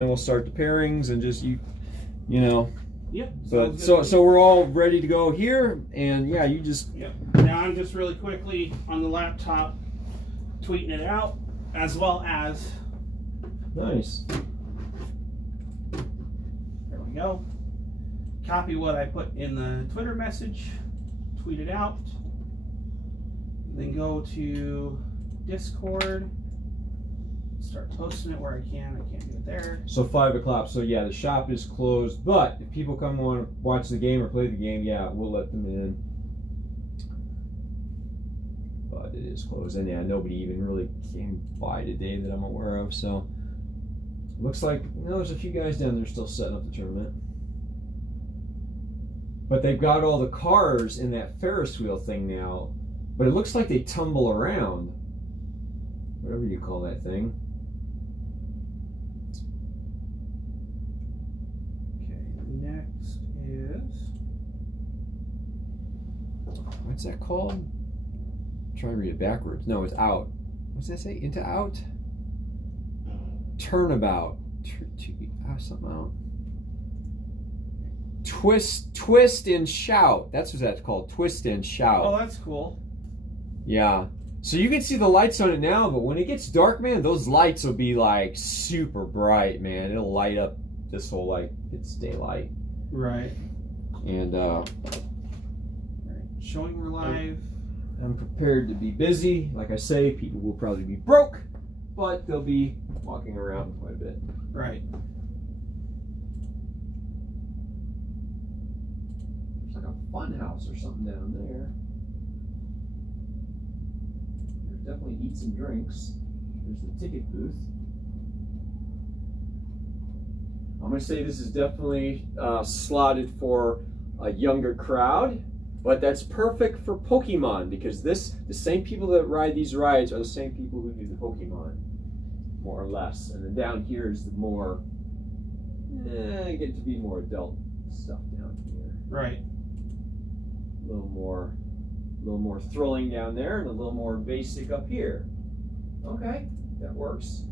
and we'll start the pairings and just you know. Yep. But so we're all ready to go here, and yeah, you just. Yep. Now I'm just really quickly on the laptop tweeting it out, as well as. Nice. There we go. Copy what I put in the Twitter message, tweet it out, then go to Discord. Start posting it where I can. I can't do it there. So 5 o'clock. So yeah, the shop is closed. But if people come want to watch the game or play the game, yeah, we'll let them in. But it is closed, and yeah, nobody even really came by today that I'm aware of. So looks like there's a few guys down there still setting up the tournament. But they've got all the cars in that Ferris wheel thing now. But it looks like they tumble around. Whatever you call that thing. Next is, what's that called? I'm trying to read it backwards. No, it's out. What's that say? Into out? Turnabout. Something out. Twist and shout. That's what that's called. Twist and shout. oh, that's cool. Yeah. So you can see the lights on it now, but when it gets dark, man, those lights will be like super bright, man. It'll light up this whole, like, it's daylight. Right. And right. Showing we're live. I'm prepared to be busy. Like I say, people will probably be broke, but they'll be walking around quite a bit. Right. There's like a fun house or something down there. There's definitely eats and drinks. There's the ticket booth. I'm going to say this is definitely slotted for a younger crowd, but that's perfect for Pokemon because the same people that ride these rides are the same people who do the Pokemon, more or less. And then down here is the more, get to be more adult stuff down here. Right. A little more thrilling down there and a little more basic up here. Okay, that works.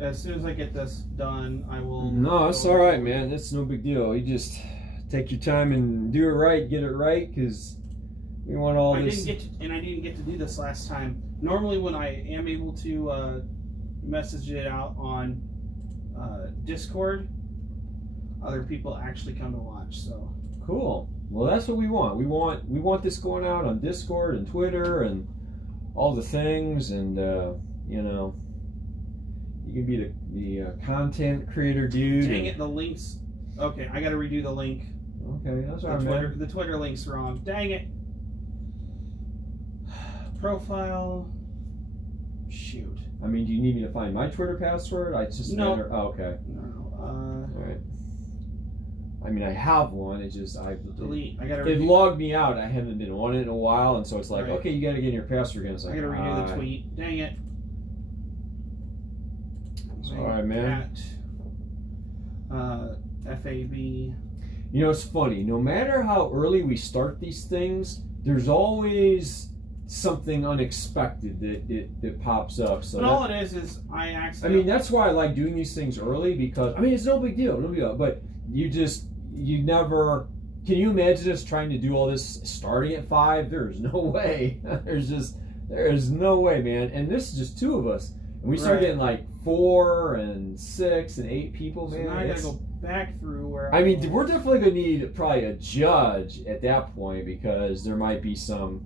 As soon as I get this done, I will. No, it's all right, man. It's no big deal. You just take your time and do it right, get it right, because we want all this. I didn't get to do this last time. Normally, when I am able to message it out on Discord, other people actually come to watch. So cool. Well, that's what we want. We want this going out on Discord and Twitter and all the things, and you know. You can be the content creator dude. Dang it, the links. Okay, I got to redo the link. Okay, that's all right, man. The Twitter link's wrong. Dang it. Profile. Shoot. I mean, do you need me to find my Twitter password? It's just no. Oh, okay. No. All right. I mean, I have one. It's just delete. I gotta. It logged me out. I haven't been on it in a while, and so it's like, right. Okay, you got to get your password again. It's like, I got to redo the tweet. Dang it. All right, man. FAB. You know, it's funny. No matter how early we start these things, there's always something unexpected that pops up. So but all it is I actually. I mean, that's why I like doing these things early because I mean it's no big deal, But you never. Can you imagine us trying to do all this starting at 5? There's no way. There's no way, man. And this is just 2 of us. And we start getting like 4 and 6 and 8 people, man. So now I gotta go back through where. I mean, we're definitely gonna need probably a judge at that point because there might be some,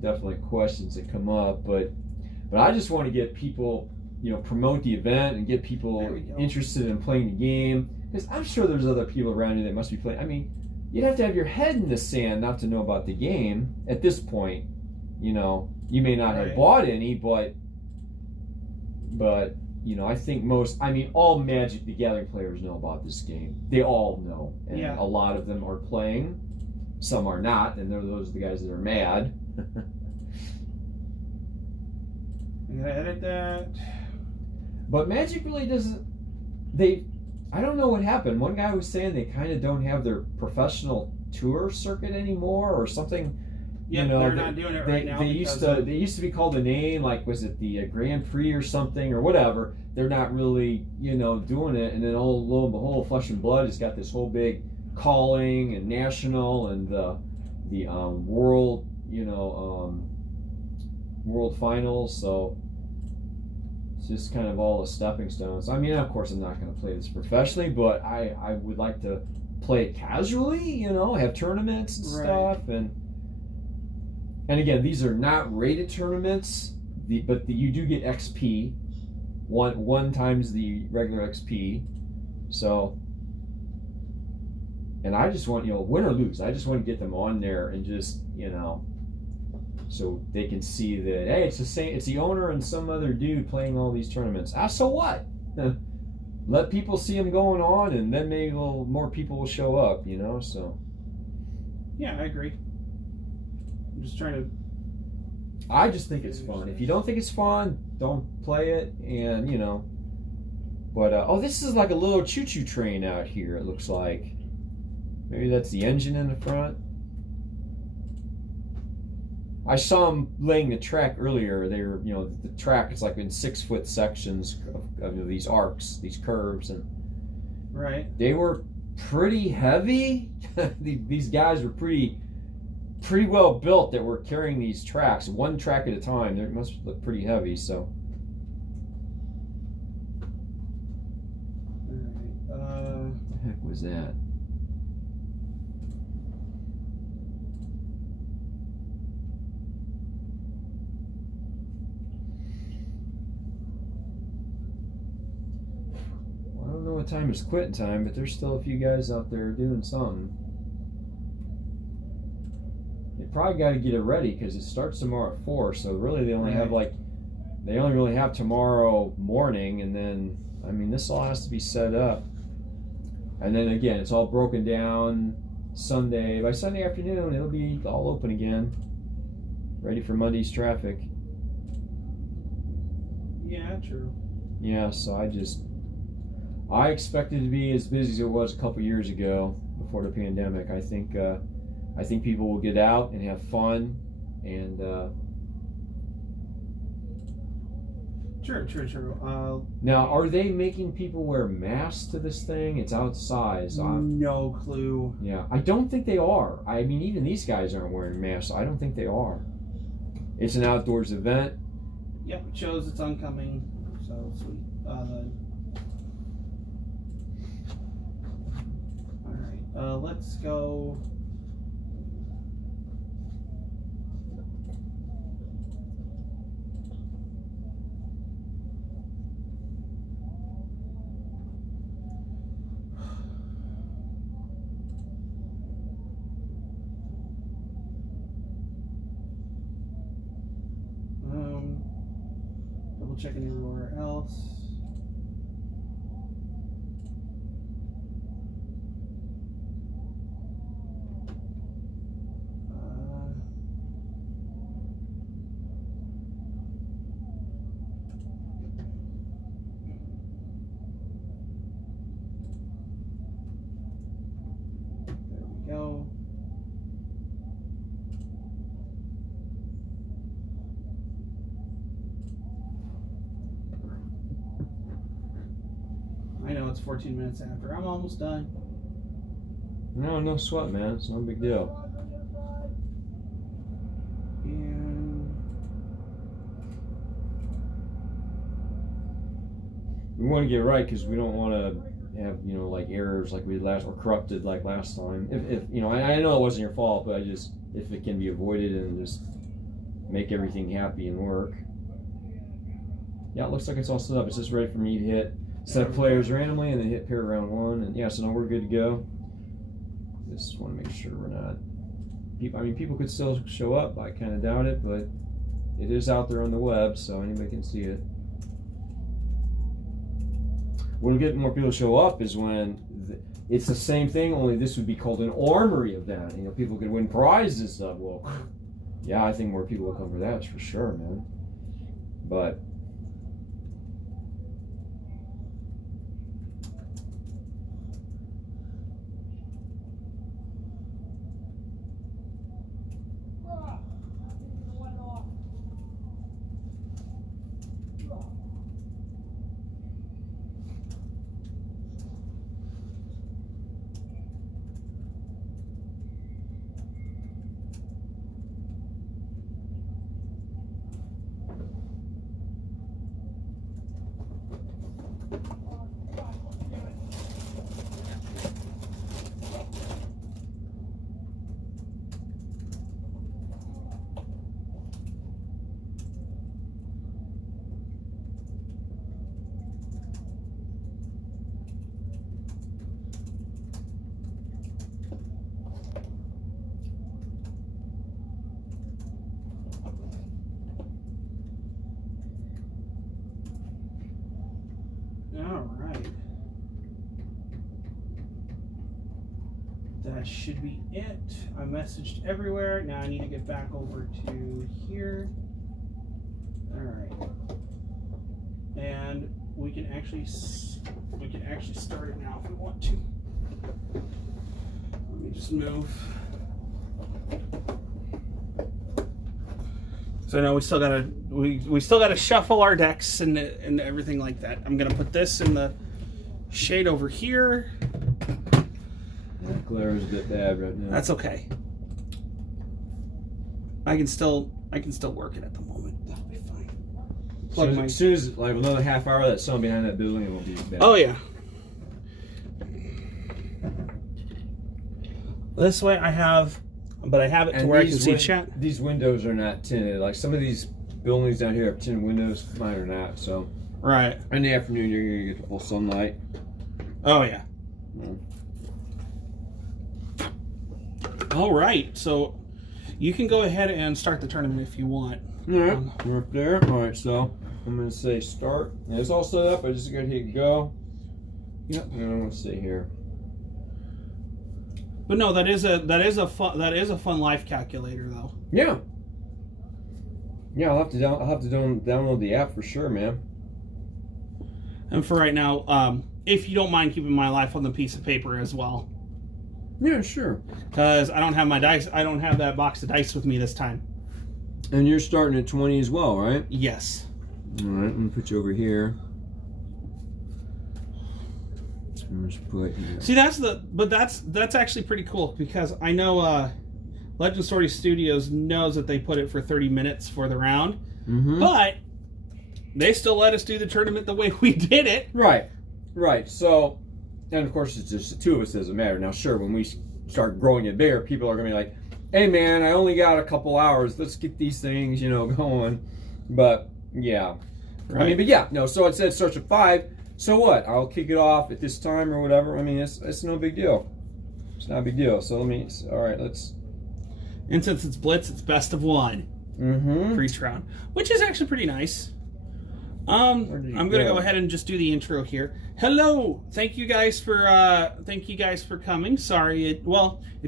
definitely questions that come up. But I just want to get people, promote the event and get people interested in playing the game because I'm sure there's other people around you that must be playing. I mean, you'd have to have your head in the sand not to know about the game at this point. You may not have bought any, but I think all Magic the Gathering players know about this game. They all know. And a lot of them are playing. Some are not, and those are the guys that are mad. I'm going to edit that. But Magic really doesn't... I don't know what happened. One guy was saying they kind of don't have their professional tour circuit anymore, or something. Yeah, you know, they're not doing it right now. They used to be called a name, like was it the Grand Prix or something or whatever. They're not really, doing it. And then lo and behold, Flesh and Blood has got this whole big calling and national and the world, world finals. So it's just kind of all a stepping stones. I mean, of course, I'm not going to play this professionally, but I would like to play it casually. Have tournaments and stuff. And again, these are not rated tournaments, but you do get XP, one times the regular XP. So, and I just want, win or lose, I just want to get them on there and just, so they can see that, hey, it's the owner and some other dude playing all these tournaments. So what? Let people see them going on, and then maybe more people will show up, so. Yeah, I agree. I'm just trying to. I just think it's fun. If you don't think it's fun, don't play it. And but this is like a little choo-choo train out here. It looks like maybe that's the engine in the front. I saw them laying the track earlier. They were, the track is like in 6-foot sections of these arcs, these curves, and they were pretty heavy. These guys were pretty well built that were carrying these tracks, one track at a time. They must look pretty heavy. So, what the heck was that? I don't know what time is quitting time, but there's still a few guys out there doing something. Probably got to get it ready because it starts tomorrow at 4. So really, they only really have tomorrow morning, and then this all has to be set up, and then again, it's all broken down Sunday. By Sunday afternoon, it'll be all open again, ready for Monday's traffic. Yeah, true. Yeah, so I expect it to be as busy as it was a couple years ago before the pandemic. I think people will get out and have fun, and True. Now, are they making people wear masks to this thing? It's outside. So no clue. Yeah, I don't think they are. I mean, even these guys aren't wearing masks. I don't think they are. It's an outdoors event. Yep, it shows it's oncoming. So sweet. All right. Let's go. Double checking everywhere else. There we go. I know it's 14 minutes after. I'm almost done. No sweat, man. It's no big deal. And we want to get right because we don't want to have like errors like we did last, or corrupted like last time. If I know it wasn't your fault, but if it can be avoided and just make everything happy and work. Yeah, it looks like it's all set up. It's just ready for me to hit. Set players randomly and then hit pair round 1, and yeah, so now we're good to go. Just want to make sure we're not. People could still show up. I kind of doubt it, but it is out there on the web, so anybody can see it. When we get more people to show up is when it's the same thing, only this would be called an armory event. People could win prizes and stuff. Well, yeah, I think more people will come for that for sure, man. But that should be it. I messaged everywhere. Now I need to get back over to here. All right, and we can actually start it now if we want to. Let me just move. So now we still gotta shuffle our decks and everything like that. I'm gonna put this in the shade over here. That glare is a bit bad right now. That's okay. I can still work it at the moment. That'll be fine. As soon as like another half hour, that sun behind that building will be bad. Oh yeah. This way I have it to where I can see chat. These windows are not tinted. Like some of these buildings down here have tinted windows. Mine are not. So right. In the afternoon, you're gonna get the full sunlight. Oh yeah. All right. So you can go ahead and start the tournament if you want. All right. We're up there. All right. So I'm gonna say start. And it's all set up. I just gotta hit go. Yep. And I'm gonna stay here. But no, that is a fun life calculator though. Yeah. Yeah, I'll have to download the app for sure, man. And for right now, if you don't mind keeping my life on the piece of paper as well. Yeah, sure. Because I don't have my dice. I don't have that box of dice with me this time. And you're starting at 20 as well, right? Yes. All right, I'm gonna put you over here. See, that's actually pretty cool because I know Legend Story Studios knows that they put it for 30 minutes for the round, but they still let us do the tournament the way we did it. Right. So, and of course, it's just the two of us. Doesn't matter. Now, sure, when we start growing it bigger, people are gonna be like, "Hey, man, I only got a couple hours. Let's get these things, going." But yeah, right. I mean, but yeah, no. So it said starts at 5. So what? I'll kick it off at this time or whatever. I mean, it's no big deal. It's not a big deal. So all right, let's. And since it's Blitz, it's best of 1 for each round, which is actually pretty nice. I'm gonna go ahead and just do the intro here. Hello, thank you guys for coming. Sorry, if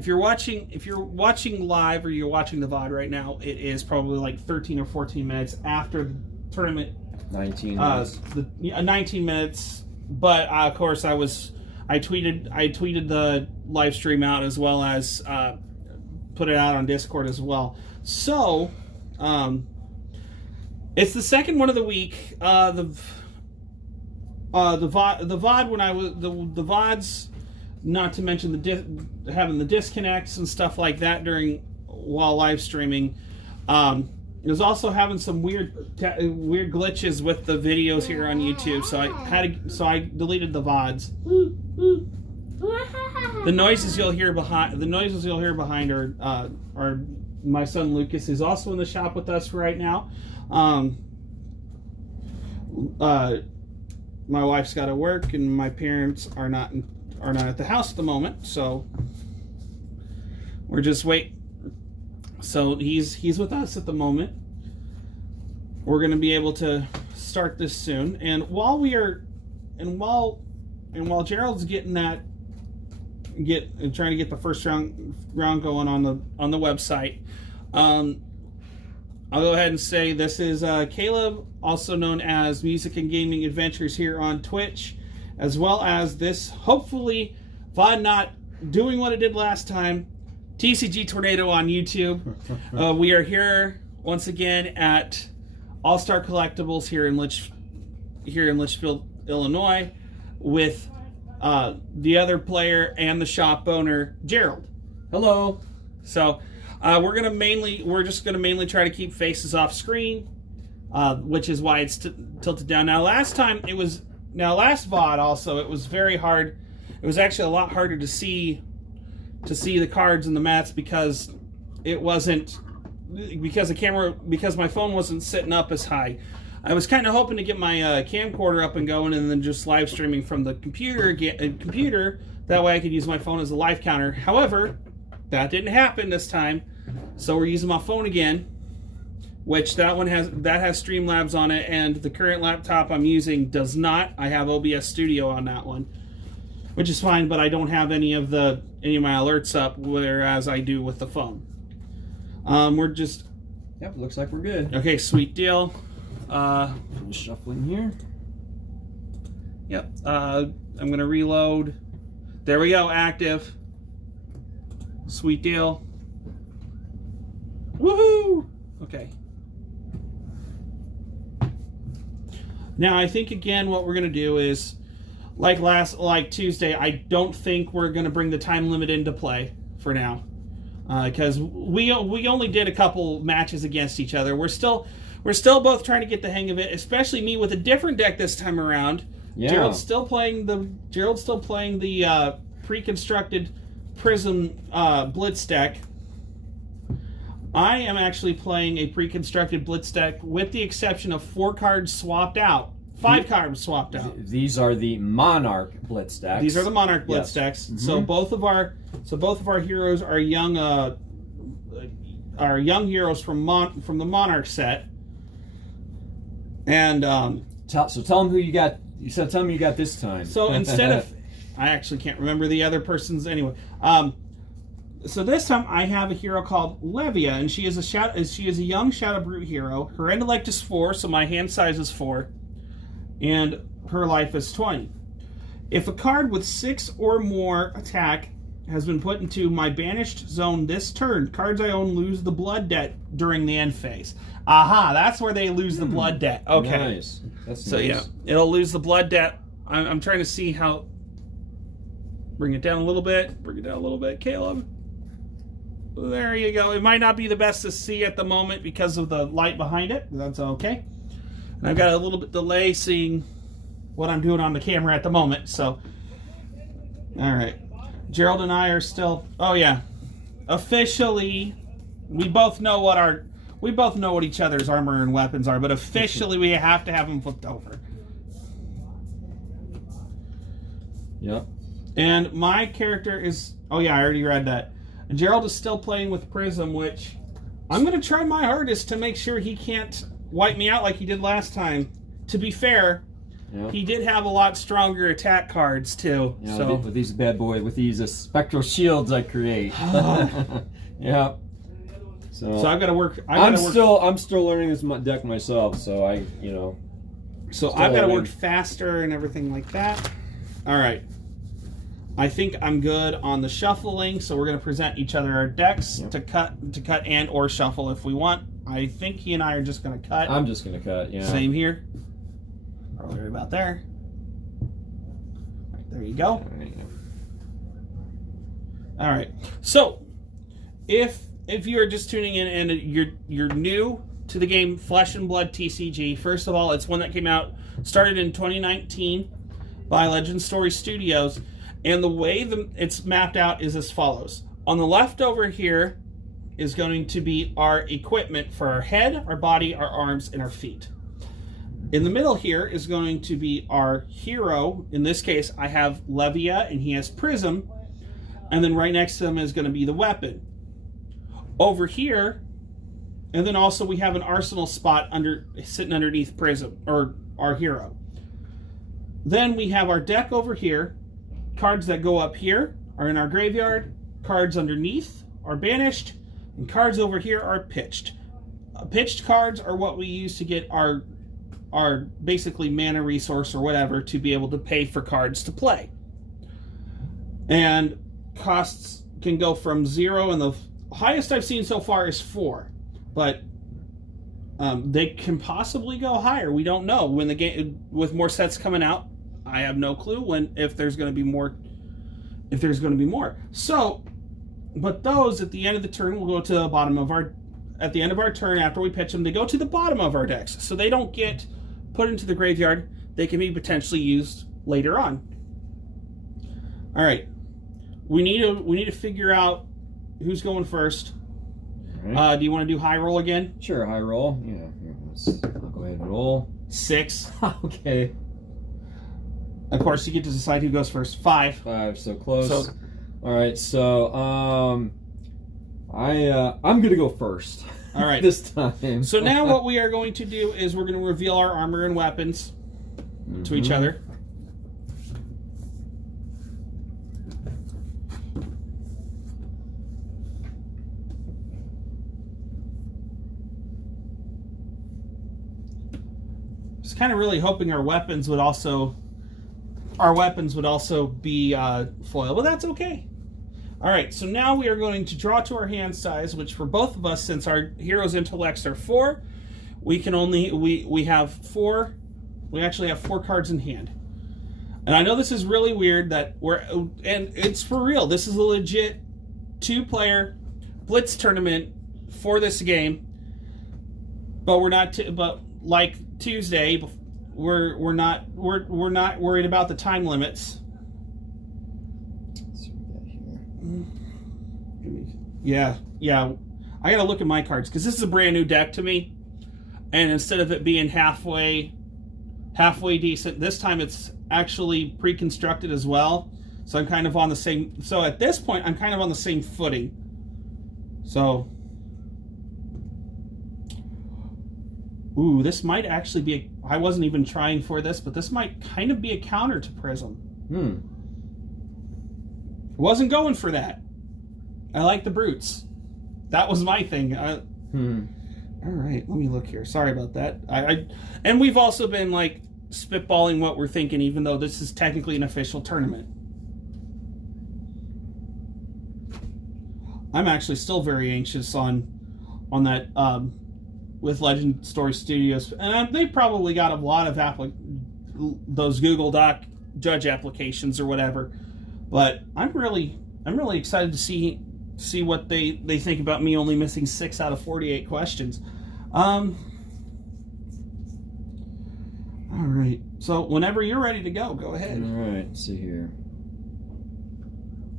you're watching live or you're watching the VOD right now, it is probably like 13 or 14 minutes after the tournament. 19 minutes. 19 minutes, but of course I tweeted the live stream out as well as put it out on Discord as well. So it's the second one of the week. The VOD when I was the VODs, not to mention having the disconnects and stuff like that while live streaming. It was also having some weird glitches with the videos here on YouTube, so I deleted the VODs. The noises you'll hear behind are my son Lucas, who's also in the shop with us right now. My wife's got to work, and my parents are not at the house at the moment, so we're just waiting. So he's with us at the moment. We're going to be able to start this soon. And while Gerald's trying to get the first round going on the website, I'll go ahead and say this is Caleb, also known as Music and Gaming Adventures here on Twitch, as well as this hopefully VOD not doing what it did last time. TCG Tornado on YouTube. We are here once again at Star Collectibles here in Litchfield, Illinois, with the other player and the shop owner, Gerald. Hello. So we're just gonna mainly try to keep faces off screen, which is why it's tilted down. Now last VOD also it was very hard. It was actually a lot harder to see the cards and the mats because my phone wasn't sitting up as high. I was kind of hoping to get my camcorder up and going and then just live streaming from the computer. That way I could use my phone as a live counter. However, that didn't happen this time, so we're using my phone again, which that has Streamlabs on it, and the current laptop I'm using does not. I have OBS Studio on that one. which is fine, but I don't have any of my alerts up, whereas I do with the phone. We're just... Yep, looks like we're good. Okay, sweet deal. Shuffling here. Yep. I'm going to reload. There we go, active. Sweet deal. Woohoo! Okay. Now, I think, again, what we're going to do is, like Tuesday, I don't think we're going to bring the time limit into play for now. Because we only did a couple matches against each other. We're still both trying to get the hang of it, especially me with a different deck this time around. Yeah. Gerald's still playing the pre-constructed Prism Blitz deck. I am actually playing a pre-constructed Blitz deck with the exception of 4 cards swapped out. 5 cards swapped out. These are the Monarch Blitz decks. These are the Monarch Blitz decks. Mm-hmm. So both of our heroes are young heroes from the Monarch set. And tell them who you got. Tell them who you got this time. So instead of, I actually can't remember the other person's anyway. So this time I have a hero called Levia, and she is a young Shadow Brute hero. Her intellect is 4, so my hand size is 4, and her life is 20. If a card with 6 or more attack has been put into my banished zone this turn, cards I own lose the blood debt during the end phase. Aha, that's where they lose the blood debt. Okay. Nice. That's so nice. Yeah, it'll lose the blood debt. I'm trying to see how... Bring it down a little bit. Bring it down a little bit, Caleb. There you go. It might not be the best to see at the moment because of the light behind it. That's okay. And I've got a little bit delay seeing what I'm doing on the camera at the moment. So, all right. Gerald and I are still... Oh, yeah. Officially, we both know what each other's armor and weapons are, but officially we have to have them flipped over. Yep. And my character is... Oh, yeah, I already read that. And Gerald is still playing with Prism, which I'm going to try my hardest to make sure he can't wipe me out like he did last time. To be fair, he did have a lot stronger attack cards, too. Yeah, so with these bad boys, with these spectral shields I create. Yeah. So I've got to work. I'm still learning this deck myself, so So I've got to work faster and everything like that. All right. I think I'm good on the shuffling, so we're going to present each other our decks to cut and or shuffle if we want. I think he and I are just going to cut. I'm just going to cut, yeah. Same here. Probably right about there. Right, there you go. All right. So, if you are just tuning in and you're new to the game Flesh and Blood TCG, first of all, it's one that started in 2019 by Legend Story Studios. And the way it's mapped out is as follows. On the left over here is going to be our equipment for our head, our body, our arms, and our feet. In the middle here is going to be our hero. In this case, I have Levia, and he has Prism. And then right next to him is going to be the weapon. Over here, and then also we have an arsenal spot sitting underneath Prism, or our hero. Then we have our deck over here. Cards that go up here are in our graveyard. Cards underneath are banished. And cards over here are pitched. Pitched cards are what we use to get our basically mana resource or whatever to be able to pay for cards to play. And costs can go from 0, and the highest I've seen so far is 4. But they can possibly go higher. We don't know. When the game, with more sets coming out, I have no clue if there's going to be more. So, but those at the end of the turn will go to the bottom of at the end of our turn after we pitch them, they go to the bottom of our decks. So they don't get put into the graveyard. They can be potentially used later on. All right. We need to figure out who's going first. Right. Do you want to do high roll again? Sure, high roll. Yeah. I'll go ahead and roll. 6. Okay. Of course, you get to decide who goes first. 5. 5, so close. All right, so I'm gonna go first. All right, this time. So now what we are going to do is we're going to reveal our armor and weapons to each other. kind of really hoping our weapons would also be foil, but that's okay. All right, so now we are going to draw to our hand size, which for both of us, since our heroes' intellects are 4, we have 4. We actually have 4 cards in hand. And I know this is really weird and it's for real. This is a legit 2-player Blitz tournament for this game. But we're not. But like Tuesday, we're not worried about the time limits. Let's see what we got Yeah. here. I gotta look at my cards because this is a brand new deck to me, and instead of it being halfway decent, this time it's actually pre-constructed as well. So I'm kind of on the same. So at this point, I'm kind of on the same footing. So. Ooh, this might actually be I wasn't even trying for this, but this might kind of be a counter to Prism. Wasn't going for that. I like the brutes. That was my thing. All right, let me look here. Sorry about that. And we've also been like spitballing what we're thinking, even though this is technically an official tournament. I'm actually still very anxious on that with Legend Story Studios, and they probably got a lot of those Google Doc judge applications or whatever. But I'm really excited to see what they think about me only missing 6 out of 48 questions. All right. So whenever you're ready to go ahead. All right. Let's see here.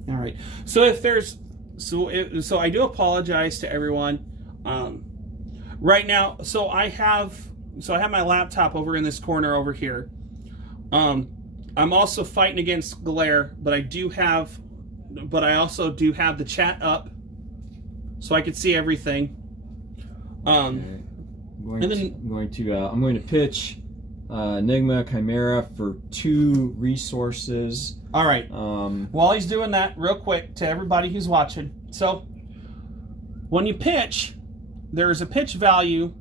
All right. So I do apologize to everyone. Right now, so I have my laptop over in this corner over here. I'm also fighting against glare, but I also do have the chat up, so I can see everything. I'm going to pitch Enigma Chimera for 2 resources. All right. While he's doing that, real quick to everybody who's watching. So, when you pitch, there's a pitch value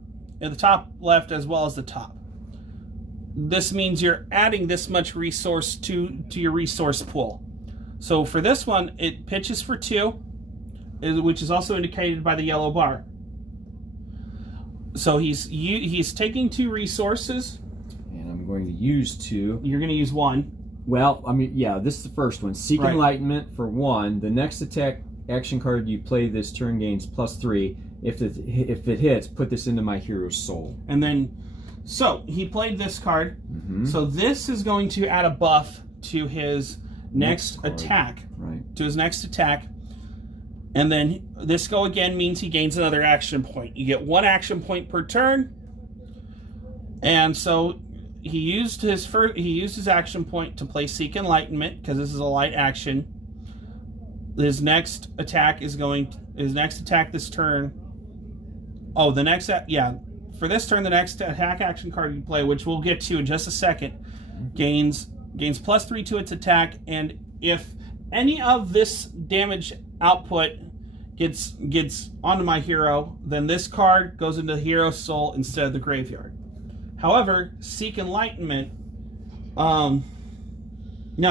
at the top left as well as the top. This means you're adding this much resource to your resource pool. So for this one, it pitches for 2, which is also indicated by the yellow bar. So he's taking 2 resources. And I'm going to use 2. You're going to use 1. Well, I mean, yeah, this is the first one. Seek Enlightenment for 1. The next attack action card you play this turn gains +3. If it hits, put this into my hero's soul. And then, so he played this card. Mm-hmm. So this is going to add a buff to his next attack. Right. To his next attack. And then this go again means he gains another action point. You get 1 action point per turn. And so he used his action point to play Seek Enlightenment because this is a light action. His next attack this turn. Oh, for this turn, the next attack action card you play, which we'll get to in just a second, gains +3 to its attack, and if any of this damage output gets onto my hero, then this card goes into the hero's soul instead of the graveyard. However, Seek Enlightenment. Now,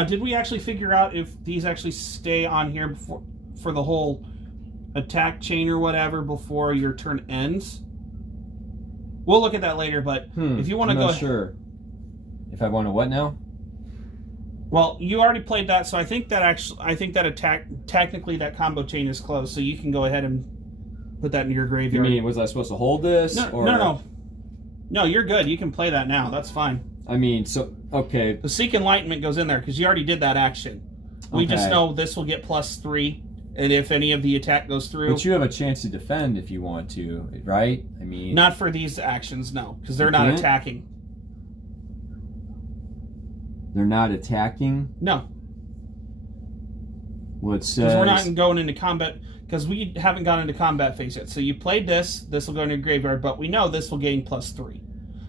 did we actually figure out if these actually stay on here for the whole attack chain or whatever before your turn ends? We'll look at that later, but if you want to go ahead. Sure. If I want to what now? Well, you already played that, so I think that attack, technically that combo chain is closed, so you can go ahead and put that in your graveyard. You mean, was I supposed to hold this? No, you're good. You can play that now. That's fine. I mean, so, okay. The Seek Enlightenment goes in there because you already did that action. We just know this will get +3, and if any of the attack goes through. But you have a chance to defend if you want to, right? I mean, not for these actions, no, because they're not attacking. They're not attacking? No. Well, it says... Because we're not going into combat, because we haven't gone into combat phase yet. So you played this will go into your graveyard, but we know this will gain +3.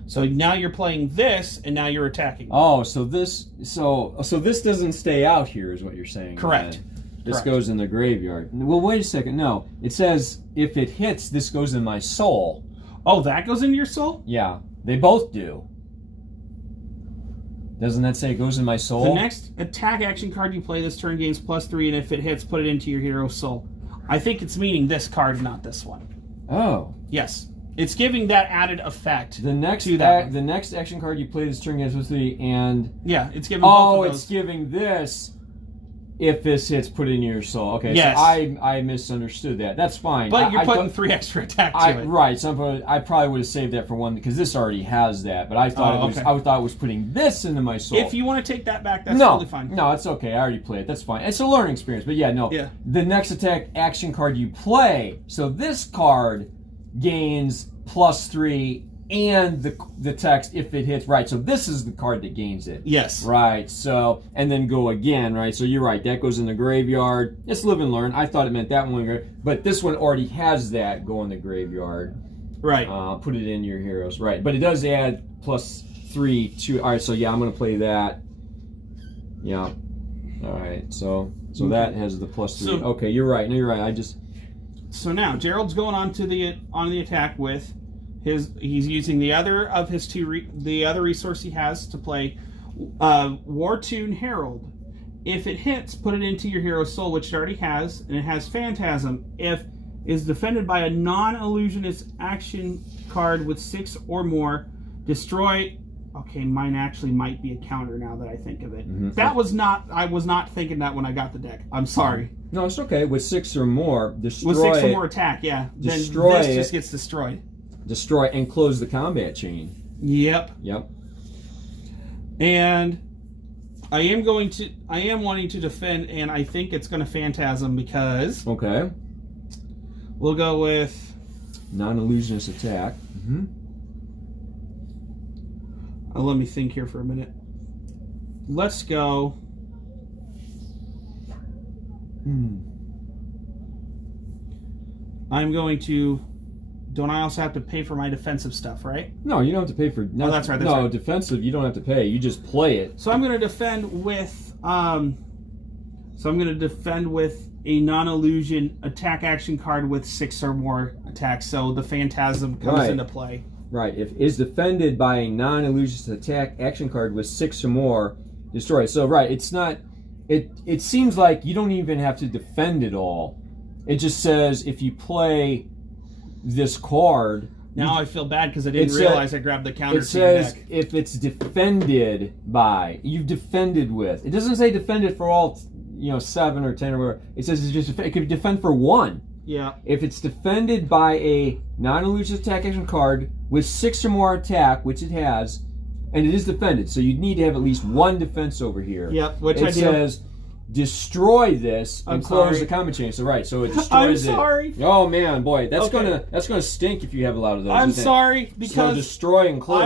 So now you're playing this, and now you're attacking. Oh, so this doesn't stay out here, is what you're saying. Correct. This goes in the graveyard. Well, wait a second. No, it says if it hits, this goes in my soul. Oh, that goes into your soul? Yeah, they both do. Doesn't that say it goes in my soul? The next attack action card you play this turn gains +3, and if it hits, put it into your hero's soul. I think it's meaning this card, not this one. Oh. Yes. It's giving that added effect. The next the next action card you play this turn gains +3, and yeah, it's giving both of those. It's giving this. If this hits, put it in your soul. Okay, yes. So I misunderstood that. That's fine. But you're putting 3 extra attack to it. Right. So I probably would have saved that for one because this already has that. But I thought I thought it was putting this into my soul. If you want to take that back, that's totally fine. No, it's okay. I already played it. That's fine. It's a learning experience. But yeah, no. Yeah. The next attack action card you play. So this card gains +3. And the text, if it hits, right, so this is the card that gains it. Yes. Right, so, and then go again, right, so you're right, that goes in the graveyard. It's live and learn. I thought it meant that one, but this one already has that go in the graveyard. Right. Put it in your heroes, right, but it does add +3 to, all right, so yeah, I'm going to play that. Yeah, all right, so that has the +3. So, okay, you're right, no, you're right, So now, Gerald's going on the attack with he's using the other of his the other resource he has to play War-Tune Herald. If it hits, put it into your hero's soul, which it already has, and it has Phantasm. If is defended by a non-illusionist action card with 6 or more, destroy. Okay, mine actually might be a counter now that I think of it. Mm-hmm. That was not. I was not thinking that when I got the deck. I'm sorry. No, it's okay. With 6 or more, destroy. With 6 or more attack, yeah. Destroy then this just gets destroyed. Destroy and close the combat chain. Yep. Yep. And I am wanting to defend, and I think it's going to Phantasm because. Okay. We'll go with non-illusionist attack. Mm-hmm. Let me think here for a minute. Let's go. I'm going to. Don't I also have to pay for my defensive stuff, right? No, you don't have to pay for. No, oh, that's right. That's no, right. Defensive, you don't have to pay. You just play it. So I'm going to defend with. A non-illusion attack action card with 6 or more attacks. So the Phantasm comes into play. Right. If is defended by a non-illusion attack action card with 6 or more, destroy. So right, it's not. It seems like you don't even have to defend it all. It just says if you play this card. Now I feel bad because I didn't realize I grabbed the counter. It says if it's defended by, you've defended with. It doesn't say defended for all, 7 or 10 or whatever. It says it's just it could defend for 1. Yeah. If it's defended by a non-illusion attack action card with 6 or more attack, which it has, and it is defended, so you'd need to have at least 1 defense over here. Yep. Which I do. It says destroy this and close the combat chain. So right, so it destroys it. I'm sorry. Oh man, boy, that's gonna stink if you have a lot of those. I'm sorry because so destroy and close.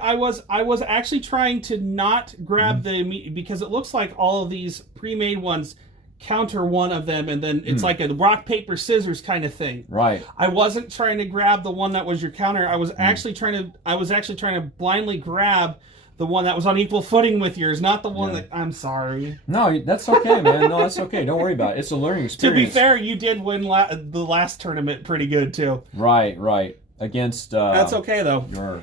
I was actually trying to not grab the because it looks like all of these pre-made ones counter one of them, and then it's like a rock paper scissors kind of thing. Right. I wasn't trying to grab the one that was your counter. I was actually trying to blindly grab the one that was on equal footing with yours, not the one that... I'm sorry. No, that's okay, man. No, that's okay. Don't worry about it. It's a learning experience. To be fair, you did win the last tournament pretty good, too. Right. Against... that's okay, though. Right.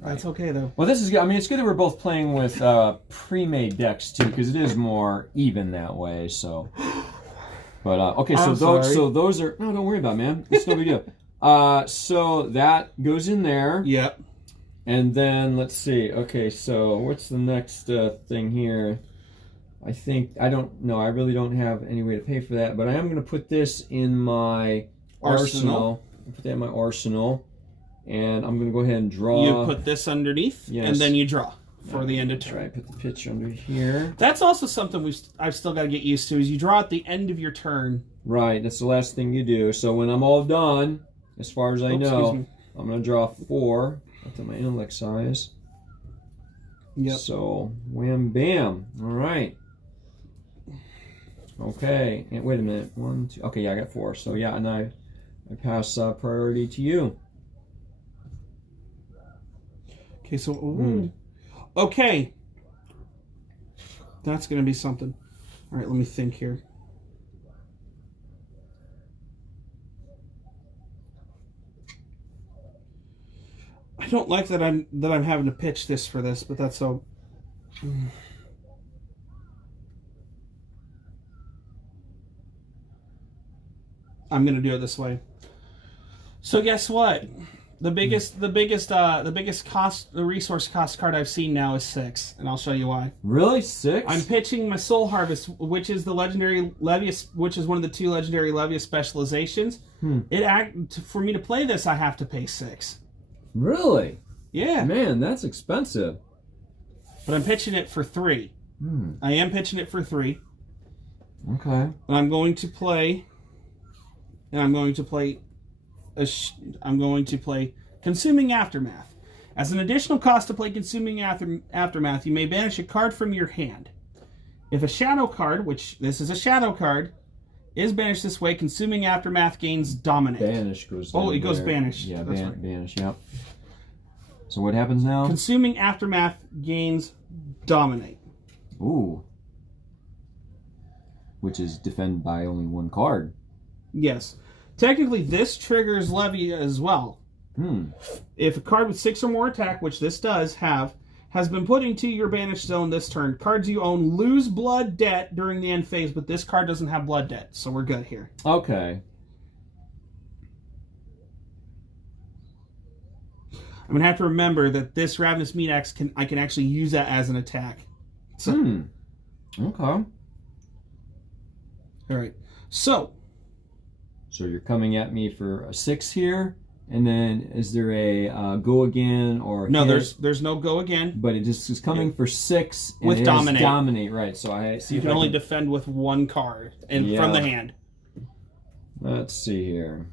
That's okay, though. Well, this is good. I mean, it's good that we're both playing with pre-made decks, too, because it is more even that way, so... But, okay, so those are... No, don't worry about it, man. It's no big deal. So that goes in there. Yep. And then, let's see. Okay, so what's the next thing here? I really don't have any way to pay for that, but I am going to put this in my arsenal. Put that in my arsenal. And I'm going to go ahead and draw. You put this underneath, and then you draw for the end of turn. Right, put the pitch under here. That's also something I've still got to get used to, is you draw at the end of your turn. Right, that's the last thing you do. So when I'm all done, as far as I know, I'm going to draw 4. To my intellect size. Yep. So, wham, bam. All right. Okay. And wait a minute. 1, 2. Okay, yeah, I got 4. So, yeah, and I pass priority to you. Okay, so... Okay. That's going to be something. All right, let me think here. I don't like that I'm having to pitch this for this, but that's so. I'm gonna do it this way. So guess what? The biggest resource cost card I've seen now is 6, and I'll show you why. Really, 6? I'm pitching my Soul Harvest, which is the legendary Levia, which is one of the 2 legendary Levia specializations. For me to play this, I have to pay 6. Really? Yeah. Man, that's expensive. But I'm pitching it for 3. I am pitching it for 3. Okay. And I'm going to play. Consuming Aftermath. As an additional cost to play Consuming Aftermath, you may banish a card from your hand. If a shadow card, which this is a shadow card, is banished this way, Consuming Aftermath gains Dominate. Banish goes down. Oh, it goes Banish. Yeah, that's right. Banish, yep. So what happens now? Consuming Aftermath gains Dominate. Ooh. Which is defended by only 1 card. Yes. Technically, this triggers Levia as well. If a card with 6 or more attack, which this does have, has been put into your banished zone this turn, cards you own lose blood debt during the end phase, but this card doesn't have blood debt, so we're good here. Okay. I'm going to have to remember that this Ravenous Meat Axe, I can actually use that as an attack. So, Okay. Alright. So you're coming at me for a 6 here, and then is there a go again or no? hit? There's no go again. But it just is coming for 6 and with it Dominate. Dominate, right? So I see. You can only defend with 1 card and from the hand. Let's see here.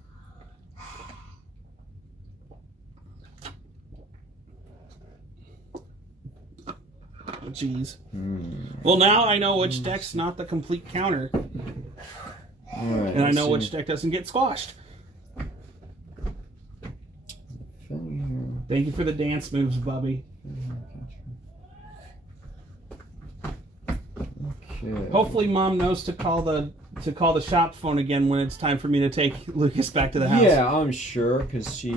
Jeez. Well, now I know which deck's not the complete counter. All right, and I know which deck doesn't get squashed. Thank you for the dance moves, Bubby. Okay. Hopefully Mom knows to call the shop phone again when it's time for me to take Lucas back to the house. Yeah, I'm sure, because she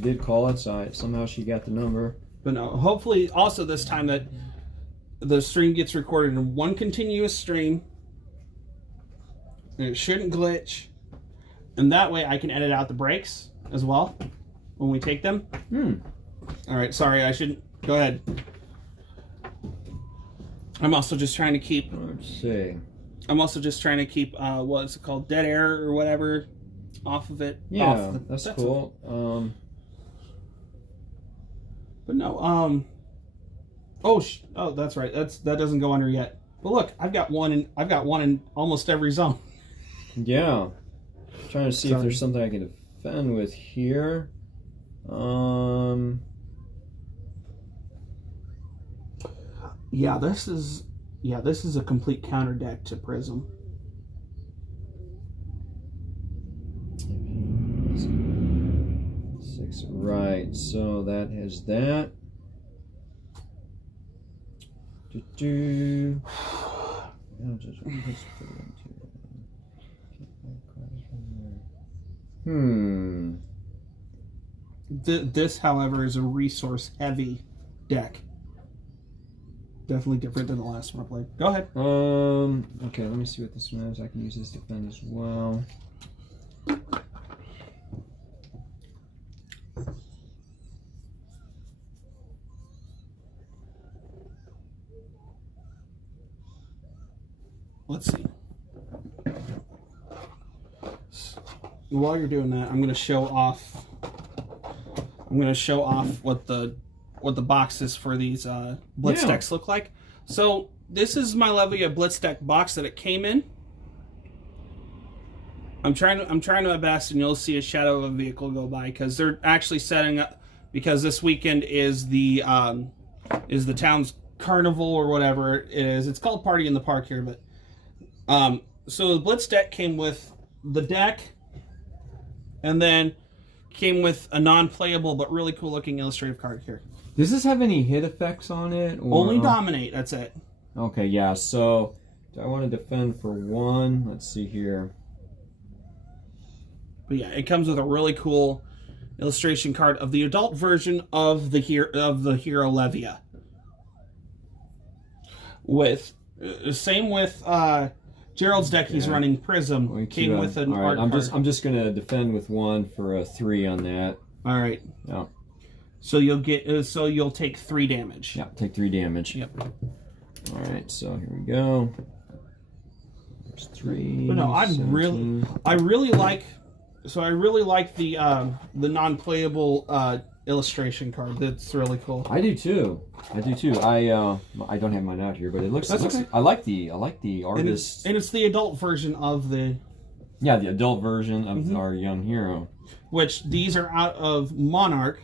did call it, so somehow she got the number. But no, hopefully also this time that the stream gets recorded in one continuous stream. And it shouldn't glitch. And that way I can edit out the breaks as well when we take them. Alright, sorry, I shouldn't. Go ahead. I'm also just trying to keep... Let's see. I'm also just trying to keep, what's it called? Dead air or whatever off of it. Yeah, that's cool. But no, oh, that's right. That doesn't go under yet. But look, I've got one in almost every zone. Yeah. I'm trying to see if there's something I can defend with here. Yeah, this is a complete counter deck to Prism. Right, so that has that. This, however, is a resource-heavy deck. Definitely different than the last one I played. Go ahead. Okay, let me see what this one is. I can use this to defend as well. Let's see. While you're doing that, I'm going to show off. What the boxes for these Blitz decks look like. So this is my Levia Blitz deck box that it came in. I'm trying to my best, and you'll see a shadow of a vehicle go by because they're actually setting up, because this weekend is the town's carnival or whatever it is. It's called Party in the Park here, but so the Blitz deck came with the deck, and then came with a non-playable but really cool looking illustrative card here. Does this have any hit effects on it? Or... Only Dominate, that's it. Okay, yeah, so do I want to defend for 1? Let's see here. But yeah, it comes with a really cool illustration card of the adult version of the hero Levia. with same with Gerald's deck. He's running Prism. Came with an art card. I'm just gonna defend with 1 for a 3 on that. All right. Yeah. So you'll take 3 damage. Yeah, take 3 damage. Yep. All right, so here we go. There's 3. But no, I really like the non-playable illustration card. That's really cool. I do too. I don't have mine out here, but it looks. Okay. I like the artist. And it's the adult version of the. Yeah, the adult version of our young hero. Which these are out of Monarch.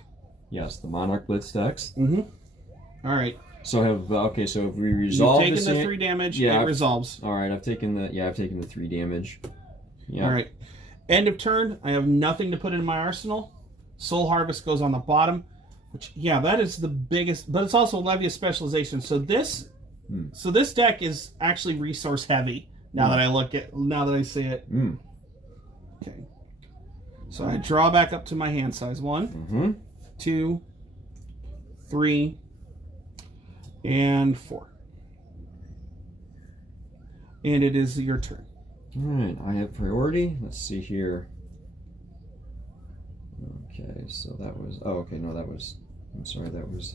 Yes, the Monarch Blitz decks. Mm-hmm. All right. So so if we resolve You've taken the 3 damage, yeah, it resolves. All right, I've taken the 3 damage. Yeah. All right. End of turn, I have nothing to put in my arsenal. Soul Harvest goes on the bottom, which, yeah, that is the biggest, but it's also Levy of Specialization. So this deck is actually resource heavy now that I see it. Okay. So I draw back up to my hand size. 1, 2, 3, and 4. And it is your turn. All right, I have priority. Let's see here. Okay, so that was. Oh, okay, no, that was. I'm sorry, that was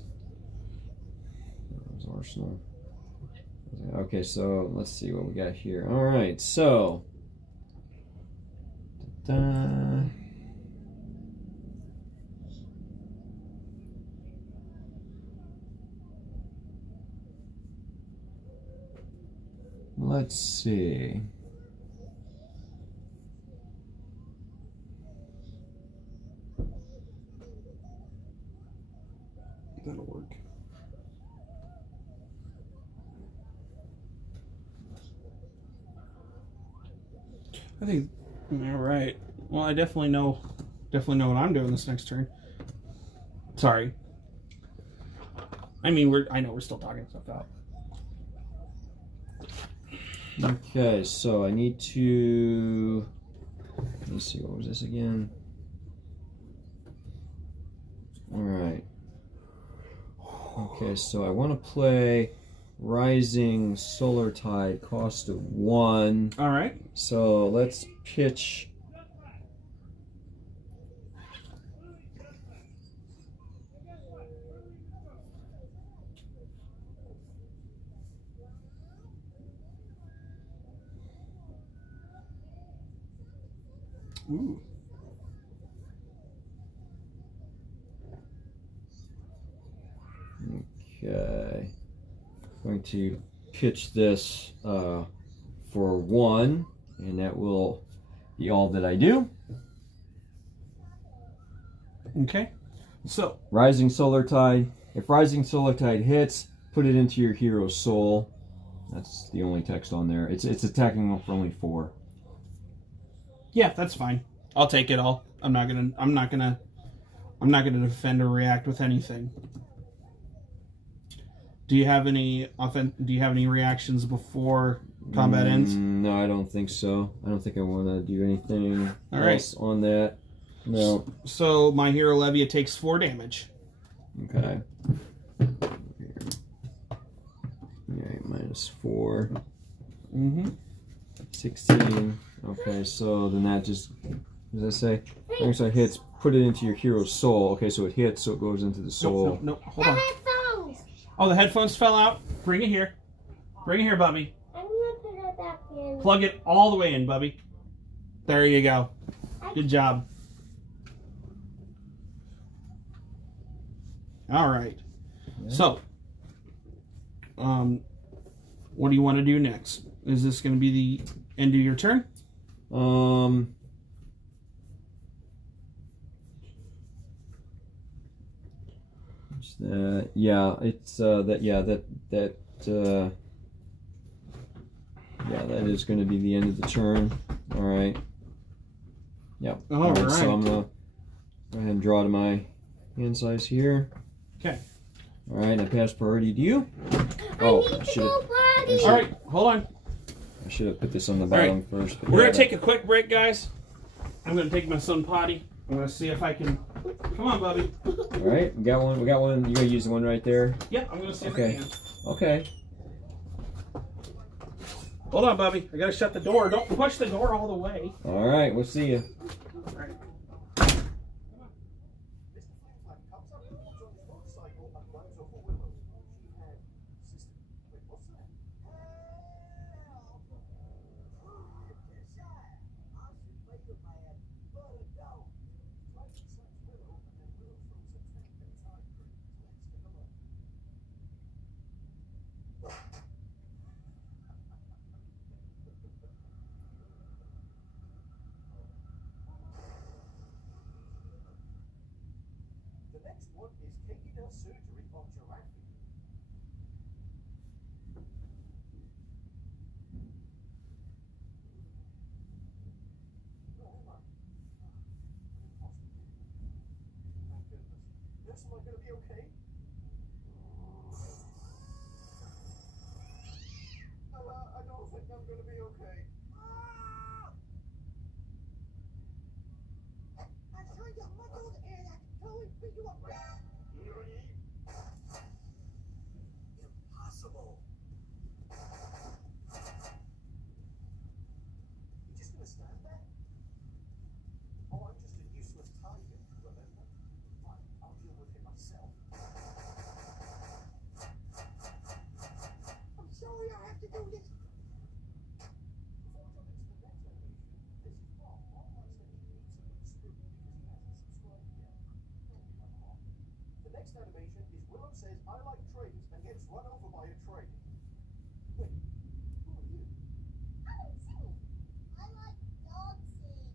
Arsenal. Okay, so let's see what we got here. All right, so. Let's see. That'll work. I think. All right. Well, I definitely know what I'm doing this next turn. Sorry. I mean, I know we're still talking stuff out. Okay, so I need to. Let's see, what was this again? All right. Okay, so I want to play Rising Solar Tide, cost of 1. All right. So let's pitch. Ooh. Okay. Going to pitch this for 1, and that will be all that I do. Okay. So Rising Solar Tide. If Rising Solar Tide hits, put it into your hero's soul. That's the only text on there. It's attacking for only 4. Yeah, that's fine. I'll take it all. I'm not gonna defend or react with anything. Do you have any reactions before combat ends? No, I don't think so. I don't think I want to do anything else on that. No. So my hero Levia takes 4 damage. Okay. Alright, -4. 16. Okay, so then that just, what does that say? So it hits, put it into your hero's soul. Okay, so it hits, so it goes into the soul. No, hold on. Headphones! Oh, the headphones fell out. Bring it here. Bring it here, Bubby. I'm going to put it back in. Plug it all the way in, Bubby. There you go. Good job. All right. Yeah. So, what do you want to do next? Is this going to be the end of your turn? Yeah, it's that is going to be the end of the turn. All right. Yep. All right. So I'm gonna go ahead and draw to my hand size here. Okay. All right. I pass priority to you. I need to go party. All right. Hold on. I should have put this on the bottom first. We're going to take a quick break, guys. I'm going to take my son potty. I'm going to see if I can... Come on, Bubby. All right. We got one. You going to use the one right there? Yeah, I'm going to see if I can. Okay. Hold on, Bubby. I gotta shut the door. Don't push the door all the way. All right, we'll see you. All right. The next one is Katie surgery on giraffe. Nurse, am I going to be okay? I don't think I'm going to be okay. I'm trying to muddle and I can totally pick you up. Impossible. You just going to stand there? Oh, I'm just a useless tiger, remember? Fine, I'll deal with him myself. I'm sorry I have to do this. Before jumping to the next animation, this is Bob. All my section needs a bit screwed because he hasn't subscribed yet. Don't be like that. The next animation is Willow says, I like trains, and gets run over by a train. Wait, who are you? I don't sing. I like dancing.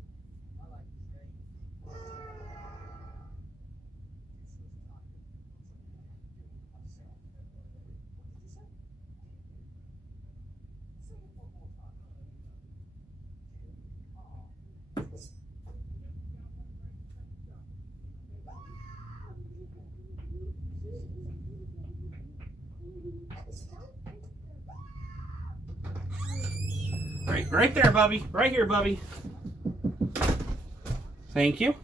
I like trains. Useless tiger. Something I have to deal with myself. What did you say? Say it one more time. Right there, Bubby. Right here, Bubby. Thank you.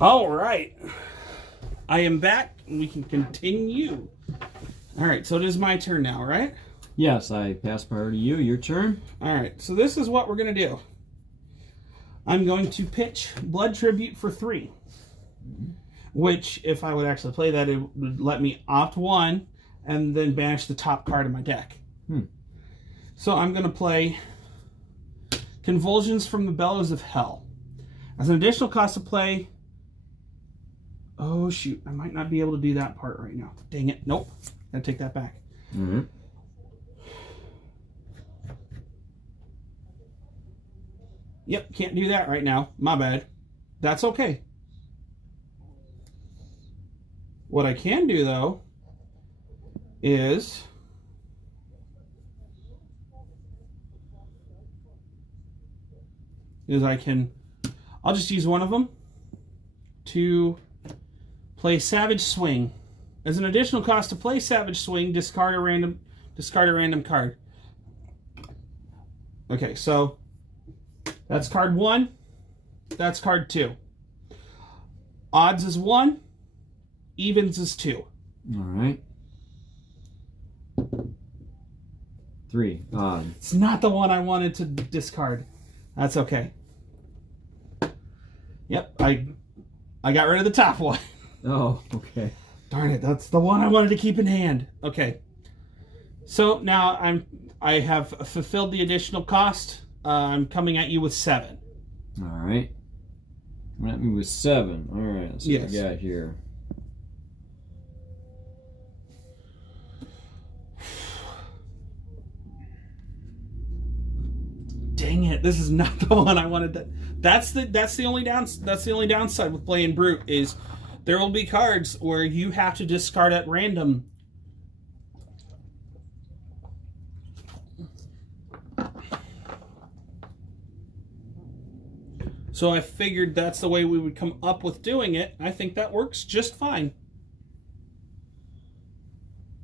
All right. I am back, and we can continue. All right, so it is my turn now, right? Yes, I pass priority to you. Your turn. All right, so this is what we're going to do. I'm going to pitch Blood Tribute for 3. Which, if I would actually play that, it would let me opt 1 and then banish the top card of my deck. So I'm going to play Convulsions from the Bellows of Hell. As an additional cost to play... Oh, shoot. I might not be able to do that part right now. Dang it. Nope. Gotta take that back. Yep, can't do that right now. My bad. That's okay. What I can do, though, is... I'll just use one of them to play Savage Swing. As an additional cost to play Savage Swing, discard a random card. Okay, so that's card 1. That's card 2. Odds is 1. Evens is 2. All right. 3. Odd. It's not the one I wanted to discard. That's okay. Yep, I got rid of the top one. Oh, okay. Darn it, that's the one I wanted to keep in hand. Okay. So now I have fulfilled the additional cost. I'm coming at you with 7. All right. Coming at me with 7. All right, let's see what we got here. Dang it, this is not the one I wanted to... That's the only downside with playing Brute is there will be cards where you have to discard at random. So I figured that's the way we would come up with doing it. I think that works just fine.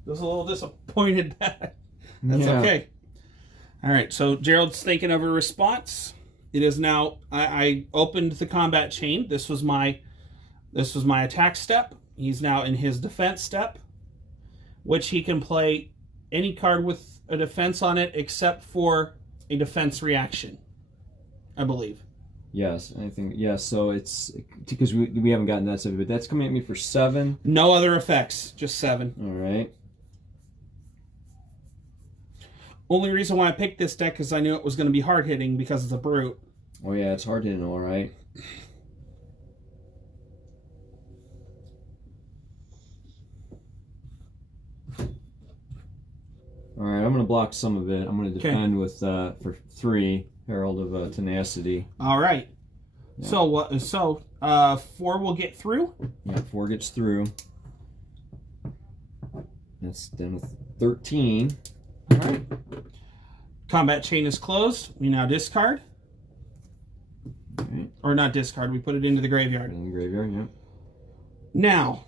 I was a little disappointed that. That's okay. All right, so Gerald's thinking of a response. It is now, I opened the combat chain. This was my attack step. He's now in his defense step, which he can play any card with a defense on it except for a defense reaction, I believe. Yes, I think yes. So it's because we haven't gotten that stuff, but that's coming at me for 7. No other effects, just 7. All right. Only reason why I picked this deck is I knew it was going to be hard hitting because it's a brute. Oh yeah, it's hard hitting. All right. All right, I'm going to block some of it. I'm going to defend with for 3 Herald of Tenacity. All right. Yeah. So what? 4 will get through. Yeah, 4 gets through. That's done with 13. All right. Combat chain is closed. We now discard. All right. Or not discard. We put it into the graveyard. In the graveyard, yeah. Now.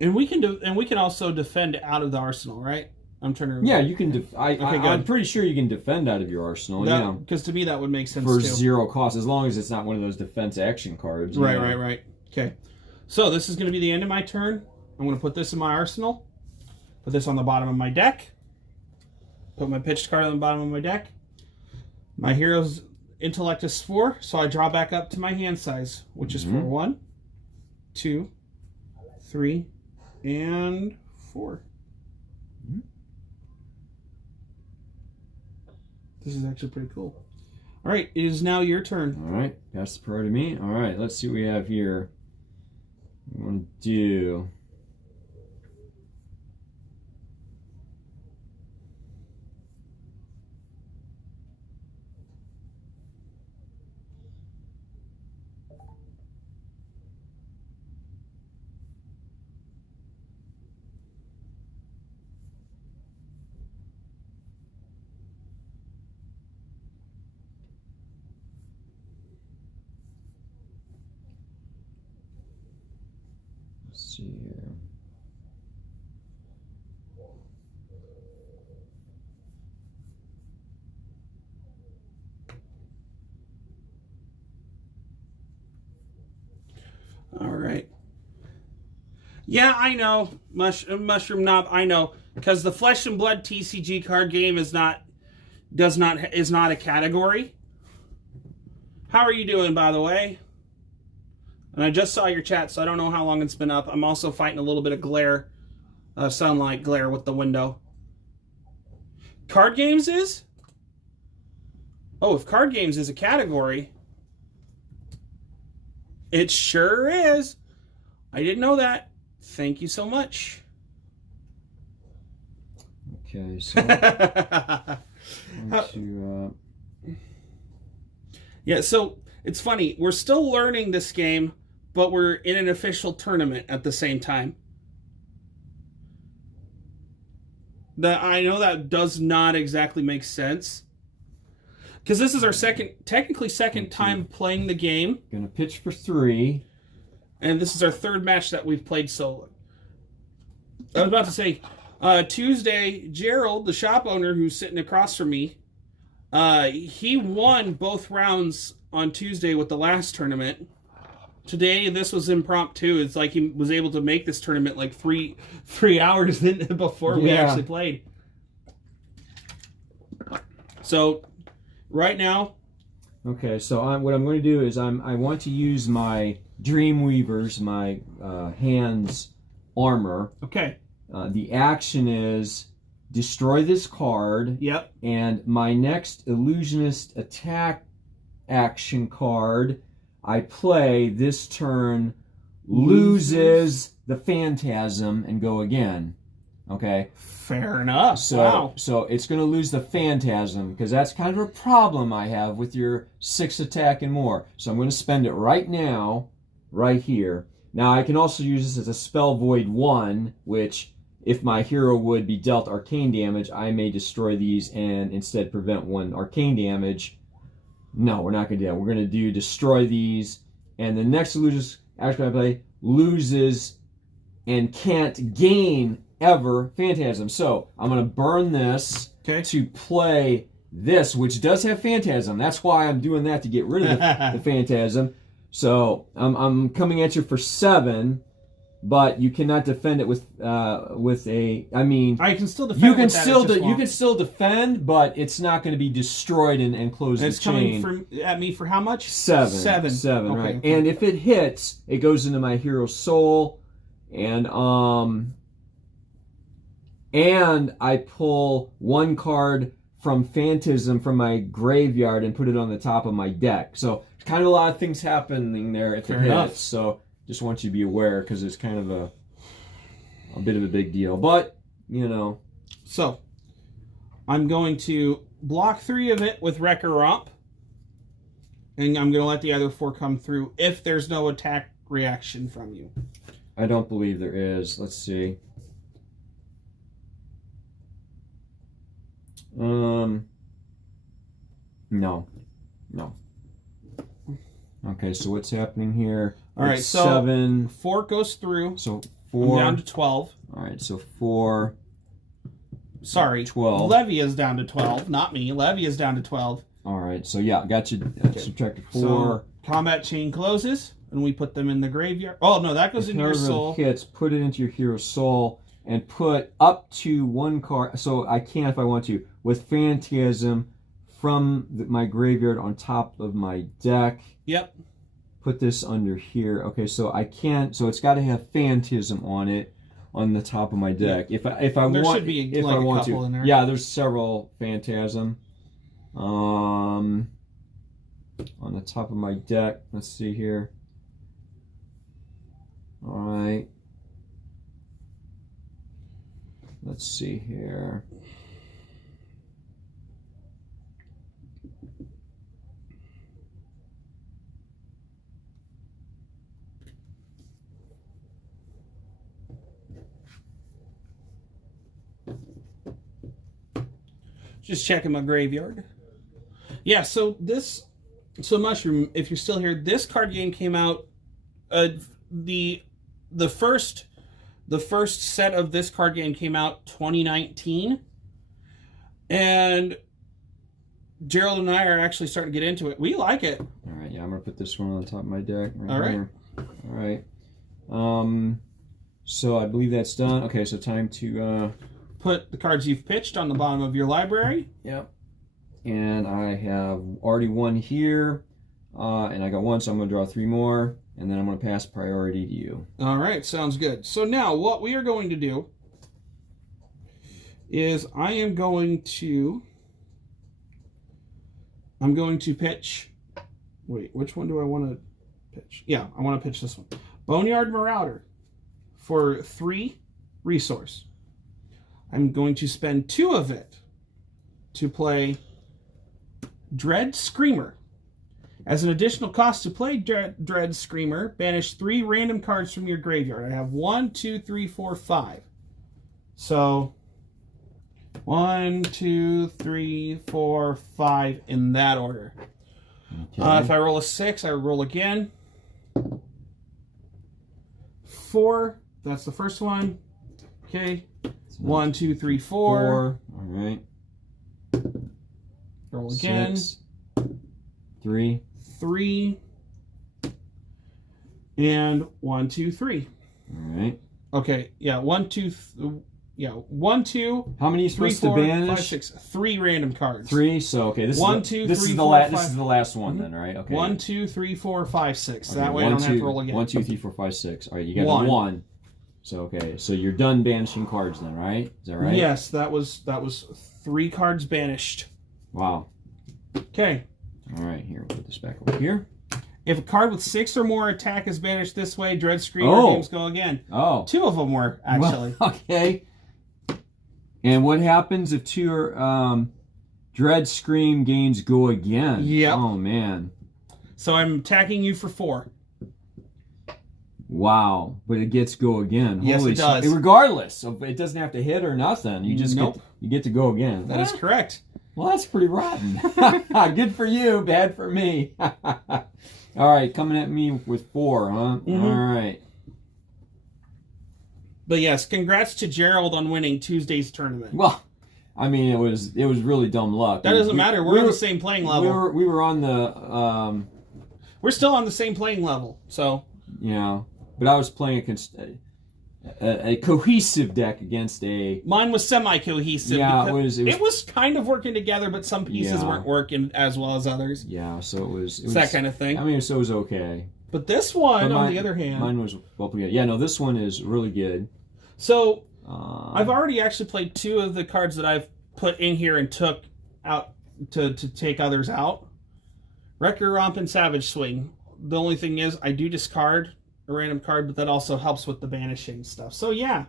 And we can also defend out of the arsenal, right? I'm trying to remember. Yeah, you can. I'm pretty sure you can defend out of your arsenal. Yeah, because to me that would make sense for too. 0 cost, as long as it's not one of those defense action cards. Right. Okay, so this is going to be the end of my turn. I'm going to put this in my arsenal. Put this on the bottom of my deck. Put my pitched card on the bottom of my deck. My hero's intellect is 4, so I draw back up to my hand size, which is for 1, 2, 3, and 4. This is actually pretty cool. All right, it is now your turn. All right, pass the priority to me. All right, let's see what we have here. We want to do. Let's see here. All right. Yeah, I know. Mushroom Knob, I know. Because the Flesh and Blood TCG card game is not a category. How are you doing, by the way? And I just saw your chat, so I don't know how long it's been up. I'm also fighting a little bit of glare, sunlight glare with the window. Card games is? Oh, if card games is a category, it sure is. I didn't know that. Thank you so much. Okay, so yeah, so it's funny. We're still learning this game, but we're in an official tournament at the same time. I know that does not exactly make sense. Because this is our technically second time playing the game. Gonna pitch for 3. And this is our 3rd match that we've played solo. I was about to say, Tuesday, Gerald, the shop owner who's sitting across from me, he won both rounds on Tuesday with the last tournament. Today, this was impromptu. It's like he was able to make this tournament like three hours before we actually played. So, right now... Okay, so what I'm going to do is I want to use my Dreamweavers, my hands armor. Okay. The action is destroy this card. Yep. And my next illusionist attack action card I play this turn loses the phantasm and go again. Okay. Fair enough. So it's going to lose the phantasm because that's kind of a problem I have with your 6 attack and more. So I'm going to spend it right now, right here. Now I can also use this as a spell void 1, which if my hero would be dealt arcane damage, I may destroy these and instead prevent 1 arcane damage. No, we're not going to do that. We're going to do destroy these, and the next illusionist action I play loses and can't gain ever phantasm. So I'm going to burn this to play this, which does have phantasm. That's why I'm doing that, to get rid of the phantasm. So I'm coming at you for 7, but you cannot defend it with a. I mean, I can still defend. you can with that, still it's just you can still defend, but it's not going to be destroyed and close it's the chain. coming at me for how much? 7. Seven. 7, Okay, right? okay. And if it hits, it goes into my hero soul, and I pull 1 card from Phantasm from my graveyard and put it on the top of my deck. So it's kind of a lot of things happening there if Fair it hits. enough. So just want you to be aware because it's kind of a bit of a big deal. But, you know. So I'm going to block 3 of it with Wrecker Romp. And I'm going to let the other 4 come through if there's no attack reaction from you. I don't believe there is. Let's see. No. Okay, so what's happening here? All right, It's so 7. 4 goes through. So I'm 4. down to 12. All right, so 4. Sorry, 12. Levy is down to 12. Not me. Levy is down to 12. All right, so yeah, got you. Subtracted 4. So combat chain closes, and we put them in the graveyard. Oh no, that goes into your soul. Hits, put it into your hero soul, and put up to 1 card. So I can, if I want to, with Phantasm from my graveyard on top of my deck. Yep. Put this under here. Okay, so I can't. So it's got to have Phantasm on it on the top of my deck. If I There want, should be if like I a want couple to, in there. yeah, there's several Phantasm. On the top of my deck. Let's see here. All right. Let's see here. Just checking my graveyard. Yeah, so Mushroom, if you're still here, this card game came out. The first set of this card game came out 2019, and Gerald and I are actually starting to get into it. We like it. All right, yeah, I'm gonna put this one on the top of my deck. All right. Here. All right. So I believe that's done. Okay, so time to Put the cards you've pitched on the bottom of your library. Yep. And I have already 1 here, and I got 1, so I'm going to draw 3 more, and then I'm going to pass priority to you. All right, sounds good. So now what we are going to do is I'm going to pitch. Wait, which one do I want to pitch? Yeah, I want to pitch this one. Boneyard Marauder for 3 resource. I'm going to spend 2 of it to play Dread Screamer. As an additional cost to play Dread Screamer, banish 3 random cards from your graveyard. I have 1, 2, 3, 4, 5. So 1, 2, 3, 4, 5 in that order. Okay. If I roll a 6, I roll again. 4. That's the first one. Okay. 1, 2, 3, 4. All right. Roll again. 6, 3. 3. And 1, 2, 3. All right. Okay. Yeah. 1, 2. Yeah. 1, 2. How many are you 3, supposed 4, to banish? 5, 6. 3 random cards. 3. So okay, this 1, is 2, this 3, is the 4, last. 5. This is the last one then, right? Okay. 1, 2, 3, 4, 5, 6. Okay, That way I don't have to roll again. 1, 2, 3, 4, 5, 6. All right, you got 1. a 1. So okay, so you're done banishing cards then, right? Is that right? Yes, that was 3 cards banished. Wow. Okay. All right, here we'll put this back over here. If a card with 6 or more attack is banished this way, Dread Screamer games go again. Oh. 2 of them were actually. Well, okay. And what happens if 2 are Dread Scream gains go again? Yep. Oh man. So I'm attacking you for 4. Wow, but it gets go again. Yes, Holy it does. Regardless of it doesn't have to hit or nothing. You just Nope. get to go again. That is correct. Well, that's pretty rotten. Good for you, bad for me. All right, coming at me with 4, huh? Mhm. All right. But yes, congrats to Gerald on winning Tuesday's tournament. Well, I mean, it was really dumb luck. That doesn't matter. We're on the same playing level. We were on the We're still on the same playing level. So you know, but I was playing against. a cohesive deck against a. Mine was semi-cohesive. Yeah, it was kind of working together, but some pieces weren't working as well as others. Yeah, so it was that kind of thing. I mean, so it was okay. But this one, on the other hand, mine was well put together. Yeah, no, this one is really good. So I've already actually played 2 of the cards that I've put in here and took out to take others out. Wrecker Romp and Savage Swing. The only thing is, I do discard a random card, but that also helps with the banishing stuff. So yeah,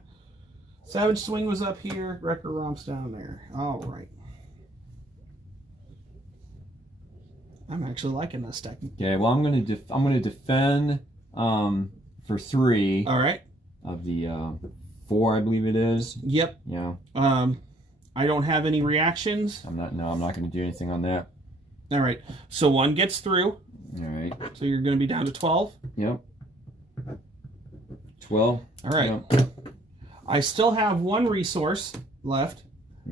Savage Swing was up here, Wrecker Romp's down there. All right. I'm actually liking this deck. Okay, well I'm gonna defend for 3. All right. Of the 4, I believe it is. Yep. Yeah. I don't have any reactions. I'm not gonna do anything on that. All right. So 1 gets through. All right. So you're gonna be down to 12. Yep. 12. All right. Yep. I still have 1 resource left,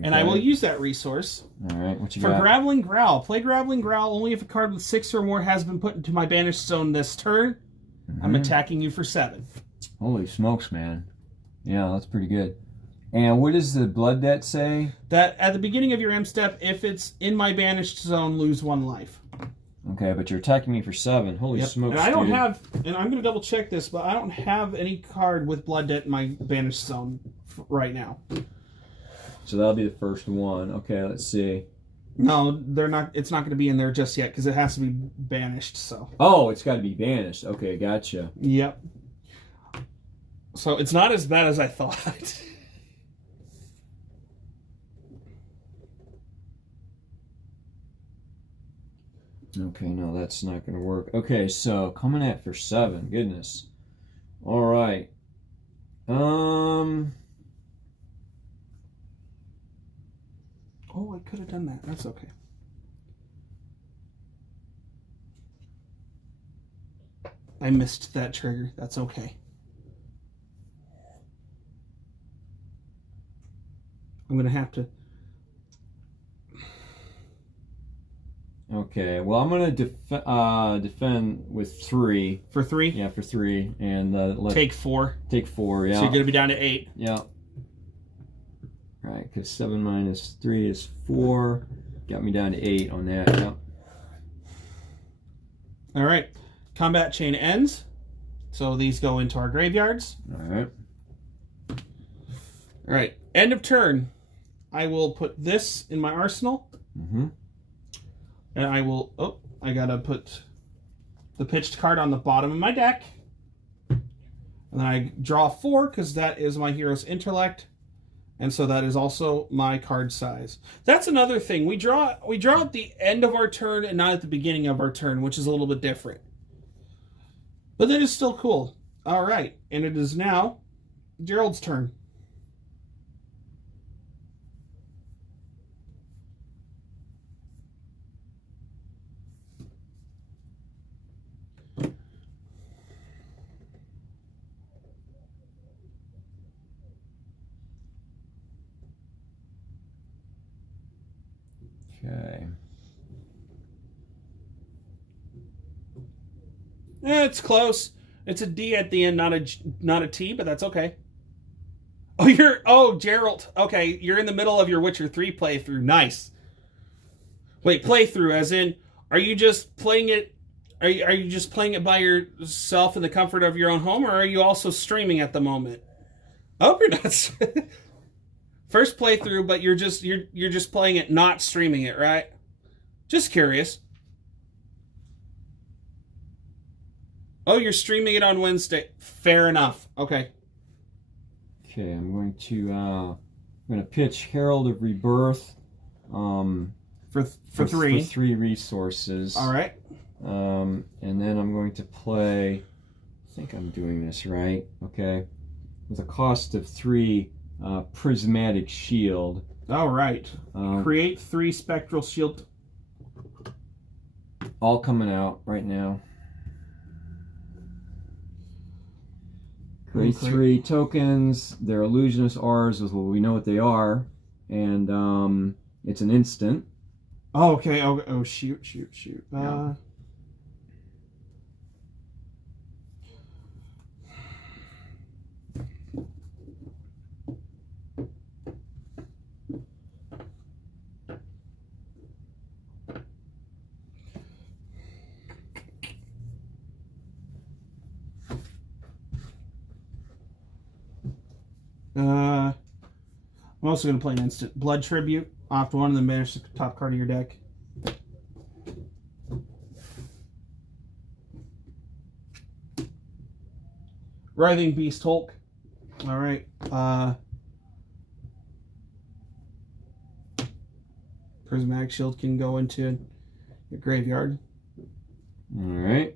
and I Okay. will use that resource. All right. What you For got? Graveling Growl. Play Graveling Growl only if a card with 6 or more has been put into my banished zone this turn. I'm attacking you for 7. Holy smokes, man. Yeah, that's pretty good. And what does the blood debt say? That at the beginning of your M step, if it's in my banished zone, lose 1 life. Okay, but you're attacking me for 7. Holy smokes, And I don't dude. have, and I'm going to double check this, but I don't have any card with blood debt in my banished zone right now. So that'll be the first one. Okay, let's see. No, they're not. It's not going to be in there just yet because it has to be banished. So. Oh, it's got to be banished. Okay, gotcha. Yep. So it's not as bad as I thought. Okay, no, that's not going to work. Okay, so coming at for 7. Goodness. All right. Oh, I could have done that. That's okay. I missed that trigger. That's okay. I'm going to have to... Okay, well, I'm going to defend with 3. For 3? Yeah, for 3. And Take 4. Take 4, yeah. So you're going to be down to 8. Yeah. Right, because 7 minus 3 is 4. Got me down to 8 on that, yeah. All right. Combat chain ends. So these go into our graveyards. All right. All right. End of turn. I will put this in my arsenal. Mm-hmm. And I will... Oh, I got to put the pitched card on the bottom of my deck. And then I draw 4 because that is my hero's intellect. And so that is also my card size. That's another thing. We draw at the end of our turn and not at the beginning of our turn, which is a little bit different. But that is still cool. All right. And it is now Gerald's turn. Okay. It's close. It's a D at the end, not a T, but that's okay. Oh, Gerald. Okay, you're in the middle of your Witcher 3 playthrough. Nice. Wait, playthrough as in, are you just playing it? Are you just playing it by yourself in the comfort of your own home, or are you also streaming at the moment? I hope you're not. First playthrough, but you're just playing it, not streaming it, right? Just curious. Oh, you're streaming it on Wednesday. Fair enough. Okay. Okay, I'm going to pitch Herald of Rebirth. For 3. For 3 resources. All right. And then I'm going to play. I think I'm doing this right. Okay. With a cost of 3, Prismatic Shield. All right. Create 3 Spectral Shield. All coming out right now. Create 3 tokens. They're illusionist R's, well, we know what they are, and it's an instant. Oh, okay. Oh, shoot. Yeah. I'm also going to play an instant. Blood Tribute. Off to one and then banish the top card of your deck. Writhing Beast Hulk. Alright. Prismatic Shield can go into your graveyard. Alright.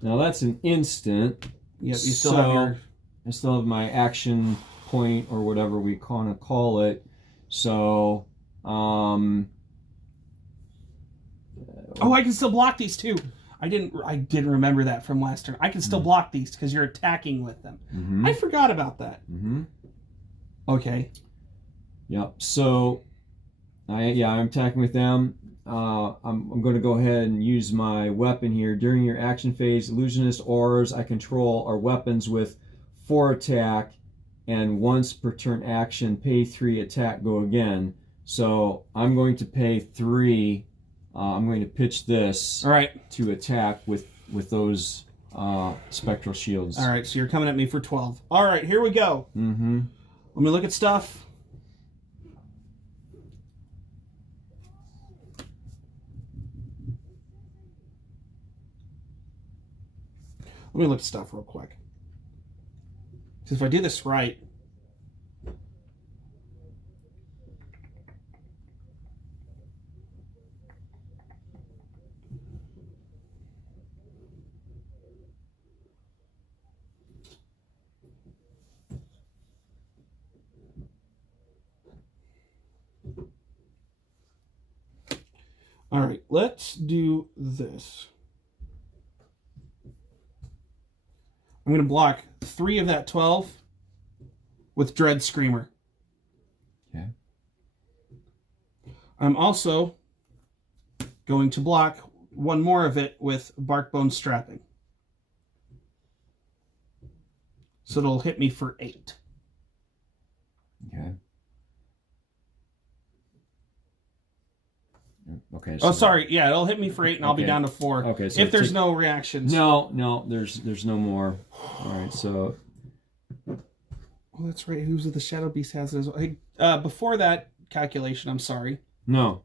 Now that's an instant. Yep, you still have your... I still have my action point or whatever we kind of call it. So, Oh, I can still block these too. I didn't remember that from last turn. I can still block these because you're attacking with them. Mm-hmm. I forgot about that. Mm-hmm. Okay. Yep. So, I'm attacking with them. I'm going to go ahead and use my weapon here. During your action phase, illusionist auras I control are weapons with 4 attack, and once per turn action, pay 3 attack, go again. So I'm going to pay 3. I'm going to pitch this to attack with those spectral shields. All right, so you're coming at me for 12. All right, here we go. Mm-hmm. Let me look at stuff. Let me look at stuff real quick. Because if I do this right... All right, let's do this. I'm going to block 3 of that 12 with Dread Screamer. Okay. I'm also going to block 1 more of it with Barkbone Strapping. So it'll hit me for 8. Okay. Okay. So sorry. Yeah, it'll hit me for 8, and I'll be down to 4. Okay. So if there's no reactions. No, there's no more. All right. So. Oh, that's right. Who's of the Shadow Beast has it as well. Hey, before that calculation, I'm sorry. No.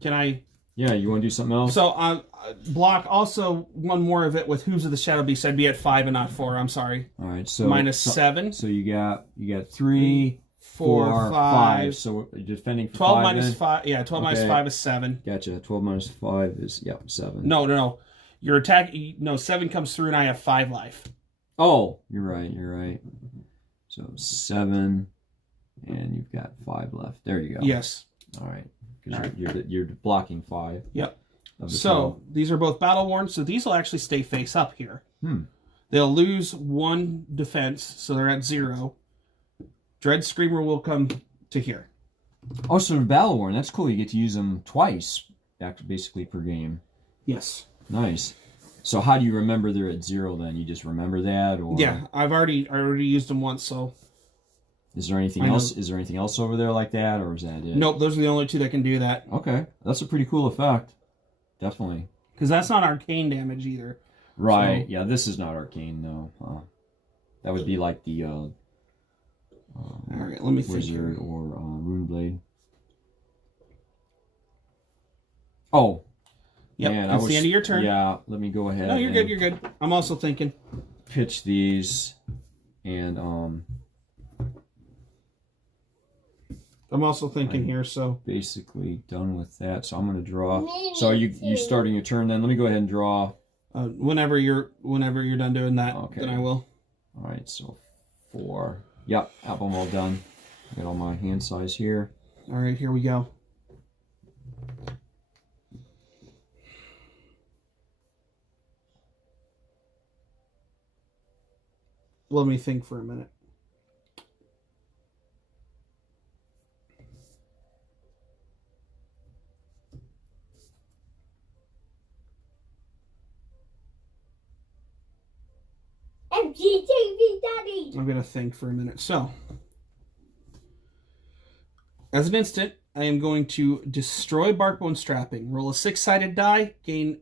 Can I? Yeah, you want to do something else? So block also 1 more of it with Who's of the Shadow Beast. I'd be at 5 and not 4. I'm sorry. All right. So minus 7. So you got 3, 4, 5. So you're defending for 12 5 minus then? 5. Yeah, 12 minus 5 is 7. Gotcha. 12 minus 5 is 7. No. Your attack. No, 7 comes through, and I have 5 life. Oh, you're right. So 7, and you've got 5 left. There you go. Yes. All right. Because you're blocking 5. Yep. So these are both battle worn. So these will actually stay face up here. Hmm. They'll lose 1 defense, so they're at 0. Dread Screamer will come to here. Oh, so they're battle worn. That's cool. You get to use them twice, basically per game. Yes. Nice. So how do you remember they're at 0 then? You just remember that, or yeah? I already used them once. So is there anything else? Is there anything else over there like that, or is that it? Nope. Those are the only 2 that can do that. Okay, that's a pretty cool effect. Definitely. Because that's not arcane damage either. Right. So, yeah, this is not arcane though. That would be like the all right, let me think Wizard here. or Runeblade. Oh. Yep, man, it's the end of your turn. Yeah, let me go ahead. No, you're good. I'm also thinking. Pitch these, and I'm also thinking here, so basically done with that. So I'm going to draw. So you starting your turn then? Let me go ahead and draw. Whenever you're done doing that, then I will. All right, so 4. Yep, I'm all done. Got all my hand size here. All right, here we go. Let me think for a minute. I'm going to think for a minute. So, as an instant, I am going to destroy Barkbone Strapping. Roll a 6-sided die. Gain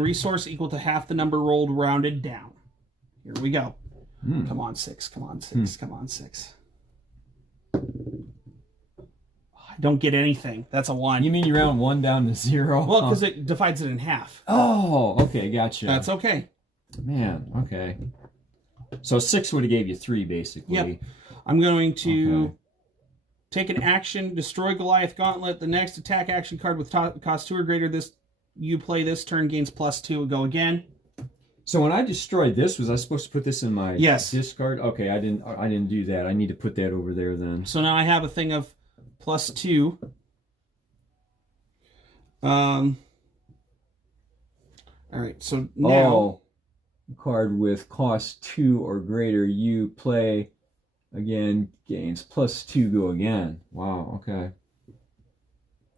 resource equal to half the number rolled rounded down. Here we go. Come on, 6. Come on, 6. Come on, 6. don't get anything. That's a 1. You mean you round 1 down to 0? Well, because it divides it in half. Oh, okay, gotcha. That's okay. Man, okay. So 6 would have gave you 3, basically. Yep. I'm going to take an action, destroy Goliath Gauntlet. The next attack action card with cost 2 or greater you play this turn gains +2. Go again. So when I destroyed this, was I supposed to put this in my discard? Okay, I didn't do that. I need to put that over there then. So now I have a thing of +2. All right, so now card with cost 2 or greater you play again gains +2. Go again. Wow. Okay.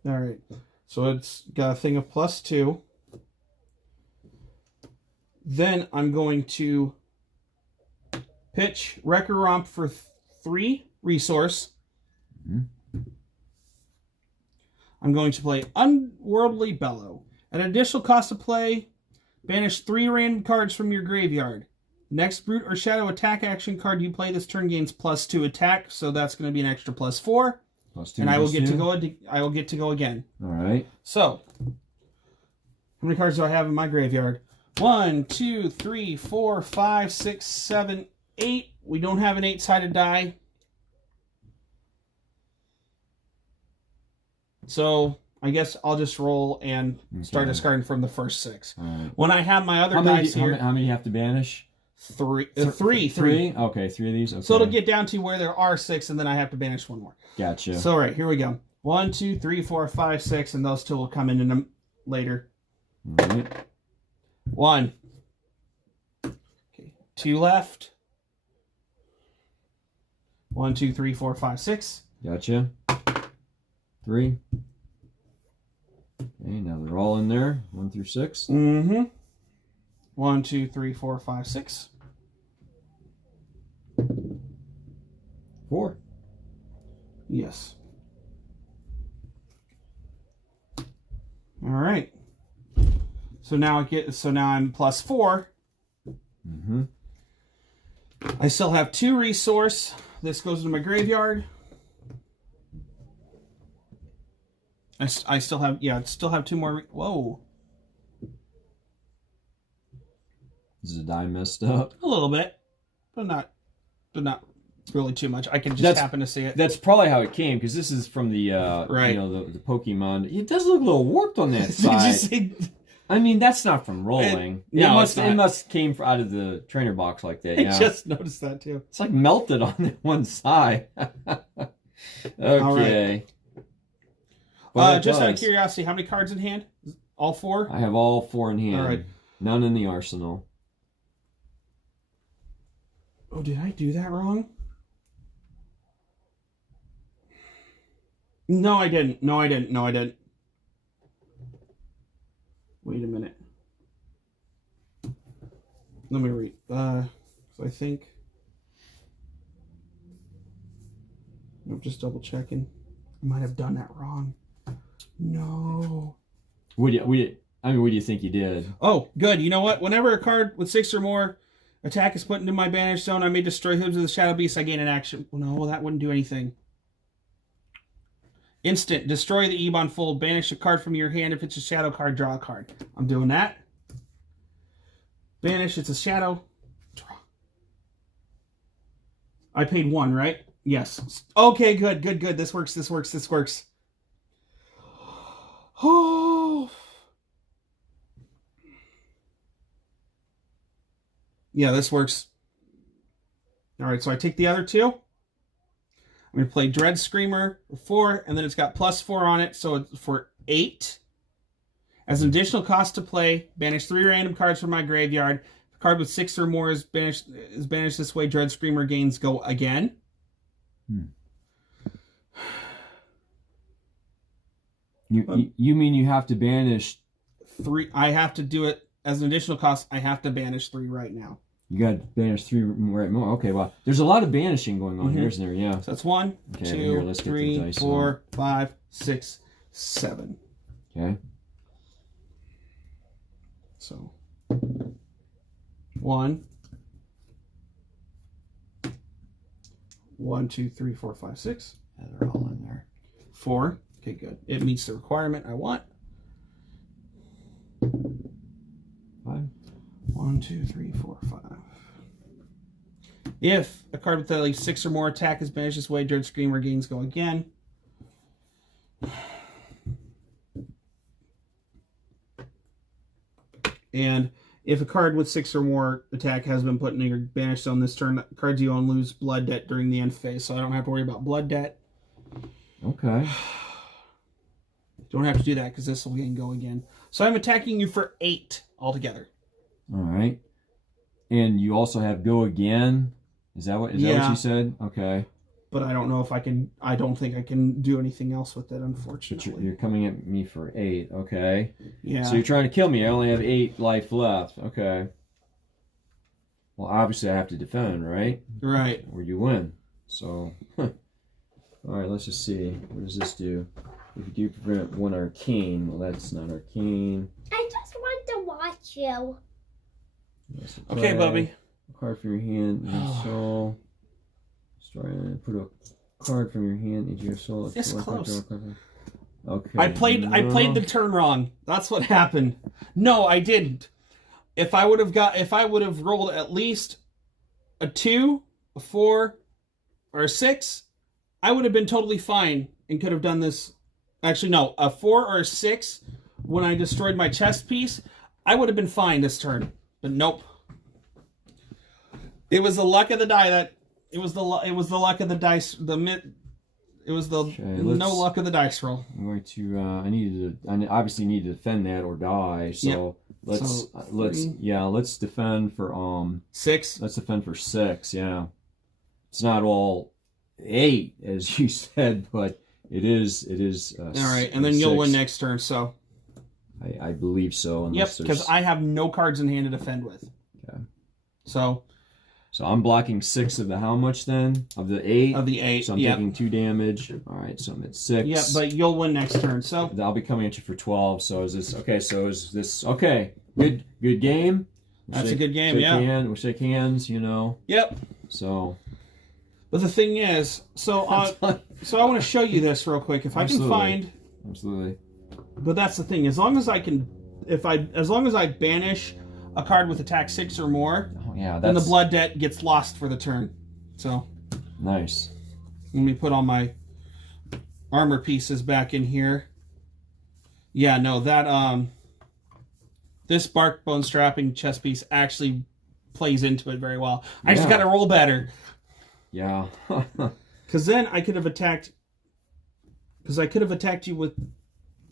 All right. So it's got a thing of +2. Then I'm going to pitch Wrecker Romp for 3 resource. Mm-hmm. I'm going to play Unworldly Bellow. At an additional cost of play, banish 3 random cards from your graveyard. Next Brute or Shadow attack action card you play this turn gains +2 attack, so that's going to be an extra +4. +2. And I will get to go again. All right. So, how many cards do I have in my graveyard? 1, 2, 3, 4, 5, 6, 7, 8. We don't have an 8-sided die. So, I guess I'll just roll and start discarding from the first 6. Right. When I have my other dice here... How many do you have to banish? 3. Three? Okay, 3 of these? Okay. So it'll get down to where there are 6, and then I have to banish 1 more. Gotcha. So, all right, here we go. 1, 2, 3, 4, 5, 6, and those 2 will come in them later. All right. 1. Okay, 2 left. 1, 2, 3, 4, 5, 6. Gotcha. 3. Okay, now they're all in there. 1 through 6. Mm-hmm. 1, 2, 3, 4, 5, 6. 4. Yes. All right. So now I'm +4. Mm-hmm. I still have 2 resource. This goes into my graveyard. I still have 2 more. Whoa. Is the die messed up? A little bit, but not really too much. I can just happen to see it. That's probably how it came, because this is from the right. The Pokemon. It does look a little warped on that side. I mean, that's not from rolling. It must came out of the trainer box like that. Yeah. I just noticed that too. It's like melted on that one side. Okay. Well, just out of curiosity, how many cards in hand? All 4? I have all 4 in hand. All right. None in the arsenal. Oh, did I do that wrong? No, I didn't. Wait a minute. Let me read. So I think... I'm just double checking. I might have done that wrong. No. What do you think you did? Oh, good. You know what? Whenever a card with 6 or more attack is put into my banish zone, I may destroy hooves of the Shadow Beast. I gain an action. No, that wouldn't do anything. Instant. Destroy the Ebon Fold. Banish a card from your hand. If it's a shadow card, draw a card. I'm doing that. Banish. It's a shadow. Draw. I paid 1, right? Yes. Okay, good. This works. Oh. Yeah, this works. All right, so I take the other 2. I'm going to play Dread Screamer for 4, and then it's got +4 on it, so it's for 8. As an additional cost to play, banish 3 random cards from my graveyard. If a card with 6 or more is banished this way, Dread Screamer gains go again. You mean you have to banish 3? I have to do it as an additional cost. I have to banish 3 right now. You got to banish 3 right more. Okay, well, there's a lot of banishing going on here, isn't there? Yeah. So that's 1, 2, 3, 4, 5, 6, 7. Okay. So 1, 2, 3, 4, 5, 6. Yeah, they're all in there. 4. Okay, good. It meets the requirement I want. 5. 1, 2, 3, 4, 5. If a card with at least 6 or more attack is banished this way, during screen regains go again. And if a card with 6 or more attack has been put in your banish zone this turn, cards you own lose blood debt during the end phase, so I don't have to worry about blood debt. Okay. Don't have to do that because this will go again. So I'm attacking you for 8 altogether. All right. And you also have go again. Is that what you said? Okay. But I don't know if I can. I don't think I can do anything else with it, unfortunately. But you're coming at me for 8. Okay. Yeah. So you're trying to kill me. I only have 8 life left. Okay. Well, obviously I have to defend, right? Right. Or you win. So, all right. Let's just see. What does this do? If you do prevent 1 arcane, well, that's not arcane. I just want to watch you. Okay, Bubby. A card from your hand in your soul. Put a card from your hand into your soul. It's close. Okay. I played the turn wrong. That's what happened. No, I didn't. If I would have rolled at least a 2, a 4, or a 6, I would have been totally fine and could have done this. Actually, no, a 4 or a 6 when I destroyed my chest piece, I would have been fine this turn. But nope. It was the luck of the die that. It was the luck of the dice. It was the no luck of the dice roll. I'm going to. I obviously need to defend that or die. So yep. let's defend for 6. Let's defend for 6. Yeah, it's not all 8 as you said, but it is. All right, and then 6. You'll win next turn. So I believe so. Yep, because I have no cards in hand to defend with. Okay. So I'm blocking 6 of the how much then? Of the 8? Of the 8, So I'm taking 2 damage. All right, so I'm at 6. Yeah, but you'll win next turn, so... I'll be coming at you for 12, so is this... Okay, so is this... Okay, good game? That's a good game, yeah. We shake hands, you know. Yep. So... But the thing is, so I want to show you this real quick. If I can find... Absolutely. But that's the thing, as long as I banish a card with attack 6 or more... Yeah, then the blood debt gets lost for the turn. So nice. Let me put all my armor pieces back in here. Yeah, no, that this bark bone strapping chest piece actually plays into it very well. I just got to roll better. Yeah. Because then I could have attacked. Because I could have attacked you with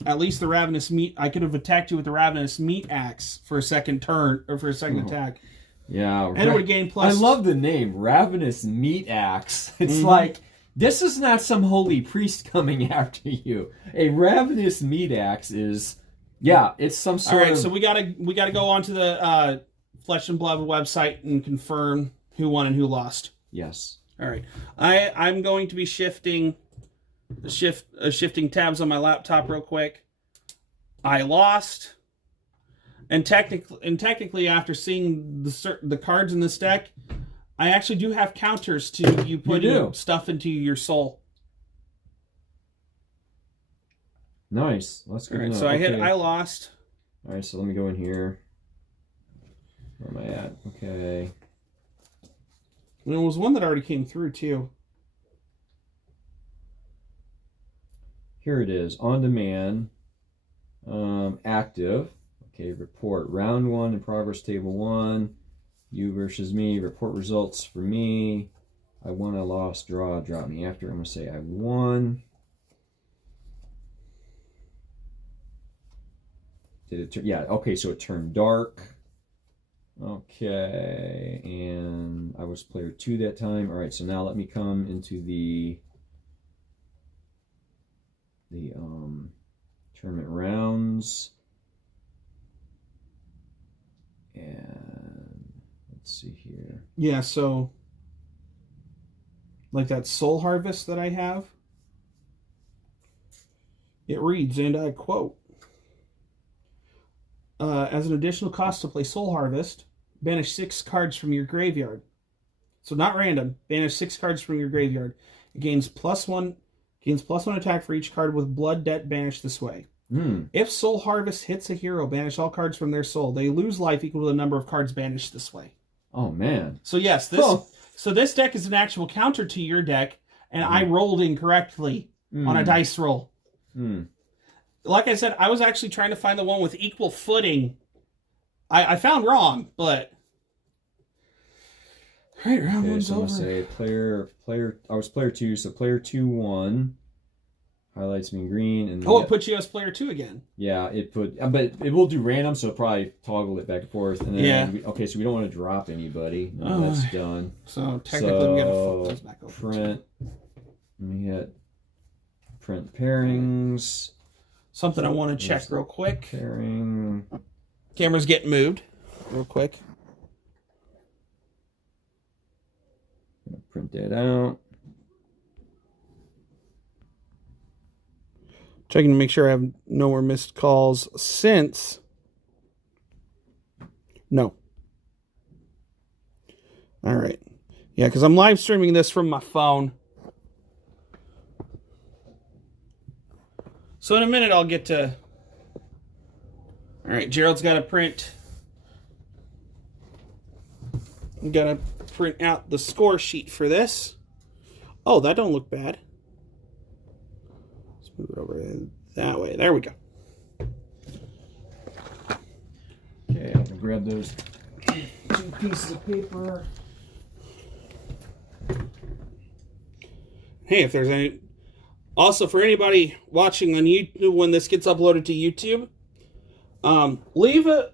at least the ravenous meat. I could have attacked you with the ravenous meat axe for a second turn or for a second attack. Yeah, and it would gain plus. I love the name, Ravenous Meat Axe. It's like, this is not some holy priest coming after you. A Ravenous Meat Axe is, it's some sort of... All right, so we gotta go onto the Flesh and Blood website and confirm who won and who lost. Yes. All right, I'm going to be shifting tabs on my laptop real quick. I lost. And technically, after seeing the cards in this deck, I actually do have counters to you putting stuff into your soul. Nice. That's good. All right, so I lost. All right, so let me go in here. Where am I at? Okay. And there was one that already came through too. Here it is, on demand, active. Okay, report round 1 in progress, table 1. You versus me. Report results for me. I won, I lost, draw, drop me after. I'm going to say I won. Did it turn? Yeah, okay, so it turned dark. Okay, and I was player 2 that time. All right, so now let me come into the tournament rounds. And let's see here. Yeah, so like that soul harvest that I have, it reads, and I quote, as an additional cost to play soul harvest, banish 6 cards from your graveyard. So not random, banish 6 cards from your graveyard. It gains +1 Gains +1 attack for each card with Blood Debt banished this way. If Soul Harvest hits a hero, banish all cards from their soul. They lose life equal to the number of cards banished this way. Oh, man. So yes, this deck is an actual counter to your deck, and I rolled incorrectly on a dice roll. Like I said, I was actually trying to find the one with equal footing. I found wrong, but... All right, round one's over. Say player. I was player 2, so player 2 won. Highlights me in green, and it puts you as player 2 again. Yeah, it put, but it will do random, so it'll probably toggle it back and forth. And then okay, so we don't want to drop anybody. No, that's done. So technically, we got to flip those back over. Print. We hit print pairings. Something I want to check real quick. Pairing. Camera's getting moved real quick. Print that out. Checking to make sure I have no more missed calls since. No. All right. Yeah, because I'm live streaming this from my phone. So in a minute I'll get to... All right, Gerald's got to print. I'm going to print out the score sheet for this. Oh, that don't look bad. Move it over that way. There we go. Okay, I'm gonna grab those 2 pieces of paper. Hey, if there's any... Also, for anybody watching on YouTube, when this gets uploaded to YouTube, leave a...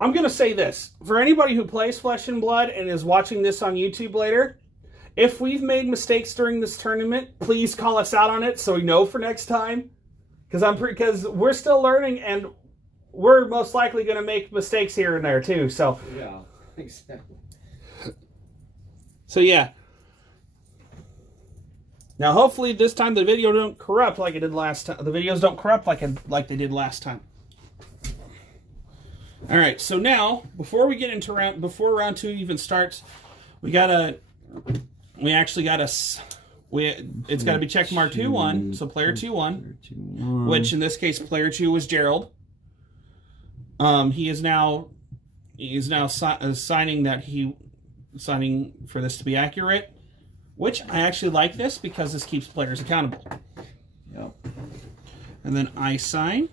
I'm going to say this. For anybody who plays Flesh and Blood and is watching this on YouTube later... If we've made mistakes during this tournament, please call us out on it so we know for next time. Because we're still learning and we're most likely going to make mistakes here and there too. So yeah, exactly. So yeah. Now hopefully this time the video don't corrupt like it did last time. The videos don't corrupt like they did last time. All right. So now before we get into round 2 even starts, it's got to be check mark 2-1, so player 2-1, which in this case player 2 was Gerald. He is now signing for this to be accurate, which I actually like this because this keeps players accountable. Yep. And then I sign.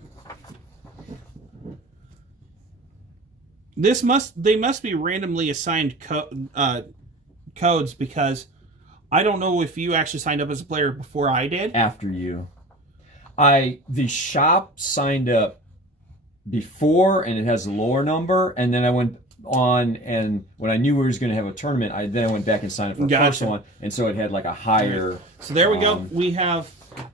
They must be randomly assigned codes because I don't know if you actually signed up as a player before I did. After you. The shop signed up before and it has a lower number, and then I went on, and when I knew we was going to have a tournament, I went back and signed up for the first one, and so it had like a higher... So there we go. We have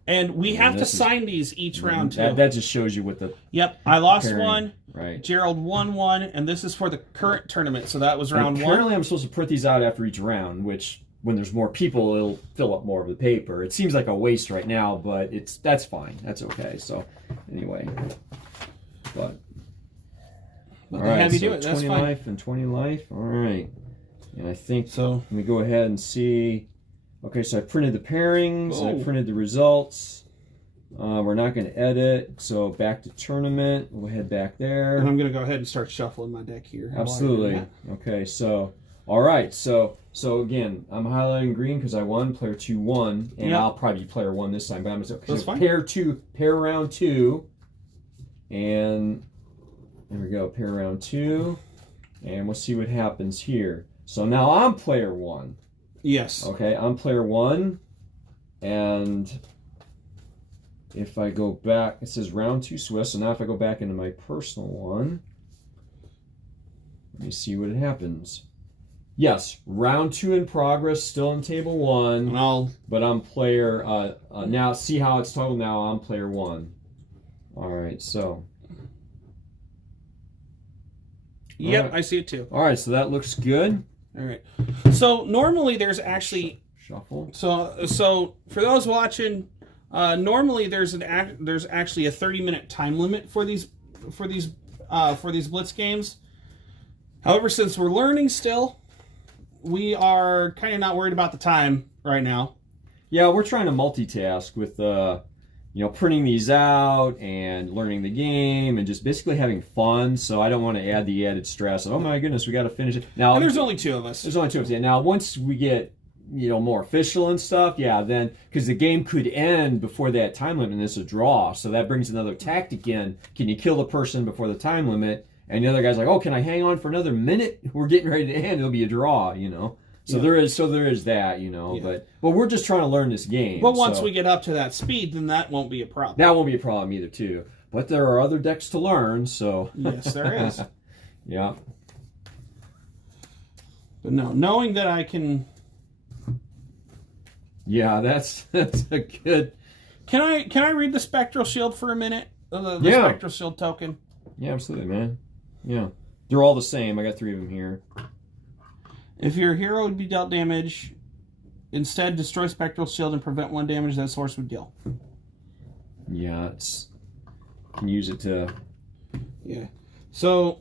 to sign these each round too. That just shows you what the... Yep, I lost pairing, one. Right. Gerald won one, and this is for the current tournament, so that was round 1. Apparently I'm supposed to print these out after each round, which when there's more people, it'll fill up more of the paper. It seems like a waste right now, but that's fine. That's okay. So anyway, but all right. Have you So do it. That's 20 fine. life and 20 life. All right. And I think so. Let me go ahead and see. Okay, so I printed the pairings. Oh. I printed the results. We're not going to edit, so back to tournament. We'll head back there. And I'm going to go ahead and start shuffling my deck here. Absolutely. Okay, so all right, so again, I'm highlighting green because I won. Player 2 won, and Yep. I'll probably be player 1 this time. But I'm going That's to fine. pair round 2, and there we go. Pair round 2, and we'll see what happens here. So now I'm player 1. Yes. Okay, I'm player 1, and if I go back, it says round 2 Swiss. So now if I go back into my personal one, let me see what happens. Yes, round 2 in progress, still in table 1. But I'm player, now see how it's total now, I'm player 1. All right, so. Yep, All right. I see it too. All right, so that looks good. All right. So normally there's actually Shuffle. So for those watching, normally there's actually a 30-minute time limit for these Blitz games. However, since we're learning still, we are kind of not worried about the time right now. Yeah, we're trying to multitask with printing these out and learning the game and just basically having fun. So I don't want to add the added stress. Oh my goodness, we got to finish it now. And there's only 2 of us. There's only 2 of us. Yeah. Now once we get more official and stuff, then because the game could end before that time limit and it's a draw, so that brings another tactic in. Can you kill the person before the time limit? And the other guy's like, oh, can I hang on for another minute? We're getting ready to end. It'll be a draw, So there is that, but we're just trying to learn this game. But once we get up to that speed, then that won't be a problem. That won't be a problem either, too. But there are other decks to learn, so yes, there is. Yeah. But no, knowing that I can. Yeah, that's a good. Can I read the Spectral Shield for a minute? The Spectral Shield token. Yeah, absolutely, man. Yeah, they're all the same. I got 3 of them here. If your hero would be dealt damage, instead destroy Spectral Shield and prevent 1 damage that source would deal. Yeah, can use it to. Yeah. So,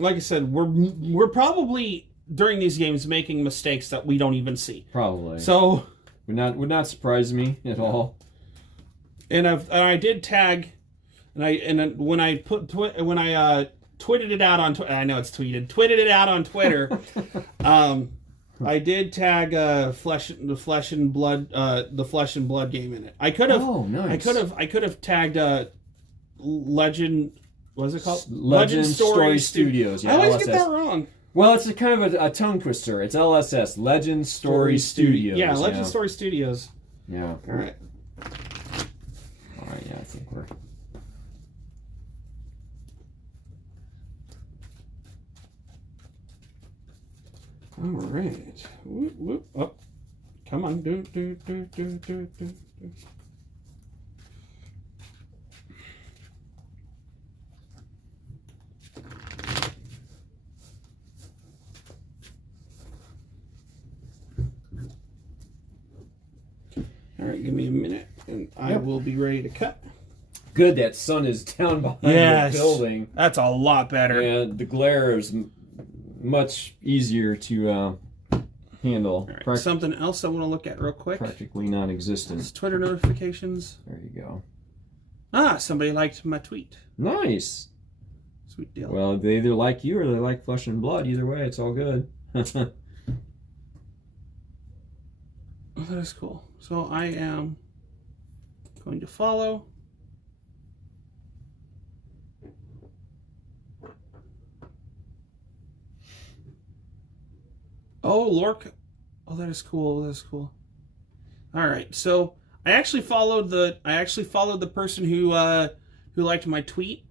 like I said, we're probably during these games making mistakes that we don't even see. Probably. So would not surprise me at all. And I did tag, when I tweeted it out on Twitter. I know it's tweeted. Tweeted it out on Twitter. I did tag the Flesh and Blood game in it. I could have. Oh, nice. I could have tagged Legend. What is it called? Legend Story Studios. Yeah, I always LSS. get that wrong. Well, it's a kind of a tongue twister. It's LSS, Legend Story Studios. Yeah, Legend Story Studios. Yeah. All right. Yeah, I think we're. All right. Whoop, whoop. Oh, come on. Do. All right, give me a minute, and I will be ready to cut. Good, that sun is down behind the building. That's a lot better. And the glare is much easier to handle. Right, something else I want to look at real quick. Practically non-existent. It's Twitter notifications. There you go. Somebody liked my tweet. Nice. Sweet deal. Well, they either like you or they like Flesh and Blood. Either way, it's all good. Oh, that is cool. So I am going to follow. Oh, Lork. Oh, that is cool. That is cool. All right. So I actually followed the person who liked my tweet.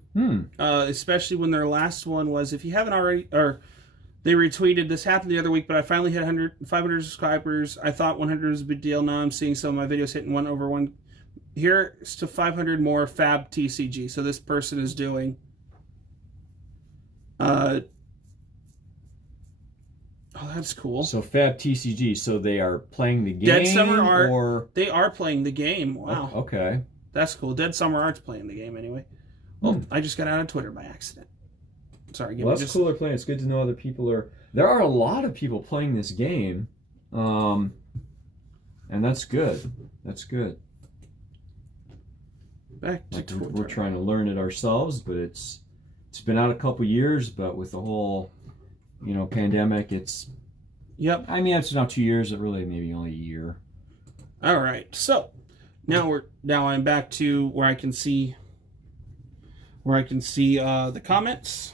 Especially when their last one was, if you haven't already, or they retweeted, this happened the other week, but I finally hit 500 subscribers. I thought 100 was a big deal. Now I'm seeing some of my videos hitting 1/1. Here's to 500 more Fab TCG. So this person is doing oh, that's cool. So Fab TCG, so they are playing the game? Dead Summer Art, or... they are playing the game. Wow. Oh, okay. That's cool. Dead Summer Art's playing the game anyway. Oh, I just got out of Twitter by accident. Sorry. Well, that's cool they're playing. It's good to know other people are... There are a lot of people playing this game. And that's good. That's good. Back to Twitter. We're trying to learn it ourselves, but it's been out a couple years, but with the whole, pandemic, it's... Yep. I mean, it's not 2 years, but really maybe only a year. All right. So, now I'm back to where I can see the comments.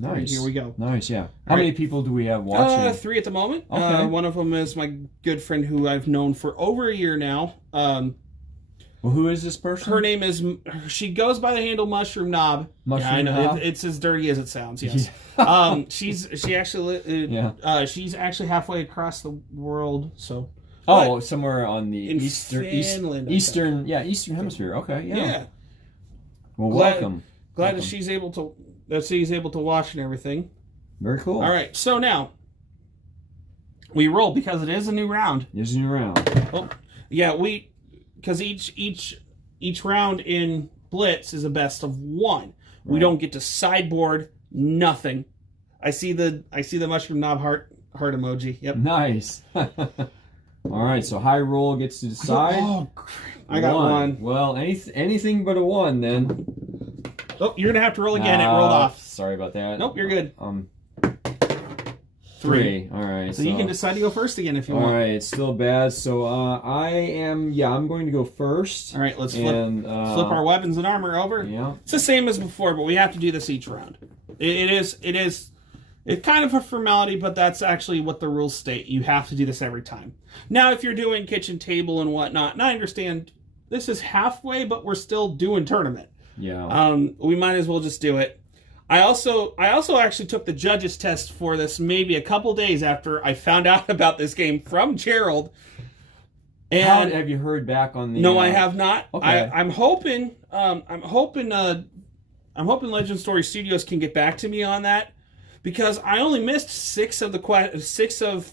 Nice. Right, here we go. Nice, yeah. How many people do we have watching? 3 at the moment. Okay. One of them is my good friend who I've known for over a year now. Well, who is this person? Her name is... She goes by the handle Mushroom Knob. Mushroom I know. Knob? It's as dirty as it sounds, yes. She's actually halfway across the world, so... Oh, somewhere on the in eastern hemisphere. Okay, yeah. Yeah. Well, welcome. Glad that she's able to watch and everything. Very cool. All right, so now we roll because it is a new round. There's a new round. Oh, yeah, because each round in Blitz is a best of 1. Right. We don't get to sideboard nothing. I see the Mushroom Knob heart emoji. Yep. Nice. All right, so high roll gets to decide. Oh, I got one. Well, anything but a 1 then. Oh, you're gonna have to roll again. It rolled off. Sorry about that. Nope, you're good. 3. All right. So you can decide to go first again if you want. All right, it's still bad. So I'm going to go first. All right, let's flip our weapons and armor over. Yeah. It's the same as before, but we have to do this each round. It's kind of a formality, but that's actually what the rules state. You have to do this every time. Now, if you're doing kitchen table and whatnot, and I understand this is halfway, but we're still doing tournament. Yeah. We might as well just do it. I also actually took the judges test for this maybe a couple days after I found out about this game from Gerald. And have you heard back on the? No, I have not. Okay. I'm hoping Legend Story Studios can get back to me on that, because I only missed 6 of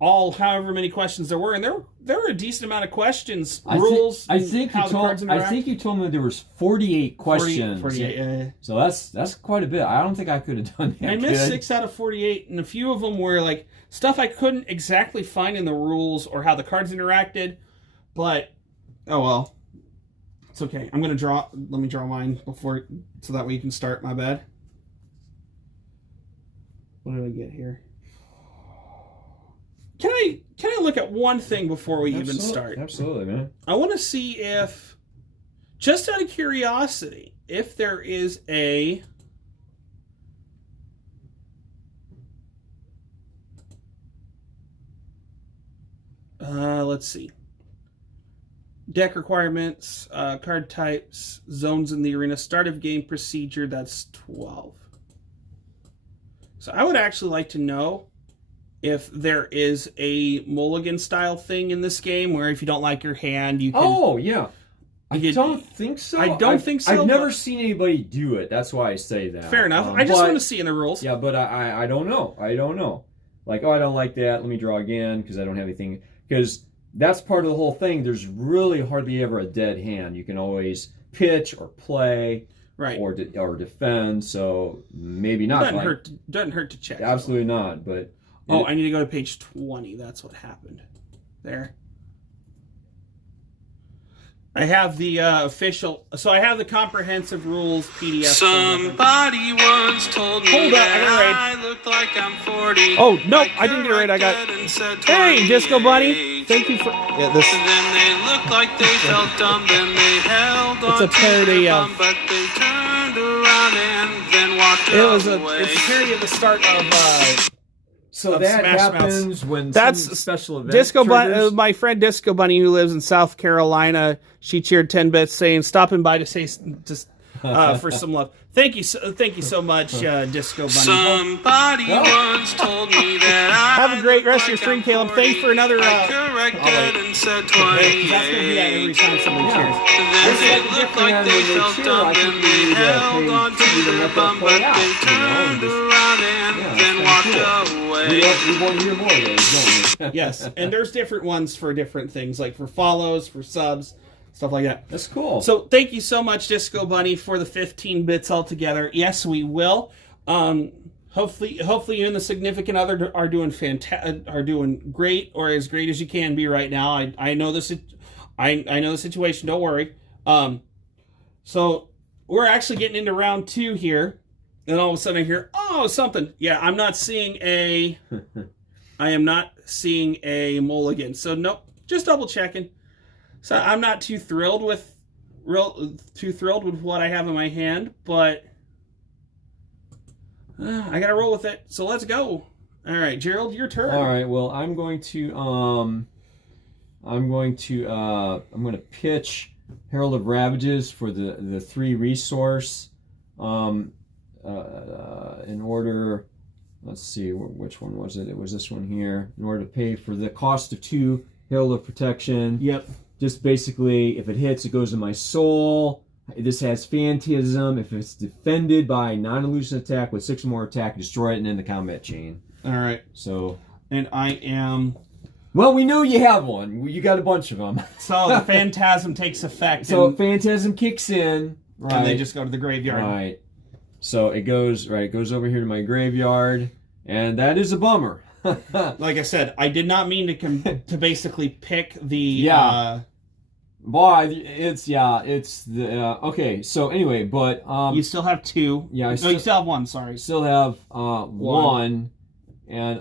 all however many questions there were, and there were a decent amount of questions. I think you told me there was 48 questions. 48, yeah. So that's quite a bit. I don't think I could have done that. I missed 6 out of 48, and a few of them were like stuff I couldn't exactly find in the rules or how the cards interacted. But oh well, it's okay. I'm gonna draw. Let me draw mine so that way you can start. My bad. What did I get here? Can I look at one thing before we even start? Absolutely, man. I want to see if, just out of curiosity, if there is a let's see. Deck requirements, card types, zones in the arena, start of game procedure, that's 12. So I would actually like to know if there is a mulligan style thing in this game where if you don't like your hand, you can... Oh, yeah. I don't think so. I don't think so. I've never seen anybody do it. That's why I say that. Fair enough. I just want to see in the rules. Yeah, but I don't know. I don't know. Like, oh, I don't like that. Let me draw again because I don't have anything. Because that's part of the whole thing. There's really hardly ever a dead hand. You can always pitch or play, right, or defend. So maybe not. Doesn't hurt to check. Absolutely not. But I need to go to page 20. That's what happened. There. I have the official. So I have the comprehensive rules PDF. Somebody once told me that I look like I'm 40. Oh no, I didn't get it right. I got. Hey, Disco Bunny. Thank you for. Yeah, this. And then they looked like they felt dumb. Then they held on. It's a parody of. But they turned around and then walked away. It's a parody of the start of. So that Smash happens when that's some special event Disco triggers. my friend Disco Bunny, who lives in South Carolina, she cheered 10 bits saying stopping by to say for some love. Thank you so much, Disco Bunny. Somebody once told me that I have a great rest of your stream, Caleb. Thanks for another. Corrected and said 28. That's gonna be that every time somebody cheers. Then they looked like they felt dumb, and they held on to their bum, but they turned around and then walked away. We want to hear more of those, don't we? Yes, and there's different ones for different things, like for follows, for subs, stuff like that. That's cool. So thank you so much, Disco Bunny, for the 15 bits altogether. Yes, we will. Hopefully you and the significant other are doing are doing great, or as great as you can be right now. I know this. I know the situation. Don't worry. So we're actually getting into round 2 here, and all of a sudden I hear, oh, something. Yeah, I am not seeing a mulligan. So nope, just double checking. So I'm not too thrilled with what I have in my hand, but I gotta roll with it. So let's go. All right, Gerald, your turn. All right. Well, I'm going to pitch Herald of Ravages for the 3 resource. In order, let's see, which one was it? It was this one here. In order to pay for the cost of 2 Herald of Protection. Yep. Just basically, if it hits, it goes in my soul. This has Phantasm. If it's defended by non-elusive attack with 6 or more attack, destroy it and end the combat chain. All right. So. And I am. Well, we know you have one. You got a bunch of them. So the Phantasm takes effect. So Phantasm kicks in. Right. And they just go to the graveyard. Right. So it goes over here to my graveyard, and that is a bummer. Like I said, I did not mean to basically pick the. Yeah. Boy, it's the okay. So anyway, but You still have 2. Yeah, you still have 1. Sorry. still have one, and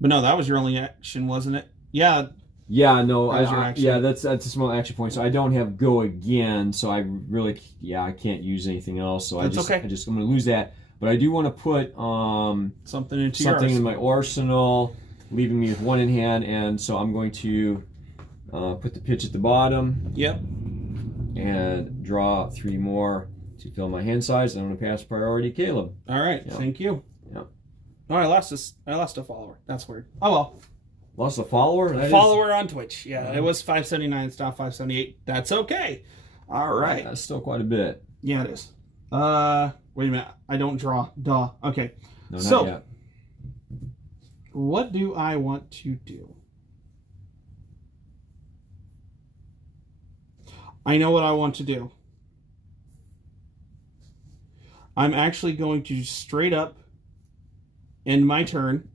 But no, that was your only action, wasn't it? Yeah. yeah, no, That was your action. yeah, that's a small action point. So I don't have go again. So I really, I can't use anything else. So That's okay. I'm going to lose that. But I do want to put Something into something your in my arsenal, leaving me with 1 in hand, and so I'm going to put the pitch at the bottom. Yep. And draw 3 more to fill my hand size. And I'm going to pass priority, Caleb. All right. Yep. Thank you. Yep. Oh, I lost a follower. That's weird. Oh well. Lost a follower. Follower on Twitch. Yeah, it was 579. It's now 578. That's okay. All right. That's still quite a bit. Yeah, it is. Wait a minute. I don't draw. Duh. Okay. No, not So, yet. what do I want to do? I know what I want to do. I'm actually going to straight up end my turn.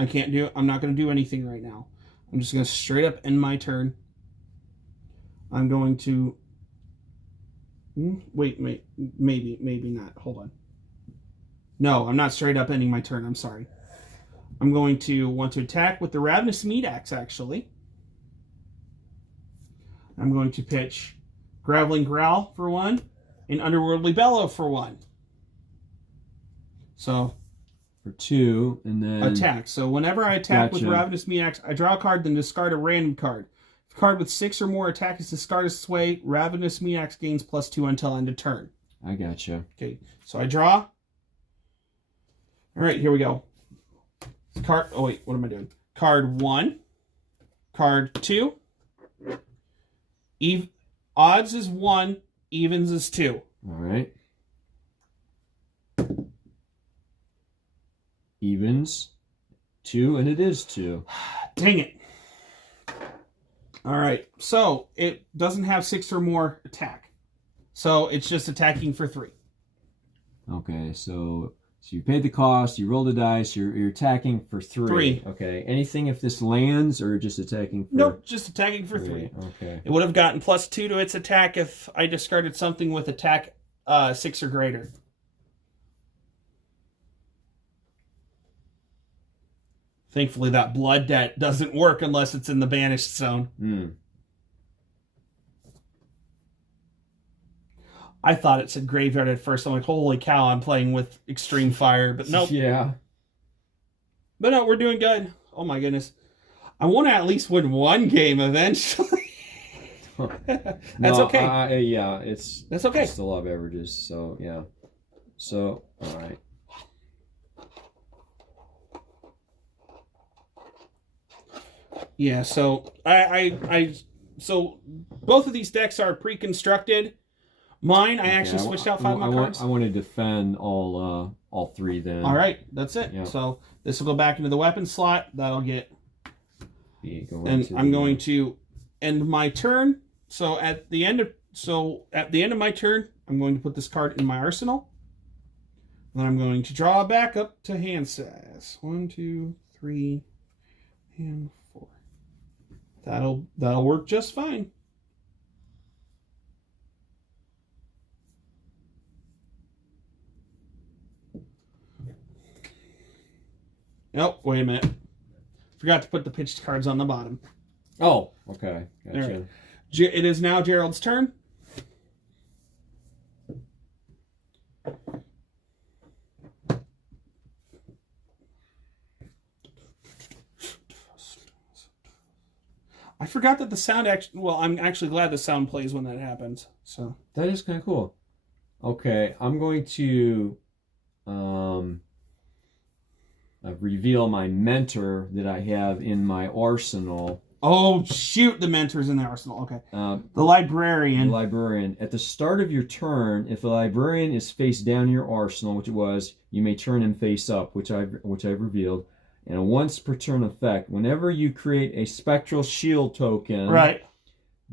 I'm not going to do anything right now. I'm just going to straight up end my turn. I'm going to... Wait, maybe not. Hold on. No, I'm not straight up ending my turn. I'm sorry. I'm going to want to attack with the Ravenous Meat Axe, actually. I'm going to pitch Graveling Growl for 1 and Underworldly Bellow for 1. So... For 2, and then... Attack. So whenever I attack with Gotcha. Ravenous Meat Axe, I draw a card, then discard a random card. If a card with 6 or more attack is discarded as sway, Ravenous Meat Axe gains +2 until end of turn. I gotcha. Okay, so I draw. All right, here we go. Card. Oh wait, what am I doing? Card 1, card 2. Odds is 1, evens is 2. All right. Evens 2, and it is 2. Dang it. All right, so it doesn't have 6 or more attack. So it's just attacking for 3. Okay, so you paid the cost, you rolled the dice, you're attacking for 3. Okay, anything if this lands, or just attacking for... Nope, just attacking for 3. Okay. It would have gotten +2 to its attack if I discarded something with attack 6 or greater. Thankfully, that blood debt doesn't work unless it's in the banished zone. I thought it said graveyard at first. I'm like, holy cow, I'm playing with extreme fire. But nope. Yeah. But no, we're doing good. Oh my goodness. I want to at least win 1 game eventually. That's okay. Yeah, That's okay. It's the law of averages, so yeah. So, all right. Yeah, so so both of these decks are pre-constructed. Mine, I actually switched out 5 of my cards. I want to defend all 3 then. All right, that's it. Yeah. So this will go back into the weapon slot. That'll get... And I'm going to end my turn. So at the end of my turn, I'm going to put this card in my arsenal. Then I'm going to draw back up to hand size. 1, 2, 3, and 4. That'll work just fine. Nope, wait a minute. Forgot to put the pitched cards on the bottom. Oh, okay. Gotcha. All right. It is now Gerald's turn. I forgot that the sound actually... Well, I'm actually glad the sound plays when that happens. So That is kind of cool. Okay, I'm going to reveal my mentor that I have in my arsenal. Oh, shoot, the mentor's in the arsenal. Okay. The librarian. The librarian. At the start of your turn, if the librarian is face down in your arsenal, which it was, you may turn him face up, which I've revealed. And a once per turn effect, whenever you create a spectral shield token, Right.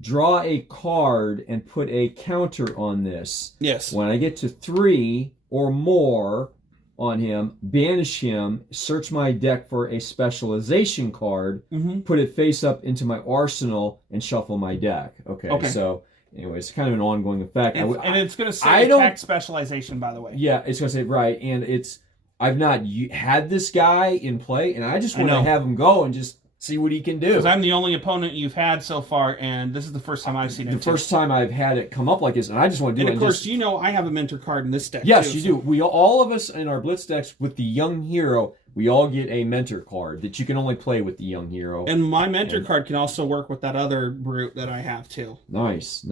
draw a card and put a counter on this. Yes. When I get to 3 or more, on him, banish him, search my deck for a specialization card, put it face up into my arsenal, and shuffle my deck. Okay. So, anyway, it's kind of an ongoing effect. And it's going to say attack specialization, by the way. Yeah, it's going to say, right. And I've not had this guy in play, and I just want to have him go and just see what he can do. Because I'm the only opponent you've had so far, and this is the first time I've seen it. The first time I've had it come up like this, and I just want to do it. And of course, you know I have a mentor card in this deck. Yes, too, you do. We all of us in our Blitz decks with the young hero, we all get a mentor card that you can only play with the young hero. And my mentor card can also work with that other brute that I have too. Nice.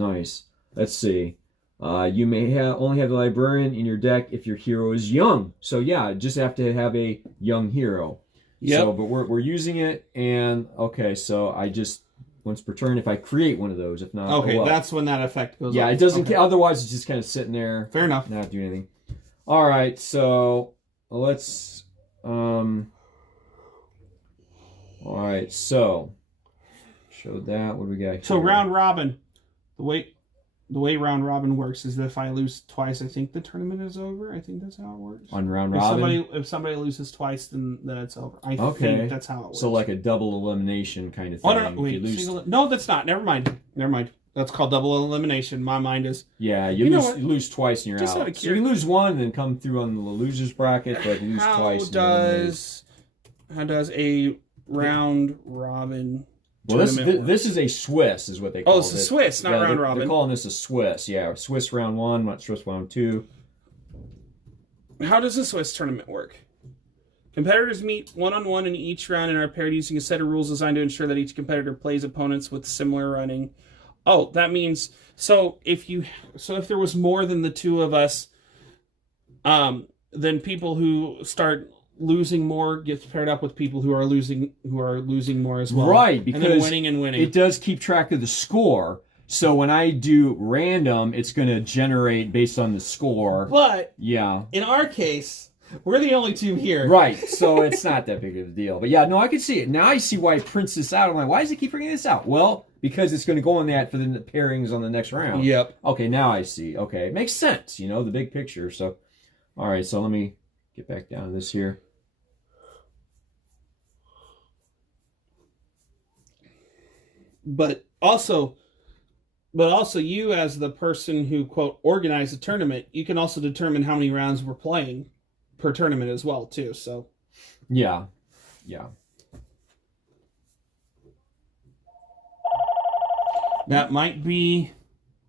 Let's see. You may only have the librarian in your deck if your hero is young. So yeah, just have to have a young hero. Yep. So, but we're using it, and okay, so I just once per turn if I create one of those. If not, okay, that's when that effect goes. Yeah, it doesn't. Otherwise, it's just kind of sitting there. Fair enough. Not doing anything. All right, so let's. All right, so showed that. What do we got here? So round robin, the way round robin works is that if I lose twice, I think the tournament is over. I think that's how it works. On round robin? If somebody loses twice, then it's over. I Okay. think that's how it works. So like a double elimination kind of thing. Oh, no, wait, no, that's not. Never mind. That's called double elimination. My mind is... Yeah, you lose twice and you're Just out. out of So you lose one and then come through on the losers bracket, but you lose twice. How does a round robin... Well, this is a Swiss, is what they call it. Oh, it's a Swiss, not round robin. They're calling this a Swiss, yeah. Swiss round 1, not Swiss round 2. How does a Swiss tournament work? Competitors meet one-on-one in each round and are paired using a set of rules designed to ensure that each competitor plays opponents with similar running. Oh, that means... So if there was more than the two of us, then people who start... losing more gets paired up with people who are losing more as well. Right, because and then winning and winning. It does keep track of the score. So when I do random, it's going to generate based on the score. But yeah, in our case, we're the only two here. Right, so it's not that big of a deal. But yeah, no, I can see it. Now I see why it prints this out. I'm like, why does it keep bringing this out? Well, because it's going to go on that for the pairings on the next round. Yep. Okay, now I see. Okay, it makes sense, the big picture. So, all right, so let me get back down to this here. But also you as the person who, quote, organized the tournament, you can also determine how many rounds we're playing per tournament as well, too. So Yeah. That might be...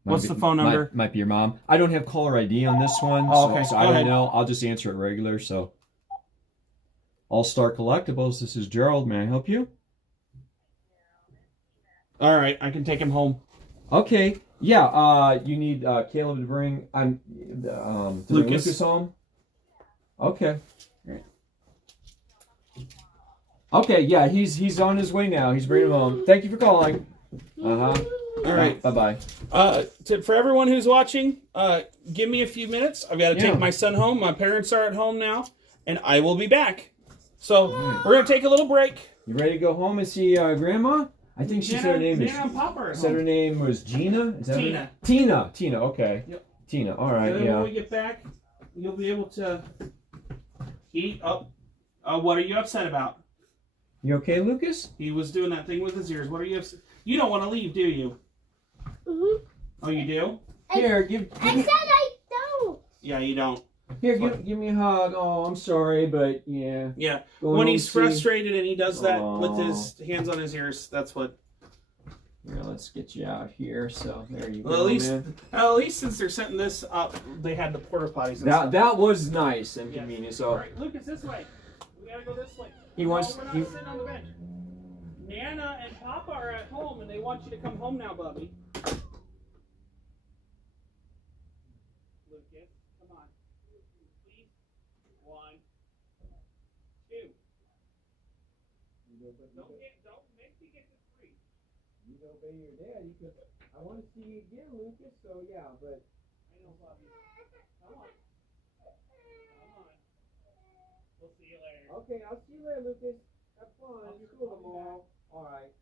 What's the phone number? Might be your mom. I don't have caller ID on this one, so I don't know. I'll just answer it regular, so... All-Star Collectibles, this is Gerald. May I help you? All right, I can take him home. Okay. Yeah. You need Caleb to bring. Lucas home. Okay. Okay. Yeah. He's on his way now. He's bringing him home. Thank you for calling. All right. Bye. For everyone who's watching, give me a few minutes. I've got to take my son home. My parents are at home now, and I will be back. So we're gonna take a little break. You ready to go home and see Grandma? I think she said her name is. Said her name was Gina. Is that Tina. Tina. Okay. Yep. Tina. All right. And then when we get back, you'll be able to eat. What are you upset about? You okay, Lucas? He was doing that thing with his ears. What are you upset? You don't want to leave, do you? Mhm. Oh, you do? Here, give. I said I don't. Yeah, you don't. Here, give me a hug. Oh, I'm sorry, but yeah. Yeah. When he's frustrated and he does that with his hands on his ears, that's what. Here, let's get you out here. So there you Well, go. at least since they're setting this up, they had the porta potties. That was nice and convenient. So. All right, Lucas, this way. We gotta go this way. He wants. We're not sitting on the bench. Nana and Papa are at home, and they want you to come home now, Bubby. Lucas, come on. Please. 1, 2. Don't make me get to 3. You obey your dad. I want to see you again, Lucas. So yeah, but. I know, Bubby. Come on. We'll see you later. Okay, I'll see you later, Lucas. Have fun. School tomorrow. All right.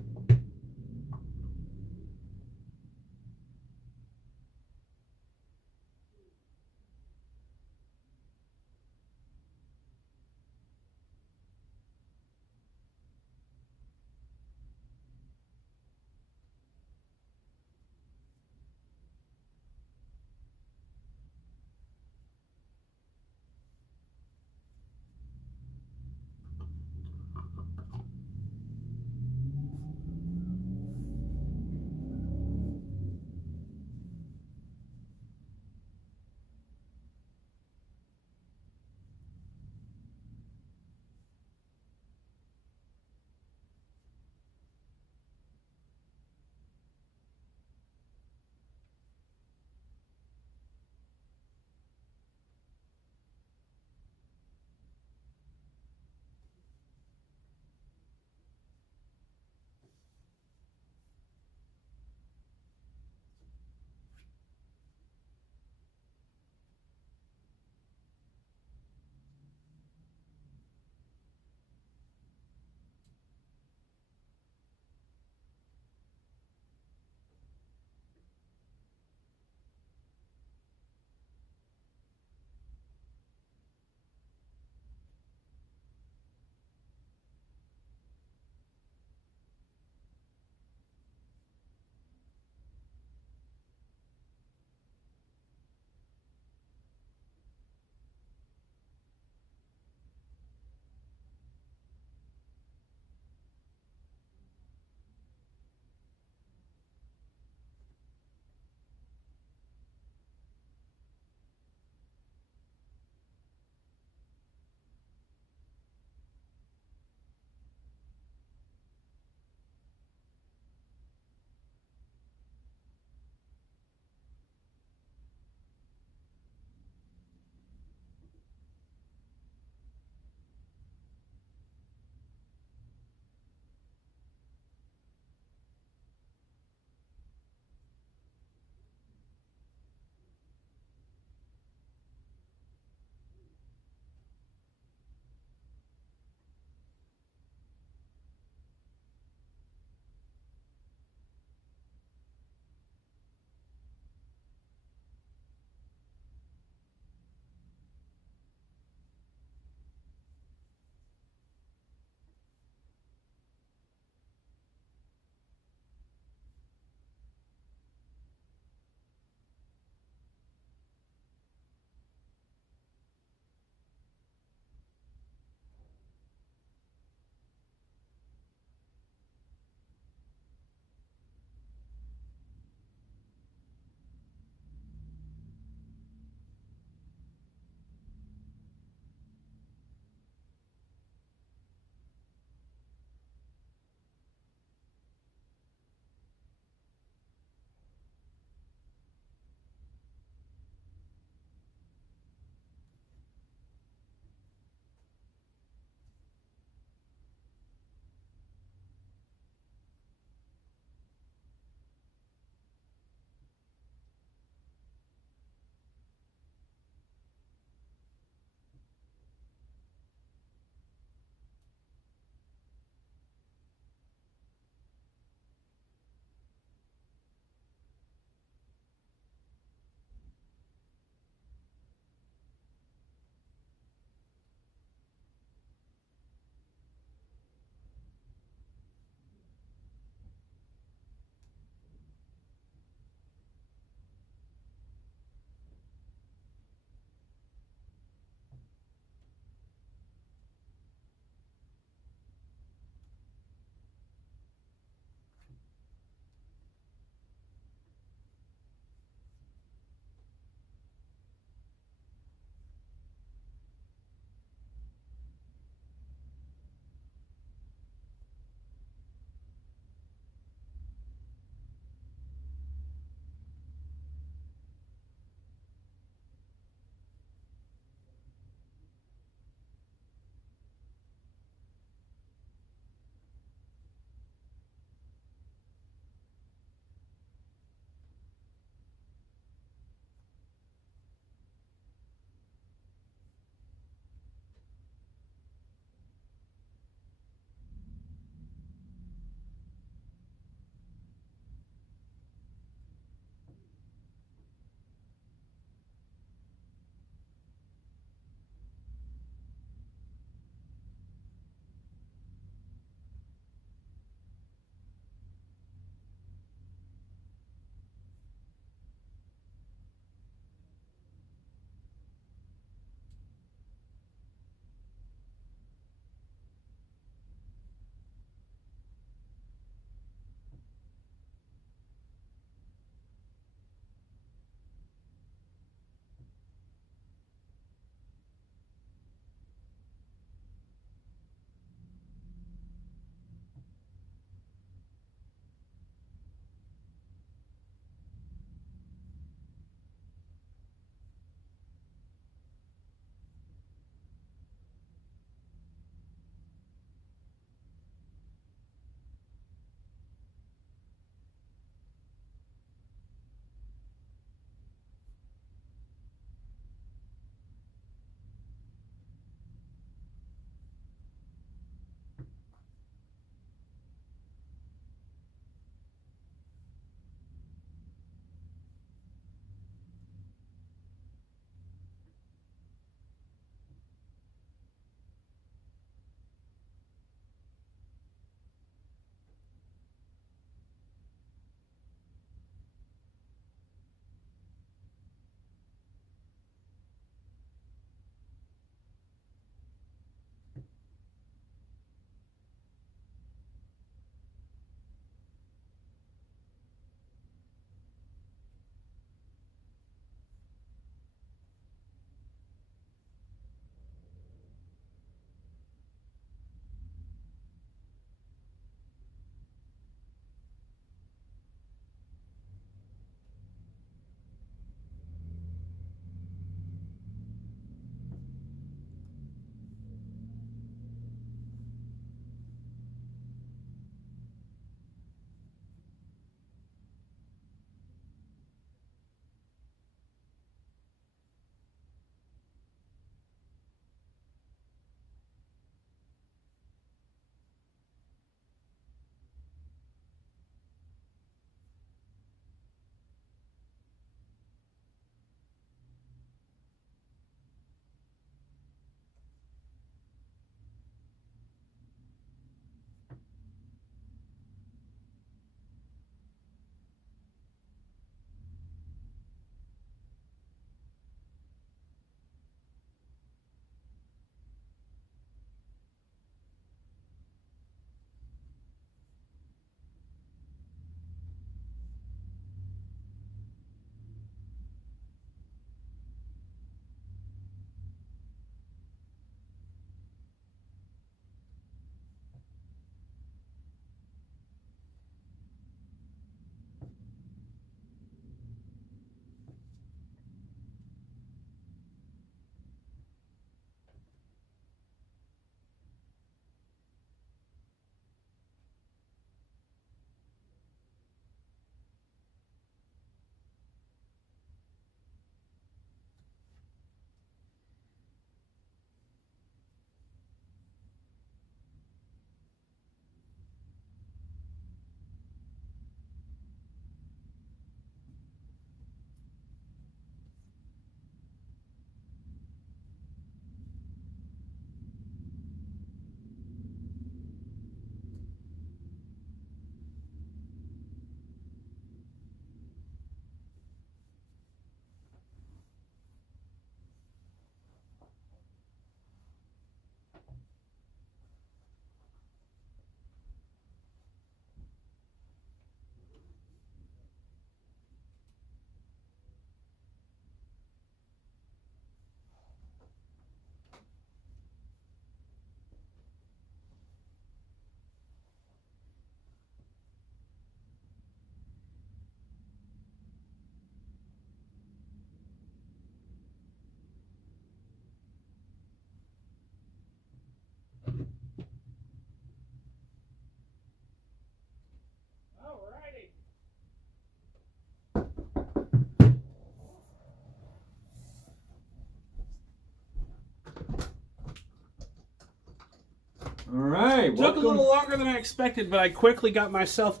All right. Took a little longer than I expected, but I quickly got myself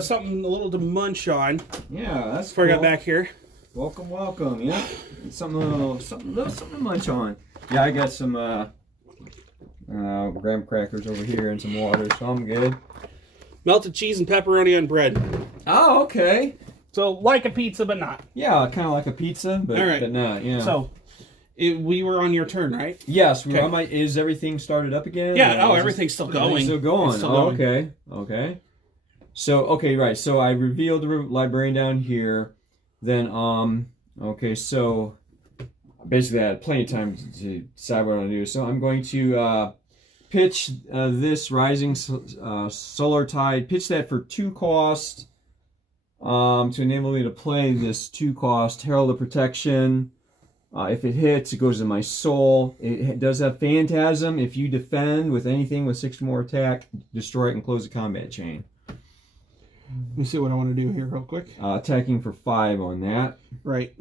something a little to munch on. Yeah, that's before cool. I got back here. Welcome, welcome. Yeah, something to munch on. Yeah, I got some graham crackers over here and some water, so I'm good. Melted cheese and pepperoni on bread. Oh, okay. So like a pizza, but not. Yeah, kind of like a pizza, but, All right. but not. Yeah. So we were on your turn, right? Yes. Okay. Is everything started up again? Yeah. Oh, everything's still going. Everything's still going. It's still going. Okay. Okay. So right. So I revealed the librarian down here. Then okay. So basically, I had plenty of time to decide what I want to do. So I'm going to pitch this Rising Solar Tide. Pitch that for 2 cost. To enable me to play this 2 cost Herald of Protection. If it hits, it goes to my soul. It does have Phantasm. If you defend with anything with 6 or more attack, destroy it and close the combat chain. Let me see what I want to do here real quick. Attacking for 5 on that. Right.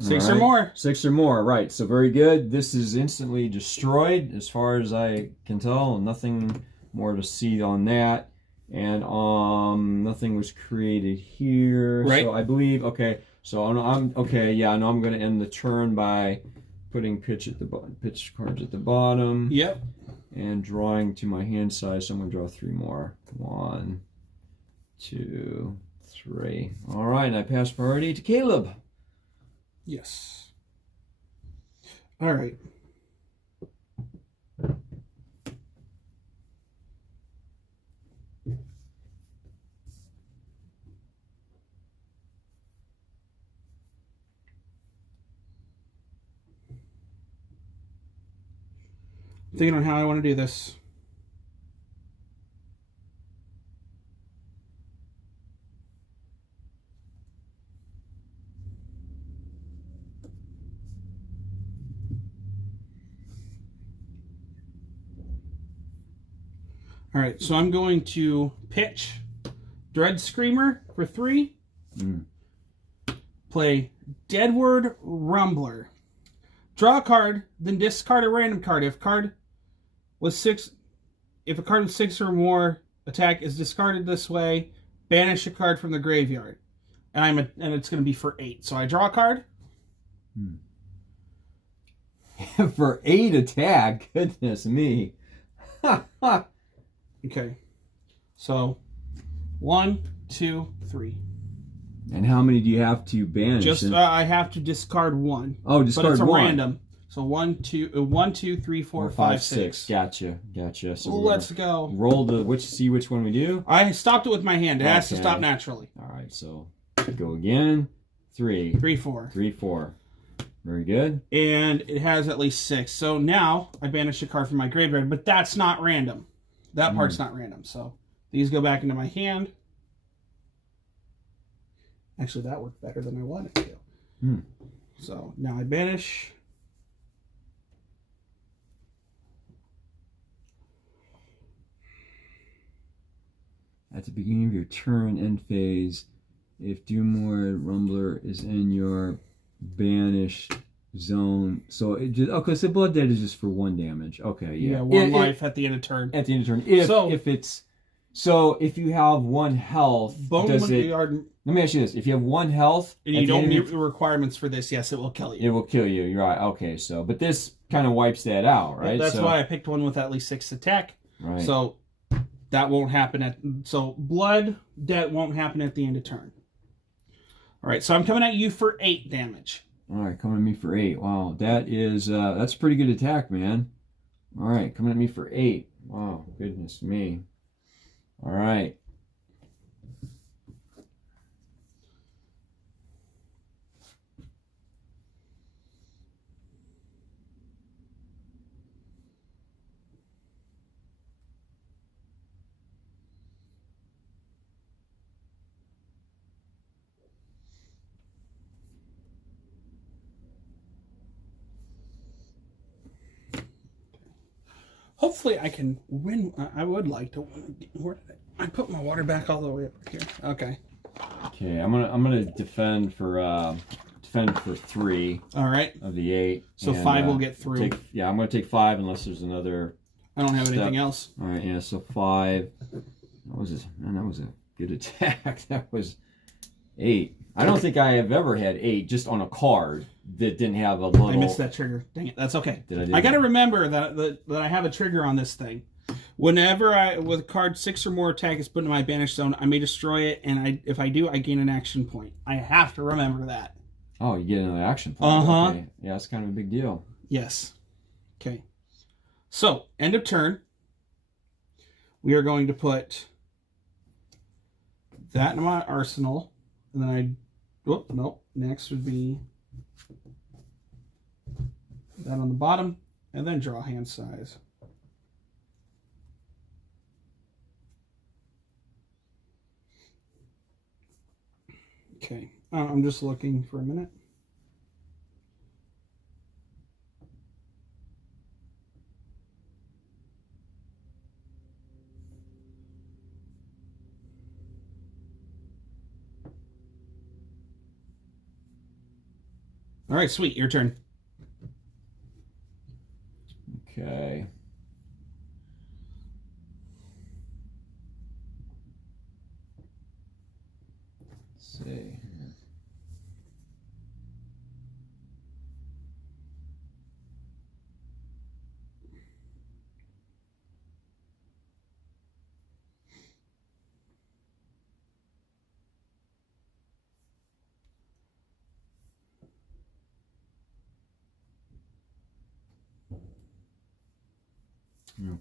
6 or more. 6 or more, right. So very good. This is instantly destroyed as far as I can tell. Nothing more to see on that. And nothing was created here. Right. So I believe, okay. So I'm okay, yeah, I know I'm going to end the turn by putting pitch cards at the bottom. Yep. And drawing to my hand size. So I'm going to draw 3 more. 1, 2, 3. All right, and I pass priority to Caleb. Yes. All right. Thinking on how I want to do this. All right, so I'm going to pitch Dread Screamer for 3. Play Deadward Rumbler. Draw a card, then discard a random card. If a card with 6 or more attack is discarded this way, banish a card from the graveyard. And it's going to be for 8. So I draw a card. For 8 attack, goodness me. Okay. So 1, 2, 3. And how many do you have to banish? Just I have to discard 1. Oh, discard 1. But it's a random. So 1, 2, 3, 4, 5, 6. Gotcha. So let's go. Roll see which one we do. I stopped it with my hand. It has to stop naturally. All right, so go again. 3. 3, 4. 3, 4. Very good. And it has at least 6. So now I banish a card from my graveyard, but that's not random. That part's not random. So these go back into my hand. Actually, that worked better than I wanted to. So now I banish. At the beginning of your turn, end phase, if Doomlord Rumbler is in your banished zone, so it just so Blood Dead is just for 1 damage. Okay, yeah. 1 life at the end of turn. At the end of turn, if you have 1 health, does it? Let me ask you this: if you have 1 health, and you don't meet the requirements for this, yes, it will kill you. It will kill you. You're right. Okay, so but this kind of wipes that out, right? That's why I picked one with at least 6 attack. Right. So that won't happen so Blood Debt won't happen at the end of turn. All right, so I'm coming at you for 8 damage. All right, coming at me for 8. Wow, that's a pretty good attack, man. All right, coming at me for 8. Wow, goodness me. All right. Hopefully I can win. I would like to win. Where did I put my water back all the way up here? Okay. Okay, I'm gonna defend for defend for 3 All right. of the 8. So and, 5 will get through. I'm going to take 5 unless there's another. I don't have step. anything else. All right, yeah. So 5. That was a good attack. That was 8. I don't think I have ever had 8 just on a card that didn't have a little. I missed that trigger. Dang it. That's okay. Did I got to remember that I have a trigger on this thing. Whenever with card 6 or more attack is put in my banish zone, I may destroy it, and if I do, I gain an action point. I have to remember that. Oh, you get another action point. Okay. Yeah, that's kind of a big deal. Yes. Okay. So, end of turn. We are going to put that in my arsenal, and then next would be that on the bottom, and then draw hand size. Okay, I'm just looking for a minute. All right, sweet, your turn. Okay. Let's see.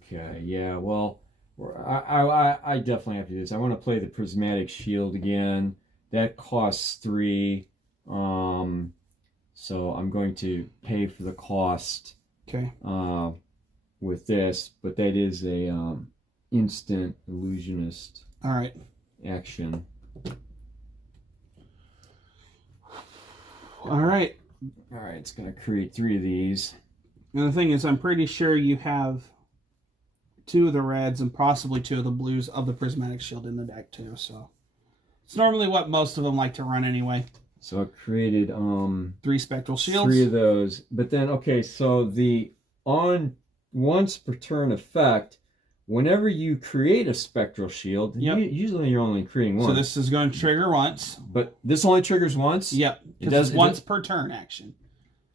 Okay, yeah, well, I definitely have to do this. I want to play the Prismatic Shield again. That costs 3. So I'm going to pay for the cost Okay. with this, but that is a instant illusionist All right. action. All right. All right, it's going to create 3 of these. And the thing is, I'm pretty sure you have 2 of the reds and possibly 2 of the blues of the Prismatic Shield in the deck too. So it's normally what most of them like to run anyway. So it created 3 Spectral Shields. 3 of those. But then, okay, so the on once per turn effect, whenever you create a Spectral Shield, usually you're only creating 1. So this is going to trigger once. But this only triggers once? Yep. Because it's once per turn action.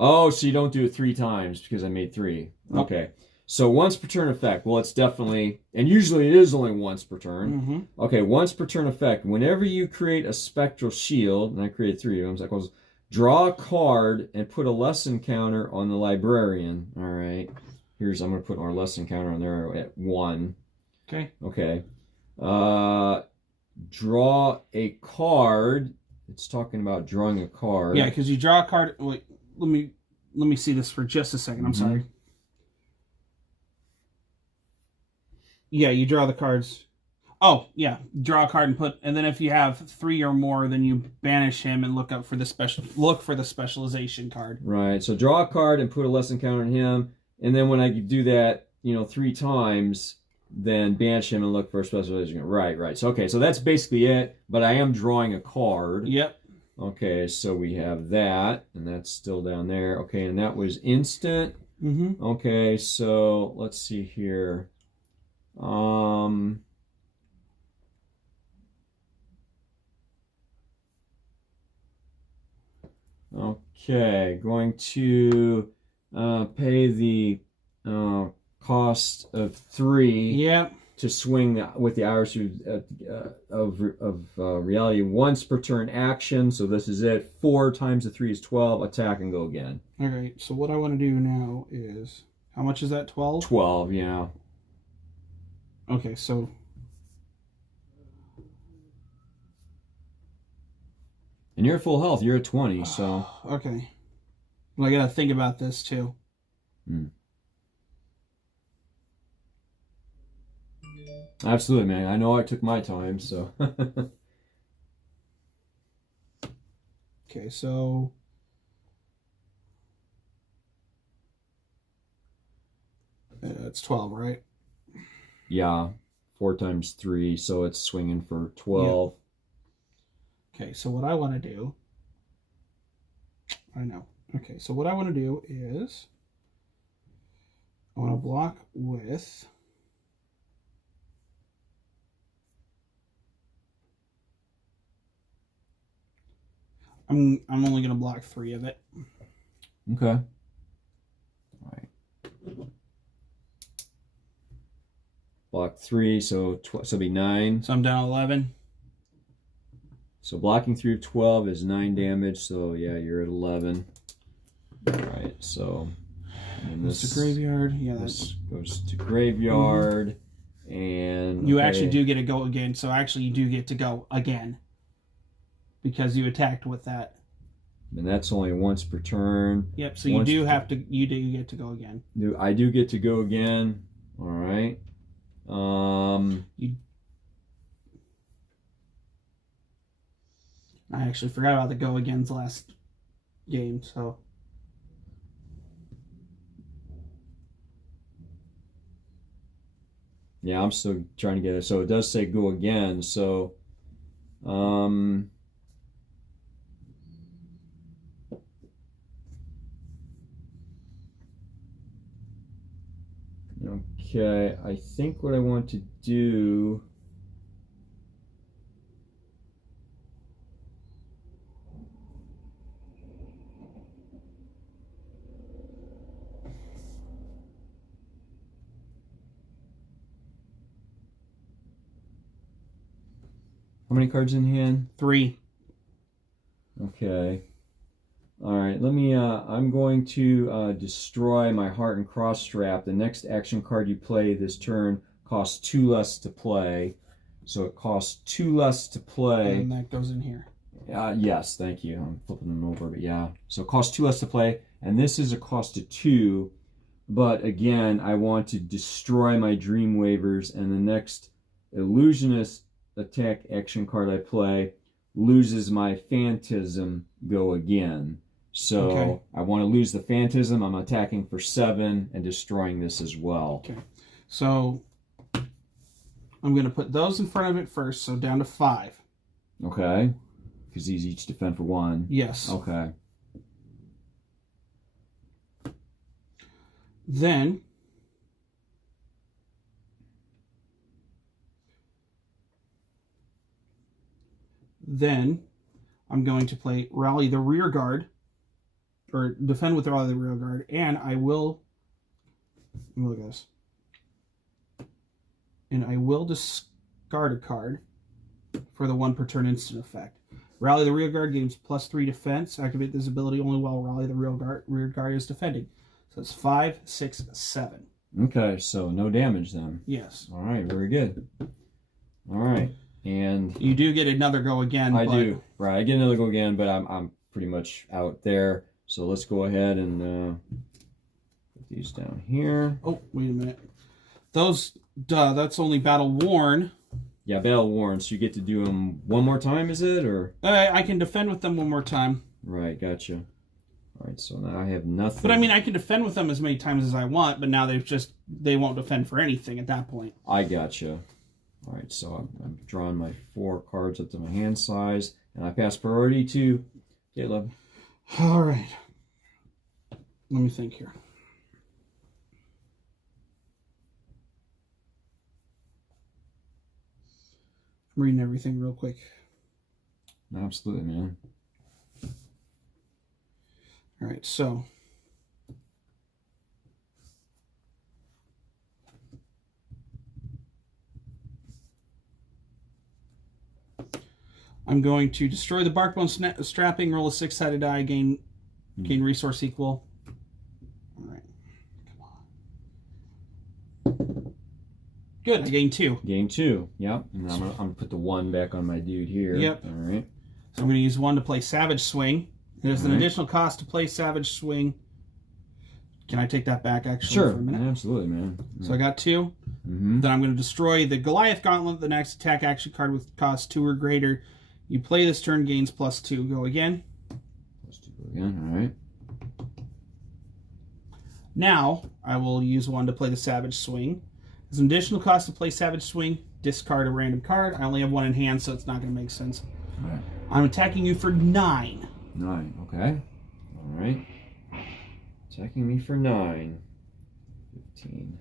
Oh, so you don't do it 3 times because I made 3. Nope. Okay. So once per turn effect. Well, it's definitely, and usually it is only once per turn. Mm-hmm. Okay, once per turn effect. Whenever you create a Spectral Shield, and I created 3 of them, so I goes, draw a card and put a lesson counter on the Librarian. All right. I'm going to put our lesson counter on there at 1. Okay. Okay. Draw a card. It's talking about drawing a card. Yeah, because you draw a card. Wait, let me see this for just a second. I'm sorry. Yeah, you draw the cards. Oh, yeah. Draw a card and then if you have 3 or more, then you banish him and look for the specialization card. Right. So draw a card and put a lesson counter on him, and then when I do that, 3 times, then banish him and look for a specialization card. Right. So okay, so that's basically it. But I am drawing a card. Yep. Okay, so we have that, and that's still down there. Okay, and that was instant. Mm-hmm. Okay, so let's see here. Okay, going to pay the cost of 3. Yep. To swing with the Iris of reality once per turn action. So this is it. 4 times the 3 is 12. Attack and go again. All right. So what I want to do now is, how much is that? 12. 12. Yeah. Okay. So. And you're at full health. You're at 20. So. Okay. Well, I gotta think about this too. Absolutely, man. I know I took my time, so. Okay, so. It's 12, right? Yeah. 4 times 3, so it's swinging for 12. Yeah. Okay, so what I want to do I know. Okay, so what I want to do is I want to block with I'm only going to block 3 of it. Okay. All right. Block 3, so so it'll be 9. So I'm down 11. So blocking through 12 is 9 damage. So yeah, you're at 11. All right. So and This to graveyard. Yeah, this goes to graveyard, and you okay. actually do get to go again. So actually, you do get to go again because you attacked with that. And that's only once per turn. Yep. So you do have to. You do get to go again. I do get to go again. All right. I actually forgot about the go agains last game, so. Yeah, I'm still trying to get it. So it does say go again. So, okay, I think what I want to do. How many cards in hand? 3. Okay. All right. Let me. I'm going to destroy my Heart and Cross Strap. The next action card you play this turn costs 2 less to play. So it costs 2 less to play. And that goes in here. Yes. Thank you. I'm flipping them over, but yeah. So it costs 2 less to play, and this is a cost of 2. But again, I want to destroy my Dream Waivers, and the next Illusionist attack action card I play loses my Phantasm go again. So okay. I want to lose the Phantasm. I'm attacking for 7 and destroying this as well. Okay. So I'm going to put those in front of it first, so down to 5. Okay. Because these each defend for 1. Yes. Okay. Then I'm going to play Rally the Rear Guard, or defend with Rally the Rear Guard, and I will, look at this, and I will discard a card for the 1 per turn instant effect. Rally the Rear Guard gains +3 defense. Activate this ability only while Rally the Rear Guard is defending. So it's 5, 6, 7. Okay, so no damage then. Yes. All right, very good. All right. And you do get another go again. I do. Right, I get another go again, but I'm pretty much out there. So let's go ahead and put these down here. Oh, wait a minute. Those, that's only battle worn. Yeah, battle worn. So you get to do them one more time, is it, or? I can defend with them one more time. Right, gotcha. All right, so now I have nothing. But I mean, I can defend with them as many times as I want, but now they won't defend for anything at that point. I gotcha. All right, so I'm drawing my 4 cards up to my hand size, and I pass priority to Caleb. All right. Let me think here. I'm reading everything real quick. Absolutely, man. All right, so I'm going to destroy the Barkbone strapping, roll a 6-sided die, gain resource equal. All right, come on. Good, I gained 2. Gain 2, yep. And I'm gonna put the 1 back on my dude here. Yep. All right. So I'm going to use 1 to play Savage Swing. There's an additional cost to play Savage Swing. Can I take that back, actually, sure. for a minute? Absolutely, man. So I got 2. Mm-hmm. Then I'm going to destroy the Goliath Gauntlet, the next attack action card with cost 2 or greater. You play this turn, gains +2. Go again. +2 again, all right. Now, I will use 1 to play the Savage Swing. There's an additional cost to play Savage Swing. Discard a random card. I only have 1 in hand, so it's not going to make sense. All right. I'm attacking you for 9. 9, okay. All Alright. Attacking me for 9. 15.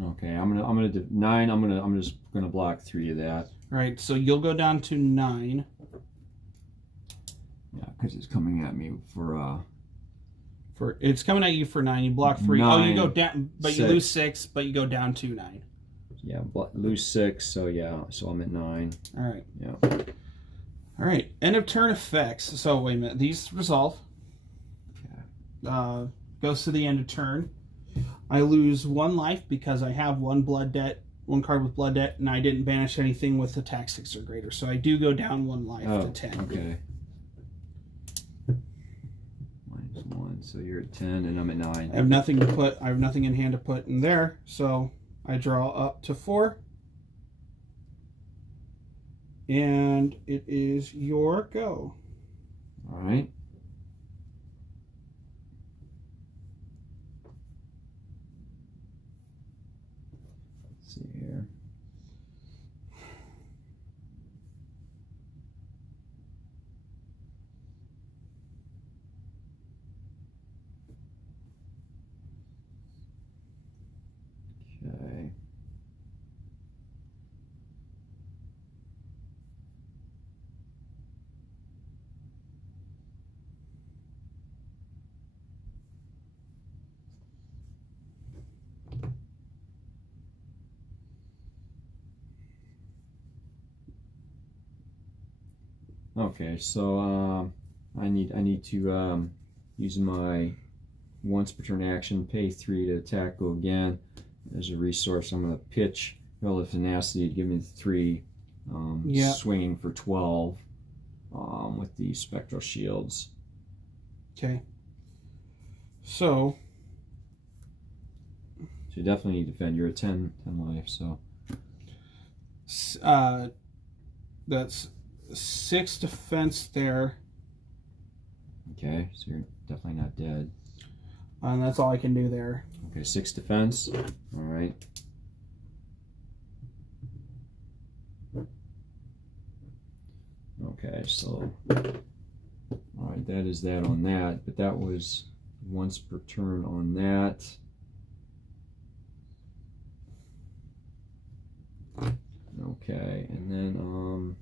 Okay, I'm gonna do 9. I'm just gonna block 3 of that. All right, so you'll go down to 9. Yeah, because it's coming at me for It's coming at you for 9. You block 3. 9, oh, you go down, but 6. you lose 6, but you go down to 9. Yeah, lose 6. So yeah, so I'm at 9. All right. Yeah. All right. End of turn effects. So wait a minute. These resolve. Okay. Goes to the end of turn. I lose 1 life because I have 1 blood debt, 1 card with blood debt, and I didn't banish anything with attack 6 or greater. So I do go down 1 life to 10. Okay. -1, so you're at 10, and I'm at 9. I have nothing to put. I have nothing in hand to put in there, so I draw up to 4, and it is your go. All right. Let's see here. Okay. Okay, so I need to use my once per turn action, pay 3 to attack, go again. As a resource, I'm going to pitch Relative Tenacity to give me the 3, swinging for 12 with the Spectral Shields. Okay. So you definitely need to defend. You're at 10 life, so. That's 6 defense there. Okay, so you're definitely not dead. And that's all I can do there. Okay, 6 defense. All right. Okay, so all right, that is that on that, but that was once per turn on that. Okay, and then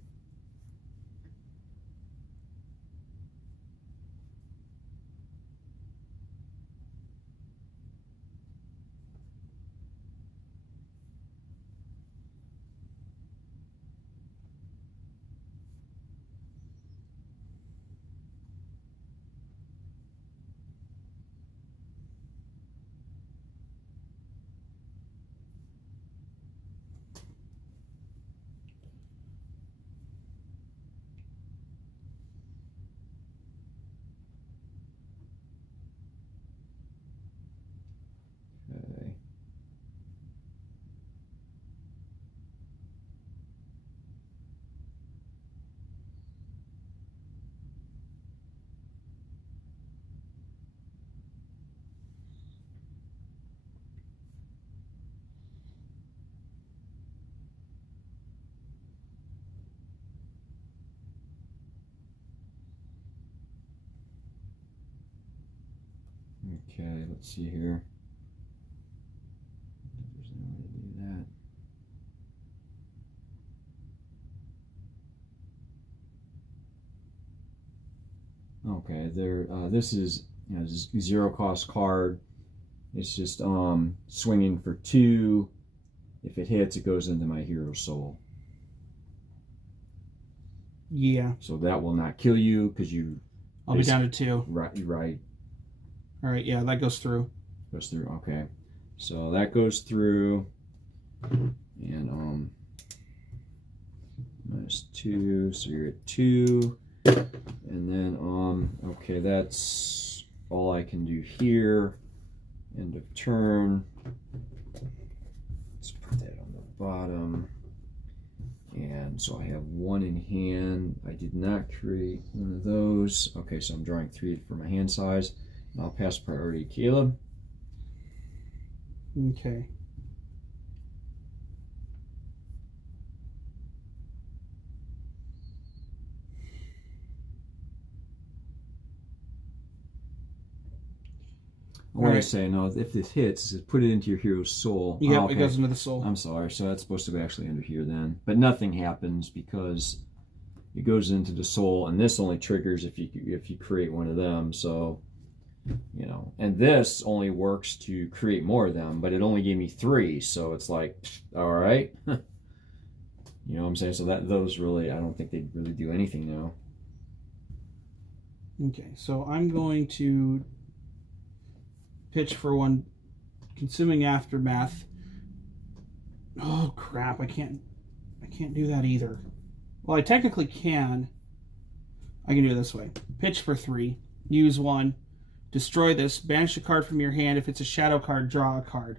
Okay, let's see here. There's no way to do that. Okay, there. This is zero cost card. It's just swinging for 2. If it hits, it goes into my hero soul. Yeah. So that will not kill you because you. I'll be down to 2. Right. Right. All right. Yeah, that goes through. Goes through. Okay. So that goes through, and -2. So you're at 2, and then okay, that's all I can do here. End of turn. Let's put that on the bottom. And so I have 1 in hand. I did not create one of those. Okay, so I'm drawing 3 for my hand size. And I'll pass priority to Caleb. Okay. What I say, no, if this hits, it put it into your hero's soul. Yep, okay. it goes into the soul. I'm sorry, so that's supposed to be actually under here then. But nothing happens because it goes into the soul, and this only triggers if you create one of them. So, and this only works to create more of them, but it only gave me 3, so it's like, all right. You know what I'm saying? So those really, I don't think they really do anything now. Okay, so I'm going to pitch for 1 consuming aftermath. Oh crap, I can't do that either. Well, I technically can. I can do it this way. Pitch for 3, use 1, destroy this, banish a card from your hand. If it's a shadow card, draw a card.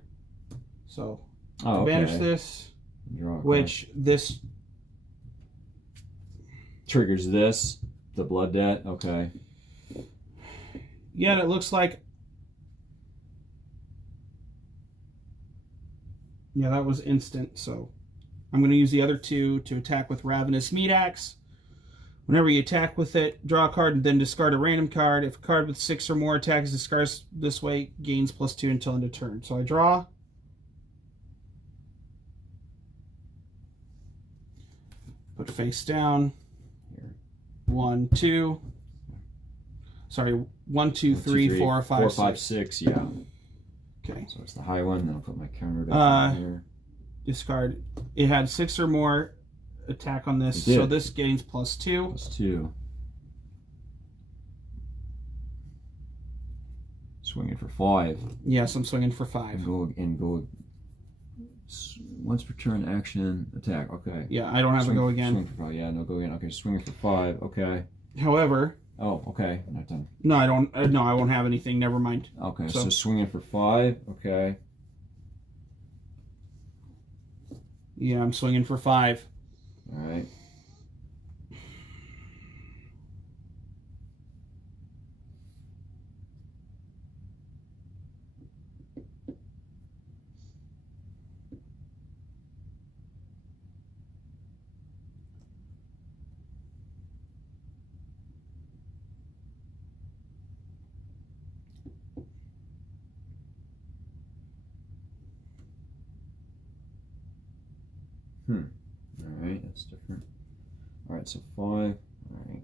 So banish this, Draw a which card. this Triggers this, the blood debt, okay. Yeah, and it looks like, yeah, that was instant, so I'm going to use the other 2 to attack with Ravenous Meat Axe. Whenever you attack with it, draw a card and then discard a random card. If a card with 6 or more attacks discards this way, gains +2 until end of turn. So I draw. Put face down. Here. 1, 2. Sorry, 1, 2, 3, 4, 5, 4, 6. 5, 6, yeah. Okay. So it's the high one, then I'll put my counter down here. Discard. It had 6 or more attack on this, It did. so this gains +2. +2. Swinging for 5. Yes, I'm swinging for 5. Go. Once per turn, action, attack. Okay. Yeah, I don't have to go again. Swing for 5. Yeah, no, go again. Okay, swinging for 5. Okay. However, Oh, okay. Not done. no, I don't. No, I won't have anything. Never mind. Okay, So- so swinging for 5. Okay. Yeah, I'm swinging for 5. All right. All right, that's different. All right, so 5. All right.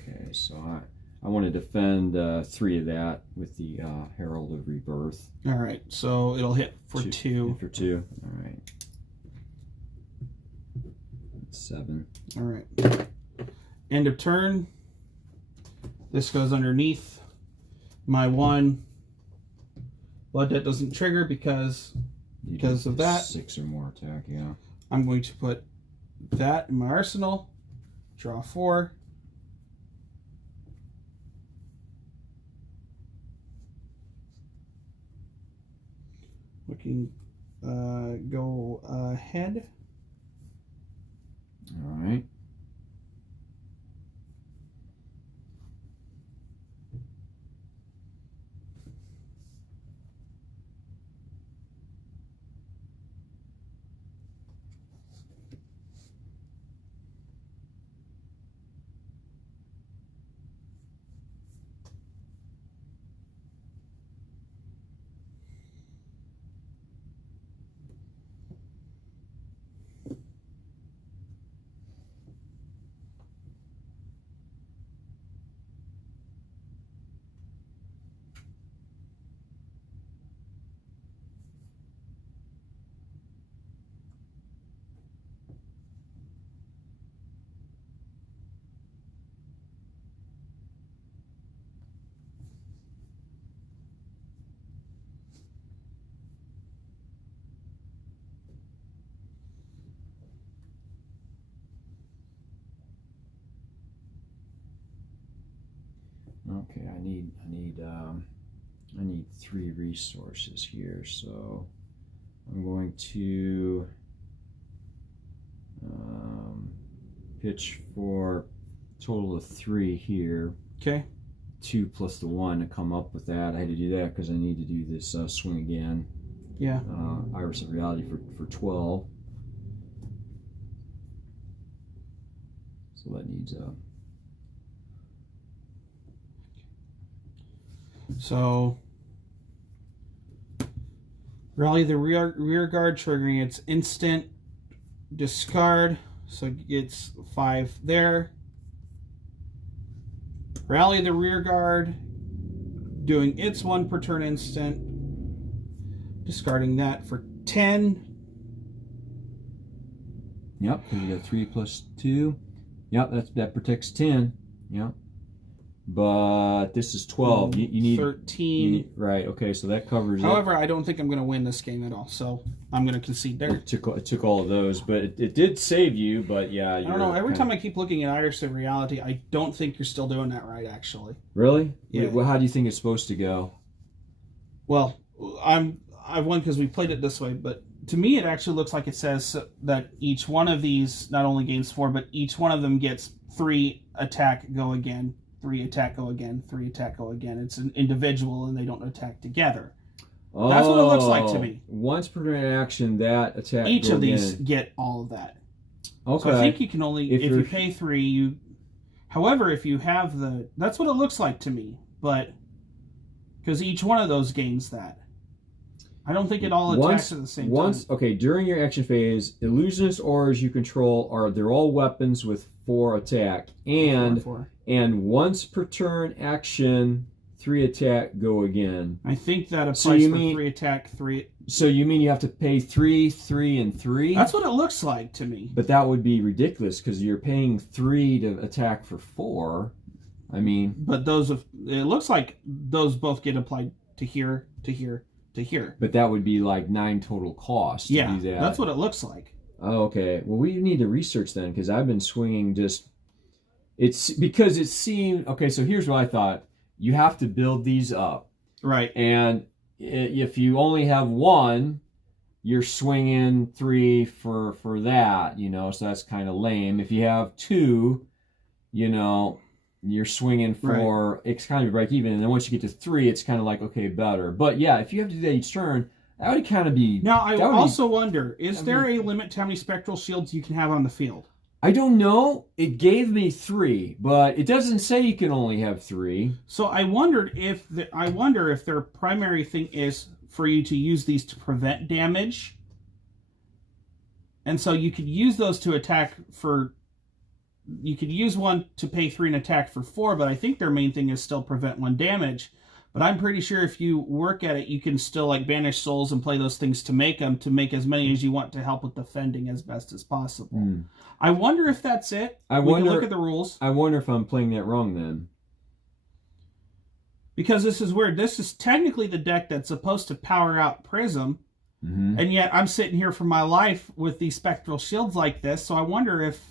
Okay, so I want to defend 3 of that with the Herald of Rebirth. All right, so it'll hit for 2. For 2. All right. 7. All right. End of turn. This goes underneath my 1. Blood Debt doesn't trigger because of that. 6 or more attack, yeah. I'm going to put that in my arsenal. Draw 4. Looking, go ahead. All right. Okay, I need 3 resources here, so I'm going to pitch for a total of 3 here. Okay. 2 plus the 1 to come up with that. I had to do that because I need to do this swing again. Yeah. Iris of Reality for 12. So that needs a. So rally the rear guard, triggering its instant discard, so it gets 5 there. Rally the rear guard, doing its 1 per turn instant, discarding that for 10. Yep, because you got 3 plus 2. Yep, that protects 10. Yep. But this is 12. You need 13. Right, okay, so that covers However, I don't think I'm going to win this game at all, so I'm going to concede there. it took all of those, but it did save you, but yeah. I don't know, every time I keep looking at Iris of Reality, I don't think you're still doing that right, actually. Really? Yeah. Well, how do you think it's supposed to go? Well, I've won because we played it this way, but to me it actually looks like it says that each one of these not only gains 4, but each one of them gets 3 attack, go again, 3 attack, go again, 3 attack, go again. It's an individual and they don't attack together. Oh, That's what it looks like to me. Once per turn action, that attack. Each go of these again. get all of that. Okay. So I think you can only, if you're- you pay 3, you... However, if you have the... That's what it looks like to me, but... Because each one of those gains that. I don't think it all attacks at the same time. Okay, during your action phase, illusionist auras you control they're all weapons with 4 attack. And once per turn action, 3 attack, go again. I think that applies So you for mean- 3 attack, 3... So you mean you have to pay 3, 3, and 3? That's what it looks like to me. But that would be ridiculous because you're paying 3 to attack for 4. I mean... But those it looks like those both get applied to here, to here, to here. But that would be like 9 total cost to do that. That's what it looks like. Oh, okay. Well, we need to research then because I've been swinging just... It's because it seemed... Okay, so here's what I thought. You have to build these up. Right. And if you only have 1, you're swinging 3 for that, so that's kind of lame. If you have 2, you're swinging for... Right. It's kind of break even. And then once you get to 3, it's kind of like, okay, better. But yeah, if you have to do that each turn, that would kind of be... Now, I also wonder, is there a limit to how many spectral shields you can have on the field? I don't know. It gave me 3, but it doesn't say you can only have 3. So I wonder if their primary thing is for you to use these to prevent damage, and so you could use those to attack for. You could use one to pay 3 and attack for 4, but I think their main thing is still prevent 1 damage. But I'm pretty sure if you work at it, you can still like banish souls and play those things to make as many as you want to help with defending as best as possible. I wonder if that's it. We can look at the rules. I wonder if I'm playing that wrong then. Because this is weird. This is technically the deck that's supposed to power out Prism, and yet I'm sitting here for my life with these spectral shields like this. So I wonder if.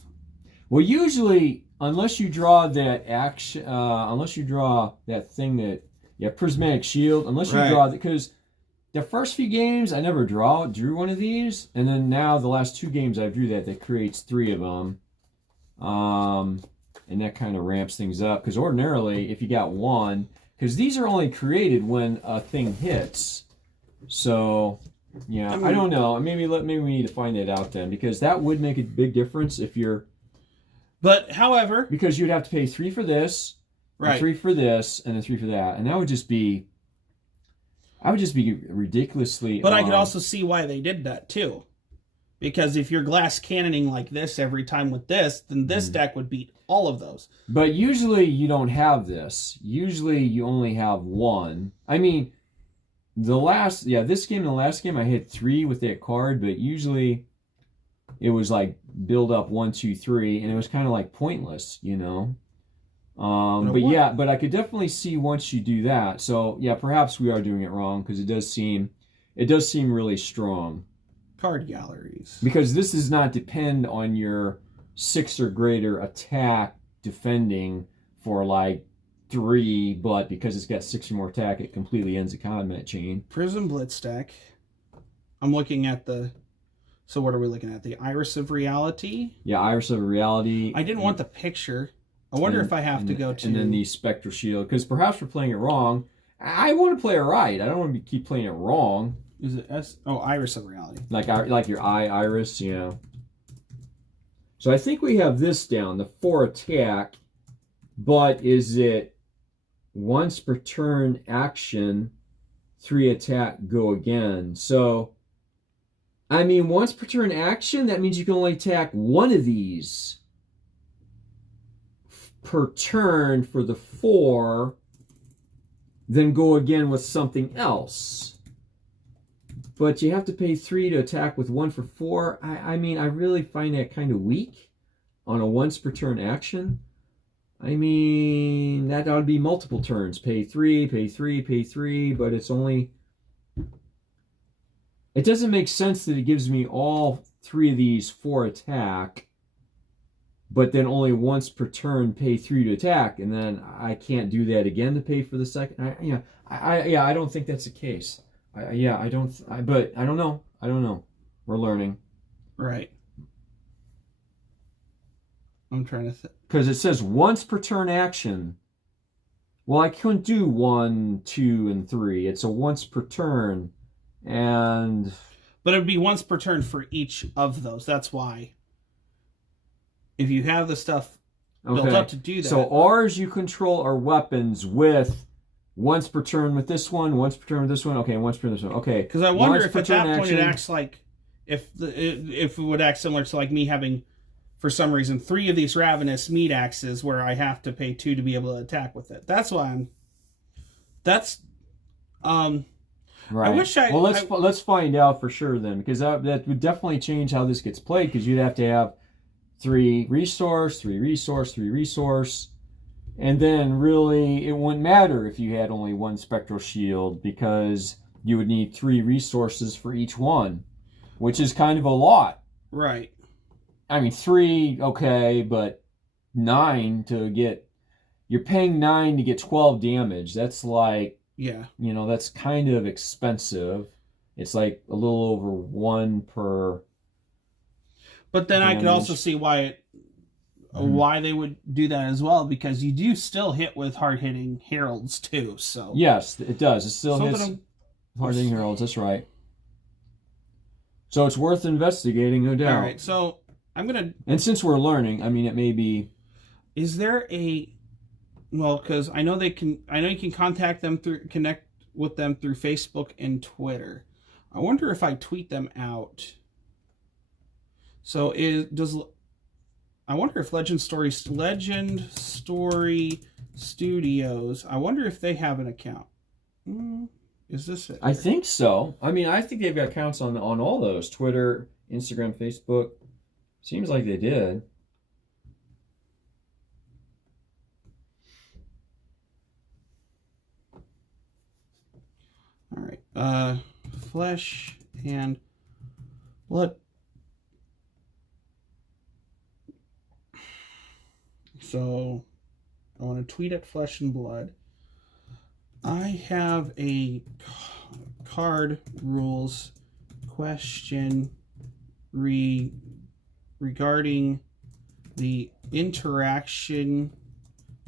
Well, usually, unless you draw that action, unless you draw that thing that. Yeah, Prismatic Shield, unless you draw... Because the first few games, I never drew one of these. And then now, the last 2 games I drew that creates 3 of them. And that kind of ramps things up. Because ordinarily, if you got 1... Because these are only created when a thing hits. So, yeah, I don't know. Maybe we need to find that out then. Because that would make a big difference if you're... But, however... Because you'd have to pay 3 for this... Right. 3 for this, and then 3 for that. And that would just be... I would just be ridiculously... But I could also see why they did that, too. Because if you're glass cannoning like this every time with this, then this deck would beat all of those. But usually you don't have this. Usually you only have 1. I mean, this game and the last game I hit 3 with that card, but usually it was like build up 1, 2, 3, and it was kind of like pointless, But I could definitely see once you do that. So yeah, perhaps we are doing it wrong because it does seem really strong. Card galleries. Because this does not depend on your 6 or greater attack defending for like 3, but because it's got 6 or more attack, it completely ends the combat chain. Prism Blitz stack. I'm looking at the... So what are we looking at? The Iris of Reality? Yeah, Iris of Reality. I didn't want the picture. I wonder if I have to go to... And then the Spectral Shield, because perhaps we're playing it wrong. I want to play it right. I don't want to keep playing it wrong. Is it S? Oh, Iris of Reality. Like your eye, Iris, yeah. So I think we have this down, the 4 attack, but is it once per turn action, 3 attack, go again? So, I mean, once per turn action, that means you can only attack one of these per turn for the 4, then go again with something else. But you have to pay 3 to attack with 1 for 4. I mean, I really find that kind of weak on a once per turn action. I mean, that ought to be multiple turns. Pay 3, pay 3, pay 3, but it's only... It doesn't make sense that it gives me all 3 of these 4 attack, but then only once per turn pay 3 to attack, and then I can't do that again to pay for the second. I don't think that's the case. But I don't know. I don't know. We're learning. Right. I'm trying to... Because it says once per turn action. Well, I couldn't do 1, 2, and 3. It's a once per turn. And... But it would be once per turn for each of those. That's why. If you have the stuff built up to do that... So ours, you control our weapons with... Once per turn with this one, once per turn with this one. Okay, once per turn with this one. Okay. Because I wonder if at that point it acts like... If it would act similar to like me having, for some reason, 3 of these Ravenous Meat Axes where I have to pay 2 to be able to attack with it. That's why I'm... That's... Right. I wish I... Well, let's find out for sure then. Because that would definitely change how this gets played. Because you'd have to have 3 resource, 3 resource, 3 resource... And then really it wouldn't matter if you had only 1 Spectral Shield because you would need 3 resources for each one, which is kind of a lot. Right. I mean, 3, okay, but 9 to get... You're paying 9 to get 12 damage. That's like... Yeah. You know, that's kind of expensive. It's like a little over 1 per... But then damage. I could also see why they would do that as well, because you do still hit with hard-hitting heralds too. So yes, it does. It still hits hard-hitting heralds. That's right. So it's worth investigating, no doubt. All right. So I'm gonna. And since we're learning, I mean, it may be. Is there a? Well, because I know they can. I know you can connect with them through Facebook and Twitter. I wonder if I tweet them out. So I wonder if Legend Story Studios, I wonder if they have an account. Is this it? I think so. I mean, I think they've got accounts on all those. Twitter, Instagram, Facebook. Seems like they did. All right. Flesh and Blood. So, I want to tweet at Flesh and Blood. I have a card rules question regarding the interaction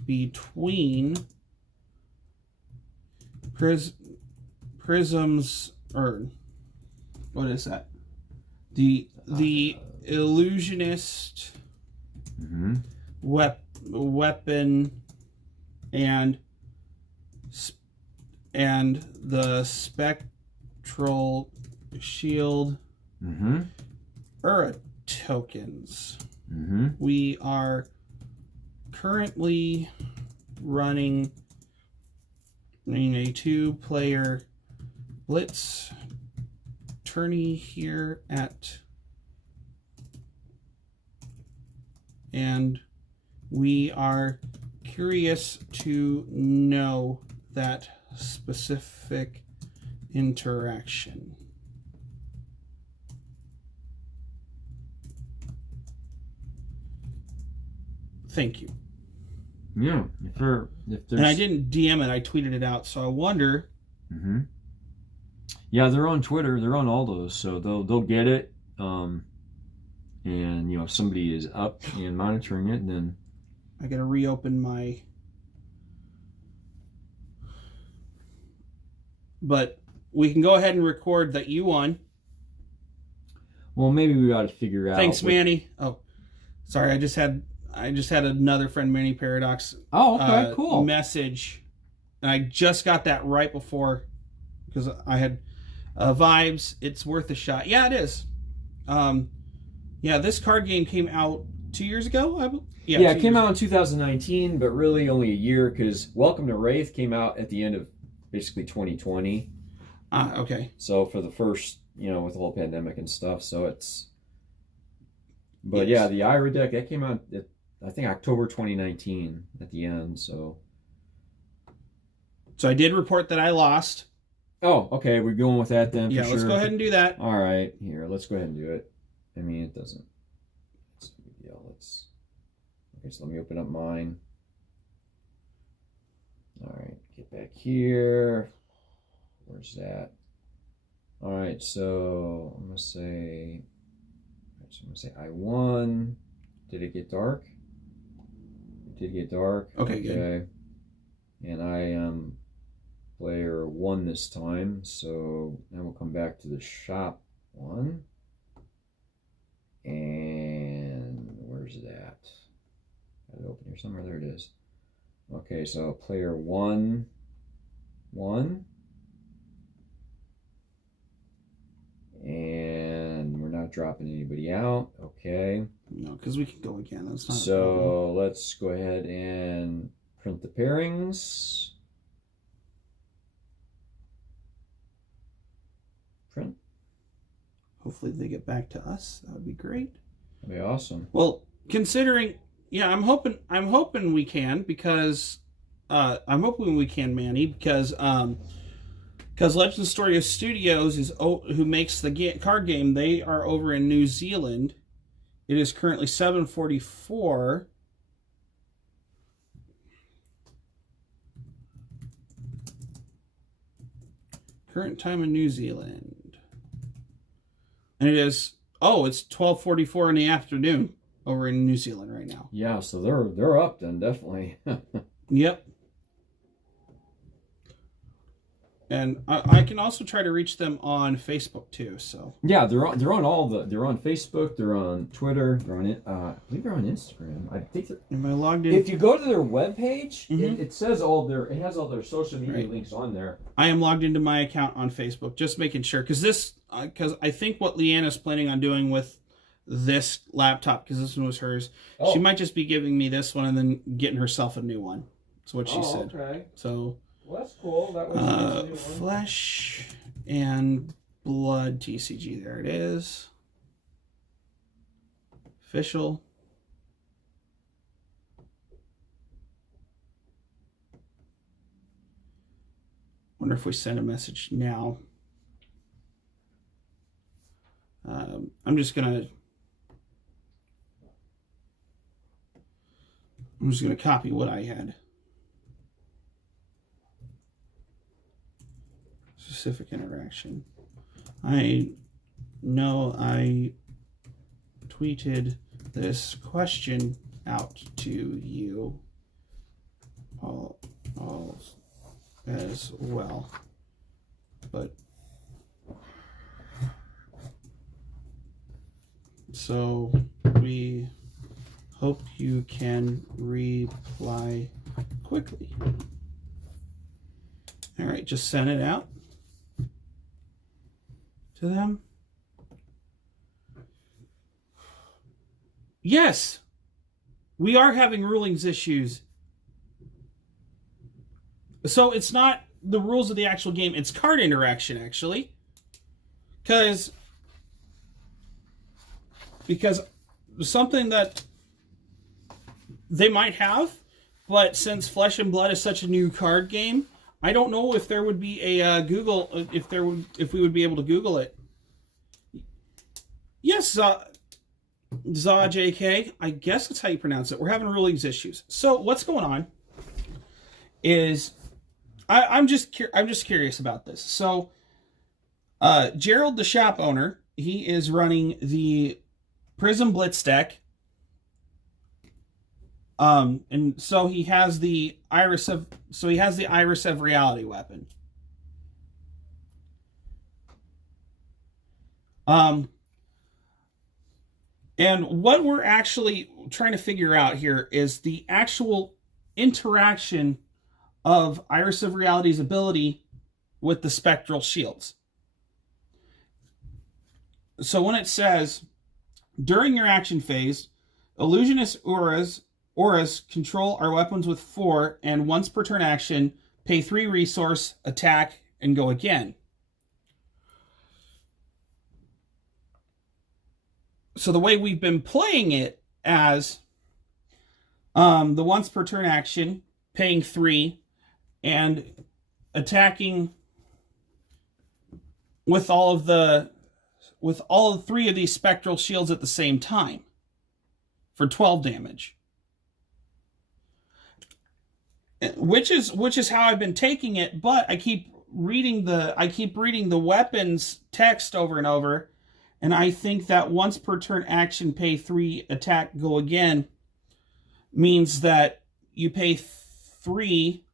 between prisms, or what is that? The illusionist weapon and the spectral shield tokens. We are currently running a 2-player Blitz Tourney here and we are curious to know that specific interaction. Thank you. Yeah, if there's... And I didn't DM it, I tweeted it out. So I wonder. Mm-hmm. Yeah, they're on Twitter. They're on all those, so they'll get it. And if somebody is up and monitoring it, then I gotta reopen my. But we can go ahead and record that you won. Well, maybe we ought to figure out. Thanks, Manny. Oh, sorry. I just had another friend, Manny Paradox. Oh, okay, cool. Message, and I just got that right before because I had vibes. It's worth a shot. Yeah, it is. Yeah, this card game came out 2 years ago. Yeah, it came out in 2019, but really only a year because Welcome to Wraith came out at the end of basically 2020. Okay. So for the first, with the whole pandemic and stuff, so it's. But yeah, the Ira deck that came out I think October 2019 at the end. So I did report that I lost. Oh, okay. We're going with that then. Yeah, let's go ahead and do that. All right, here. Let's go ahead and do it. I mean, it doesn't. It's no big deal. Okay, so let me open up mine. All right, get back here. Where's that? All right, so I'm gonna say I won. Did it get dark? It did get dark. Okay, good. And I am player 1 this time, so now we'll come back to the shop one. And where's that? Got it open here somewhere. There it is. Okay, so player 1 won. And we're not dropping anybody out. Okay. No, because we can go again. That's not. So let's go ahead and print the pairings. Print. Hopefully they get back to us. That would be great. That'd be awesome. Well, considering, I'm hoping we can because, Manny, because Legend Story Studios is who makes the card game. They are over in New Zealand. It is currently 7:44. Current time in New Zealand. And it is, it's 12:44 in the afternoon over in New Zealand right now. Yeah, so they're up then, definitely. Yep. And I can also try to reach them on Facebook too. So yeah, they're on Facebook, they're on Twitter, they're on I believe they're on Instagram. I think am I logged in? If you go to their webpage, mm-hmm. it has all their social media links on there. I am logged into my account on Facebook, just making sure because I think what Leanna's planning on doing with this laptop, because this one was hers, she might just be giving me this one and then getting herself a new one. That's what she said. Okay. So. Well, that's cool. That was Flesh and Blood TCG. There it is. Official. Wonder if we send a message now. I'm just gonna copy what I had. Specific interaction. I know I tweeted this question out to you all as well, but so we hope you can reply quickly. All right, just send it out to them. Yes, we are having rulings issues. So it's not the rules of the actual game, it's card interaction actually. Because something that they might have, but since Flesh and Blood is such a new card game, I don't know if there would be a Google, if we would be able to Google it. Yes, JK, I guess that's how you pronounce it. We're having rulings issues. So what's going on is I'm just curious about this. So Gerald, the shop owner, he is running the Prism Blitz deck. And so he has the Iris of Reality weapon. And what we're actually trying to figure out here is the actual interaction of Iris of Reality's ability with the spectral shields. So when it says, during your action phase, illusionist auras control our weapons with 4, and once per turn action, pay 3 resource, attack, and go again. So the way we've been playing it as the once per turn action, paying 3, and attacking with all 3 of these spectral shields at the same time for 12 damage. Which is how I've been taking it, but I keep reading the weapons text over and over. And I think that once per turn action, pay 3, attack, go again, means that you pay 3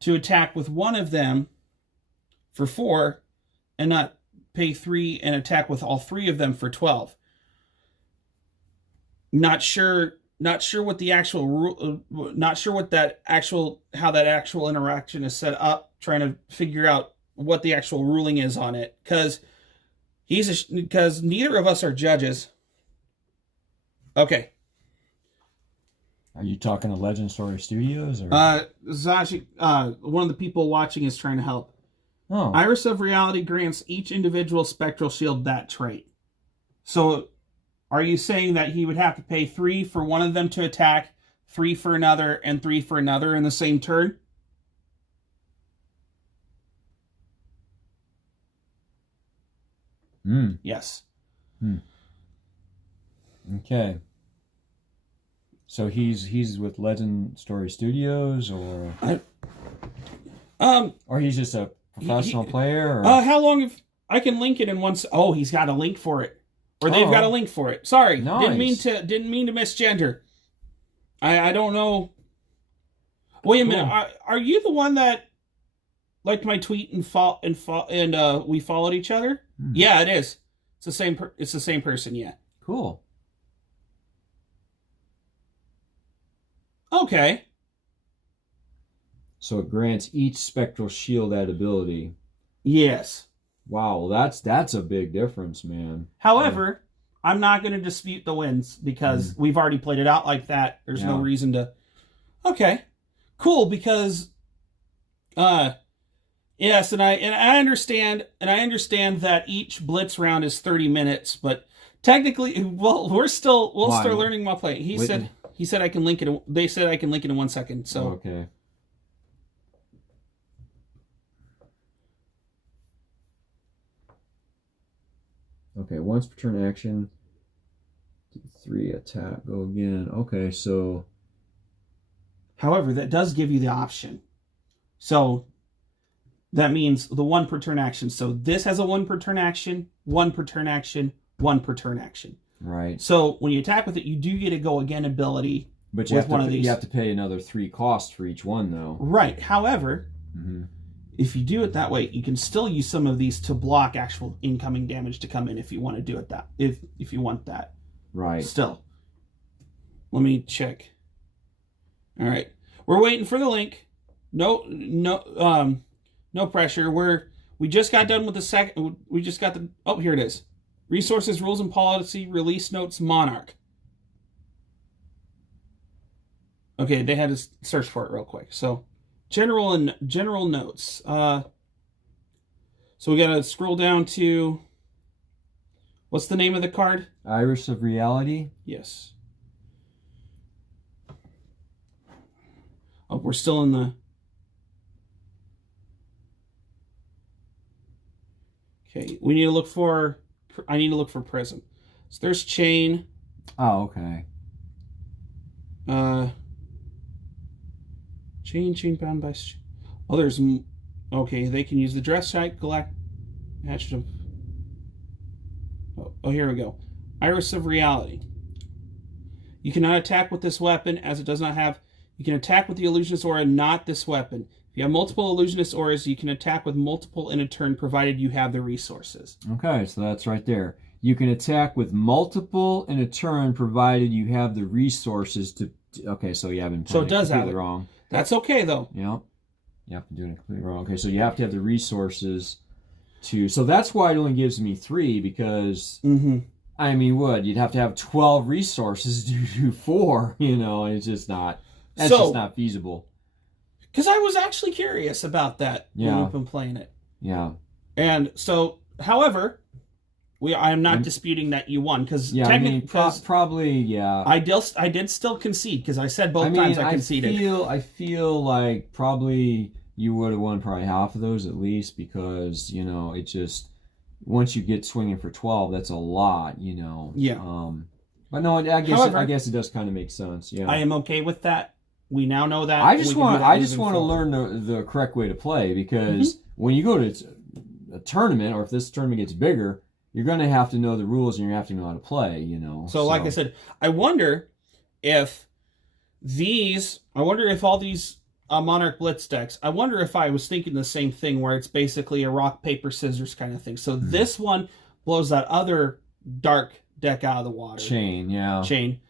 to attack with one of them for 4, and not pay 3 and attack with all 3 of them for 12. Not sure what the actual how that actual interaction is set up. Trying to figure out what the actual ruling is on it, because neither of us are judges. Okay. Are you talking to Legend Story Studios? Or? Zashi, one of the people watching is trying to help. Oh. Iris of Reality grants each individual spectral shield that trait. So, are you saying that he would have to pay 3 for one of them to attack, 3 for another, and 3 for another in the same turn? Yes. Okay. So he's with Legend Story Studios, or he's just a professional player? Or? How long have I can link it in one? Oh, he's got a link for it, or they've got a link for it. Sorry, nice. Didn't mean to misgender. I don't know. Wait a minute. Are you the one that liked my tweet and we followed each other? Yeah, it is. It's the same. It's the same person. Yeah. Cool. Okay. So it grants each spectral shield that ability. Yes. Wow, that's a big difference, man. However, I'm not going to dispute the wins because we've already played it out like that. There's no reason to. Okay. Cool, because yes, and I understand that each Blitz round is 30 minutes, but technically, well, we'll still learning while playing. He said I can link it. They said I can link it in 1 second. So okay. Okay, once per turn action, 3 attack, go again. Okay, so. However, that does give you the option. So that means the 1 per turn action. So this has a 1 per turn action, 1 per turn action, 1 per turn action. Right. So when you attack with it, you do get a go again ability. But you have to pay another 3 costs for each one, though. Right. However, if you do it that way, you can still use some of these to block actual incoming damage to come in if you want to do it that. If you want that. Right. Still. Let me check. All right. We're waiting for the link. No pressure. We just got done with the second. We just got the. Oh, here it is. Resources, rules, and policy. Release notes. Monarch. Okay, they had to search for it real quick. So, general notes. So we gotta scroll down to. What's the name of the card? Iris of Reality. Yes. Oh, we're still in the. Okay, we need to look for. I need to look for Prism. So there's Chain, Oh, okay. Chain bound by... Oh, there's... Okay, they can use the dress type, matched of... Oh, here we go. Iris of Reality. You cannot attack with this weapon, as it does not have... You can attack with the Illusionist Aura, not this weapon. If you have multiple Illusionist Auras, you can attack with multiple in a turn, provided you have the resources. Okay, so that's right there. You can attack with multiple in a turn, provided you have the resources to... Okay, so you haven't So it does have it. wrong. That's okay, though. Yep. You have to do it completely wrong. Okay, so you have to have the resources to... So that's why it only gives me 3, because... Mm-hmm. I mean, you'd have to have 12 resources to do 4, you know, and it's just not... That's just not feasible. Because I was actually curious about that when we've been playing it. Yeah. And so, however, I am not disputing that you won, because technically... probably, I did still concede, because I said both times I conceded. I feel like probably you would have won probably half of those at least, because, you know, it just... Once you get swinging for 12, that's a lot, you know. Yeah. But no, I guess it does kind of make sense. Yeah. I am okay with that. We now know that. I just want to learn the correct way to play, because when you go to a tournament, or if this tournament gets bigger, you're going to have to know the rules and you have to know how to play, you know. So like I said, I wonder if all these Monarch Blitz decks, I wonder if I was thinking the same thing, where it's basically a rock, paper, scissors kind of thing. So this one blows that other dark deck out of the water. Chain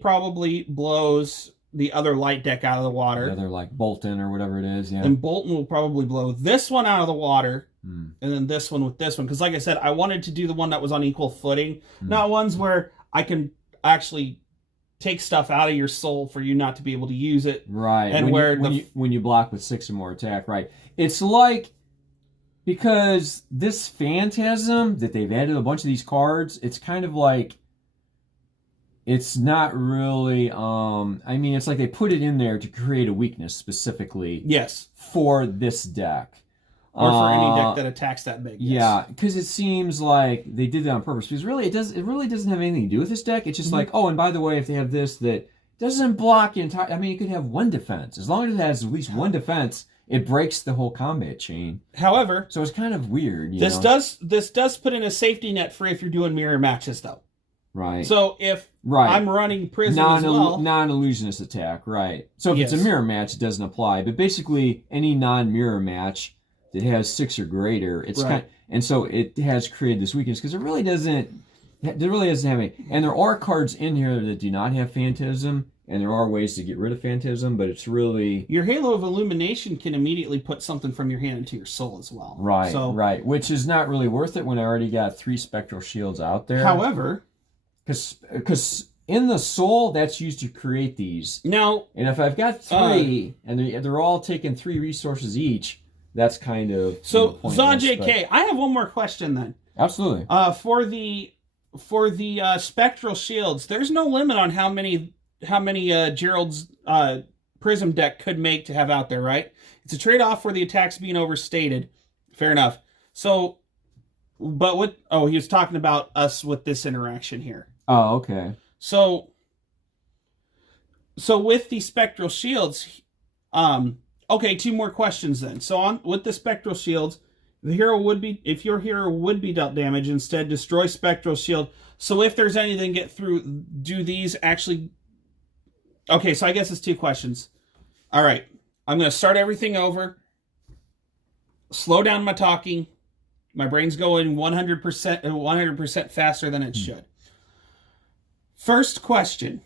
probably blows the other light deck out of the water. The other, like, Bolton or whatever it is, yeah. And Bolton will probably blow this one out of the water, and then this one with this one. Because like I said, I wanted to do the one that was on equal footing, not ones where I can actually take stuff out of your soul for you not to be able to use it. Right. And when you block with 6 or more attack, right. It's like, because this Phantasm that they've added a bunch of these cards, it's kind of like, it's not really, I mean, it's like they put it in there to create a weakness specifically. Yes. For this deck. Or for any deck that attacks that big. Yes. Yeah, because it seems like they did that on purpose. Because really, it really doesn't have anything to do with this deck. It's just like, oh, and by the way, if they have this that doesn't block entire... I mean, it could have one defense. As long as it has at least one defense, it breaks the whole combat chain. However... So it's kind of weird, this does put in a safety net for if you're doing mirror matches, though. Right. So if I'm running Prism as well... Non-illusionist attack, right. So if it's a mirror match, it doesn't apply. But basically, any non-mirror match that has 6 or greater, it's and so it has created this weakness, because it really doesn't have any... And there are cards in here that do not have Phantasm, and there are ways to get rid of Phantasm, but it's really... Your Halo of Illumination can immediately put something from your hand into your soul as well. Right, right. Which is not really worth it when I already got 3 Spectral Shields out there. However... Because in the soul, that's used to create these. Now... And if I've got 3, and they're all taking 3 resources each, that's kind of... So, Zon JK, I have one more question then. Absolutely. For the Spectral Shields, there's no limit on how many Gerald's Prism deck could make to have out there, right? It's a trade-off where the attack's being overstated. Fair enough. So, but what... Oh, he was talking about us with this interaction here. Oh, okay. So with the Spectral Shields, okay, 2 more questions then. So with the Spectral Shields, if your hero would be dealt damage, instead destroy Spectral Shield. So if there's anything get through, do these actually... Okay, so I guess it's 2 questions. All right, I'm going to start everything over. Slow down my talking. My brain's going 100% faster than it should. First question.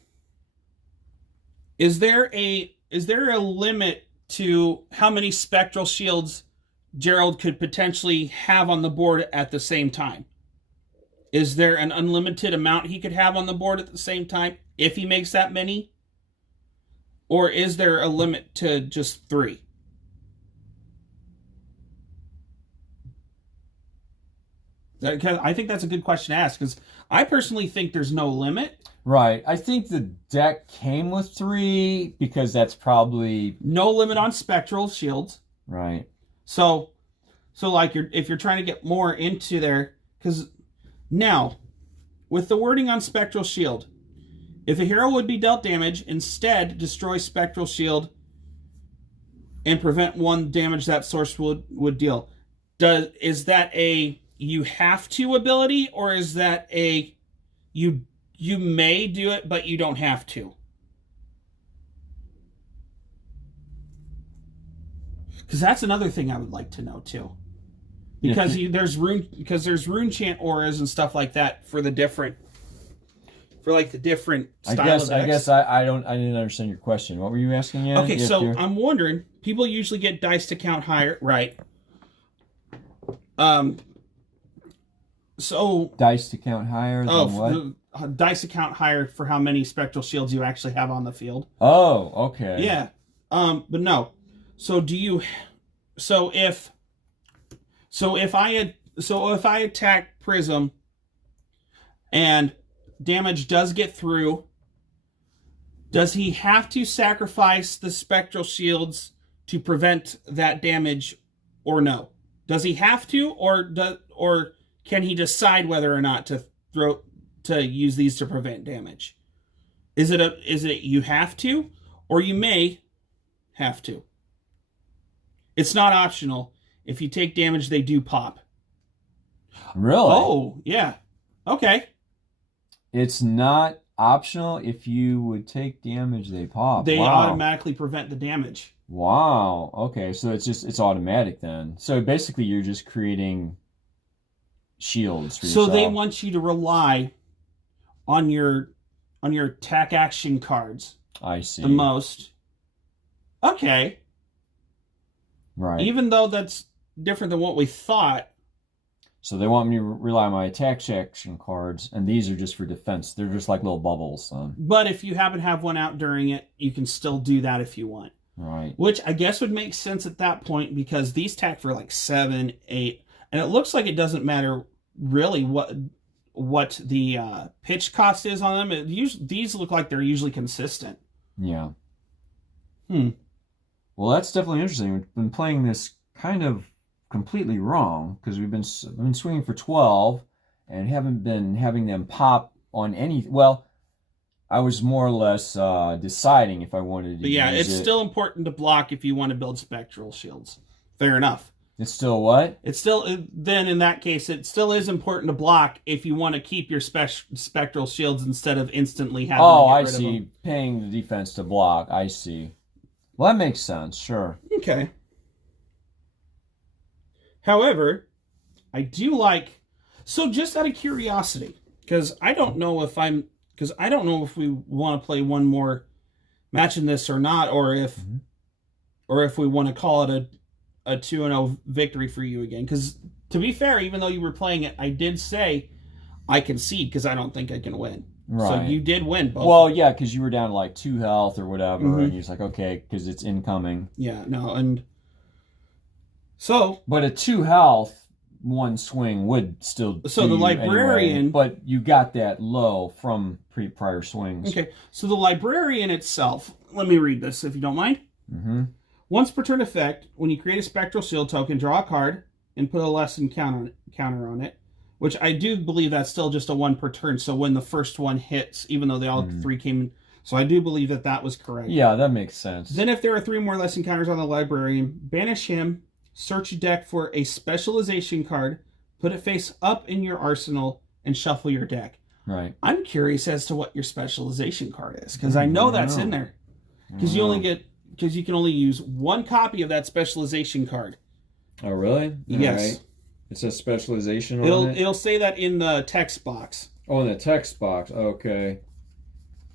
Is there a limit to how many Spectral Shields Gerald could potentially have on the board at the same time? Is there an unlimited amount he could have on the board at the same time if he makes that many? Or is there a limit to just 3? I think that's a good question to ask, because I personally think there's no limit. Right. I think the deck came with 3, because that's probably... No limit on Spectral Shields. Right. So like if you're trying to get more into there, because now, with the wording on Spectral Shield, if a hero would be dealt damage, instead destroy Spectral Shield and prevent 1 damage that source would deal. Is that a you have to ability, or is that a you may do it but you don't have to? Because that's another thing I would like to know too. Because there's rune chant auras and stuff like that for the different style of decks. I guess I didn't understand your question. What were you asking? Yeah. Okay, so I'm wondering, people usually get dice to count higher, right? So dice to count higher than what? Dice to count higher for how many Spectral Shields you actually have on the field. Oh, okay. Yeah. But no. So if I attack Prism and damage does get through, does he have to sacrifice the Spectral Shields to prevent that damage, or no? Does he have to, or can he decide whether or not to use these to prevent damage? Is it you have to, or you may have to? It's not optional. If you take damage, they do pop. Really? Oh, yeah. Okay. It's not optional. If you would take damage, they pop. They automatically prevent the damage. Wow. Okay, so it's automatic then. So basically you're just creating shields for yourself. So they want you to rely on your attack action cards. I see. The most. Okay. Right. Even though that's different than what we thought. So they want me to rely on my attack action cards, and these are just for defense. They're just like little bubbles. But if you happen to have one out during it, you can still do that if you want. Right. Which I guess would make sense at that point, because these tack for like 7, 8, and it looks like it doesn't matter really what the pitch cost is on them. These look like they're usually consistent. Yeah. Well, that's definitely interesting. We've been playing this kind of completely wrong, because we've been swinging for 12 and haven't been having them pop on any. Well, I was more or less deciding if I wanted to. But yeah, use it's still important to block if you want to build Spectral Shields. Fair enough. It's still what? It's still, then in that case, it still is important to block if you want to keep your Spectral Shields instead of instantly having to get I rid of see. them. Paying the defense to block. I see. Well, that makes sense. Sure. Okay. However, I do like, so just out of curiosity, because I don't know if we want to play one more match in this or not, or if we want to call it a 2-0 victory for you again. Because to be fair, even though you were playing it, I did say I concede because I don't think I can win. Right. So you did win both. Well, yeah, because you were down to like 2 health or whatever, and you're just like, okay, because it's incoming. Yeah, no, and so. But at 2 health, one swing would still. So the librarian. Anyway, but you got that low from prior swings. Okay, so the librarian itself. Let me read this if you don't mind. Mm-hmm. Once per turn effect, when you create a Spectral Shield token, draw a card and put a lesson counter on it. Which I do believe that's still just a 1 per turn. So when the first one hits, even though they all 3 came in. So I do believe that was correct. Yeah, that makes sense. Then if there are 3 more lesson counters on the librarian, banish him, search your deck for a specialization card, put it face up in your arsenal, and shuffle your deck. Right. I'm curious as to what your specialization card is, because I know that's in there. Because you can only use 1 copy of that specialization card. Oh, really? Yes. Right. It says specialization on it? It'll say that in the text box. Oh, in the text box. Okay.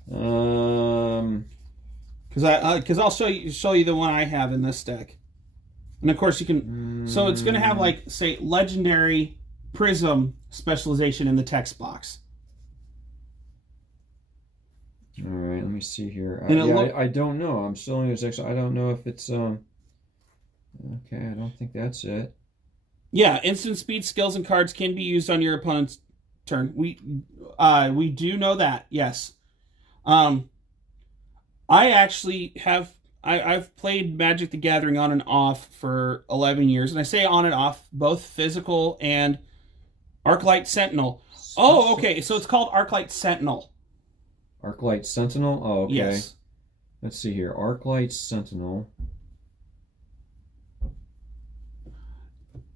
Because I'll show you the one I have in this deck. And of course you can. So it's going to have, like, say, legendary Prism specialization in the text box. All right, let me see here. And I don't know. I'm still in this section. I don't know if it's Okay, I don't think that's it. Yeah, instant speed skills and cards can be used on your opponent's turn. We do know that. Yes. I actually have. I've played Magic the Gathering on and off for 11 years, and I say on and off, both physical and Arclight Sentinel. Oh, okay. So it's called Arclight Sentinel. Arclight Sentinel? Oh, okay. Yes. Let's see here. Arclight Sentinel.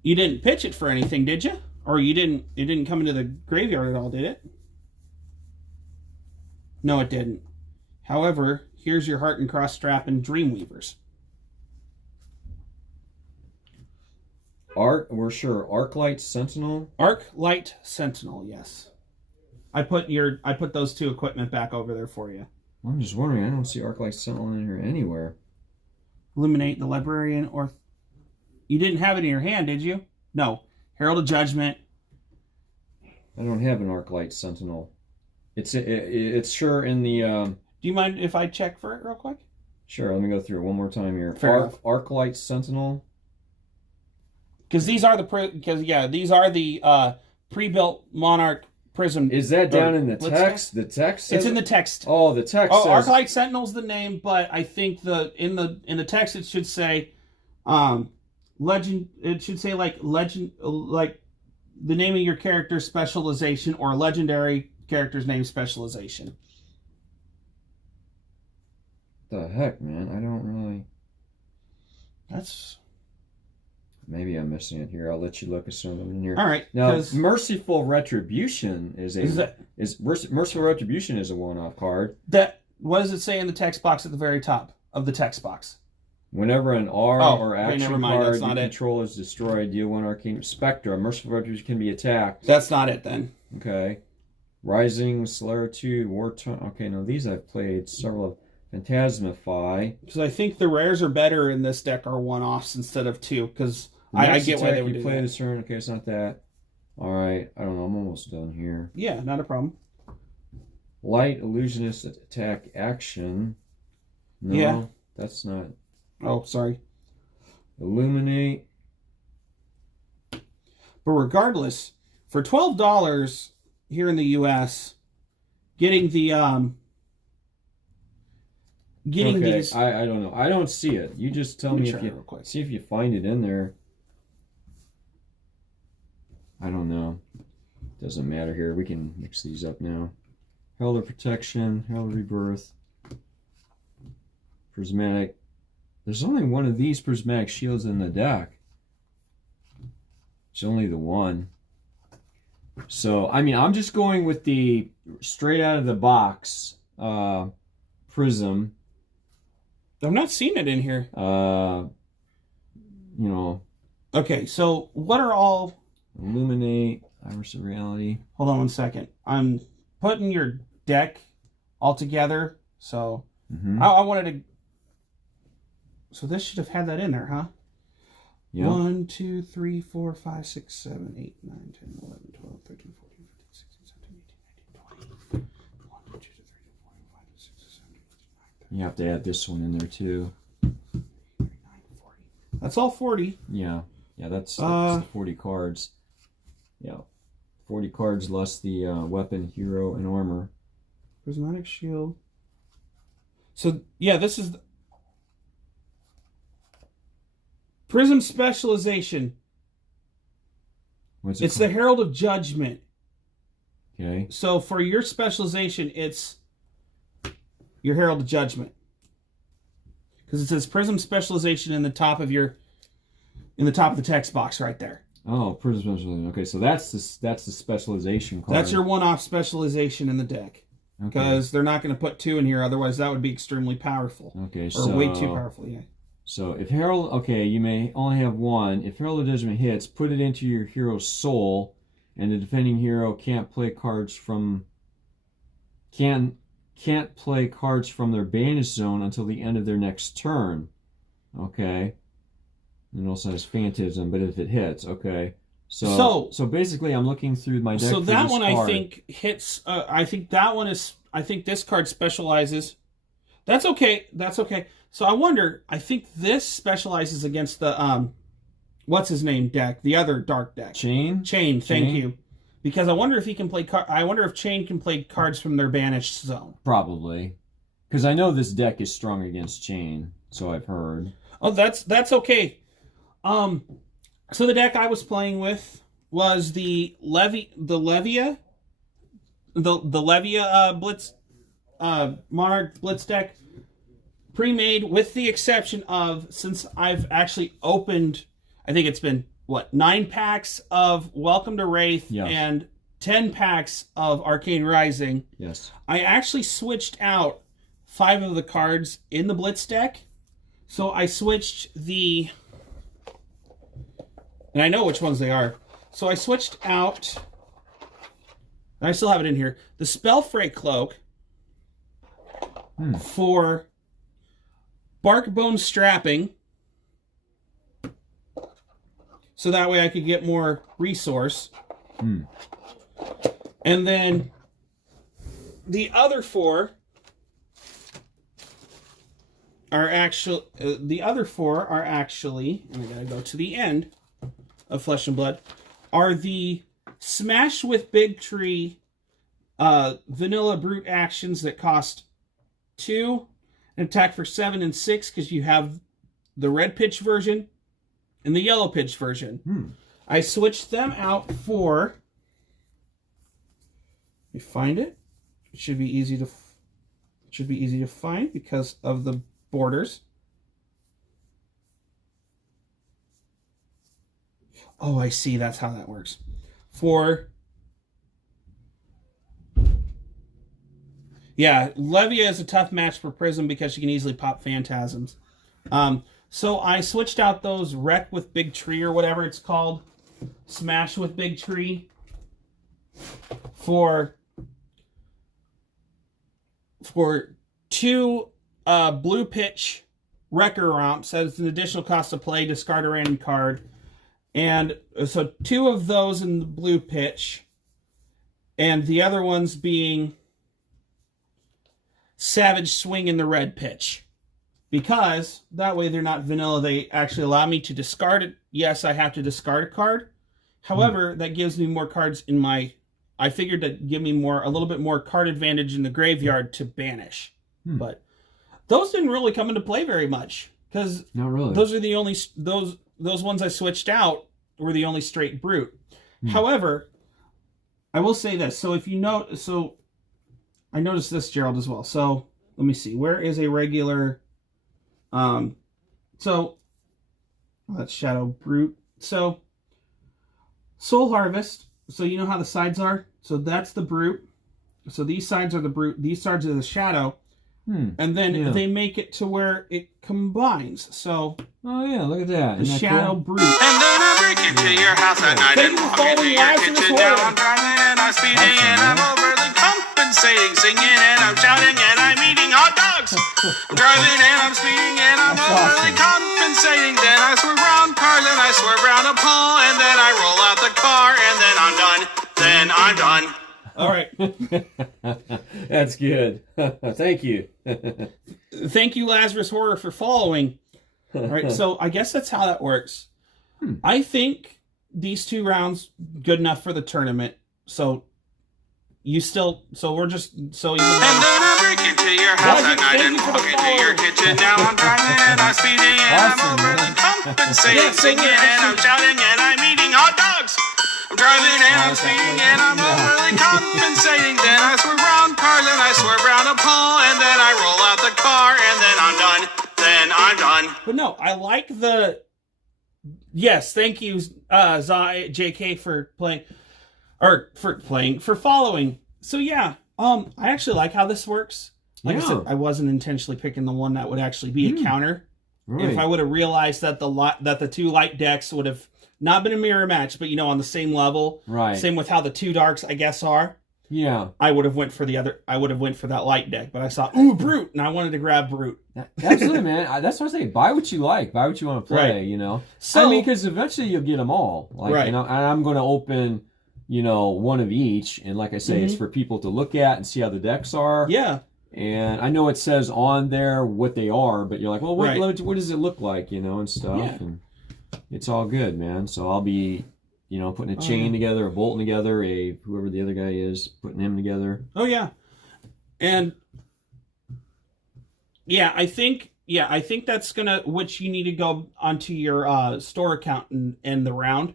You didn't pitch it for anything, did you? Or you didn't? It didn't come into the graveyard at all, did it? No, it didn't. However, here's your Heart and Cross Strap and Dreamweavers. We're sure. Arclight Sentinel? Arclight Sentinel, yes. I put those two equipment back over there for you. I'm just wondering, I don't see Arclight Sentinel in here anywhere. Illuminate the Librarian, or you didn't have it in your hand, did you? No. Herald of Judgment. I don't have an Arclight Sentinel. It's sure in the... Do you mind if I check for it real quick? Sure, let me go through it one more time here. Fair enough. Arclight Sentinel. Because these are the pre-built Monarch Prism. Is that down in the text? The text. It's in the text. Oh, the text. Oh, says... Arclight Sentinel's the name, but I think in the text it should say, legend. It should say like the name of your character's specialization or legendary character's name specialization. The heck, man! I don't really. That's. Maybe I'm missing it here. I'll let you look at some of them in here. All right. Now, Merciful Retribution Merciful Retribution is a one-off card. What does it say in the text box at the very top of the text box? Whenever an R or action card you control is destroyed, deal 1 arcane Spectra. Merciful Retribution can be attacked. That's not it then. Okay. Rising Celeritude, War Time. Okay, now these I've played several of. Phantasmify. Because I think the rares are better in this deck are one-offs instead of two. Because I get why they would do play that. This turn. Okay, it's not that. All right. I don't know. I'm almost done here. Yeah, not a problem. Light Illusionist Attack Action. No, yeah. That's not. Oh, sorry. Illuminate. But regardless, for $12 here in the U.S., getting the these. I don't know. I don't see it. You just tell me if you see if you find it in there. I don't know. Doesn't matter here. We can mix these up now. Herald of Protection, Herald of Rebirth, Prismatic. There's only one of these Prismatic Shields in the deck. It's only the one. So, I mean, I'm just going with the straight out of the box Prism. I'm not seeing it in here. You know. Okay, so what are all... Illuminate, Iris of Reality. Hold on one second. I'm putting your deck all together, so I wanted to... So this should have had that in there, huh? Yeah. 1, 2, 3, 4, 5, 6, 7, 8, 9, 10, 11, 12, 13, 14, 15, 16, 17, 18, 19, 20. 1, 2, 3, 4, 5, 6, 7, 8, 9, 10. You have to add this one in there too. 39, 40. That's all 40. Yeah. Yeah, that's the 40 cards. Yeah. 40 cards less the weapon, hero, and armor. Prismatic Shield. So, yeah, this is... Prism Specialization. What's it It's called? the Herald of Judgment. Okay. So for your specialization, it's your Herald of Judgment. Because it says Prism Specialization in the top of the text box right there. Oh, Prism Specialization. Okay, so that's the specialization card. That's your one-off specialization in the deck. Because they're not going to put two in here, otherwise that would be extremely powerful. Okay, or way too powerful, yeah. So if Herald, okay, you may only have one. If Herald of Judgment hits, put it into your hero's soul, and the defending hero can't play cards from their banished zone until the end of their next turn. Okay. And it also has Phantasm, but if it hits, okay. So basically, I'm looking through my deck. So that one, card. I think hits. I think that one is. I think this card specializes. That's okay. That's okay. So I wonder. I think this specializes against the what's his name deck, the other dark deck. Chain. Thank you. Because I wonder if he can play. I wonder if Chain can play cards from their banished zone. Probably, because I know this deck is strong against Chain. So I've heard. Oh, that's okay. So the deck I was playing with was the Levia, the Levia Blitz Monarch Blitz deck pre-made, with the exception of, since I've actually opened, I think it's been 9 packs of Welcome to Wraith and 10 packs of Arcane Rising. Yes. I actually switched out 5 of the cards in the Blitz deck. So I switched and I know which ones they are. So I switched out, and I still have it in here, the Spellfray Cloak for Barkbone Strapping. So that way I could get more resource. And then the other 4 are actually, and I gotta go to the end of Flesh and Blood, are the Smash with Big Tree vanilla brute actions that cost 2 and attack for 7 and 6, because you have the red pitch version and the yellow pitch version. I switched them out for, let me find it. It should be easy to find because of the borders. Oh, I see. That's how that works. Levia is a tough match for Prism because she can easily pop Phantasms. So I switched out those Wreck with Big Tree, or whatever it's called, Smash with Big Tree, for 2 blue pitch Wrecker Romps as an additional cost to play, discard a random card. And so 2 of those in the blue pitch, and the other ones being Savage Swing in the red pitch. Because that way they're not vanilla. They actually allow me to discard it. Yes, I have to discard a card. However, that gives me more cards in my... I figured to give me a little bit more card advantage in the graveyard to banish. But those didn't really come into play very much. Because not really. Those are the only... Those ones I switched out were the only straight brute. However, I will say this. So if you note... So I noticed this, Gerald, as well. So let me see. Where is a regular... that's Shadow Brute. So Soul Harvest. So you know how the sides are? So that's the Brute. So these sides are the Brute. These sides are the Shadow. And then they make it to where it combines. So oh yeah, look at that. The Isn't that Shadow cool? Brute. And then I break into your house at night and walk into your kitchen. Now I'm driving and I'm speeding and I'm overly compensating, singing and I'm shouting and I'm eating hot dogs. I'm driving and I'm speeding and I'm overly compensating. Then I swerve around cars and I swerve around a pole and then I roll out the car and then I'm done. Then I'm done. All right. That's good. Thank you. Thank you, Lazarus Horror, for following. All right, so I guess that's how that works. I think these 2 rounds good enough for the tournament. So you still, so we're just, so you. And then I break into your house at night and walk into your kitchen. Now I'm driving and I'm speeding and I'm overly compensating, singing and I'm shouting and I'm eating hot dogs. I'm driving and I'm speeding and I'm overly compensating. Then I swerve around cars and I swerve around a pole and then I roll out the car and then I'm done. Then I'm done. But no, I like the... Yes, thank you, JK, for playing... for following. So yeah, I actually like how this works. Like I said, I wasn't intentionally picking the one that would actually be a counter. Right. If I would have realized that the 2 light decks would have not been a mirror match, but on the same level. Right. Same with how the 2 darks, I guess, are. Yeah. I would have went for that light deck, but I saw Brute, and I wanted to grab Brute. Absolutely, man. That's what I say. Buy what you like. Buy what you want to play. Right. So, I mean, because eventually you'll get them all. Like, and I'm going to open, one of each, and like I say, it's for people to look at and see how the decks are. Yeah. And I know it says on there what they are, but you're like, well, what does it look like, and stuff. Yeah. And it's all good, man. So I'll be, putting a chain together, a bolting together, whoever the other guy is, putting him together. Oh yeah, and I think that's which you need to go onto your store account and end the round.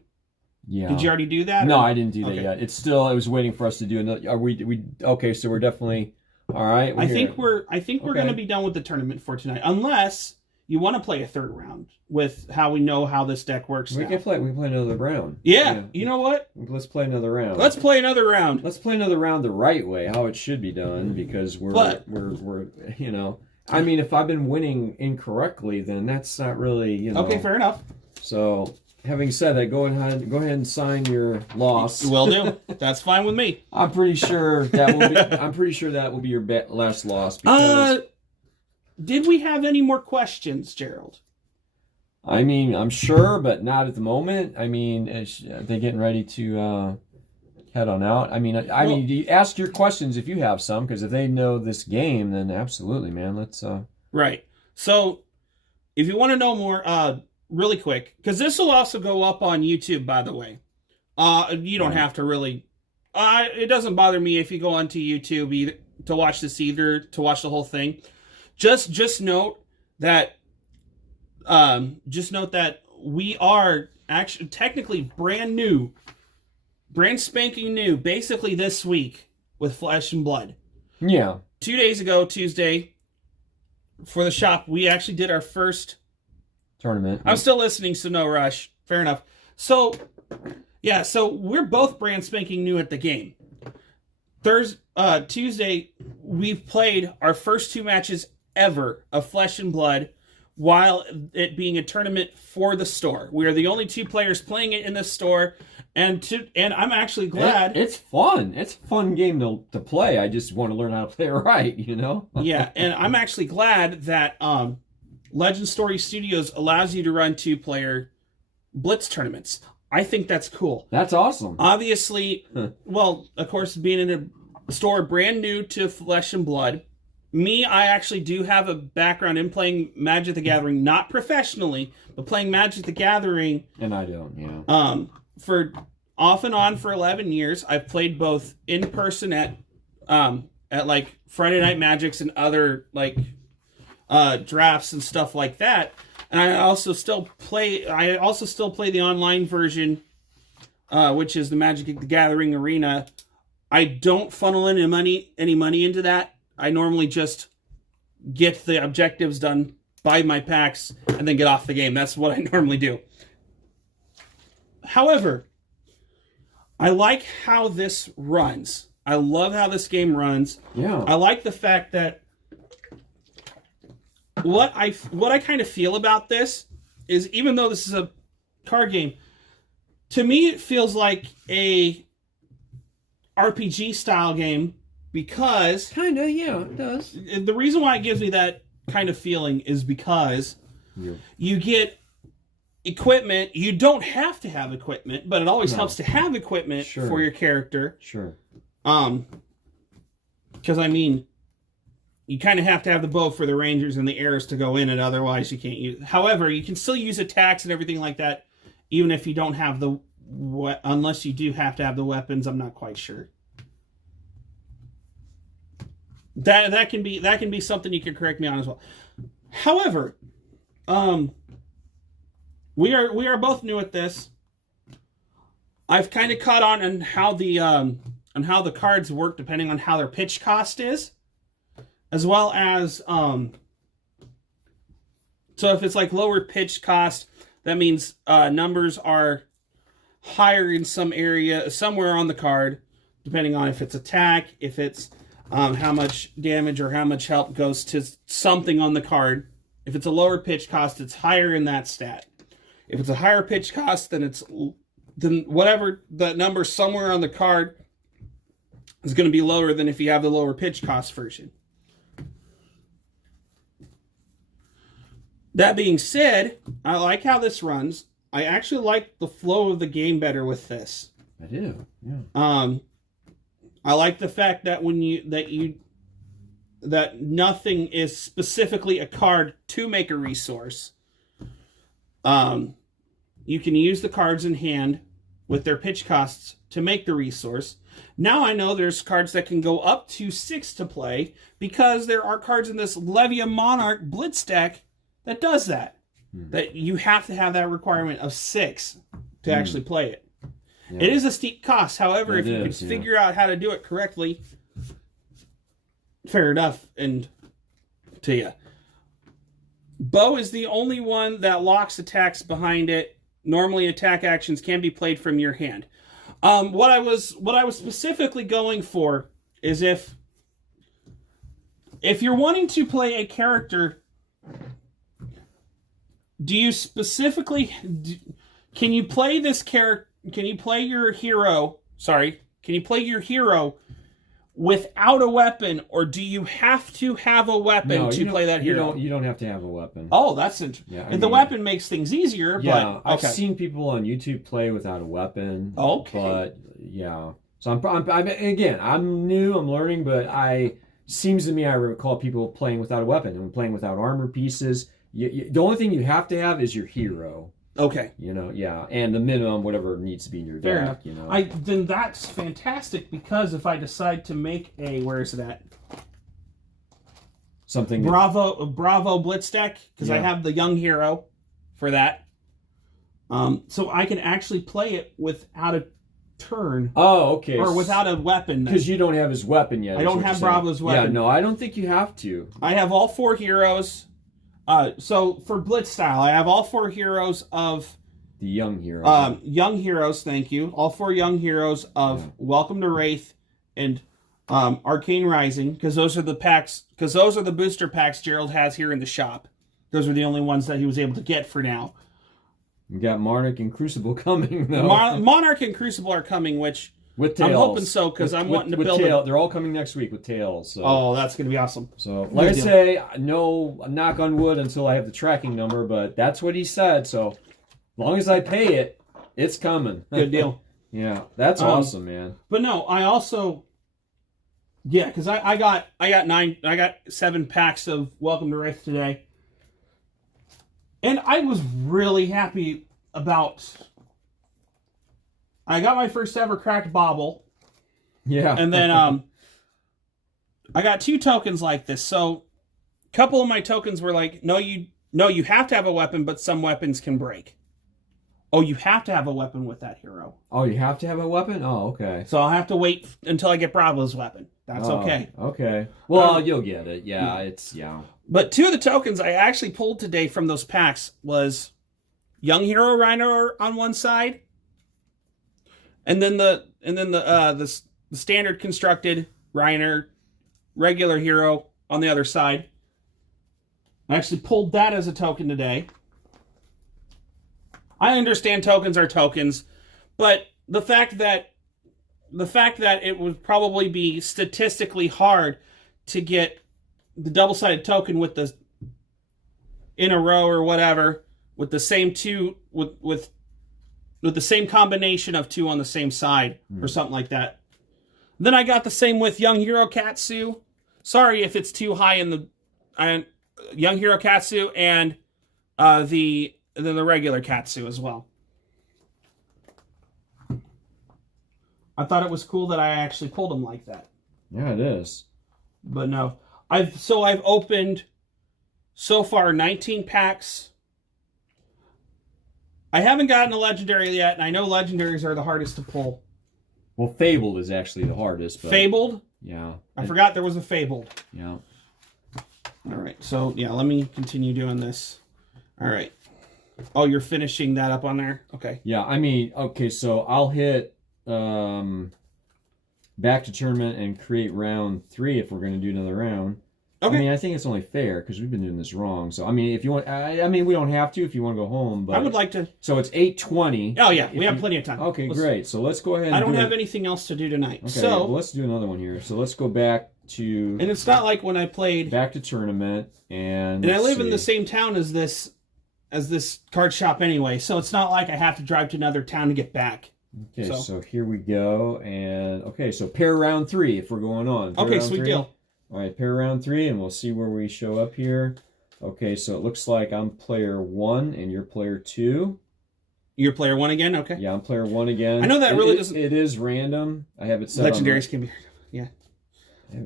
Yeah. Did you already do that? No, or- I didn't do that Okay. yet. It was waiting for us to do another. Are we okay? So we're definitely all right. I think we're Okay. going to be done with the tournament for tonight, unless you want to play a third round with how we know how this deck works. We now. can play. We can play another round. Yeah, you know what? Let's play another round. Let's play another round. Let's play another round the right way, how it should be done, because we're you know. I mean, if I've been winning incorrectly, then that's not really, you know. Okay, fair enough. So, having said that, go ahead and sign your loss. Will do. That's fine with me. I'm pretty sure that will be your last loss. Because Did we have any more questions, Gerald? I mean, I'm sure, but not at the moment. I mean, are they getting ready to head on out? I mean, you ask your questions if you have some, because if they know this game, then absolutely, man. Let's. Right. So, if you want to know more, really quick, because this will also go up on YouTube, by the way. You don't have to really. It doesn't bother me if you go onto YouTube either to watch the whole thing. Just note that. Just note that we are actually technically brand spanking new, basically this week with Flesh and Blood. Yeah. 2 days ago, Tuesday, for the shop, we actually did our first Tournament. I'm still listening, so no rush. Fair enough. So, yeah, so we're both brand spanking new at the game. Tuesday, we've played our first 2 matches ever of Flesh and Blood, while it being a tournament for the store. We are the only 2 players playing it in the store, and I'm actually glad. It's fun. It's a fun game to play. I just want to learn how to play it right, you know? Yeah, and I'm actually glad that Legend Story Studios allows you to run 2-player Blitz tournaments. I think that's cool. That's awesome. Obviously, well, of course, being in a store brand new to Flesh and Blood, I actually do have a background in playing Magic the Gathering, not professionally, but playing Magic the Gathering. And I don't, yeah. For off and on for 11 years. I've played both in person at like Friday Night Magics and other like drafts and stuff like that. And I also still play the online version, which is the Magic the Gathering Arena. I don't funnel any money into that. I normally just get the objectives done, buy my packs, and then get off the game. That's what I normally do. However, I like how this runs. I love how this game runs. Yeah. I like the fact that what I kind of feel about this is, even though this is a card game, to me it feels like a RPG style game, because Kind of, yeah, it does. the reason why it gives me that kind of feeling is because you get equipment. You don't have to have equipment, but it always helps to have equipment for your character. Sure. Because I mean, you kind of have to have the bow for the rangers and the arrows to go in it, otherwise you can't use. However, you can still use attacks and everything like that, even if you don't have unless you do have to have the weapons. I'm not quite sure. That can be something you can correct me on as well. However, we are both new at this. I've kind of caught on how the cards work depending on how their pitch cost is, as well as so if it's like lower pitch cost, that means numbers are higher in some area somewhere on the card, depending on if it's attack, if it's how much damage or how much help goes to something on the card. If it's a lower pitch cost, it's higher in that stat. If it's a higher pitch cost, then whatever the number somewhere on the card is going to be lower than if you have the lower pitch cost version. That being said, I like how this runs. I actually like the flow of the game better with this. I do, yeah. I like the fact that that nothing is specifically a card to make a resource. You can use the cards in hand with their pitch costs to make the resource. Now I know there's cards that can go up to 6 to play, because there are cards in this Levia Monarch Blitz deck that does that. That you have to have that requirement of 6 to actually play it. Yeah. It is a steep cost. However, if you can is, yeah. figure out how to do it correctly, fair enough. And to you, bow is the only one that locks attacks behind it. Normally, attack actions can be played from your hand. What I was specifically going for is if you're wanting to play a character, do you specifically can you play this character? Can you play your hero? Sorry, can you play your hero without a weapon, or do you have to have a weapon to play that hero? You don't have to have a weapon. Oh, that's interesting. Yeah, The weapon makes things easier. Yeah, but okay. I've seen people on YouTube play without a weapon. Okay. But yeah, so I'm again, I'm new, I'm learning, but seems to me I recall people playing without a weapon and playing without armor pieces. The only thing you have to have is your hero. Okay. Yeah, and the minimum whatever needs to be in your Fair deck. enough. Then that's fantastic, because if I decide to make a, where is it at? Something Bravo Blitz deck, because I have the young hero for that. So I can actually play it without a turn. Oh, okay. Or without a weapon. Because you don't have his weapon yet. I don't have Bravo's weapon. Yeah, no, I don't think you have to. I have all 4 heroes. So for Blitz style, I have all 4 heroes of the young heroes. Young heroes, thank you. All 4 young heroes of Welcome to Wraith and Arcane Rising, because those are the packs. Because those are the booster packs Gerald has here in the shop. Those are the only ones that he was able to get for now. You got Monarch and Crucible coming though. Monarch and Crucible are coming, which with tails. I'm hoping so, because I'm wanting to build them. They're all coming next week with tails. So. Oh, that's going to be awesome. So, like I say, no knock on wood until I have the tracking number, but that's what he said. So, as long as I pay it, it's coming. Good deal. Yeah, that's awesome, man. But no, I also, because I got 7 packs of Welcome to Wraith today, and I was really happy about. I got my first ever cracked bauble. Yeah. And then I got 2 tokens like this. So a couple of my tokens were like, no, you have to have a weapon, but some weapons can break. Oh, you have to have a weapon with that hero. Oh, you have to have a weapon? Oh, okay. So I'll have to wait until I get Bravo's weapon. That's okay. Okay. Well, you'll get it. Yeah, But 2 of the tokens I actually pulled today from those packs was Young Hero Rhino on one side, and then the standard constructed Reiner regular hero on the other side. I actually pulled that as a token today. I understand tokens are tokens, but the fact that it would probably be statistically hard to get the double-sided token with the in a row or whatever with the same 2 with the same combination of 2 on the same side or something like that. Then I got the same with Young Hero Katsu. Sorry if it's too high in the Young Hero Katsu and then the regular Katsu as well. I thought it was cool that I actually pulled them like that. Yeah, it is. But no, I've opened so far 19 packs. I haven't gotten a legendary yet, and I know legendaries are the hardest to pull. Well, Fabled is actually the hardest. But, Fabled? Yeah. I forgot there was a Fabled. Yeah. All right, so yeah, let me continue doing this. All right. Oh, you're finishing that up on there? Okay. Yeah, I mean, okay, so I'll hit back to tournament and create round 3 if we're going to do another round. Okay. I mean, I think it's only fair because we've been doing this wrong. So, I mean, if you want, I mean, we don't have to if you want to go home. But I would like to. So it's 8:20. Oh yeah, we have plenty of time. Okay, great. So let's go ahead. I don't have anything else to do tonight. Okay, so well, let's do another one here. So let's go back to. And it's not like when I played back to tournament and. I live in the same town as this card shop anyway, so it's not like I have to drive to another town to get back. Okay, so here we go, and okay, so pair round 3 if we're going on. Okay, sweet deal. All right, pair round 3, and we'll see where we show up here. Okay, so it looks like I'm player 1 and you're player 2. You're player 1 again? Okay. Yeah, I'm player 1 again. I know that really doesn't. It is random. I have it set. Legendaries can be. Yeah.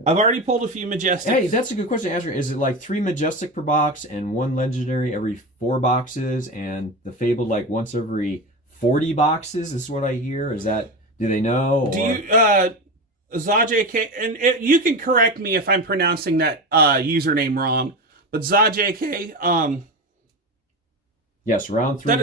I've already pulled a few Majestics. Hey, that's a good question to ask. Is it like 3 Majestic per box and 1 Legendary every 4 boxes, and the Fabled like once every 40 boxes is what I hear. Is that, do they know? Do you, ZajK, and you can correct me if I'm pronouncing that username wrong, but ZajK, yes, round 3. That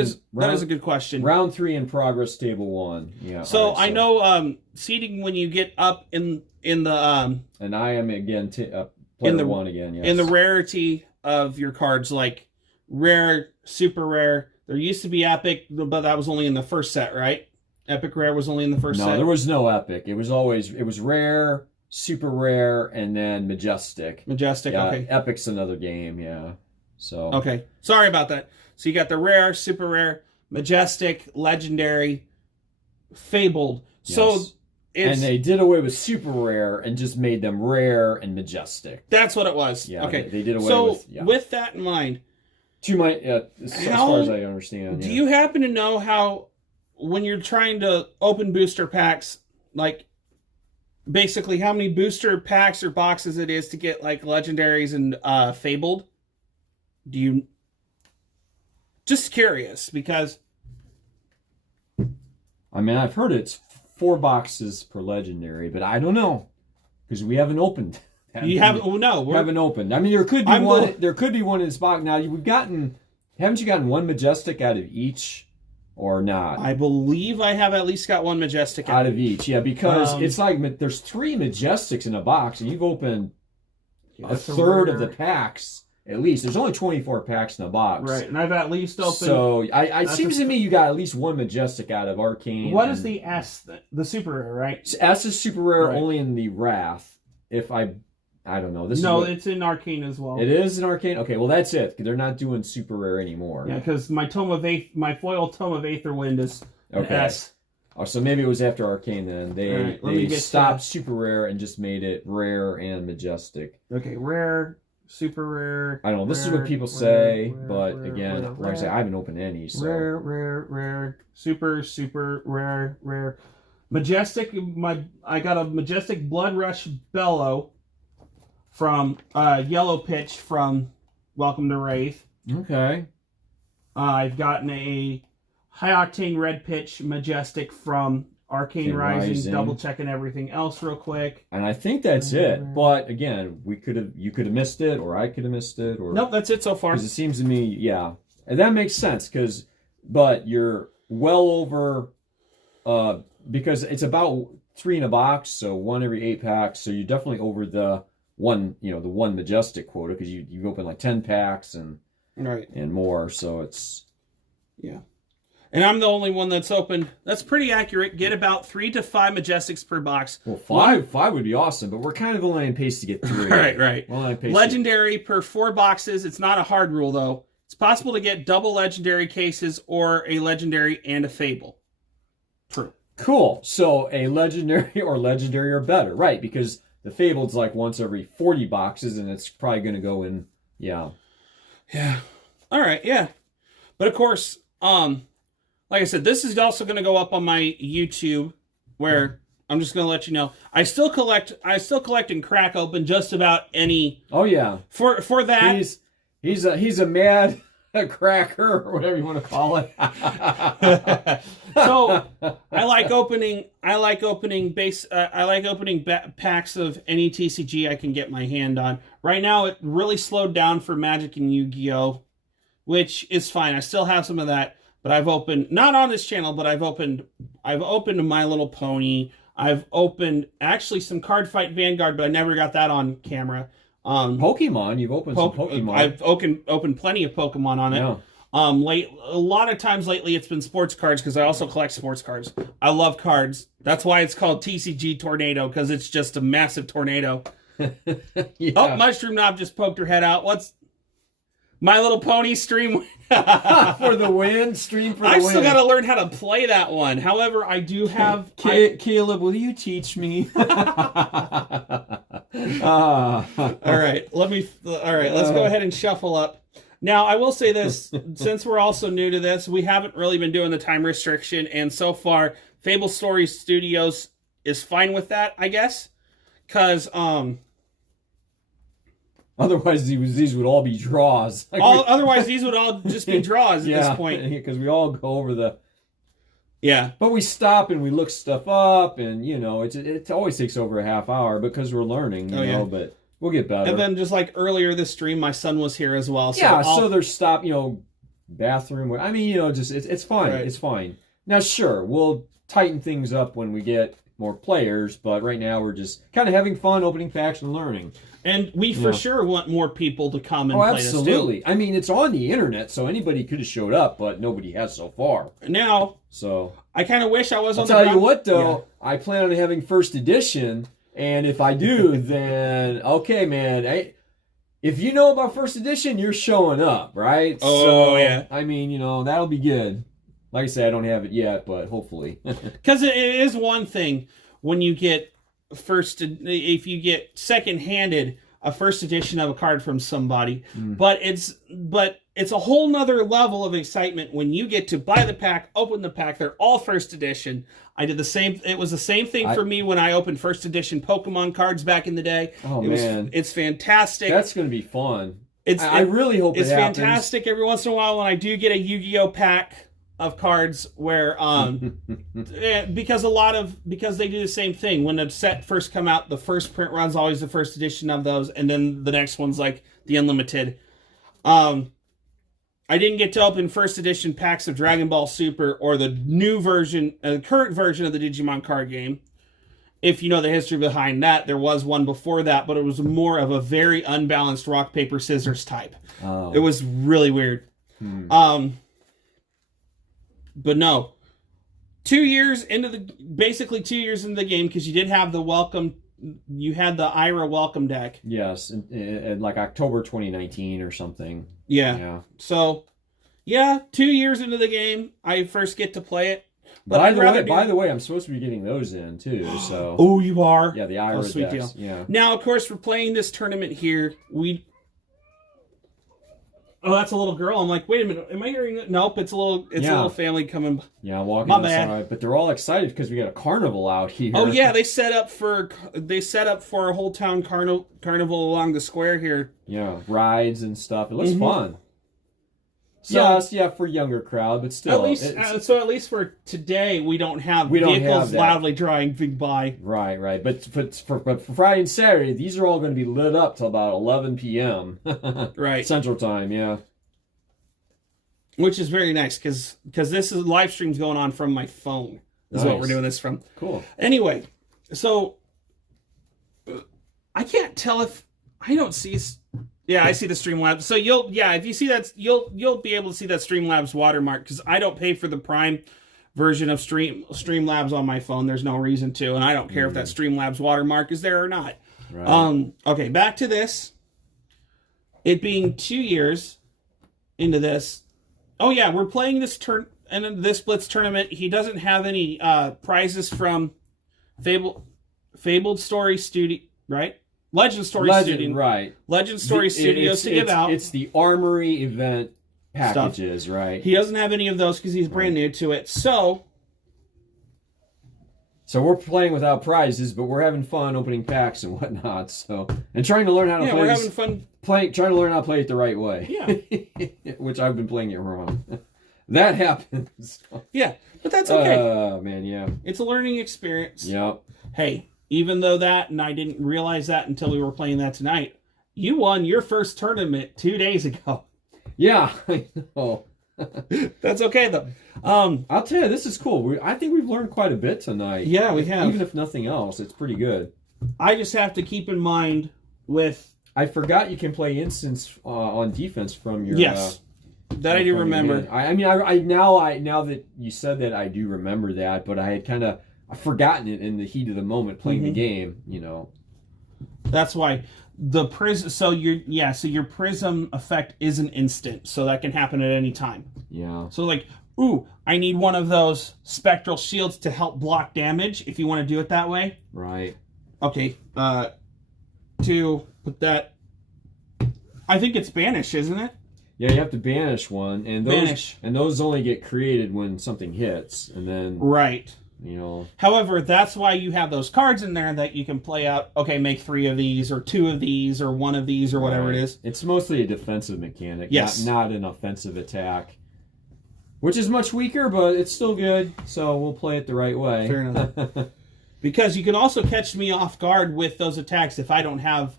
is a good question. Round 3 in progress, table 1. Yeah. So right, I know seeding when you get up in the and I am again player 1 again. Yes. In the rarity of your cards, like rare, super rare. There used to be epic, but that was only in the first set, right? Epic rare was only in the first set. No, there was no epic. It was rare, super rare, and then majestic. Majestic. Yeah, Okay. Epic's another game. Yeah. So. Okay. Sorry about that. So you got the rare, super rare, majestic, legendary, fabled. Yes. So it's, and they did away with super rare and just made them rare and majestic. That's what it was. Yeah. Okay. They did away so with. Yeah. With that in mind, as far as I understand. Do you happen to know how, when you're trying to open booster packs, like basically how many booster packs or boxes it is to get like legendaries and fabled? Do you? Just curious, because I mean, I've heard it's 4 boxes per legendary, but I don't know because we haven't opened. You haven't? Oh no, we haven't opened. I mean, there could be one. There could be one in this box. Now haven't you gotten one majestic out of each, or not? I believe I have at least got one majestic out of each. Yeah, because it's like there's 3 majestics in a box, and you've opened a third of the packs. At least there's only 24 packs in a box, right? And I've at least opened. So it seems to me you got at least one majestic out of Arcane. What is the S? The super rare, right? S is super rare only in the Wrath. If I don't know. It's in Arcane as well. It is in Arcane. Okay, well that's it. They're not doing super rare anymore. Yeah, because my foil Tome of Aetherwind is okay. S. Oh, so maybe it was after Arcane then. They stopped super rare and just made it rare and majestic. Okay, rare. Super rare. I don't know. This is what people say, but again, like I say, I haven't opened any. So. Rare. Super rare. Majestic. I got a majestic Blood Rush Bellow from Yellow Pitch from Welcome to Wraith. Okay. I've gotten a High Octane Red Pitch Majestic from Arcane Rising, double checking everything else real quick. And I think that's it. But again, you could have missed it, or I could have missed it, or nope, that's it so far. Because it seems to me, yeah, and that makes sense. But you're well over, because it's about 3 in a box, so 1 every 8 packs. So you're definitely over the one majestic quota because you open like 10 packs and more. So it's And I'm the only one that's open. That's pretty accurate. Get about 3 to 5 majestics per box. Well, five would be awesome, but we're kind of only on pace to get 3. Right. Legendary per 4 boxes. It's not a hard rule, though. It's possible to get double legendary cases or a legendary and a fable. True. Cool. So a legendary or better, right? Because the fabled's like once every 40 boxes, and it's probably going to go in, Yeah. All right, yeah. But of course, like I said, this is also going to go up on my YouTube, where I'm just going to let you know I still collect and crack open just about any. Oh yeah. For that, he's a mad cracker or whatever you want to call it. So I like opening packs of any TCG I can get my hand on. Right now, it really slowed down for Magic and Yu-Gi-Oh, which is fine. I still have some of that. But I've opened, not on this channel, but I've opened My Little Pony. I've opened actually some Card Fight Vanguard, but I never got that on camera. Pokemon, you've opened some Pokemon. I've opened plenty of Pokemon on it. Yeah. A lot of times lately it's been sports cards because I also collect sports cards. I love cards. That's why it's called TCG Tornado, because it's just a massive tornado. Yeah. Oh, Mushroom Knob just poked her head out. What's My Little Pony stream? For the win, stream for the win. I still got to learn how to play that one. However, I do have... Caleb, will you teach me? All right, let's go ahead and shuffle up. Now, I will say this, since we're also new to this, we haven't really been doing the time restriction, and so far, Fable Story Studios is fine with that, I guess, because... Otherwise, these would all be draws. Otherwise, these would all just be draws at this point. Because we all go over the... Yeah. But we stop and we look stuff up, and you know, it always takes over a half hour because we're learning, you know. But we'll get better. And then just like earlier this stream, my son was here as well. So yeah. So there's stop, you know, bathroom. I mean, you know, just it's fine. Right. It's fine. Now, sure, we'll tighten things up when we get more players, but right now we're just kind of having fun, opening packs and learning. And we for sure want more people to come and play this too. Absolutely. I mean, it's on the internet, so anybody could have showed up, but nobody has so far. Now, so I kind of wish I was on the I'll ground. tell you what, though, I plan on having first edition, and if I do, then, okay, man, if you know about first edition, you're showing up, right? Oh, yeah. I mean, you know, that'll be good. Like I said, I don't have it yet, but hopefully. Because it is one thing when you get if you get second-handed a first edition of a card from somebody, but it's a whole nother level of excitement when you get to buy the pack, open the pack. They're all first edition. I did the same. It was the same thing for me when I opened first edition Pokemon cards back in the day. Oh, man. It's fantastic. That's going to be fun. I really hope it's it happens. fantastic. Every once in a while when I do get a Yu-Gi-Oh pack of cards where because they do the same thing. When the set first come out, the first print run's always the first edition of those, and then the next one's like the Unlimited. I didn't get to open first edition packs of Dragon Ball Super or the new version, current version of the Digimon card game. If you know the history behind that, there was one before that, but it was more of a very unbalanced rock, paper, scissors type. Oh. It was really weird. But no, 2 years into basically 2 years into the game, because you did have you had the Ira welcome deck. Yes, in like October 2019 or something. Yeah. So, 2 years into the game, I first get to play it. But by the way, I'm supposed to be getting those in too. So. Oh, you are? Yeah, the Ira sweet decks. deal. Yeah. Now, of course, we're playing this tournament here. Oh, that's a little girl. I'm like, wait a minute. Am I hearing that? Nope, it's a little family coming. Yeah, walking. My bad. All right. But they're all excited because we got a carnival out here. Oh yeah, they set up for a whole town carnival along the square here. Yeah, rides and stuff. It looks fun. So, yeah, for younger crowd, but still. At least for today, we don't have vehicles loudly driving by. Right. But for Friday and Saturday, these are all going to be lit up till about 11 p.m. Right. Central Time, yeah. Which is very nice, because this is live stream's going on from my phone. Is what we're doing this from. Cool. Anyway, so I can't tell if I don't see. Yeah, I see the Streamlabs. So if you see that, you'll be able to see that Streamlabs watermark, because I don't pay for the Prime version of Streamlabs on my phone. There's no reason to, and I don't care if that Streamlabs watermark is there or not. Right. Okay, back to this. It being 2 years into this. Oh yeah, we're playing this this Blitz tournament. He doesn't have any prizes from Fabled Story Studio, right? Legend Story Studios, right? Legend Story Studios to give out. It's the Armory event packages, right? He doesn't have any of those because he's brand new to it. So we're playing without prizes, but we're having fun opening packs and whatnot. So and trying to learn how to play. We're having fun trying to learn how to play it the right way. Yeah, which I've been playing it wrong. That happens. Yeah, but that's okay. Oh man, yeah. It's a learning experience. Yep. Hey. Even though and I didn't realize that until we were playing that tonight, you won your first tournament 2 days ago. Yeah, I know. That's okay, though. I'll tell you, this is cool. I think we've learned quite a bit tonight. Yeah, we have. Even if nothing else, it's pretty good. I just have to keep in mind with... I forgot you can play instance on defense from your... Yes, that I do remember. I mean, now that you said that, I do remember that, but I had kind of... I've forgotten it in the heat of the moment playing the game, you know. That's why the prism. So your prism effect is an instant, so that can happen at any time. Yeah. So like, I need one of those spectral shields to help block damage. If you want to do it that way. Right. Okay. To put that, I think it's banish, isn't it? Yeah, you have to banish one, and those only get created when something hits, and then right. You know. However, that's why you have those cards in there that you can play out. Okay, make 3 of these, or 2 of these, or 1 of these, or whatever it is. It's mostly a defensive mechanic, yes, not an offensive attack. Which is much weaker, but it's still good, so we'll play it the right way. Fair enough. Because you can also catch me off guard with those attacks if I don't have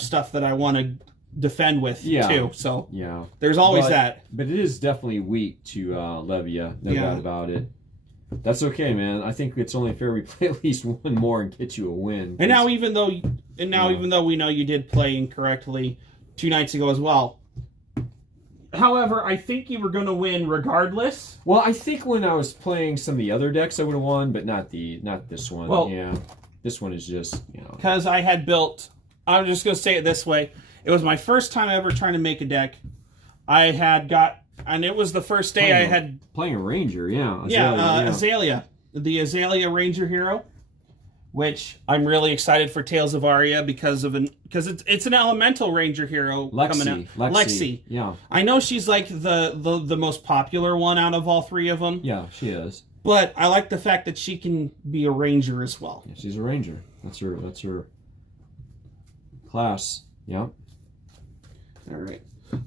stuff that I want to defend with too. So yeah, there's always that. But it is definitely weak to Levia, no doubt about it. That's okay, man. I think it's only fair we play at least one more and get you a win. And now even though we know you did play incorrectly 2 nights ago as well. However, I think you were going to win regardless. Well, I think when I was playing some of the other decks, I would have won, but not this one. Well, yeah, this one is just because I had built. I'm just going to say it this way: it was my first time ever trying to make a deck. I had got, and it was the first day I had playing a Ranger. Azalea, the Azalea Ranger hero, which I'm really excited for Tales of Aria because it's an elemental Ranger hero coming out. Lexi. Yeah. I know she's like the most popular one out of all 3 of them. Yeah, she is. But I like the fact that she can be a Ranger as well. Yeah, she's a Ranger. That's her class. Yeah. All right.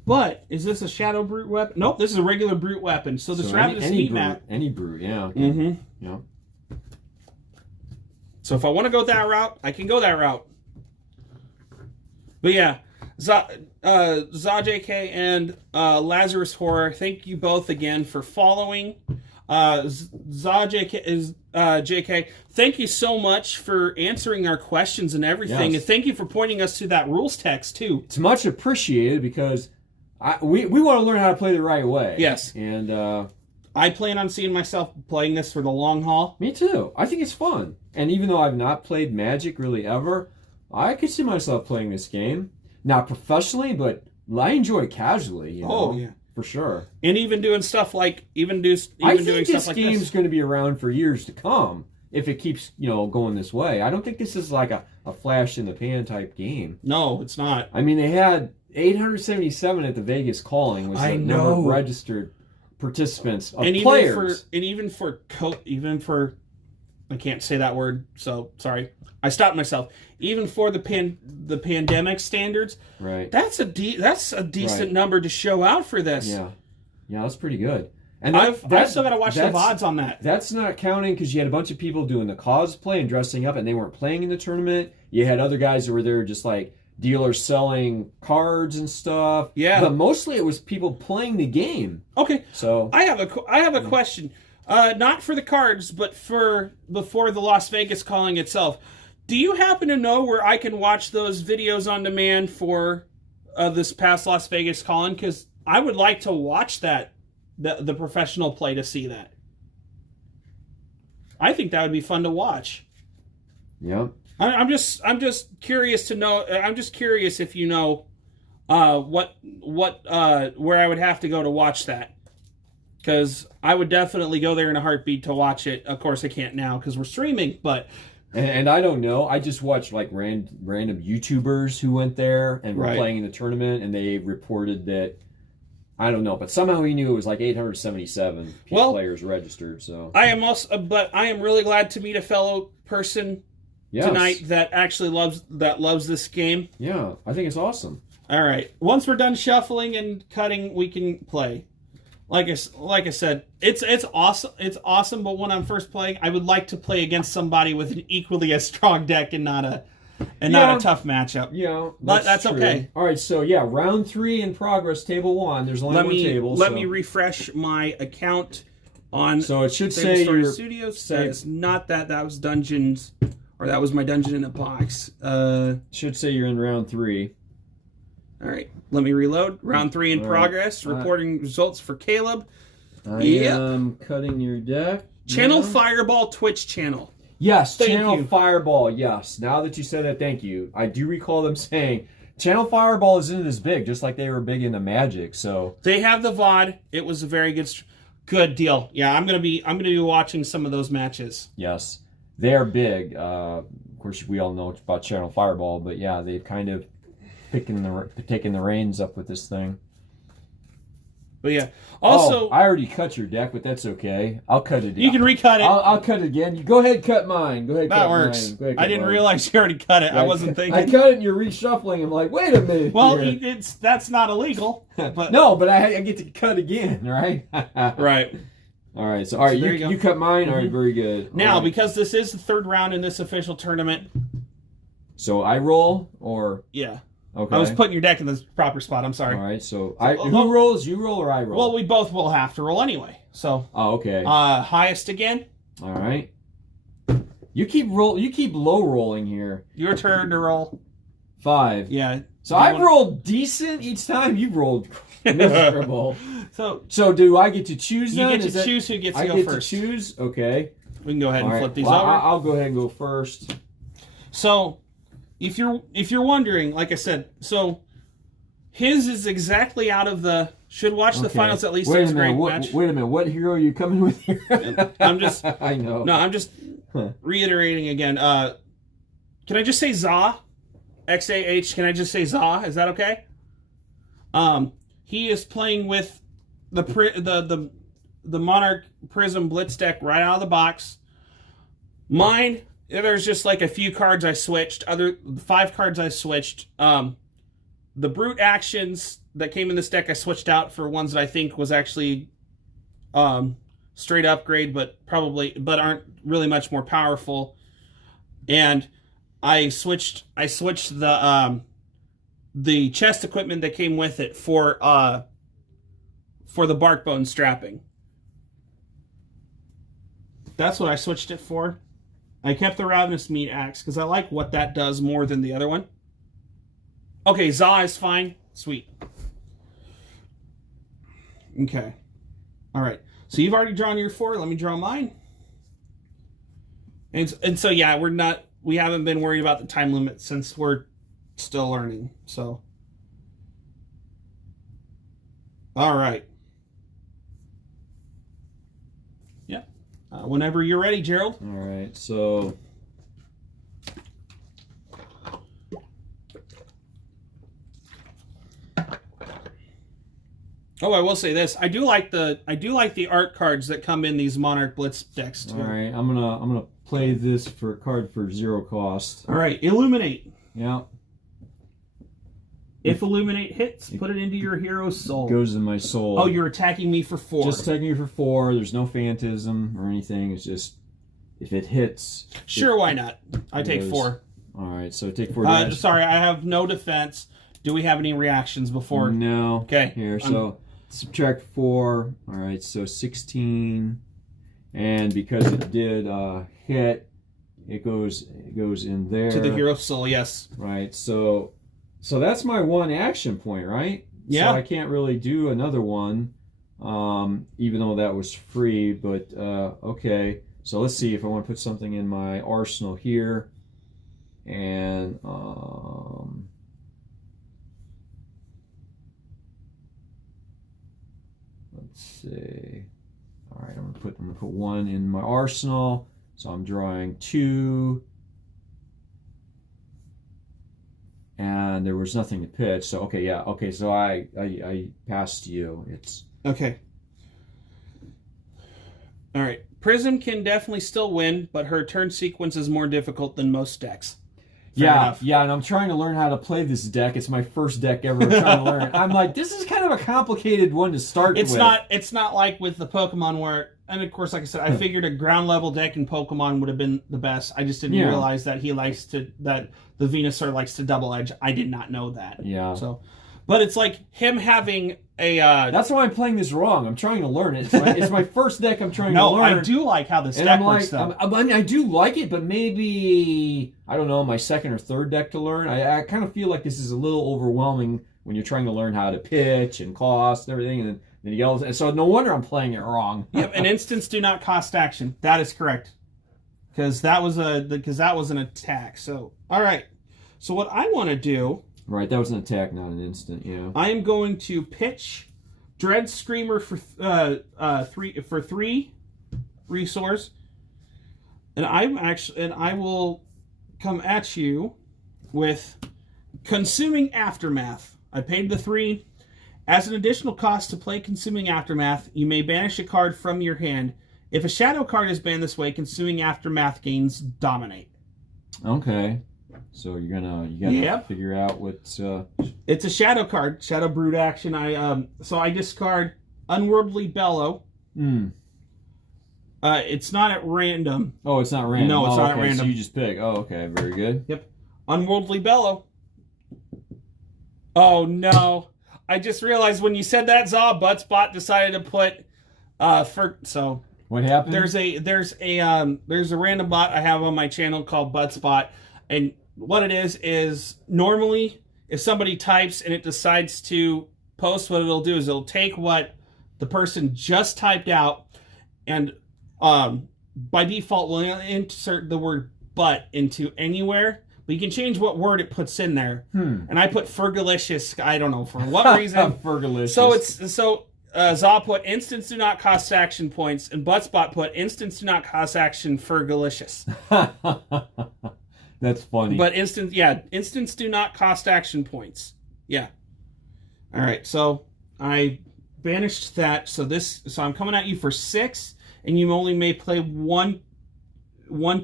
But is this a Shadow Brute weapon? Nope, this is a regular Brute weapon. So this Ravenous Heat map. Any Brute, yeah. Mm-hmm. Yeah. So if I want to go that route, I can go that route. But yeah, ZaJK and Lazarus Horror, thank you both again for following. JK, thank you so much for answering our questions and everything. Yes. And thank you for pointing us to that rules text too. It's much appreciated because we want to learn how to play the right way. Yes. And I plan on seeing myself playing this for the long haul. Me too. I think it's fun. And even though I've not played Magic really ever, I could see myself playing this game. Not professionally, but I enjoy it casually. You know, oh, yeah. For sure. And even doing stuff like, I think this game's going to be around for years to come if it keeps, going this way. I don't think this is like a flash in the pan type game. No, it's not. I mean, they had 877 at the Vegas Calling was the number of registered participants of players. Even for I can't say that word, so sorry. I stopped myself. Even for the pandemic standards, right? That's a decent number to show out for this. Yeah, that's pretty good. And I've still got to watch the VODs on that. That's not counting because you had a bunch of people doing the cosplay and dressing up, and they weren't playing in the tournament. You had other guys that were there just like dealers selling cards and stuff. Yeah, but mostly it was people playing the game. Okay, so I have a question. Not for the cards, but for before the Las Vegas Calling itself. Do you happen to know where I can watch those videos on demand for this past Las Vegas Calling? Because I would like to watch that, the professional play to see that. I think that would be fun to watch. Yeah. I'm just curious to know. I'm just curious if you know where I would have to go to watch that. Because I would definitely go there in a heartbeat to watch it. Of course, I can't now because we're streaming, but... And I don't know. I just watched like random YouTubers who went there and were playing in the tournament, and they reported that, I don't know, but somehow he knew it was like 877 players registered. So I am really glad to meet a fellow person tonight that actually loves this game. Yeah, I think it's awesome. All right, once we're done shuffling and cutting, we can play. Like I said, it's awesome. It's awesome. But when I'm first playing, I would like to play against somebody with an equally as strong deck and not a tough matchup. Yeah, but that's okay. All right, so yeah, round 3 in progress. Table 1. There's only one table. Let me refresh my account on. So it should say your Studios. It's not that. That was Dungeons, or that was my Dungeon in a Box. Should say you're in round 3. All right, let me reload. Round 3 in progress. Reporting results for Caleb. I am cutting your deck. Channel Fireball Twitch channel. Yes, Channel Fireball, yes. Now that you said that, thank you. I do recall them saying Channel Fireball isn't as big, just like they were big into Magic. So they have the VOD. It was a very good deal. Yeah, I'm gonna be watching some of those matches. Yes, they are big. Of course, we all know about Channel Fireball, but yeah, they've kind of taking the reins up with this thing. But yeah. Also, I already cut your deck, but that's okay. I'll cut it. You can recut it. I'll cut it again. You go ahead and cut mine. Go ahead. That cut works. Mine. Go ahead, I cut didn't mine. realize you already cut it. I wasn't thinking. I cut it and you're reshuffling. I'm like, wait a minute. Well, here. that's not illegal. But No, but I get to cut again, right? right. All right. So, all right, So there you go. you cut mine. All right, very good. Now, All right. because this is the third round in this official tournament, So I roll or yeah. okay. I was putting your deck in the proper spot. I'm sorry. All right. So who rolls? You roll or I roll? Well, we both will have to roll anyway. So. Oh, okay. Highest again. All right. You keep low rolling here. Your turn to roll. 5. Yeah. So I've rolled decent each time. You've rolled miserable. So do I get to choose? you then? get to choose who gets to I go get first. to choose. Okay. We can go ahead and All flip right. these Well, over. I'll go ahead and go first. So, if you're wondering, like I said, so his is exactly out of the should watch the Okay. finals at least. Wait a It's minute. great match. Wait a minute. What hero are you coming with here? I'm just I know. no. I'm just reiterating again. Can I just say Za? XAH. Can I just say Za? Is that okay? He is playing with the Monarch Prism Blitz deck right out of the box. Mine, there's just like a few cards I switched. 5 cards I switched. The brute actions that came in this deck I switched out for ones that I think was actually straight upgrade, but aren't really much more powerful. And I switched the chest equipment that came with it for the bark bone strapping. That's what I switched it for. I kept the ravenous meat axe because I like what that does more than the other one. Okay, Za is fine. Sweet. Okay. All right. So you've already drawn your 4. Let me draw mine. And so yeah, we haven't been worried about the time limit since we're still learning. So. All right. Yeah. Whenever you're ready, Gerald. All right. So. Oh, I will say this: I do like the art cards that come in these Monarch Blitz decks too. All right. I'm gonna play this for a card for 0 cost. All right, Illuminate. Yeah. If Illuminate hits, put it into your hero's soul. Goes in my soul. Oh, you're attacking me for 4. Just attacking you for 4. There's no phantasm or anything. It's just if it hits. Sure, why not? I take 4. All right, so take 4 damage. Sorry, I have no defense. Do we have any reactions before? No. Okay. Here, so subtract 4. All right, so 16, and because it did hit, it goes in there To the hero's soul, yes. Right. So that's my 1 action point, right? Yeah. So I can't really do another one, even though that was free. But okay. So let's see if I want to put something in my arsenal here, and let's see. All right, I'm gonna put 1 in my arsenal. So I'm drawing 2. And there was nothing to pitch, so okay, yeah, okay. So I passed you. It's okay. All right. Prism can definitely still win, but her turn sequence is more difficult than most decks. Fair enough. yeah, and I'm trying to learn how to play this deck. It's my first deck ever trying to learn. I'm like, this is kind of a complicated one to start with. It's not like with the Pokemon where, and of course, like I said, I figured a ground level deck in Pokemon would have been the best. I just didn't realize that that the Venusaur likes to double edge. I did not know that. Yeah. So, but it's like him having a. That's why I'm playing this wrong. I'm trying to learn it. It's my first deck. I'm trying to No, learn. I do like how this And deck I'm works, like, though. I mean, I do like it, but maybe I don't know, my second or third deck to learn. I kind of feel like this is a little overwhelming when you're trying to learn how to pitch and cost and everything, and then you get all this, so no wonder I'm playing it wrong. Yep, and instants do not cost action. That is correct, because that was an attack. So, all right. So what I want to do, Right, that was an attack, not an instant. Yeah. I am going to pitch Dread Screamer for 3 resource, and I will come at you with Consuming Aftermath. I paid the 3, As an additional cost to play Consuming Aftermath, you may banish a card from your hand. If a shadow card is banned this way, Consuming Aftermath gains Dominate. Okay. So you gotta figure out what's. It's a shadow card, Shadow Brood action. So I discard Unworldly Bellow. It's not at random. Oh, it's not random. No, it's not at okay. random. So you just pick. Oh, okay, very good. Yep. Unworldly Bellow. Oh no! I just realized when you said that, Zaw, Buttspot decided to put so. What happened? There's a random bot I have on my channel called Buttspot, and what it is normally if somebody types and it decides to post, what it'll do is it'll take what the person just typed out and by default will insert the word butt into anywhere, but you can change what word it puts in there. And I put Fergalicious, I don't know for what reason. Fergalicious. So Zaw put instants do not cost action points, and Buttspot put instants do not cost action Fergalicious. That's funny. But instants do not cost action points. Yeah. All right, so I banished that. So I'm coming at you for 6, and you only may play one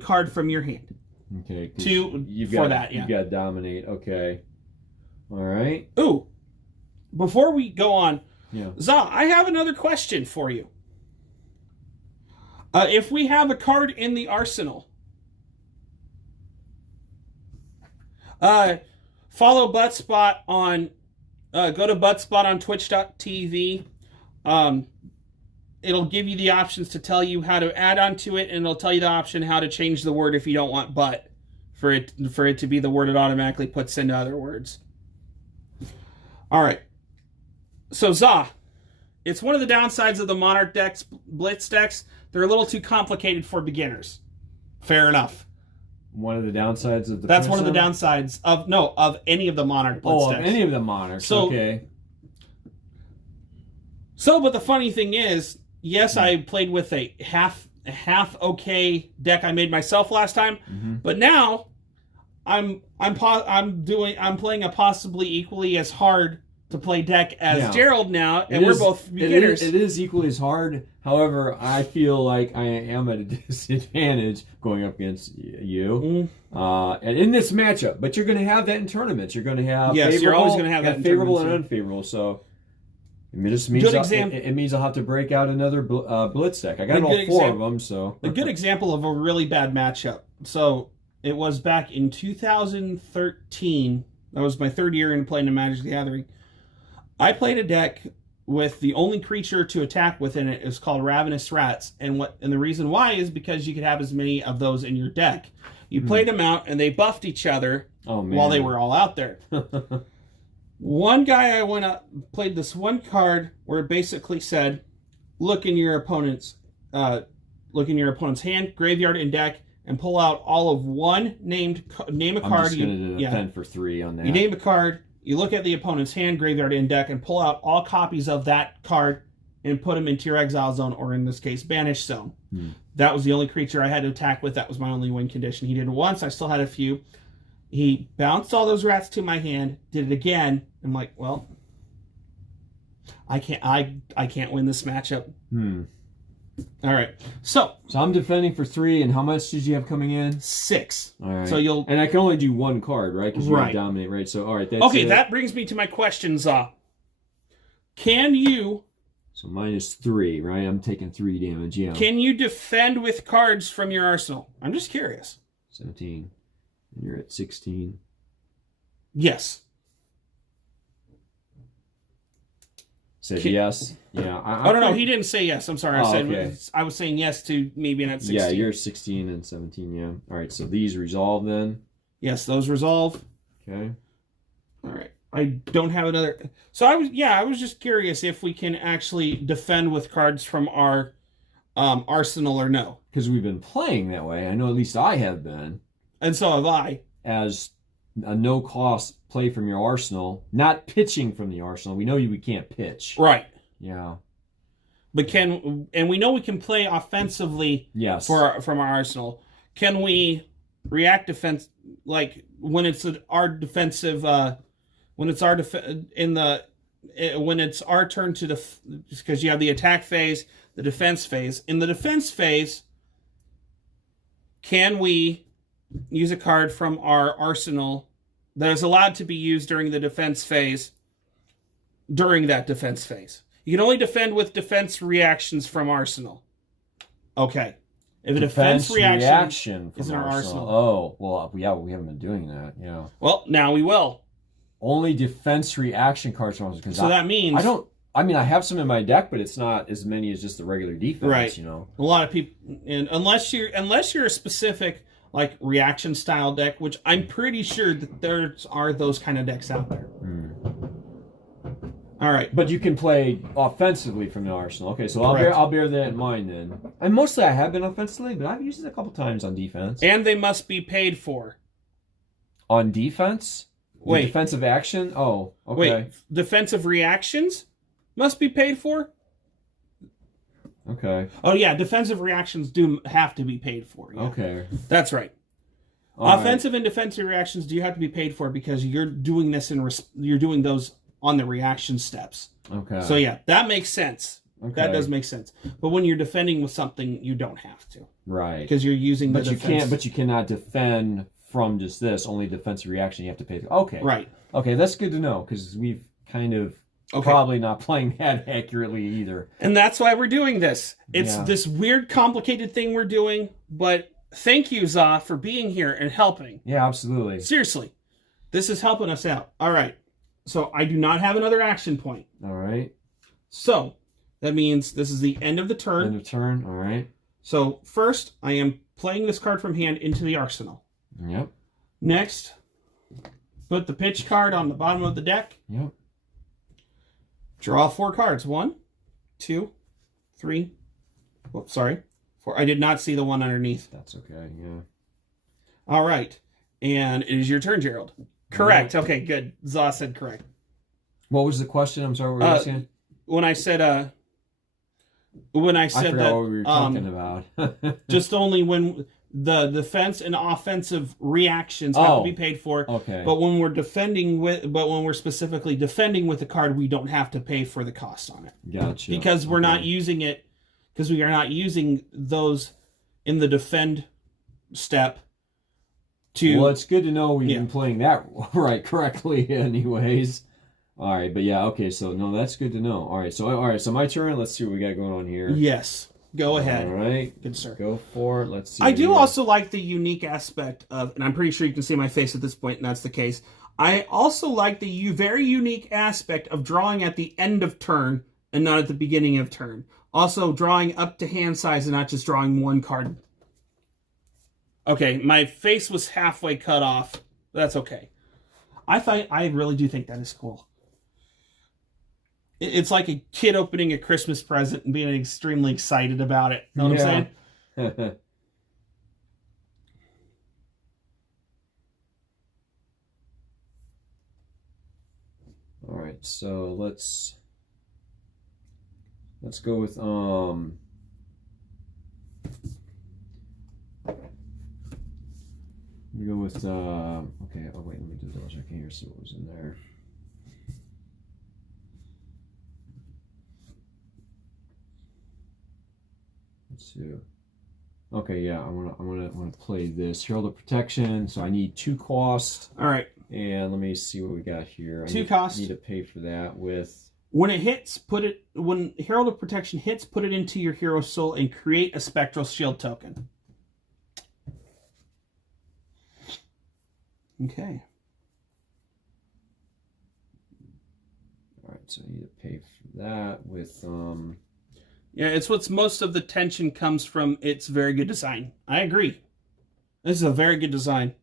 card from your hand. Okay. You've got Dominate. Okay. All right. Ooh. Before we go on, yeah. Zaw, I have another question for you. If we have a card in the arsenal, follow Buttspot on. Go to Buttspot on Twitch.tv. It'll give you the options to tell you how to add on to it, and it'll tell you the option how to change the word if you don't want butt for it to be the word it automatically puts into other words. All right. So Zaw, it's one of the downsides of the Monarch decks, Blitz decks. They're a little too complicated for beginners. Fair enough. One of the downsides of the. That's one of the downsides of any of the Monarch Blitz decks. Of any of the Monarchs. So, okay. So, but the funny thing is, yes, I played with a half okay deck I made myself last time, but now I'm playing a possibly equally as hard to play deck as Gerald now, and we're both beginners. It is equally as hard. However, I feel like I am at a disadvantage going up against you. And in this matchup, but you're going to have that in tournaments. You're going to have you're always going to have that in favorable and unfavorable. So it just means it means I'll have to break out another Blitz deck. I got all 4 of them. So a good example of a really bad matchup. So it was back in 2013. That was my 3rd year in playing the Magic the Gathering. I played a deck with the only creature to attack within it is called Ravenous Rats, and the reason why is because you could have as many of those in your deck. You played them out, and they buffed each other while they were all out there. One guy played this one card where it basically said, look in your opponent's hand, graveyard, and deck, and pull out all of one name a card. I'm just going to defend for 3 on that. You name a card. You look at the opponent's hand, graveyard, and deck, and pull out all copies of that card and put them into your exile zone, or in this case, banish zone. That was the only creature I had to attack with. That was my only win condition. He did it once. I still had a few. He bounced all those rats to my hand, did it again. I'm like, well, I can't win this matchup. All right. So I'm defending for 3, and how much did you have coming in? 6. All right. So and I can only do 1 card, right? Because you have Dominate, right? So all right. That's okay. That brings me to my question, Zaw. Can you? So -3, right? I'm taking 3 damage. Yeah. Can you defend with cards from your arsenal? I'm just curious. 17, and you're at 16. Yes. Said yes. Yeah. No. He didn't say yes. I'm sorry. I was saying yes to me being at 16. Yeah, you're 16 and 17. Yeah. All right. So these resolve then. Yes, those resolve. Okay. All right. I don't have another. So I was just curious if we can actually defend with cards from our arsenal or no. Because we've been playing that way. I know at least I have been. And so have I. As a no-cost play from your arsenal, not pitching from the arsenal. We know we can't pitch. Right. Yeah. But we know we can play offensively. Yes. From our arsenal. Can we react defense like when it's our defensive in the when it's our turn to because you have the attack phase, the defense phase. In the defense phase, can we use a card from our arsenal that is allowed to be used during the defense phase during that defense phase? You can only defend with defense reactions from arsenal. Okay. If a defense reaction is in our arsenal. Oh, well, yeah, we haven't been doing that. Yeah. Well, now we will. Only defense reaction cards from arsenal. So that means I have some in my deck, but it's not as many as just the regular defense. Right. You know. A lot of people, and unless you're a specific like reaction style deck, which I'm pretty sure that there are those kind of decks out there. All right, but you can play offensively from the arsenal. Okay, so I'll bear that in mind then. And mostly I have been offensively, but I've used it a couple times on defense. And they must be paid for. On defense? Wait, defensive action? Oh, okay. Wait, defensive reactions must be paid for? Okay. Oh yeah, defensive reactions do have to be paid for. Yeah. Okay. That's right. Offensive and defensive reactions do have to be paid for because you're doing this you're doing those on the reaction steps. Okay. So yeah, that makes sense. Okay. That does make sense. But when you're defending with something, you don't have to. Right. Because you're using the defense. But you cannot defend from just this. Only defensive reaction you have to pay. Okay. Right. Okay, that's good to know because we've kind of probably not playing that accurately either. And that's why we're doing this. It's this weird, complicated thing we're doing. But thank you, Za, for being here and helping. Yeah, absolutely. Seriously. This is helping us out. All right. So I do not have another action point. All right. So that means this is the end of the turn. End of turn. All right. So first, I am playing this card from hand into the arsenal. Yep. Next, put the pitch card on the bottom of the deck. Yep. Draw 4 cards. 1, 2, 3. Oops, sorry. 4. I did not see the one underneath. That's okay. Yeah. All right. And it is your turn, Gerald. Correct. Right. Okay, good. Za said correct. What was the question? I'm sorry, what were you asking? When I said I forgot that what we were talking about. just only when the defense and offensive reactions have to be paid for. Okay. But when we're specifically defending with the card, we don't have to pay for the cost on it. Gotcha. Because we're not using it because we are not using those in the defend step. Well, it's good to know we've been playing that correctly anyways. All right, but yeah, okay, so no, that's good to know. All right, so my turn. Let's see what we got going on here. Yes, go ahead. All right, good sir. Go for it. Let's see. I do also like the unique aspect of, and I'm pretty sure you can see my face at this point, and that's the case. I also like the very unique aspect of drawing at the end of turn and not at the beginning of turn. Also, drawing up to hand size and not just drawing one card. Okay, my face was halfway cut off. That's okay. I really do think that is cool. It's like a kid opening a Christmas present and being extremely excited about it. Know what I'm saying? All right, so let's go with we go with okay. Oh wait, let me do those. I can't hear see what was in there. Let's see. Okay, yeah, I wanna play this Herald of Protection. So I need 2 cost. All right. And let me see what we got here. 2 cost. I need to pay for that with. When it hits, when Herald of Protection hits, put it into your hero soul and create a Spectral Shield token. Okay. All right, so I need to pay for that with Yeah, it's what's most of the tension comes from. It's very good design. I agree. This is a very good design.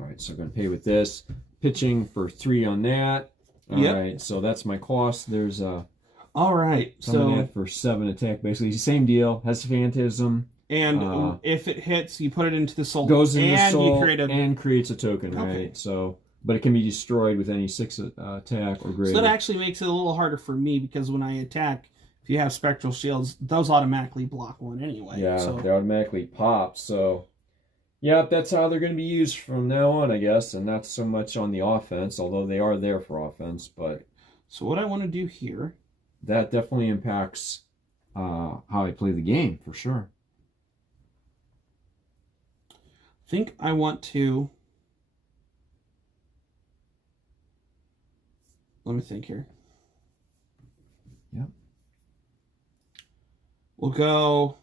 All right, so I'm going to pay with this. Pitching for 3 on that. All right, so that's my cost. There's all right, coming at for 7 attack. Basically, same deal. Has Phantasm. And if it hits, you put it into the soul. Goes into the soul and creates a token, right? So, but it can be destroyed with any 6 attack or greater. So that actually makes it a little harder for me because when I attack, if you have Spectral Shields, those automatically block 1 anyway. Yeah, so. they automatically pop. So, Yep, that's how they're going to be used from now on, I guess, and not so much on the offense, although they are there for offense. But so what I want to do here, that definitely impacts how I play the game for sure. I think I want to. Let me think here. Yep. We'll go.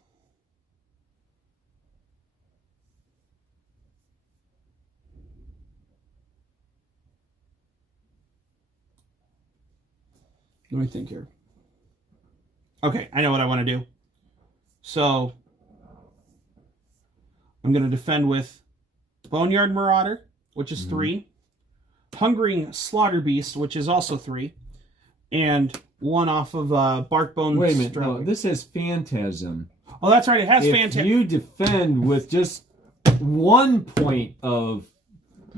Let me think here. Okay, I know what I want to do. So, I'm going to defend with Boneyard Marauder, which is 3. Hungering Slaughter Beast, which is also 3. And 1 off of Barkbone. Wait a minute. No, this has Phantasm. Oh, that's right. It has Phantasm. If you defend with just 1 point of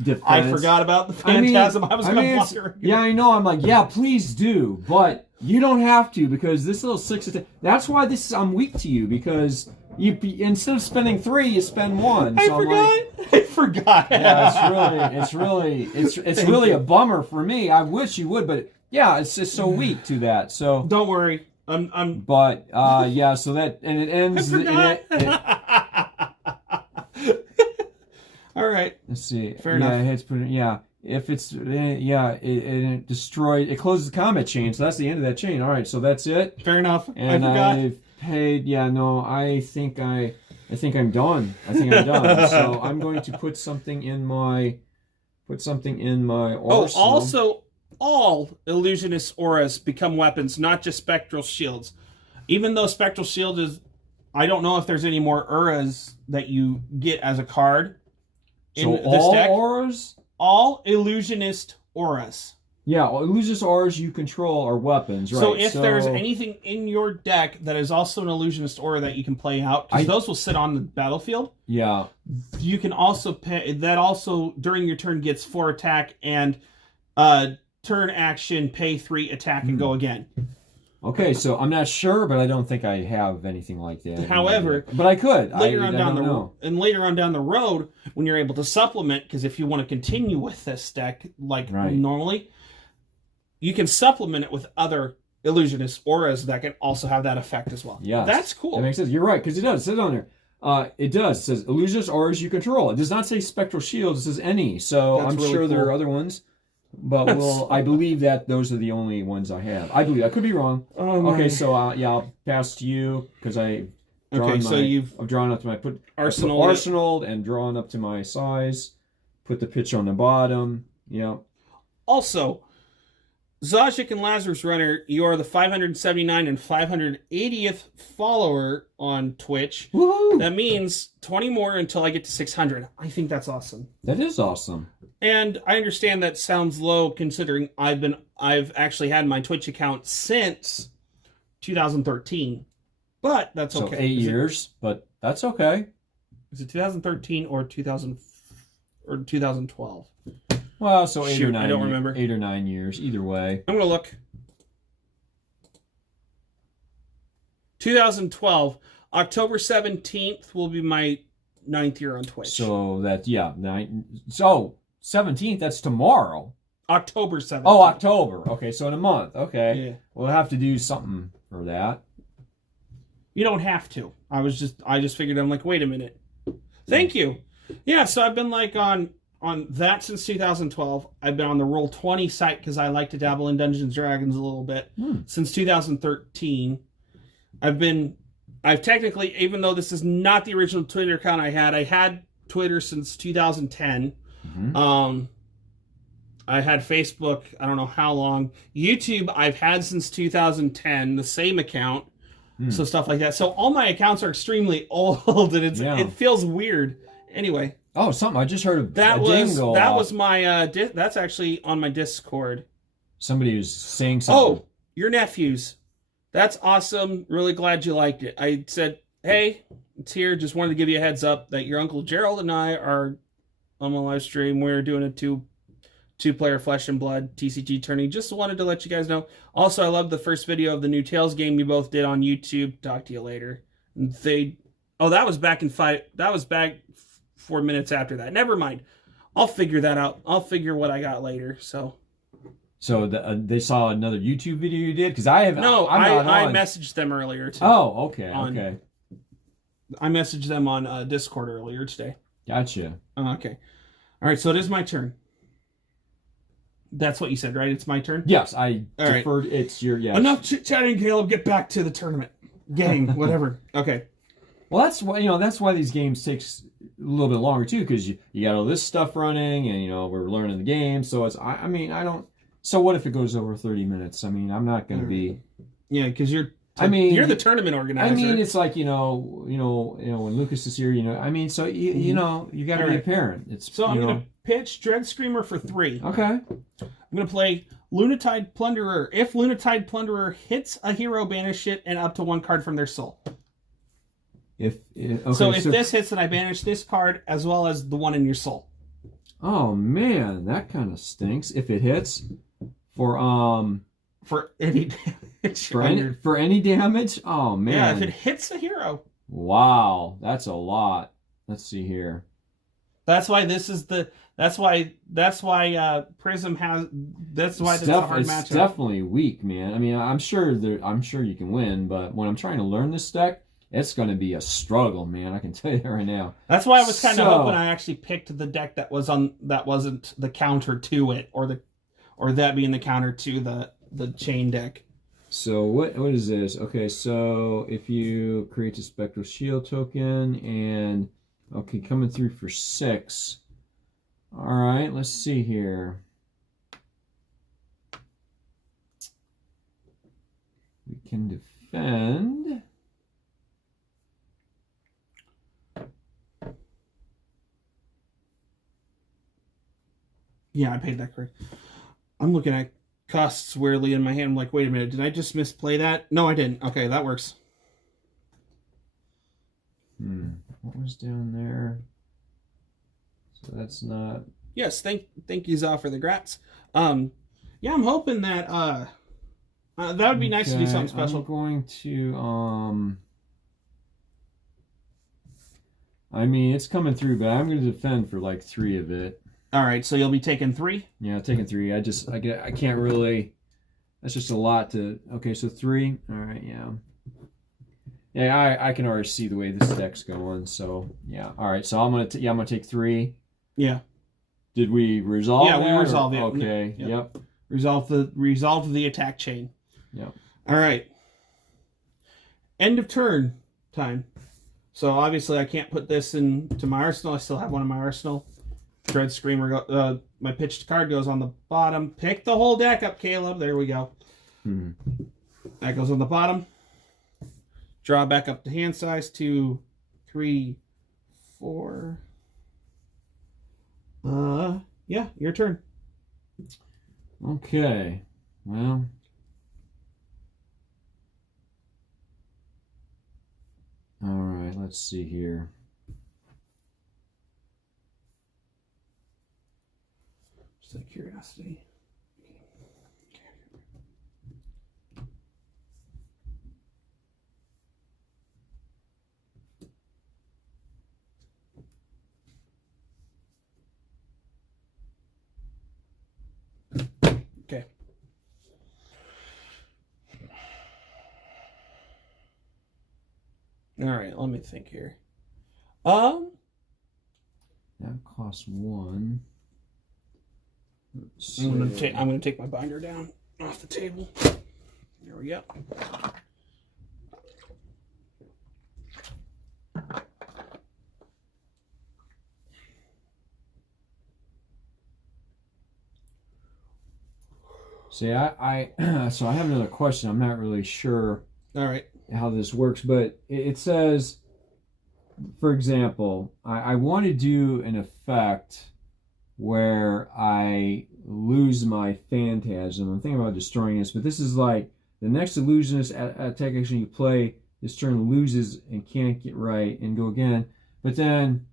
defense. I forgot about the Phantasm. I was going to block it. Yeah, I know. I'm like, yeah, please do. But you don't have to, because this little 6 attack. That's why I'm weak to you, because you instead of spending 3, you spend 1. I forgot. Yeah, it's really a bummer for me. I wish you would, but yeah, it's just so weak to that. So don't worry. But yeah, so that, and it ends. All right. Let's see. Fair enough. If it's it destroyed. It closes the combat chain, so that's the end of that chain. All right, so that's it. Fair enough. And I forgot. I've paid. Yeah, no, I think I'm done. So I'm going to put something in my arsenal. Oh, also, all illusionist auras become weapons, not just spectral shields. Even though spectral shield is, I don't know if there's any more auras that you get as a card. So all auras? All illusionist auras. Yeah, illusionist auras you control are weapons, right? So if there's anything in your deck that is also an illusionist aura that you can play out, because those will sit on the battlefield. Yeah. You can also pay, that also during your turn gets 4 attack and turn action, pay 3 attack and go again. Okay, so I'm not sure, but I don't think I have anything like that. However, but I could later on down the road, when you're able to supplement, because if you want to continue with this deck normally, you can supplement it with other illusionist auras that can also have that effect as well. Yeah, that's cool. That makes sense. You're right, because it does. It says on there. It does. It says illusionist auras you control. It does not say spectral shields. It says any. So I'm really sure there are other ones. But I believe that those are the only ones I have. I believe. I could be wrong. Okay, so I'll pass to you because I've drawn up to my arsenal and drawn up to my size. Put the pitch on the bottom. Yeah. Also, Zajic and Lazarus Runner, you are the 579 and 580th follower on Twitch. Woohoo! That means 20 more until I get to 600. I think that's awesome. That is awesome. And I understand that sounds low considering I've actually had my Twitch account since 2013. But that's okay. So 8 years, but that's okay. Is it 2013 or 2012? Well, so 8 or 9. I don't remember. 8 or 9 years, either way. I'm gonna look. 2012, October 17th will be my 9th year on Twitch. So that 17th, that's tomorrow. October 17th. Oh, October. Okay, so in a month. Okay. Yeah. We'll have to do something for that. You don't have to. I just figured, I'm like, wait a minute. Thank you. Yeah, so I've been like on that since 2012. I've been on the Roll20 site because I like to dabble in Dungeons & Dragons a little bit. Since 2013. I've technically, even though this is not the original Twitter account I had Twitter since 2010. I had Facebook, I don't know how long. YouTube, I've had since 2010, the same account. So stuff like that. So all my accounts are extremely old, and it feels weird. Anyway. Oh, something I just heard of. That was my. That's actually on my Discord. Somebody was saying something. Oh, your nephews. That's awesome. Really glad you liked it. I said, hey, it's here. Just wanted to give you a heads up that your Uncle Gerald and I are on my live stream. We're doing a two-player Flesh and Blood TCG Tourney. Just wanted to let you guys know. Also, I loved the first video of the new Tales game you both did on YouTube. Talk to you later. That was back 4 minutes after that. Never mind. I'll figure that out. I'll figure what I got later. So they saw another YouTube video you did? Because I have no. I'm I messaged them earlier too. Oh, okay, okay. I messaged them on Discord earlier today. Gotcha. Okay. All right. So it is my turn. That's what you said, right? It's my turn. Yes, I All right. deferred. It's your Enough chit-chatting, Caleb. Get back to the tournament game, whatever. Okay. Well, that's why these games takes a little bit longer too, because you got all this stuff running, and we're learning the game. So it's I don't. So what if it goes over 30 minutes? I mean, I'm not going to be. Yeah, because you're the tournament organizer. I mean, it's like when Lucas is here. I mean, so you got to be a parent. So I'm going to pitch Dread Screamer for 3. Okay. I'm going to play Lunatide Plunderer. If Lunatide Plunderer hits a hero, banish it and up to 1 card from their soul. If this hits, then I banish this card as well as the one in your soul. Oh man, that kind of stinks. If it hits for any damage. For any damage? Oh man. Yeah, if it hits a hero. Wow, that's a lot. Let's see here. That's why this is the. That's why Prism has. That's why it's a hard matchup. It's definitely weak, man. I mean, I'm sure you can win, but when I'm trying to learn this deck, it's going to be a struggle, man. I can tell you that right now. That's why I was kind of hoping I actually picked the deck that wasn't the counter to it, or that being the counter to the chain deck. So what is this? Okay, so if you create a Spectral Shield token and coming through for 6. All right, let's see here. We can defend. Yeah, I paid that correct. I'm looking at costs weirdly in my hand. I'm like, wait a minute, did I just misplay that? No, I didn't. Okay, that works. What was down there? So that's not. Yes, thank you, Za, for the grats. Yeah, I'm hoping that that would be nice to do something special. I'm going to I mean, it's coming through, but I'm going to defend for like 3 of it. All right, so you'll be taking 3? Yeah, taking 3. I can't really. That's just a lot to. Okay, so 3. All right, yeah. Yeah, I can already see the way this deck's going. So yeah, all right. So I'm gonna take 3. Yeah. Did we resolve? Yeah, we resolved it. Okay. Yep. Resolve the attack chain. Yep. All right. End of turn time. So obviously I can't put this into my arsenal. I still have one in my arsenal. Dread Screamer. My pitched card goes on the bottom. Pick the whole deck up, Caleb. There we go. That goes on the bottom. Draw back up to hand size. 2, 3, 4. Yeah, your turn. Okay. Well. All right, let's see here. Just out of curiosity. Okay. All right, let me think here. That costs 1. I'm gonna take my binder down off the table. There we go. See, so I have another question. I'm not really sure. All right. How this works, but it says, for example, I want to do an effect where I lose my phantasm. I'm thinking about destroying this, but this is like the next illusionist attack action you play this turn loses and can't get right and go again, but then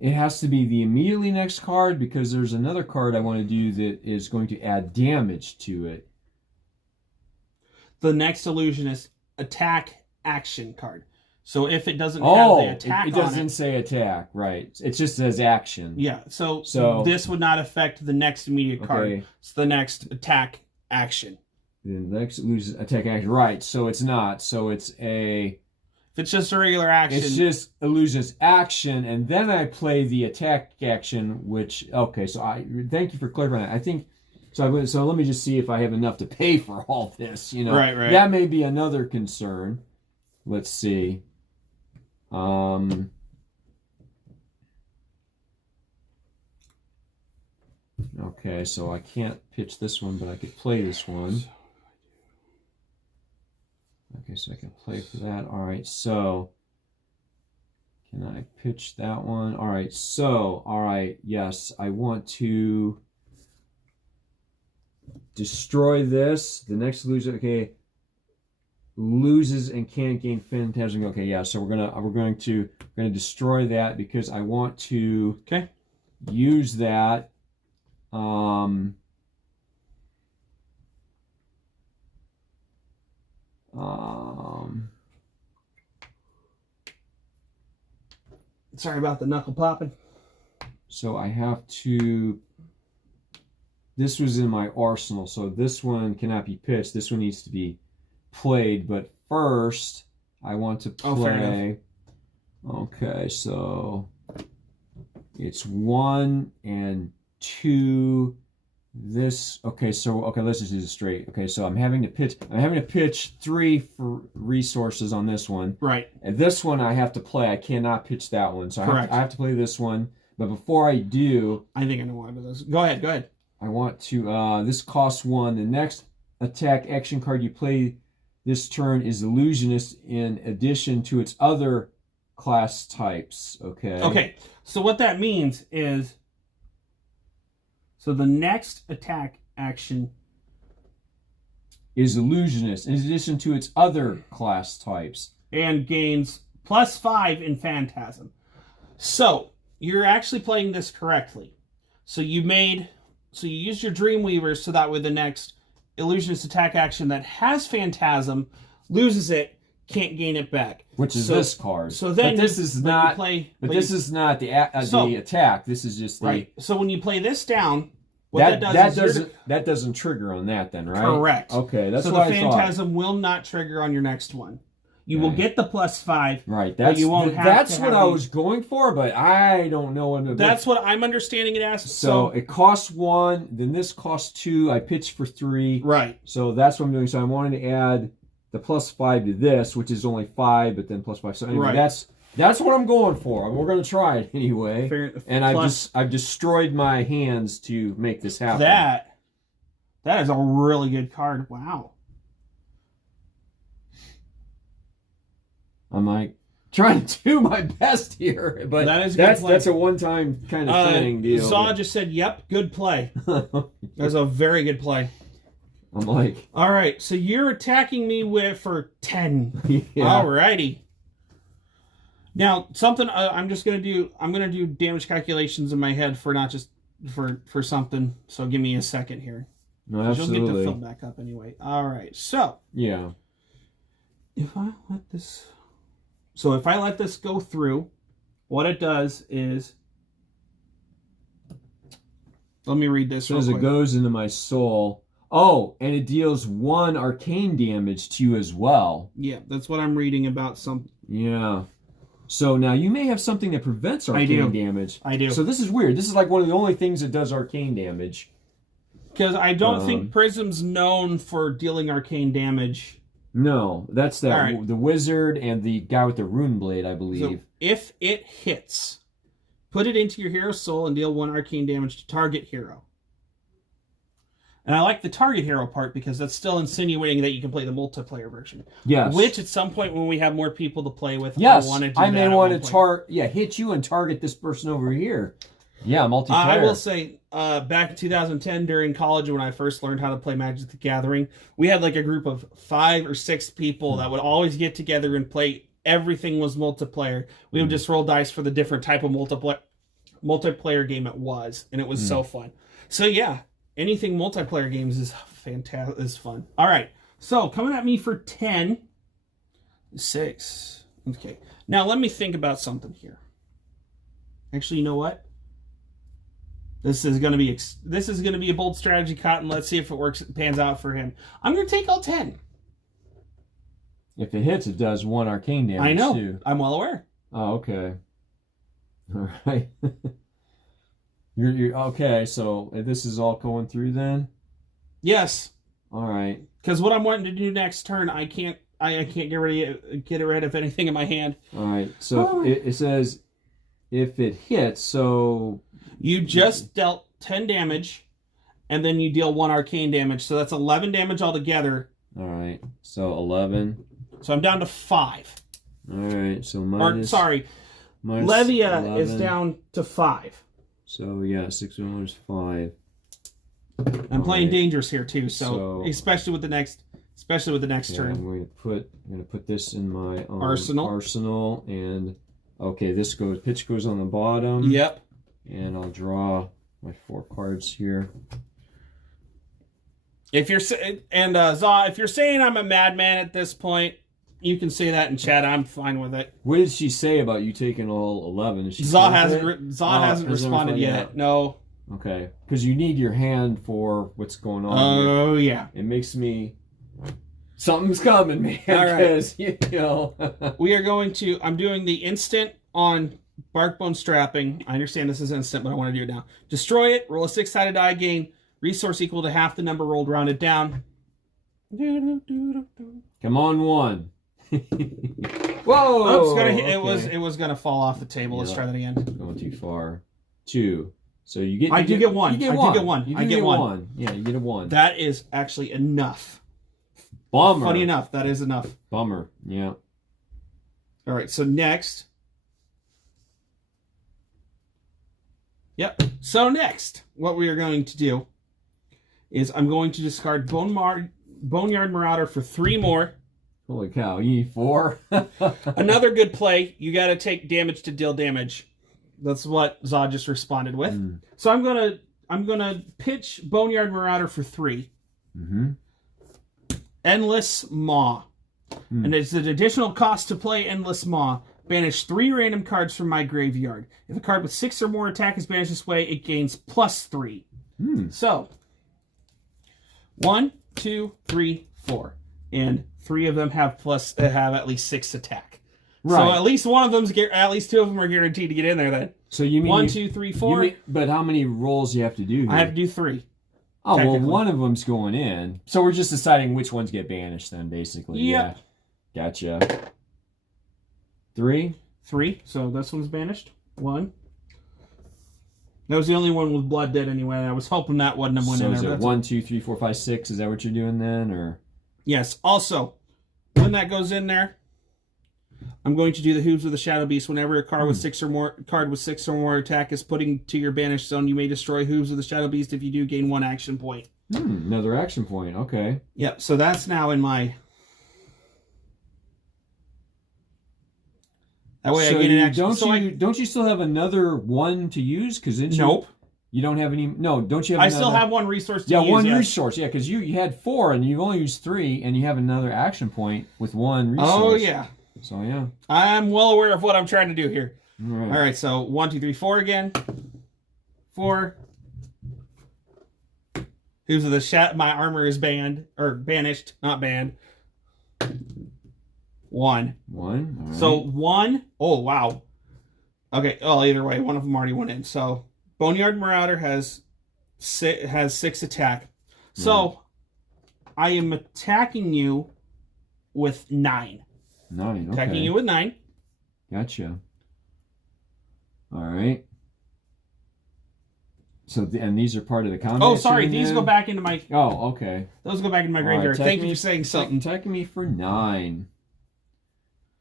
it has to be the immediately next card because there's another card I want to do that is going to add damage to it. The next illusionist attack action card. So if it doesn't have the attack it on doesn't say attack, right? It just says action. Yeah, so this would not affect the next immediate card. It's the next attack action. The next loses attack action. Right, so it's not. So it's a... If it's just a regular action... It's just it loses action, and then I play the attack action, which... Okay, so thank you for clarifying that. I think... So let me just see if I have enough to pay for all this, you know. Right. That may be another concern. Let's see. Okay, so I can't pitch this one, but I could play this one. Okay, so I can play for that. All right, so can I pitch that one? All right, so, yes, I want to destroy this. The next loser, okay, loses and can't gain phantasm. Okay, yeah, so we're going to destroy that because I want to use that. Sorry about the knuckle popping. So I have to... This was in my arsenal, so this one cannot be pitched. This one needs to be played, but first I want to play... Okay, so it's 1 and 2... This let's just do this straight. Okay, so I'm having to pitch 3 for resources on this one. Right. And this one I have to play. I cannot pitch that one. So I have to play this one. But before I do, I think I know what it is. Go ahead. I want to this costs 1. The next attack action card you play this turn is Illusionist in addition to its other class types. Okay. Okay. So what that means is so the next attack action is Illusionist in addition to its other class types. And gains +5 in Phantasm. So you're actually playing this correctly. So you used your Dreamweavers so that way the next Illusionist attack action that has Phantasm loses it, can't gain it back. Which is this card. So then this is not the attack. This is just the... Right. So when you play this down, that doesn't trigger on that then, right? Correct. Okay, that's so what I thought. So the Phantasm will not trigger on your next one. You will get the +5. Right. But you won't have that's what I was going for, but I don't know what... That's what I'm understanding it as. So it costs 1, then this costs 2. I pitched for 3. Right. So that's what I'm doing. So I'm wanting to add the +5 to this, which is only 5, but then +5. So anyway, that's what I'm going for. We're going to try it anyway. And I've destroyed my hands to make this happen. That is a really good card. Wow. I'm like trying to do my best here, but that's a one-time kind of thing deal. Zaw just said, "Yep, good play." That's a very good play. I'm like, all right, so you're attacking me for 10. Yeah. Alrighty. Now something I'm gonna do damage calculations in my head for not just for something. So give me a second here. No, absolutely. You'll get to fill back up anyway. All right, so yeah, if I let this go through, what it does is, let me read this. So as it goes into my soul. Oh, and it deals 1 arcane damage to you as well. Yeah, that's what I'm reading about. Yeah. So now you may have something that prevents arcane damage. I do. So this is weird. This is like one of the only things that does arcane damage. Because I don't think Prism's known for dealing arcane damage. No, that's the wizard and the guy with the rune blade, I believe. So if it hits, put it into your hero's soul and deal 1 arcane damage to target hero. And I like the target hero part because that's still insinuating that you can play the multiplayer version. Yes. Which at some point when we have more people to play with, yes, I want to do I may want to hit you and target this person over here. Yeah, multiplayer. I will say, back in 2010 during college when I first learned how to play Magic the Gathering, we had like a group of 5 or 6 people that would always get together and play. Everything was multiplayer. We would just roll dice for the different type of multiplayer game it was, and it was so fun. So yeah, anything multiplayer games is fantastic, is fun. All right, so coming at me for 10, 6, Okay. Now let me think about something here. Actually, you know what? This is gonna be a bold strategy, Cotton. Let's see if it pans out for him. I'm gonna take all 10. If it hits, it does 1 arcane damage. I know. Too. I'm well aware. Oh, okay. All right. You're okay. So this is all going through then. Yes. All right. Because what I'm wanting to do next turn, I can't get rid of anything in my hand. All right. So it says if it hits, so you just dealt 10 damage, and then you deal 1 arcane damage. So that's 11 damage altogether. All right. So 11. So I'm down to 5. All right. So minus minus Levia 11. is down to 5. So yeah, 6 minus 5. I'm playing right. dangerous here too, so especially with the next turn. I'm going to put this in my arsenal, and okay, pitch goes on the bottom. Yep. And I'll draw my 4 cards here. If you're Zaw, if you're saying I'm a madman at this point, you can say that in chat. I'm fine with it. What did she say about you taking all 11? Zaw hasn't responded yet. No. Okay, because you need your hand for what's going on. Oh yeah. It makes me. Something's coming, man. All right. You know. We are going to. I'm doing the instant on Barkbone Strapping. I understand this is instant, but I want to do it now. Destroy it. Roll a 6-sided die. Gain resource equal to half the number rolled. Rounded down. Come on, 1. Whoa! Oops, it was gonna fall off the table. Let's try that again. Going too far. 2. So you get. I do get 1. You get I 1. do get 1. I get 1. Yeah, you get a 1. That is actually enough. Bummer. Funny enough, that is enough. Bummer. Yeah. All right. So next. Yep. So next, what we are going to do is I'm going to discard Boneyard Marauder for 3 more. Holy cow! You need 4. Another good play. You got to take damage to deal damage. That's what Zod just responded with. So I'm gonna pitch Boneyard Marauder for 3. Mm-hmm. Endless Maw, and it's an additional cost to play Endless Maw. Banish 3 random cards from my graveyard. If a card with 6 or more attack is banished this way, it gains +3. So 1, 2, 3, 4, and 3 of them have at least 6 attack. Right. So at least 2 of them are guaranteed to get in there. Then. So you mean 1, 2, 3, 4. But how many rolls do you have to do here? I have to do 3. Oh well, 1 of them's going in. So we're just deciding which ones get banished then, basically. Yep. Yeah. Gotcha. 3. So this one's banished. 1. That was the only one with blood dead anyway. I was hoping that wasn't one in there. So is it 1, 2, 3, 4, 5, 6? Is that what you're doing then, or? Yes. Also, when that goes in there, I'm going to do the Hooves of the Shadow Beast. Whenever a card with 6 or more attack is put into your banished zone, you may destroy Hooves of the Shadow Beast. If you do, gain 1 action point. Another action point. Okay. Yep. So that's now in my. That way I get an action. Don't you still have another 1 to use? Because nope. You don't have any. No, don't you have? I still have 1 resource to use. Yeah, 1 resource. Yeah, because you had 4 and you've only used 3, and you have another action point with 1 resource. Oh yeah. So yeah. I'm well aware of what I'm trying to do here. All right. All right. So 1, 2, 3, 4 again. 4. Who's the my armor is banished, not banned. 1. 1. All right. So 1. Oh wow. Okay. Oh, either way, one of them already went in. So Boneyard Marauder has 6 attack. So I am attacking you with 9. 9. Okay. Attacking you with 9. Gotcha. All right. So and these are part of the combat. Oh, sorry. These go back into my. Oh, okay. Those go back into my graveyard. Thank you for saying something. Attacking me for 9.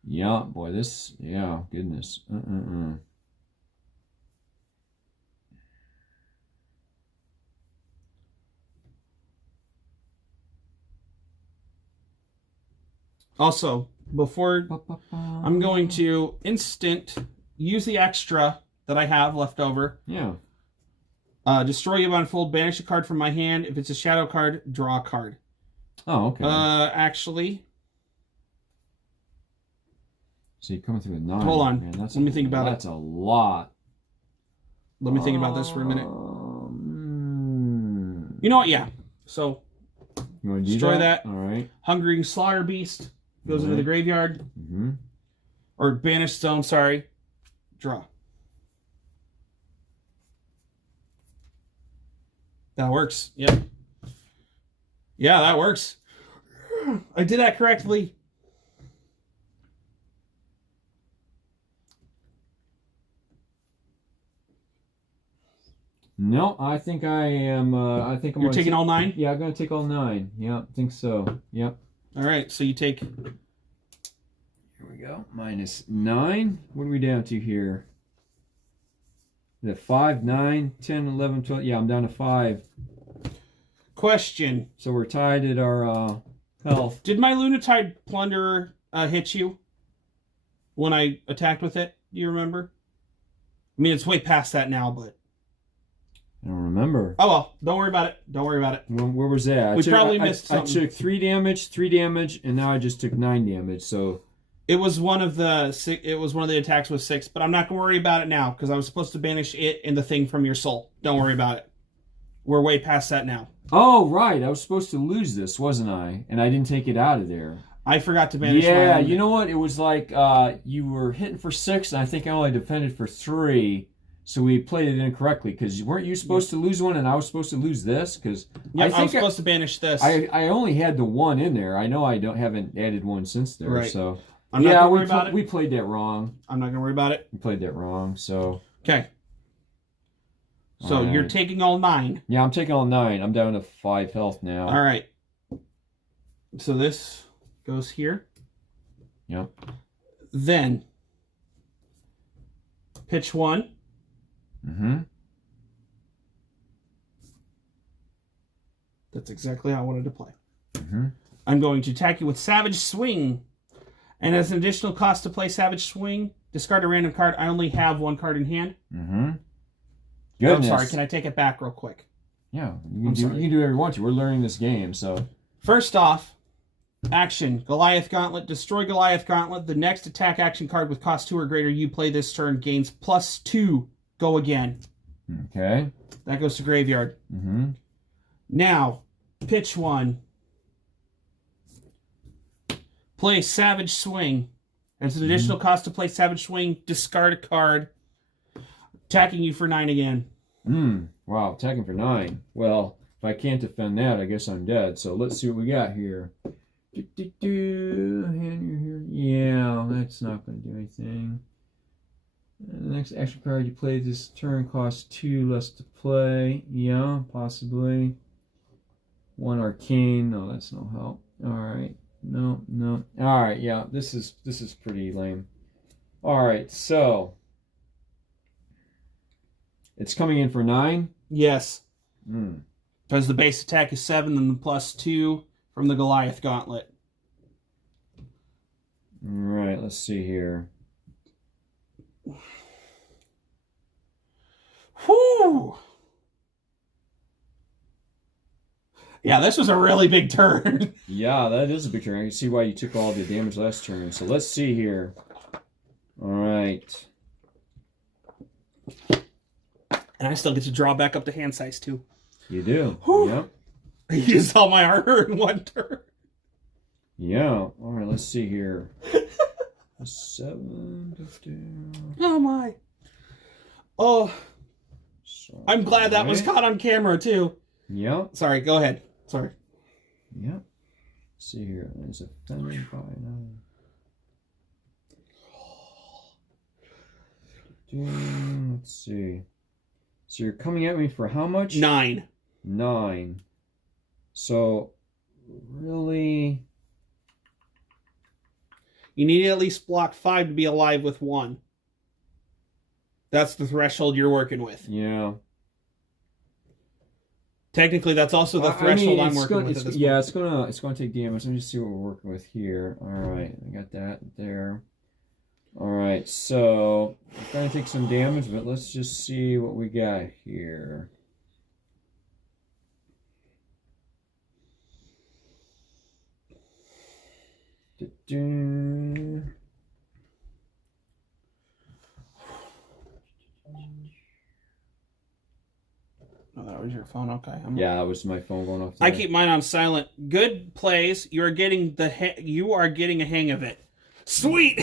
Yeah, boy. This. Yeah. Goodness. Also, before I'm going to use the extra that I have left over. Yeah. Destroy you unfold, banish a card from my hand. If it's a shadow card, draw a card. Oh, okay. Actually. So you're coming through with 9. Hold on. Man, that's Let me think about it. That's a lot. Let me think about this for a minute. You know what? Yeah. So You want to destroy that. All right. Hungering Slaughter Beast goes into Right. the graveyard. Mm-hmm. Or Banished Stone, sorry. Draw. That works. Yep. Yeah, that works. I did that correctly. No, I think I am. I think I'm. You're taking all 9? Yeah, I'm gonna take all 9. Yeah, I think so. Yep. All right, so you take. Here we go. Minus 9. What are we down to here? Is it 5, 9, 10, 11, 12? Yeah, I'm down to 5. Question. So we're tied at our health. Did my Lunatide Plunderer hit you when I attacked with it? Do you remember? I mean, it's way past that now, but... I don't remember. Oh, well. Don't worry about it. Don't worry about it. Where was that? We probably missed I something. took 3 damage, and now I just took 9 damage. So It was one of the attacks with 6, but I'm not going to worry about it now because I was supposed to banish it and the thing from your soul. Don't worry about it. We're way past that now. oh right, I was supposed to lose this, wasn't I? And I didn't take it out of there. I forgot to banish Yeah, mine. you know what? It was like you were hitting for 6, and I think I only defended for 3. So we played it incorrectly because weren't you supposed to lose one and I was supposed to lose this? Because I was supposed to banish this. I only had the 1 in there. I know I haven't added 1 since there. Right. So I'm not yeah, going to worry about it. we played that wrong. I'm not going to worry about it. We played that wrong. So Okay. So all right. you're taking all 9. Yeah, I'm taking all 9. I'm down to 5 health now. All right. So this goes here. Yep. Then pitch 1. Mm-hmm. That's exactly how I wanted to play. Mm-hmm. I'm going to attack you with Savage Swing. And as an additional cost to play Savage Swing, discard a random card. I only have 1 card in hand. Mm-hmm. Oh, Goodness. I'm sorry. Can I take it back real quick? Yeah, you can do whatever you want to. We're learning this game, so. First off, action. Goliath Gauntlet. Destroy Goliath Gauntlet. The next attack action card with cost 2 or greater you play this turn gains +2. Go again. Okay. That goes to graveyard. Mm-hmm. Now, pitch 1. Play Savage Swing. As an additional cost to play Savage Swing, discard a card. Attacking you for 9 again. Wow, attacking for 9. Well, if I can't defend that, I guess I'm dead. So let's see what we got here. Yeah, that's not going to do anything. The next action card you play this turn costs 2 less to play. Yeah, possibly. 1 arcane. No, that's no help. Alright. No. Alright, yeah, this is pretty lame. Alright, so it's coming in for 9? Yes. Because the base attack is 7 and the +2 from the Goliath Gauntlet. Alright, let's see here. Whew! Yeah, this was a really big turn. Yeah, that is a big turn. I can see why you took all the damage last turn. So let's see here. Alright. And I still get to draw back up to hand size, too. You do. Whew. Yep. I used all my armor in 1 turn. Yeah. Alright, let's see here. 7. Oh, my. Oh, So, I'm glad that was caught on camera, too. Yep. Sorry, go ahead. Sorry. Yep. Let's see here. There's a offended by 9. Let's see. So you're coming at me for how much? 9. 9. So, really? You need to at least block 5 to be alive with 1. That's the threshold you're working with. Yeah. Technically, that's also the threshold I'm working with at this yeah, point. it's gonna take damage. Let me just see what we're working with here. All right, I got that there. All right, so I'm gonna take some damage, but let's just see what we got here. your phone? Okay. Yeah, that was my phone going off. I keep mine on silent. Good plays. You are getting a hang of it. Sweet.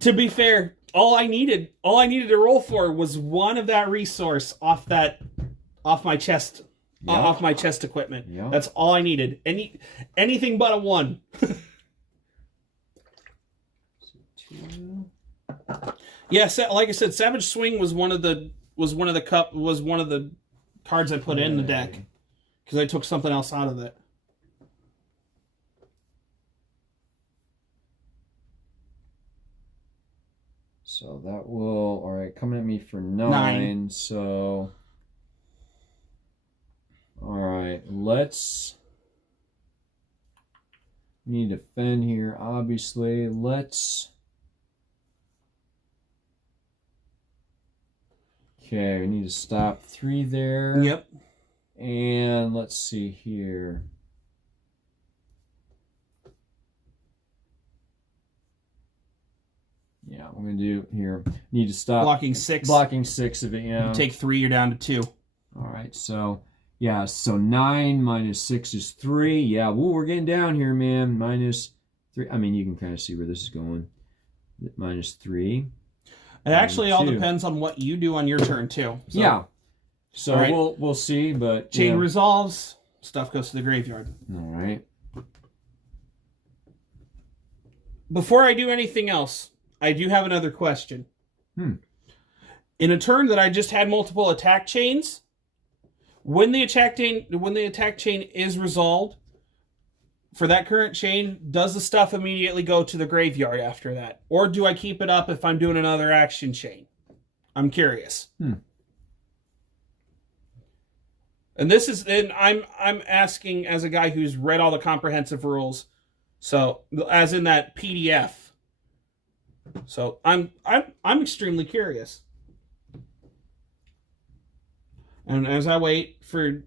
To be fair, all I needed to roll for was one of that resource off my chest. Yep. Off my chest equipment. Yep. That's all I needed. Anything but a 1. Yeah, like I said, Savage Swing was one of the cards I put in the deck because I took something else out of it. So that will, all right, coming at me for 9. So, all right, let's, we need to defend here, obviously. Okay, we need to stop 3 there. Yep. And let's see here. Yeah, we're going to do here. Need to stop. Blocking 6. Blocking 6 of it, yeah. You take 3, you're down to 2. All right, so, yeah, so 9 minus 6 is 3. Yeah, well, we're getting down here, man. Minus 3. I mean, you can kind of see where this is going. Minus 3. It actually all depends on what you do on your turn, too. So, yeah. So right. we'll see, but... Chain resolves, stuff goes to the graveyard. All right. Before I do anything else, I do have another question. In a turn that I just had multiple attack chains, when the attack chain is resolved, for that current chain, does the stuff immediately go to the graveyard after that? Or do I keep it up if I'm doing another action chain? I'm curious. And I'm asking as a guy who's read all the comprehensive rules. So, as in that PDF. So, I'm extremely curious. And as I wait for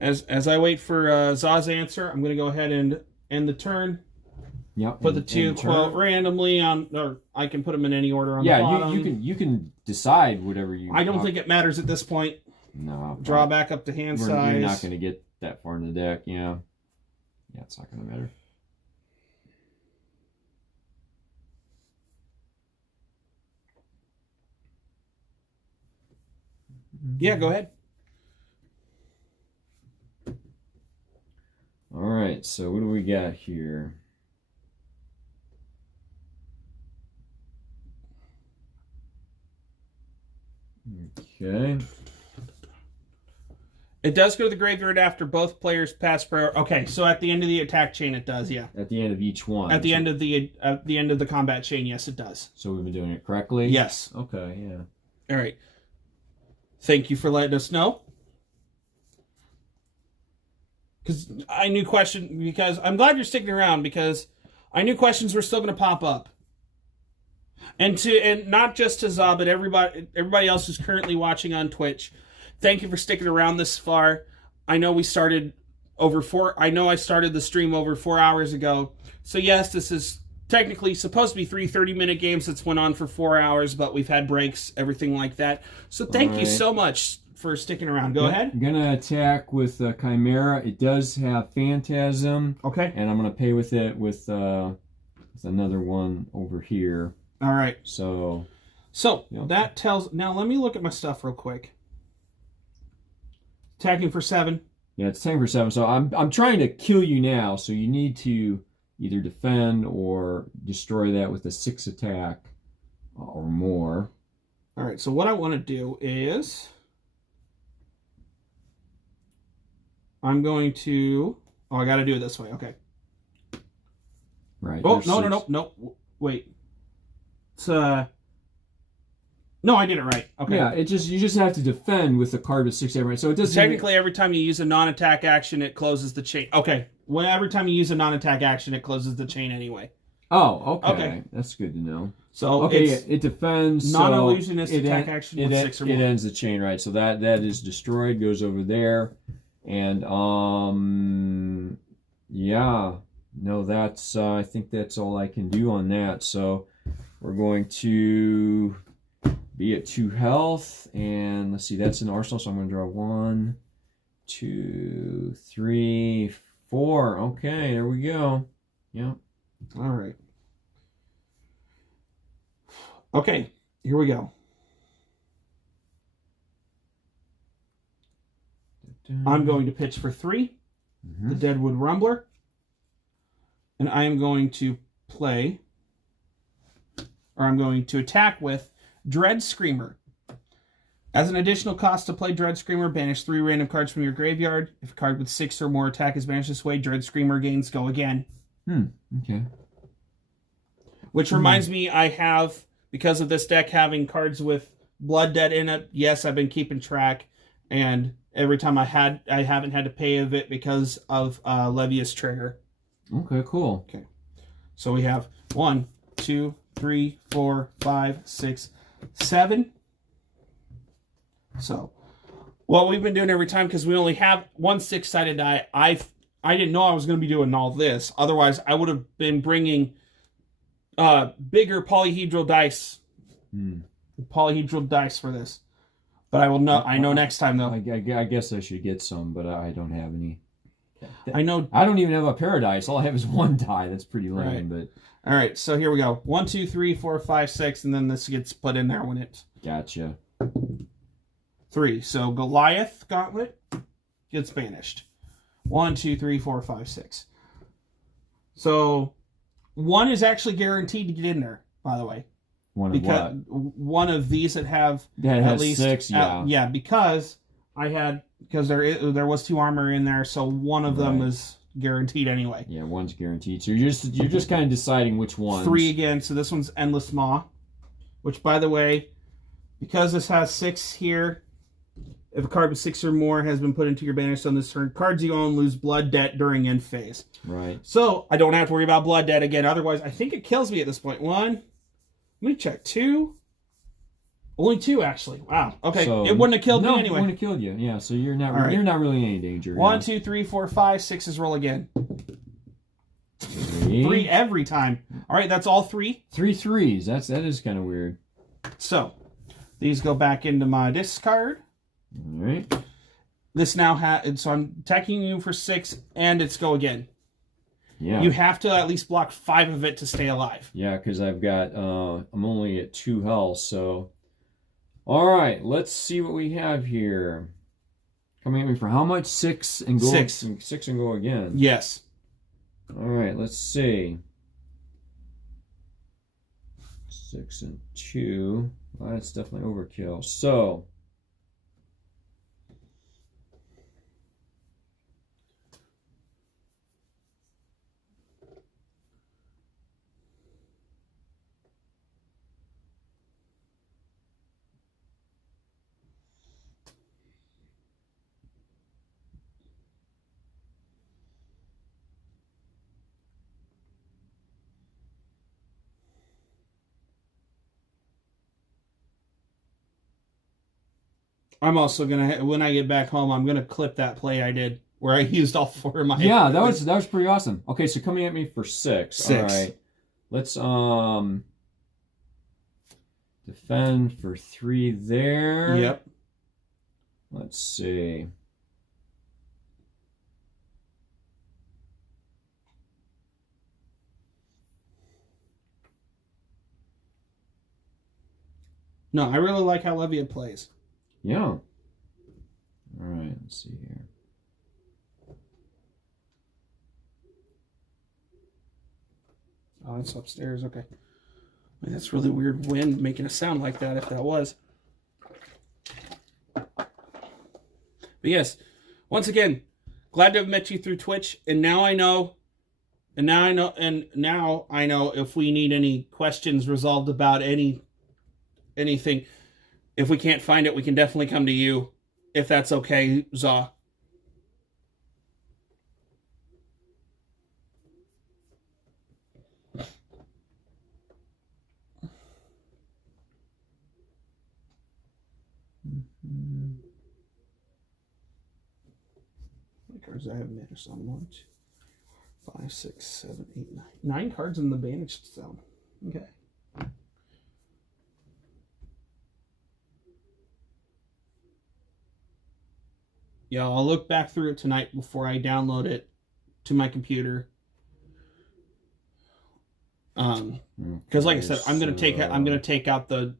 as I wait for Zah's answer, I'm going to go ahead and end the turn. Yep. Put the 2 quote randomly on, or I can put them in any order on the bottom. Yeah, you can decide whatever you. I don't think it matters at this point. No. Draw back up to hand size. You're not going to get that far in the deck. Yeah. Yeah, it's not going to matter. Yeah, go ahead. All right, so what do we got here? Okay. It does go to the graveyard after both players pass priority. Okay, so at the end of the attack chain, it does, yeah. At the end of each one. At the end of the combat chain, yes, it does. So we've been doing it correctly? Yes. Okay, yeah. All right. Thank you for letting us know. Because I'm glad you're sticking around, because I knew questions were still going to pop up. And not just to Zah, but everybody else who's currently watching on Twitch. Thank you for sticking around this far. I know I started the stream over 4 hours ago. So yes, this is technically supposed to be 3 30-minute games that's went on for 4 hours, but we've had breaks, everything like that. So thank you so much for sticking around. Go ahead. I'm going to attack with Chimera. It does have Phantasm. Okay. And I'm going to pay with it with another one over here. All right. So that tells... Now, let me look at my stuff real quick. Attacking for 7. Yeah, it's attacking for 7. So I'm trying to kill you now, so you need to either defend or destroy that with a 6 attack or more. All right, so what I want to do is... I'm going to... Oh, I got to do it this way. Okay. Right. Oh, no. Wait. It's, No, I did it right. Okay. Yeah, you just have to defend with a card with 6 right? So it doesn't... Technically, every time you use a non-attack action, it closes the chain. Okay. Well, every time you use a non-attack action, it closes the chain anyway. Oh, okay. That's good to know. So okay, it defends. Non-illusionist attack action with 6 or more. It ends the chain, right? So that is destroyed, goes over there. And, yeah. No, that's, I think that's all I can do on that. So we're going to be at 2 health. And let's see, that's an arsenal, so I'm going to draw 1, 2, 3, 4. Okay, there we go. Yep. All right. Okay, here we go. I'm going to pitch for 3, the Deadwood Rumbler. And I am going to play, or I'm going to attack with Dread Screamer. As an additional cost to play Dread Screamer, banish 3 random cards from your graveyard. If a card with 6 or more attack is banished this way, Dread Screamer gains Go Again. Okay. Which reminds me, I have, because of this deck having cards with Blood Debt in it, yes, I've been keeping track, and every time I haven't had to pay of it because of Levius Trigger. Okay, cool. Okay. So we have 1, 2, 3, 4, 5, 6, 7. So, what we've been doing every time, because we only have 1 6-sided die, I didn't know I was going to be doing all this. Otherwise, I would have been bringing bigger polyhedral dice. Polyhedral dice for this. But I will know. I know next time, though. I guess I should get some, but I don't have any. I know. I don't even have a paradise. All I have is 1 die. That's pretty lame, but... All right, so here we go. 1, 2, 3, 4, 5, 6, and then this gets put in there when it... Gotcha. 3. So Goliath Gauntlet gets banished. 1, 2, 3, 4, 5, 6. So 1 is actually guaranteed to get in there, by the way. One of what? One of these that have that at least 6, yeah. Yeah, because there was 2 armor in there, so one of them is guaranteed anyway. Yeah, 1's guaranteed. So you're just kind of deciding which one. 3 again. So this one's Endless Maw, which, by the way, because this has 6 here, if a card with 6 or more has been put into your banish on this turn, cards you own lose Blood Debt during end phase. Right. So I don't have to worry about Blood Debt again. Otherwise, I think it kills me at this point. 1. Let me check. 2. Only 2, actually. Wow. Okay. So, it wouldn't have killed me anyway. It wouldn't have killed you. Yeah. So you're not right. You're not really in any danger. 1, 2, 3, 4, 5, 6 is roll again. 3 every time. All right. That's all 3. 3 3s. That is kind of weird. So these go back into my discard. All right. This now has, so I'm attacking you for 6, and it's Go Again. Yeah. You have to at least block 5 of it to stay alive. Yeah, because I've got, I'm only at 2 health, so. All right, let's see what we have here. Coming at me for how much? 6 and go. 6. 6 and go again. Yes. All right, let's see. 6 and 2. Well, that's definitely overkill. So. I'm also gonna, when I get back home, I'm gonna clip that play I did where I used all 4 of my. Yeah, that was pretty awesome. Okay, so coming at me for 6. 6. All right, let's defend for 3 there. Yep. Let's see. No, I really like how Leviat plays. Yeah. All right, let's see here. Oh, it's upstairs. Okay. I mean, that's really weird wind making a sound like that, if that was. But yes, once again, glad to have met you through Twitch, and now I know if we need any questions resolved about anything. If we can't find it, we can definitely come to you, if that's okay, Zaw. How many cards do I have banished on? 1, 2, 5, 6, 7, 8, 9. 9 cards in the banished zone. Okay. Yeah, I'll look back through it tonight before I download it to my computer. Because like I said, I'm gonna take out the.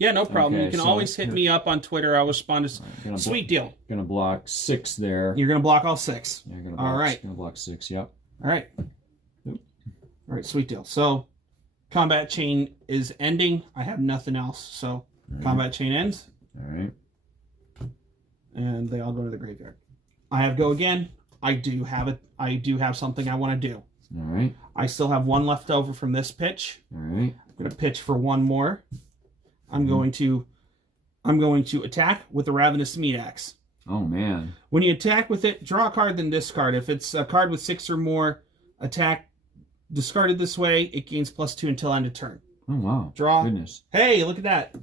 Yeah, no problem. Okay, you can so always hit me up on Twitter. I'll respond to. Sweet deal. Gonna block 6 there. You're gonna block all 6. Yeah, gonna all right. Gonna block 6. Yep. All right. All right. Sweet deal. So, combat chain is ending. I have nothing else. So, combat chain ends. All right. And they all go to the graveyard. I have go again. I do have something I want to do. All right. I still have 1 left over from this pitch. All right. I'm going to pitch for 1 more. I'm going to attack with the Ravenous Meat Axe. Oh man. When you attack with it, draw a card, then discard. If it's a card with 6 or more attack discarded this way, it gains +2 until end of turn. Oh wow. Draw. Goodness. Hey, look at that.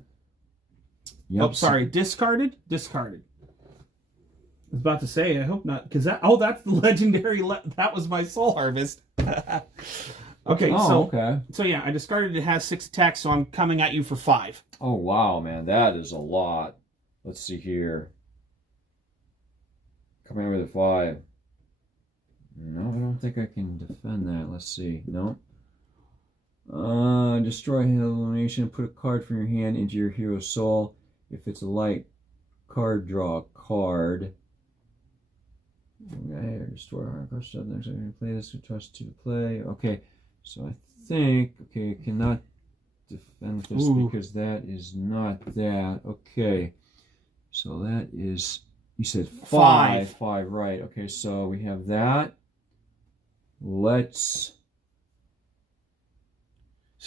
Yep. Oh, sorry. Discarded. I was about to say, I hope not, because that's the legendary. That was my Soul Harvest. Okay, so yeah, I discarded. It has 6 attacks, so I'm coming at you for 5. Oh wow, man, that is a lot. Let's see here. Coming in with a 5. No, I don't think I can defend that. Let's see. No. Destroy elimination. Put a card from your hand into your hero's soul. If it's a light card, draw a card. Okay, restore hard card stuff. Next time you play this, we trust to play. Okay, so I think I cannot defend this because that is not that. Okay, so that is, you said 5, right? Okay, so we have that. So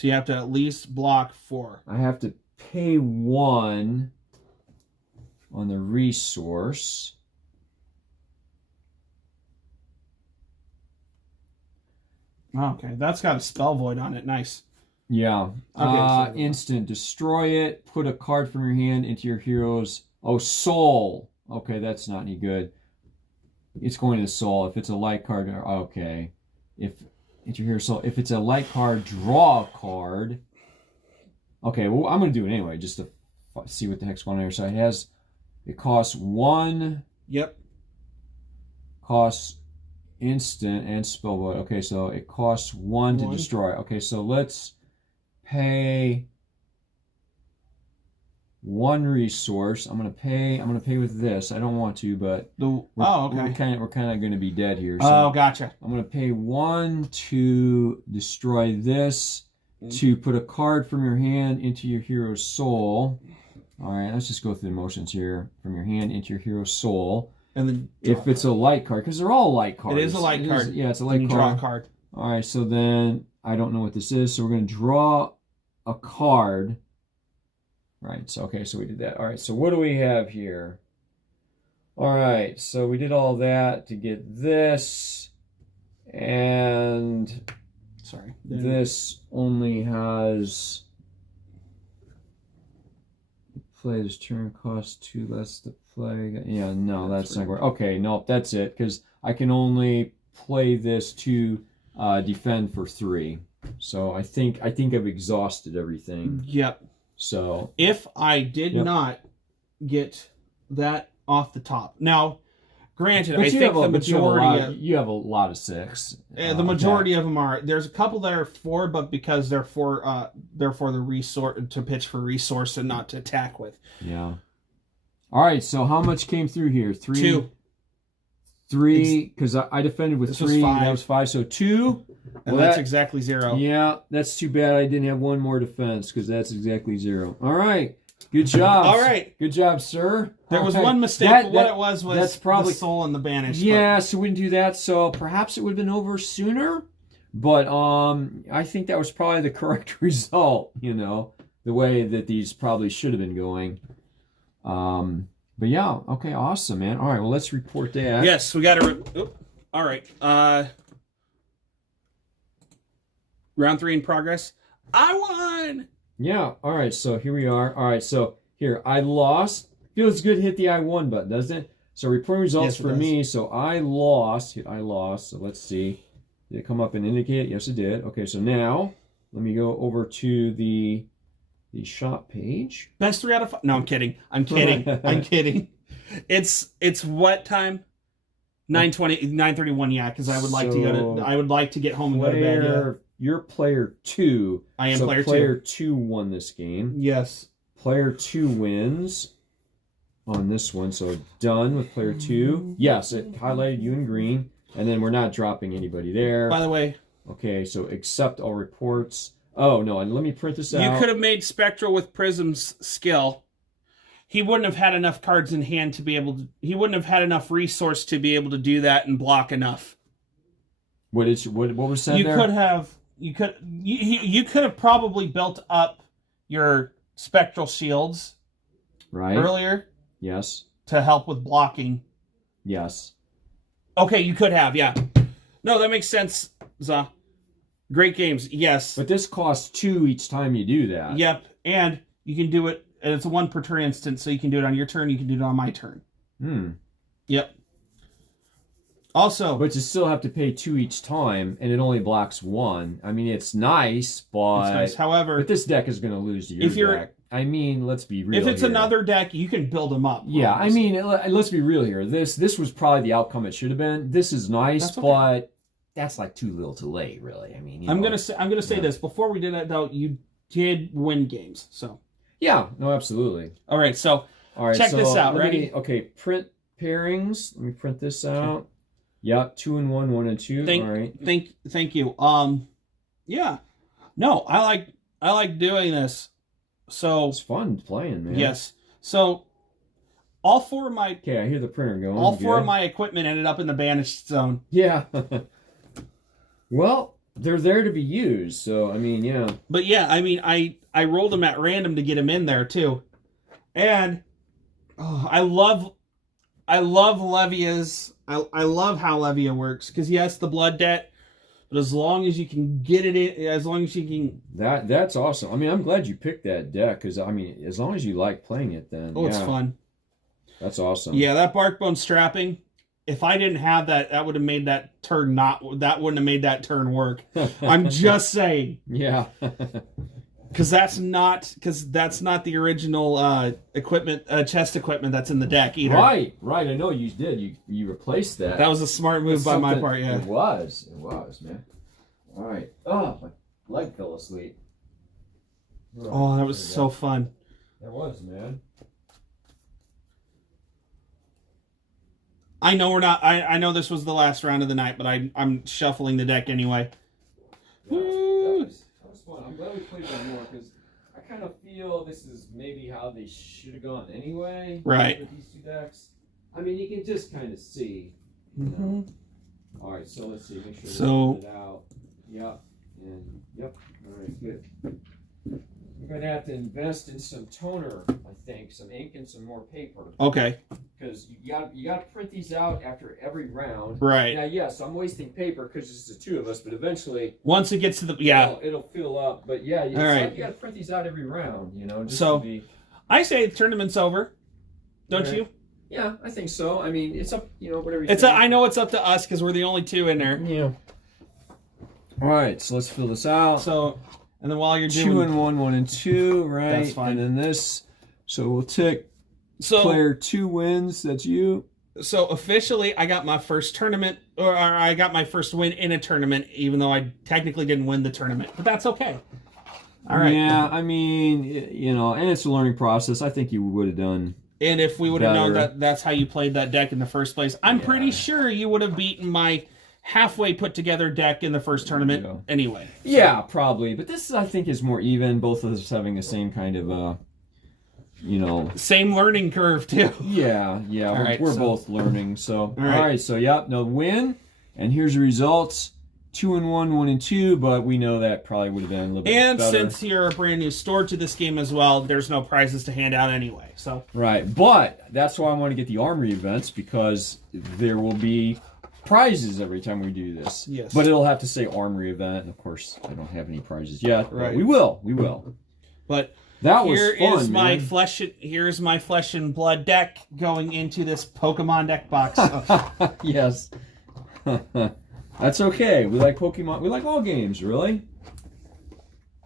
you have to at least block 4. I have to pay 1 on the resource. Okay, that's got a spell void on it. Nice. Yeah. Okay, instant. Destroy it. Put a card from your hand into your hero's... Oh, soul. Okay, that's not any good. It's going to the soul. If it's a light card... Okay. If into your hero's soul. If it's a light card, draw a card. Okay, well, I'm going to do it anyway, just to see what the heck's going on here. So it costs 1. Yep. Costs... instant and spell void. Okay, so it costs 1 to destroy. Okay, so let's pay 1 resource. I'm gonna pay with this. I don't want to, but we're kind of going to be dead here. So gotcha. I'm gonna pay 1 to destroy this, to put a card from your hand into your hero's soul. All right, let's just go through the motions here. From your hand into your hero's soul. And then if it's a light card, because they're all light cards. It is a light card. Yeah, it's a light card. Draw a card. All right, so then I don't know what this is, so we're going to draw a card. Right, so okay, so we did that. All right, so what do we have here? All right, so we did all that to get this, and this only has play this turn, cost 2 less to play. Yeah, no, that's not going. Okay, nope, that's it, because I can only play this to defend for 3. So I think I've exhausted everything. Yep. So if I did not get that off the top, now, granted, I think the majority you have a lot of 6. The majority of them are. There's a couple that are 4, but because they're for the resource to pitch for resource and not to attack with. Yeah. All right. So how much came through here? 3. 2. 3, because I defended with 3. That was 5. So 2. And that's exactly 0. Yeah, that's too bad I didn't have 1 more defense, because that's exactly 0. All right. Good job. All right. Good job, sir. There was one mistake, but what it was that's probably the soul and the banished. Yeah, so we didn't do that. So perhaps it would have been over sooner. But I think that was probably the correct result, the way that these probably should have been going. But yeah, okay, awesome, man. All right, well, let's report that. Yes, we got to... All right. Round 3 in progress. I won! Yeah, all right, so here we are. All right, so here, I lost. Feels good to hit the I won button, doesn't it? So reporting results for me. So I lost. Hit I lost. So let's see. Did it come up and indicate it? Yes, it did. Okay, so now let me go over to the shop page. Best 3 out of 5. No, I'm kidding. I'm kidding. I'm kidding. It's what time? 9:31. Yeah, because I would like to go to. I would like to get home and go to bed. Yeah. You're player 2. I am so player 2. Player 2 won this game. Yes. Player 2 wins on this one. So done with player 2. Yes, it highlighted you in green, and then we're not dropping anybody there. By the way. Okay, so accept all reports. Oh no, and let me print this out. You could have made Spectral with Prism's skill. He wouldn't have had enough cards in hand to be able to. He wouldn't have had enough resource to be able to do that and block enough. What was said you there? Could have. You could have probably built up your Spectral shields earlier. Yes. To help with blocking. Yes. Okay, you could have. Yeah. No, that makes sense. Za. Great games. Yes. But this costs 2 each time you do that. Yep, and you can do it. And it's a 1 per turn instance, so you can do it on your turn. You can do it on my turn. Yep. Also, but you still have to pay 2 each time, and it only blocks 1. I mean, it's nice, but it's nice. However, but this deck is going to lose to your deck. I mean, let's be real. If it's another deck, you can build them up. Yeah, I mean, let's be real here. This was probably the outcome it should have been. This is nice, but that's like too little, too late, really. I mean, I'm gonna say this before we did that though. You did win games, so. Yeah, no, absolutely. All right, check this out. Ready? Okay, print pairings. Let me print this out. Yeah, 2 and 1, 1 and 2. All right. Thank you. Yeah. No, I like doing this. So it's fun playing, man. Yes. So all 4 of my I hear the printer going. All 4 of my equipment ended up in the banished zone. Yeah. Well, they're there to be used, so I mean, yeah. But yeah, I mean, I rolled them at random to get them in there too, and I love Levia's. I love how Levia works because yes, the blood debt, but as long as you can get it in, as long as you can. That's awesome. I mean, I'm glad you picked that deck because I mean, as long as you like playing it, then it's fun. That's awesome. Yeah, that Barkbone strapping. If I didn't have that, that would have made that turn that wouldn't have made that turn work. I'm just saying. Yeah. Because that's not the original equipment, chest equipment that's in the deck either. Right. I know you did. You replaced that. That was a smart move by my part. Yeah. It was, man. All right. Oh, my leg fell asleep. Oh, that was so fun. That was, man. I know we're not. I know this was the last round of the night, but I'm shuffling the deck anyway. Yeah, that was fun. I'm glad we played that more because I kind of feel this is maybe how they should have gone anyway. Right. With these 2 decks. I mean, you can just kind of see. All right, so let's see. Make sure we put it out. Yep. And yep. All right, good. We're going to have to invest in some toner, I think, some ink and some more paper. Okay. Because you got to print these out after every round. Right. Now, yes, I'm wasting paper because it's the 2 of us, but eventually, once it gets to the it'll fill up. But yeah, you got to print these out every round, just to be. I say the tournament's over, don't you? Yeah, I think so. I mean, it's up, whatever. I know it's up to us because we're the only 2 in there. Yeah. All right, so let's fill this out. So. And then while you're doing 2 and 1, 1 and 2, right? That's fine. And then this, so we'll tick. Player 2 wins. That's you. So officially, I got my first tournament, or I got my first win in a tournament, even though I technically didn't win the tournament. But that's okay. All right. Yeah, I mean, and it's a learning process. I think you would have done. And if we would have known that that's how you played that deck in the first place, I'm pretty sure you would have beaten my halfway put together deck in the first tournament anyway. So. Yeah, probably. But this, I think, is more even. Both of us having the same kind of, Same learning curve, too. Yeah. We're both learning. So, all right. So, win. And here's the results. 2 and 1, 1 and 2, but we know that probably would have been a little bit better. And since you're a brand new store to this game as well, there's no prizes to hand out anyway. So right. But that's why I want to get the Armory events, because there will be prizes every time we do this. Yes. But it'll have to say Armory event. And of course, I don't have any prizes yet. Right. But we will. But that was fun, man. Here's my Flesh and Blood deck going into this Pokemon deck box. Yes. That's okay. We like Pokemon. We like all games, really.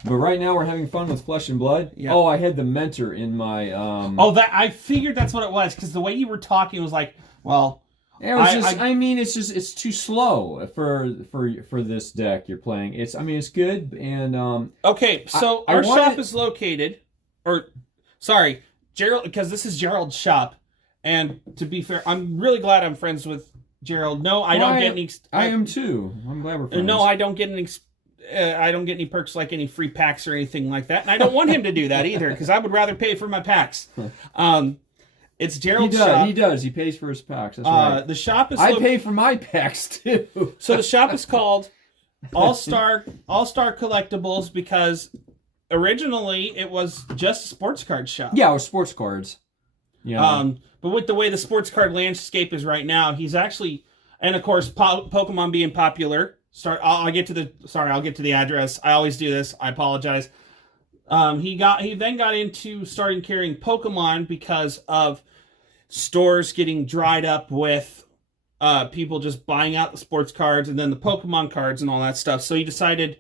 But right now we're having fun with Flesh and Blood. Yeah. Oh, I had the mentor in my. That I figured that's what it was because the way you were talking was like, well. It was it's too slow for this deck you're playing. It's good and Okay, so our shop is located, Gerald, because this is Gerald's shop, and to be fair, I'm really glad I'm friends with Gerald. No, I don't get any. I am too. I'm glad we're friends. No, I don't get any. I don't get any perks like any free packs or anything like that, and I don't want him to do that either because I would rather pay for my packs. It's Gerald's shop. He does. He pays for his packs. That's right. The shop is. I pay for my packs too. So the shop is called All-Star Collectibles because originally it was just a sports card shop. Yeah, it was sports cards. Yeah. But with the way the sports card landscape is right now, he's actually, and of course, Pokemon being popular. I'll get to the address. I always do this. I apologize. He then got into starting carrying Pokemon because of stores getting dried up with people just buying out the sports cards and then the Pokemon cards and all that stuff. So he decided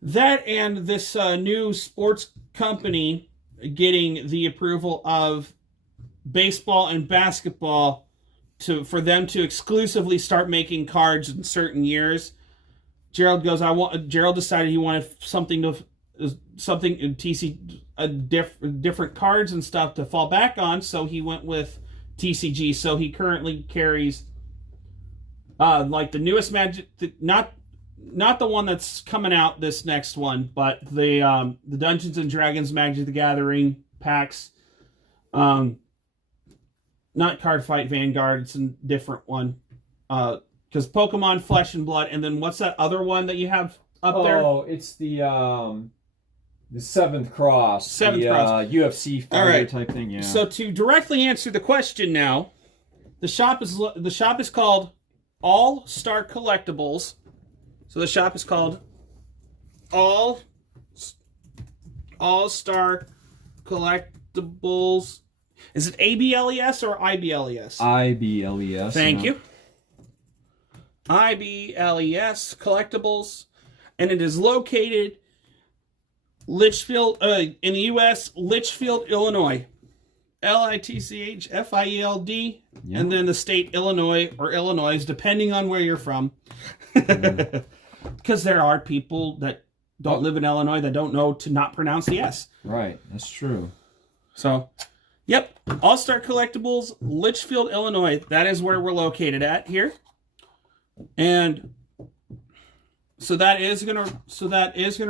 that and this new sports company getting the approval of baseball and basketball for them to exclusively start making cards in certain years. Gerald decided he wanted something different cards and stuff to fall back on, so he went with TCG. So he currently carries like the newest Magic, not the one that's coming out this next one, but the Dungeons and Dragons Magic the Gathering packs. Not Card Fight Vanguard, it's a different one. Because Pokemon Flesh and Blood, and then what's that other one that you have up there? Oh, it's the Seventh Cross. UFC fighter type thing, yeah. So to directly answer the question now, the shop is called All-Star Collectibles. So the shop is called All-Star Collectibles. Is it ABLES or IBLES? IBLES. Thank you. IBLES Collectibles, and it is located Litchfield in the U.S. Litchfield, Illinois, LITCHFIELD, and then the state Illinois or Illinois, depending on where you're from, because there are people that don't live in Illinois that don't know to not pronounce the S. Right, that's true. So, yep, All-Star Collectibles, Litchfield, Illinois. That is where we're located at here. And so that is gonna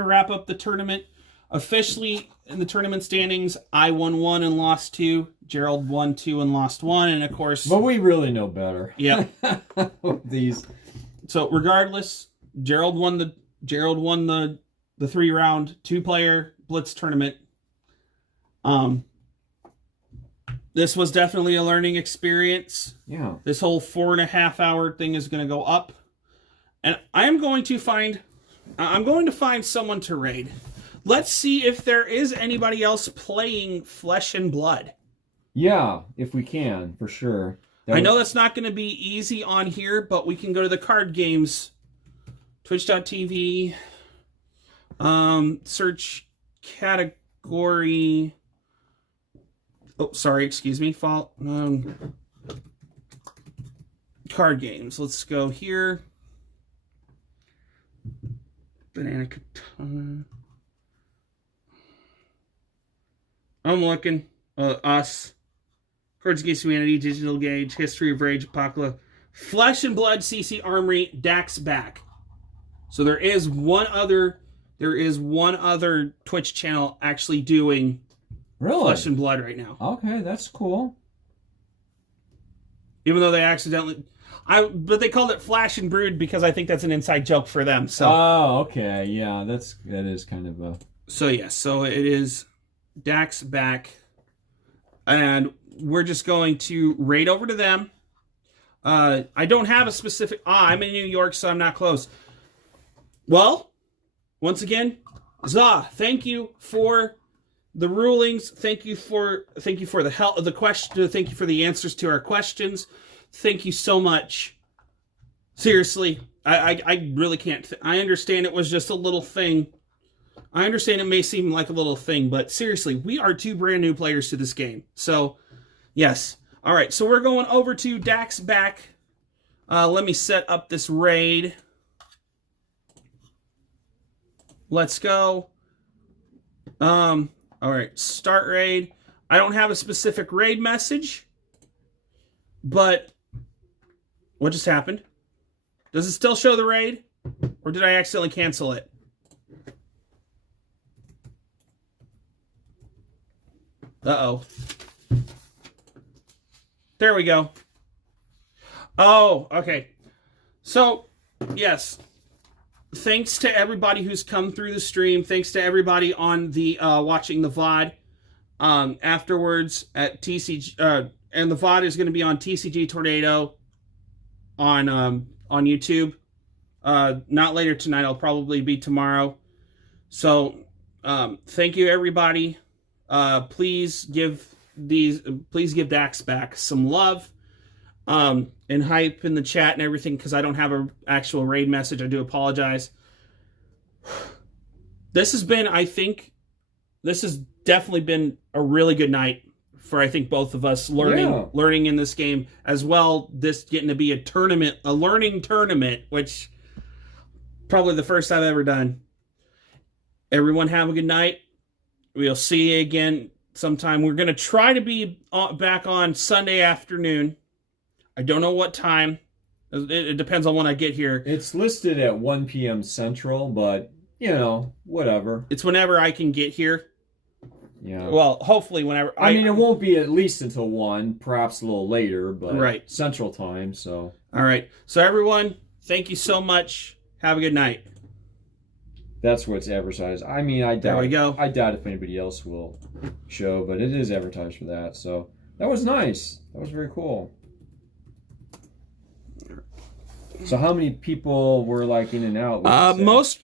wrap up the tournament. Officially in the tournament standings, I won 1 and lost 2. Gerald won 2 and lost 1, and of course. But we really know better. Yeah. These. So regardless, Gerald won the 3-round 2-player Blitz tournament. This was definitely a learning experience. Yeah. This whole 4.5-hour thing is going to go up. And I'm going to find someone to raid. Let's see if there is anybody else playing Flesh and Blood. Yeah, if we can, for sure. I know that's not going to be easy on here, but we can go to the card games. Twitch.tv. Search category... Oh, sorry, excuse me. Card games. Let's go here. Banana Katana. I'm looking. Us. Cards Against Humanity, Digital Gauge, History of Rage, Apocalypse. Flesh and Blood, CC Armory, Dax back. So there is one other Twitch channel actually doing Flesh and Blood right now. Okay, that's cool. Even though they accidentally... but they called it Flash and Brood because I think that's an inside joke for them. So. Oh, okay. Yeah, that is kind of a... So, yes. So, it is Dax back. And we're just going to raid over to them. I don't have a specific... I'm in New York, so I'm not close. Well, once again, Za, thank you for... the rulings. Thank you for the help of the question. Thank you for the answers to our questions. Thank you so much. Seriously, I really can't. I understand it was just a little thing, I understand it may seem like a little thing, but seriously, we are 2 brand new players to this game. So, yes. All right, so we're going over to Dax back. Let me set up this raid. Let's go. All right, start raid. I don't have a specific raid message, but what just happened? Does it still show the raid, or did I accidentally cancel it? Uh-oh. There we go. Oh, okay. So, yes. Thanks to everybody who's come through the stream. Thanks to everybody on the watching the VOD afterwards at TCG. And the VOD is going to be on TCG Tornado on YouTube. Not later tonight. It'll probably be tomorrow. So, thank you, everybody. Please give Dax back some love and hype in the chat and everything, because I don't have an actual raid message. I do apologize. This has been, I think, this has definitely been a really good night for, I think, both of us learning in this game as well. This getting to be a learning tournament, which probably the first I've ever done. Everyone have a good night. We'll see you again sometime. We're going to try to be back on Sunday afternoon. I don't know what time. It depends on when I get here. It's listed at 1 p.m. Central, but, whatever. It's whenever I can get here. Yeah. Well, hopefully whenever. I mean, it won't be at least until 1, perhaps a little later, but right. Central time, so. All right. So, everyone, thank you so much. Have a good night. That's what's advertised. I mean, I doubt. There we go. I doubt if anybody else will show, but it is advertised for that. So that was nice. That was very cool. So how many people were like in and out? Most